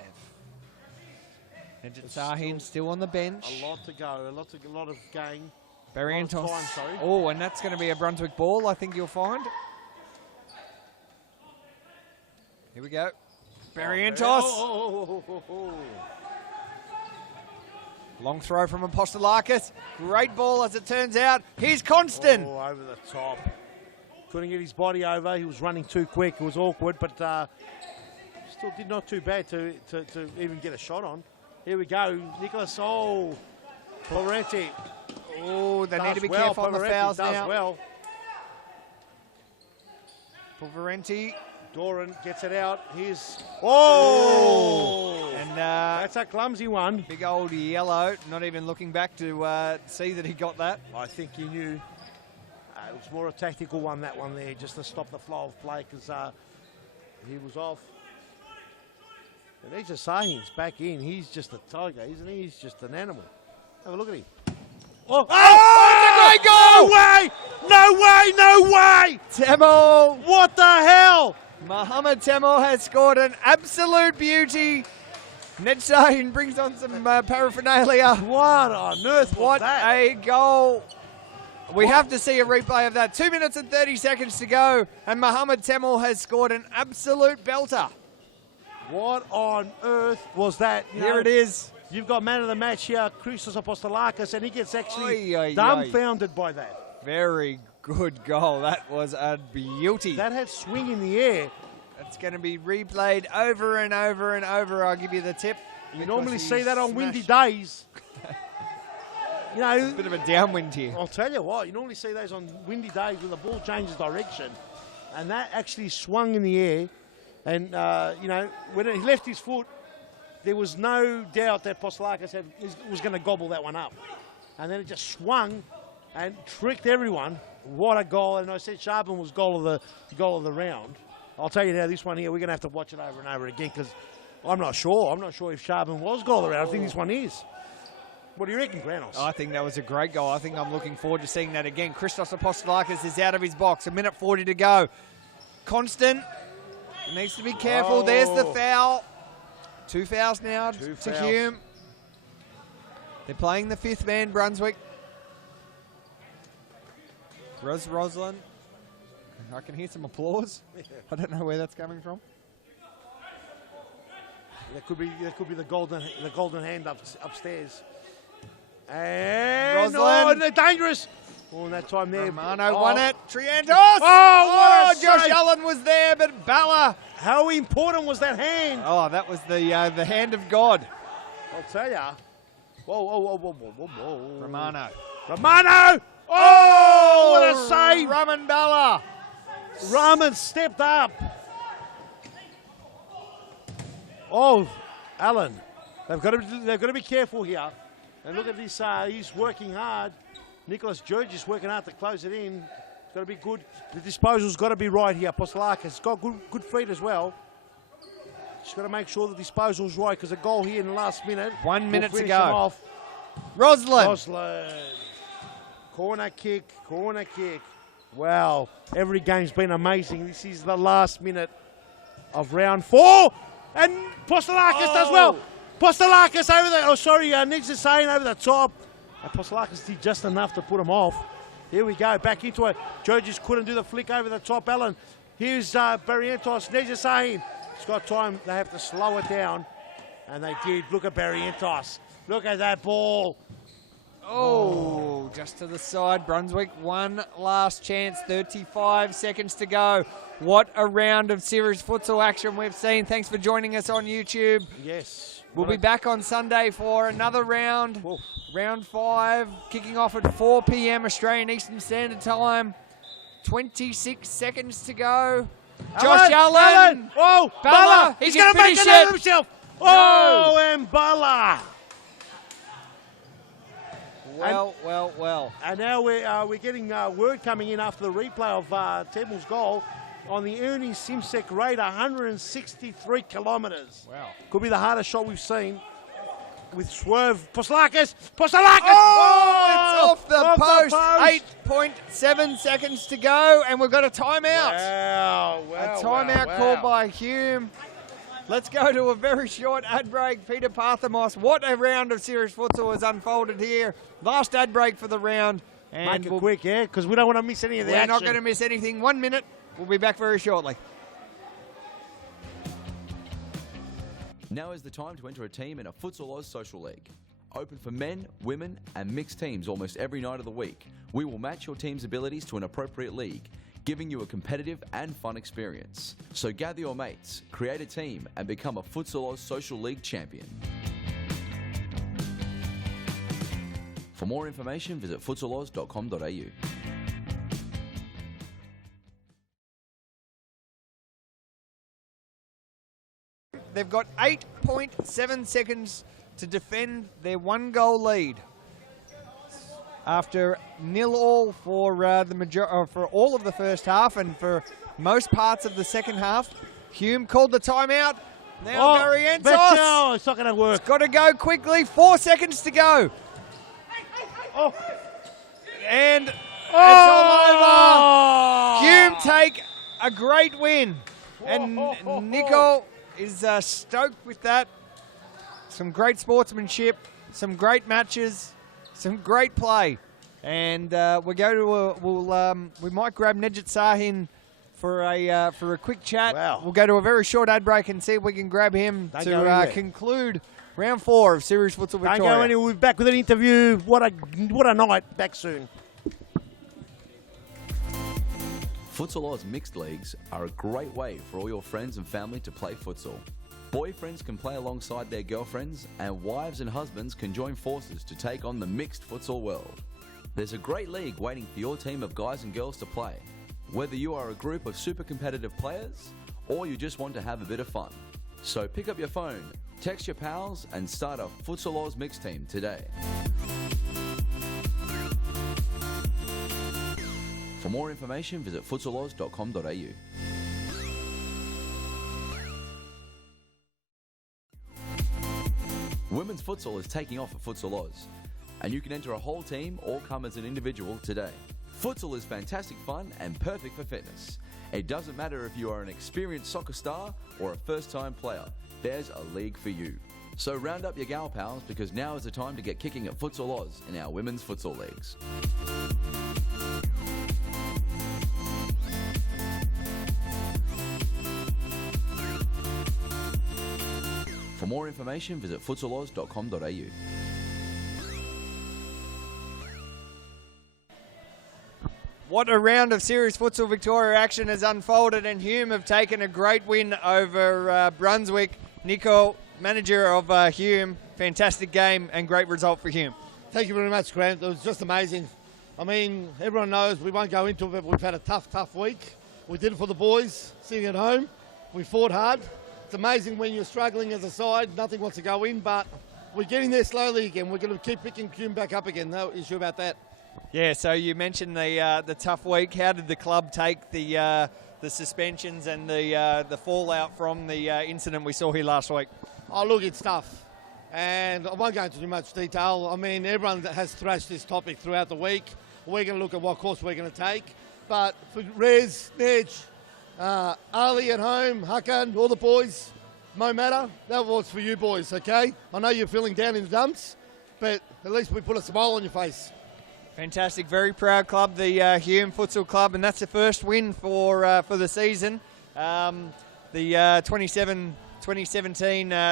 Nejat Sahin still on the bench. a lot to go. A lot of game. Barrientos. Time, sorry. Oh, and that's going to be a Brunswick ball, I think you'll find. Here we go. Barrientos. Long throw from Apostolakis. Great ball as it turns out. Here's Constant. Oh, over the top. Couldn't get his body over. He was running too quick. It was awkward, but still did not too bad to even get a shot on. Here we go. Nicholas. Oh, Poverenti. Oh, they need to be careful on the fouls now. Well. Poverenti. Doran gets it out. Here's. Oh! And that's a clumsy one. Big old yellow. Not even looking back to see that he got that. I think he knew. It was more a tactical one, that one there, just to stop the flow of play because he was off. And Nejah Sahin's back in. He's just a tiger, isn't he? He's just an animal. Have a look at him. Oh! Oh! It's a great goal! No way! No way! Temel! What the hell? Mohamed Temel has scored an absolute beauty. Nejah Sahin brings on some paraphernalia. What on earth was that? What a goal. We have to see a replay of that. 2 minutes and 30 seconds to go, and Mohamed Temel has scored an absolute belter. What on earth was that? Here it is. You've got man of the match here, Christos Apostolakis, and he gets actually dumbfounded by that. Very good goal. That was a beauty. That had swing in the air. It's going to be replayed over and over and over. I'll give you the tip. You normally see that on windy days. You know, a bit of a downwind here. I'll tell you what, you normally see those on windy days when the ball changes direction, and that actually swung in the air. And, you know, when he left his foot, there was no doubt that Apostolakis was going to gobble that one up. And then it just swung and tricked everyone. What a goal. And I said Charbon was goal of the round. I'll tell you now, this one here, we're going to have to watch it over and over again because I'm not sure. I'm not sure if Charbon was goal of the round. I think this one is. What do you reckon, Granos? I think that was a great goal. I think I'm looking forward to seeing that again. Christos Apostolakis is out of his box. 1:40 to go. Constant needs to be careful. Oh. There's the foul. 2 fouls now to Hume. They're playing the 5th man, Brunswick. Roslin. I can hear some applause. I don't know where that's coming from. That could be the golden hand upstairs. And Roslin. they're dangerous. Oh, and that time there. Romano won it. Triantos. What a Josh save. Allen was there, but Balla. How important was that hand? Oh, that was the hand of God. I'll tell ya. Whoa. Romano. Oh, what a save. Raman Balla. Raman stepped up. Oh, Allen. They've got to be careful here. And look at this. He's working hard. Nicholas George is working hard to close it in. It's got to be good. The disposal's got to be right here. Apostolakis got good feet as well. Just got to make sure the disposal's right because a goal here in the last minute. 1 minute to finish go. them off. Roslin. Corner kick. Wow. Every game's been amazing. This is the last minute of round 4. And Apostolakis does well. Apostolakis over there. Oh, sorry. Nejah Sahin over the top. Apostolakis did just enough to put him off. Here we go. Back into it. Georges couldn't do the flick over the top. Allen. Here's Barrientos. Nejah Sahin. It's got time. They have to slow it down. And they did. Look at Barrientos. Look at that ball. Oh, just to the side. Brunswick, one last chance. 35 seconds to go. What a round of serious futsal action we've seen. Thanks for joining us on YouTube. Yes. We'll be back on Sunday for another round. Whoa. Round 5, kicking off at 4 p.m. Australian Eastern Standard Time. 26 seconds to go. Josh Allen. Oh, Balla. He's going to make it out of himself. Oh, and Balla. Well. And now we're getting word coming in after the replay of Temel's goal on the Ernie Simsek rate, 163 kilometres. Wow. Could be the hardest shot we've seen. With swerve. Apostolakis. Oh, it's off the post. 8.7 seconds to go, and we've got a timeout. Wow. A timeout called by Hume. Let's go to a very short ad break. Peter Parthamos, what a round of serious futsal has unfolded here. Last ad break for the round. And Make it quick, yeah, because we don't want to miss any of the action. We're not going to miss anything. 1 minute. We'll be back very shortly. Now is the time to enter a team in a Futsal Oz Social League. Open for men, women and mixed teams almost every night of the week. We will match your team's abilities to an appropriate league, giving you a competitive and fun experience. So gather your mates, create a team and become a Futsal Oz Social League champion. For more information, visit futsaloz.com.au. They've got 8.7 seconds to defend their 1-goal lead. After 0-all for for all of the first half and for most parts of the second half, Hume called the timeout. Now Barrientos. It's not going to work. It's got to go quickly. 4 seconds to go. And it's all over. Hume take a great win. And Nico is stoked with that. Some great sportsmanship, some great matches, some great play. And we might grab Nejit Sahin for a quick chat. Wow. We'll go to a very short ad break and see if we can grab him to conclude round 4 of Series Futsal Victoria. Don't go anywhere. We'll be back with an interview. What a night. Back soon. Futsal Oz mixed leagues are a great way for all your friends and family to play futsal. Boyfriends can play alongside their girlfriends, and wives and husbands can join forces to take on the mixed futsal world. There's a great league waiting for your team of guys and girls to play, whether you are a group of super competitive players or you just want to have a bit of fun. So pick up your phone, text your pals, and start a Futsal Oz mixed team today. For more information, visit futsaloz.com.au. Women's futsal is taking off at Futsal Oz, and you can enter a whole team or come as an individual today. Futsal is fantastic fun and perfect for fitness. It doesn't matter if you are an experienced soccer star or a first-time player, there's a league for you. So round up your gal pals, because now is the time to get kicking at Futsal Oz in our women's futsal leagues. For more information, visit futsaloz.com.au. What a round of Series Futsal Victoria action has unfolded, and Hume have taken a great win over Brunswick. Nico, manager of Hume, fantastic game and great result for Hume. Thank you very much, Grant. It was just amazing. I mean, everyone knows we won't go into it, but we've had a tough week. We did it for the boys sitting at home. We fought hard. It's amazing when you're struggling as a side, nothing wants to go in, but we're getting there slowly again. We're going to keep picking Hume back up again, no issue about that. Yeah, so you mentioned the tough week. How did the club take the suspensions and the fallout from the incident we saw here last week? Oh, look, it's tough. And I won't go into too much detail. I mean, everyone has thrashed this topic throughout the week. We're going to look at what course we're going to take. But for Rez, Nedge, Ali at home, Hakan, all the boys, no matter, that was for you boys, okay? I know you're feeling down in the dumps, but at least we put a smile on your face. Fantastic, very proud club, the Hume Futsal Club, and that's the first win for the season. The 2017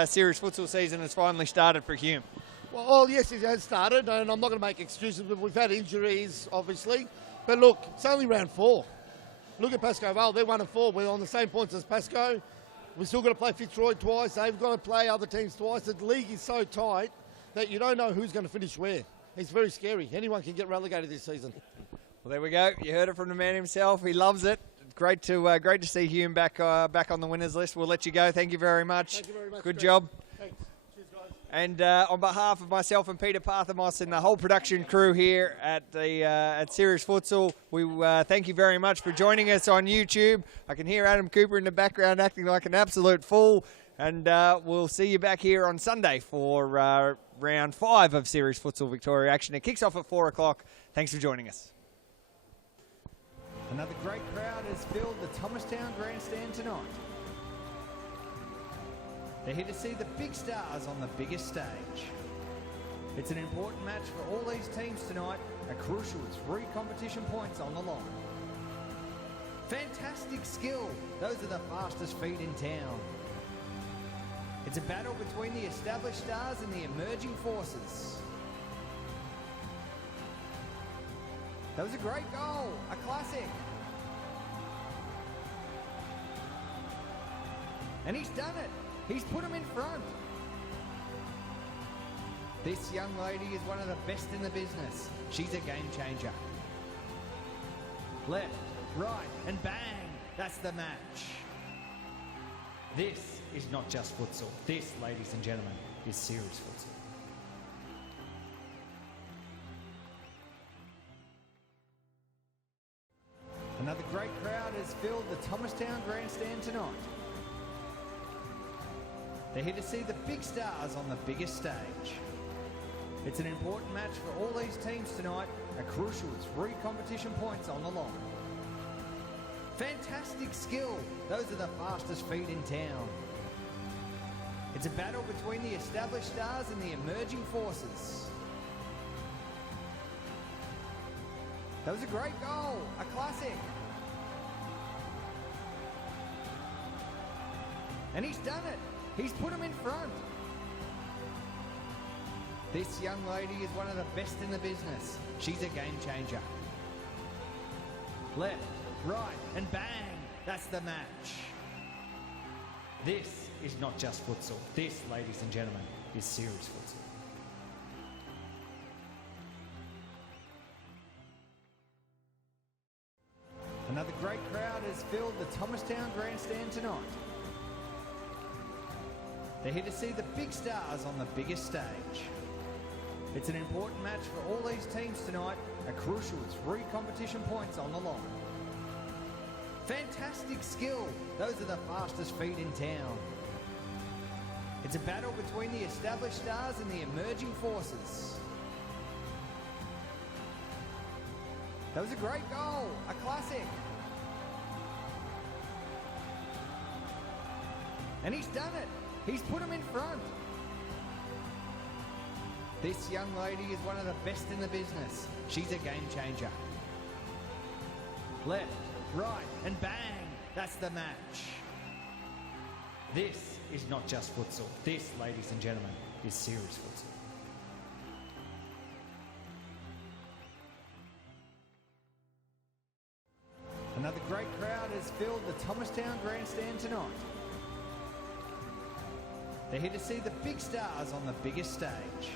Series Futsal season has finally started for Hume. Well, yes, it has started, and I'm not going to make excuses, but we've had injuries, obviously. But look, it's only round 4. Look at Pascoe Vale, they're 1-4. We're on the same points as Pascoe. We've still got to play Fitzroy twice. They've got to play other teams twice. The league is so tight that you don't know who's going to finish where. It's very scary. Anyone can get relegated this season. Well, there we go. You heard it from the man himself. He loves it. Great to see Hume back on the winners list. We'll let you go. Thank you very much. Thank you very much. Good job. Thanks. Cheers, guys. And on behalf of myself and Peter Parthamos and the whole production crew here at Series Futsal, we thank you very much for joining us on YouTube. I can hear Adam Cooper in the background acting like an absolute fool. And we'll see you back here on Sunday for round 5 of Series Futsal Victoria action. It kicks off at 4 o'clock. Thanks for joining us. Another great crowd has filled the Thomastown Grandstand tonight. They're here to see the big stars on the biggest stage. It's an important match for all these teams tonight. A crucial 3 competition points on the line. Fantastic skill. Those are the fastest feet in town. It's a battle between the established stars and the emerging forces. That was a great goal, a classic. And he's done it. He's put him in front. This young lady is one of the best in the business. She's a game changer. Left, right, and bang! That's the match. This is not just futsal. This, ladies and gentlemen, is serious futsal. Another great crowd has filled the Thomastown Grandstand tonight. They're here to see the big stars on the biggest stage. It's an important match for all these teams tonight, a crucial 3 competition points on the line. Fantastic skill, those are the fastest feet in town. It's a battle between the established stars and the emerging forces. That was a great goal, a classic. And he's done it. He's put him in front. This young lady is one of the best in the business. She's a game changer. Left, right, and bang! That's the match. This is not just futsal. This, ladies and gentlemen, is serious futsal. Another great crowd has filled the Thomastown Grandstand tonight. They're here to see the big stars on the biggest stage. It's an important match for all these teams tonight, a crucial 3 competition points on the line. Fantastic skill, those are the fastest feet in town. It's a battle between the established stars and the emerging forces. That was a great goal, a classic. And he's done it. He's put him in front. This young lady is one of the best in the business. She's a game changer. Left, right, and bang! That's the match. This is not just futsal. This, ladies and gentlemen, is serious futsal. Another great crowd has filled the Thomastown Grandstand tonight. They're here to see the big stars on the biggest stage.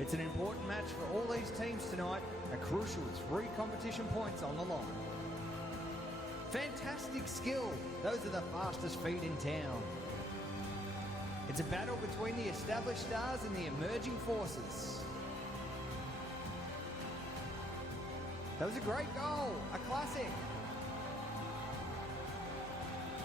It's an important match for all these teams tonight, a crucial 3 competition points on the line. Fantastic skill, those are the fastest feet in town. It's a battle between the established stars and the emerging forces. That was a great goal, a classic.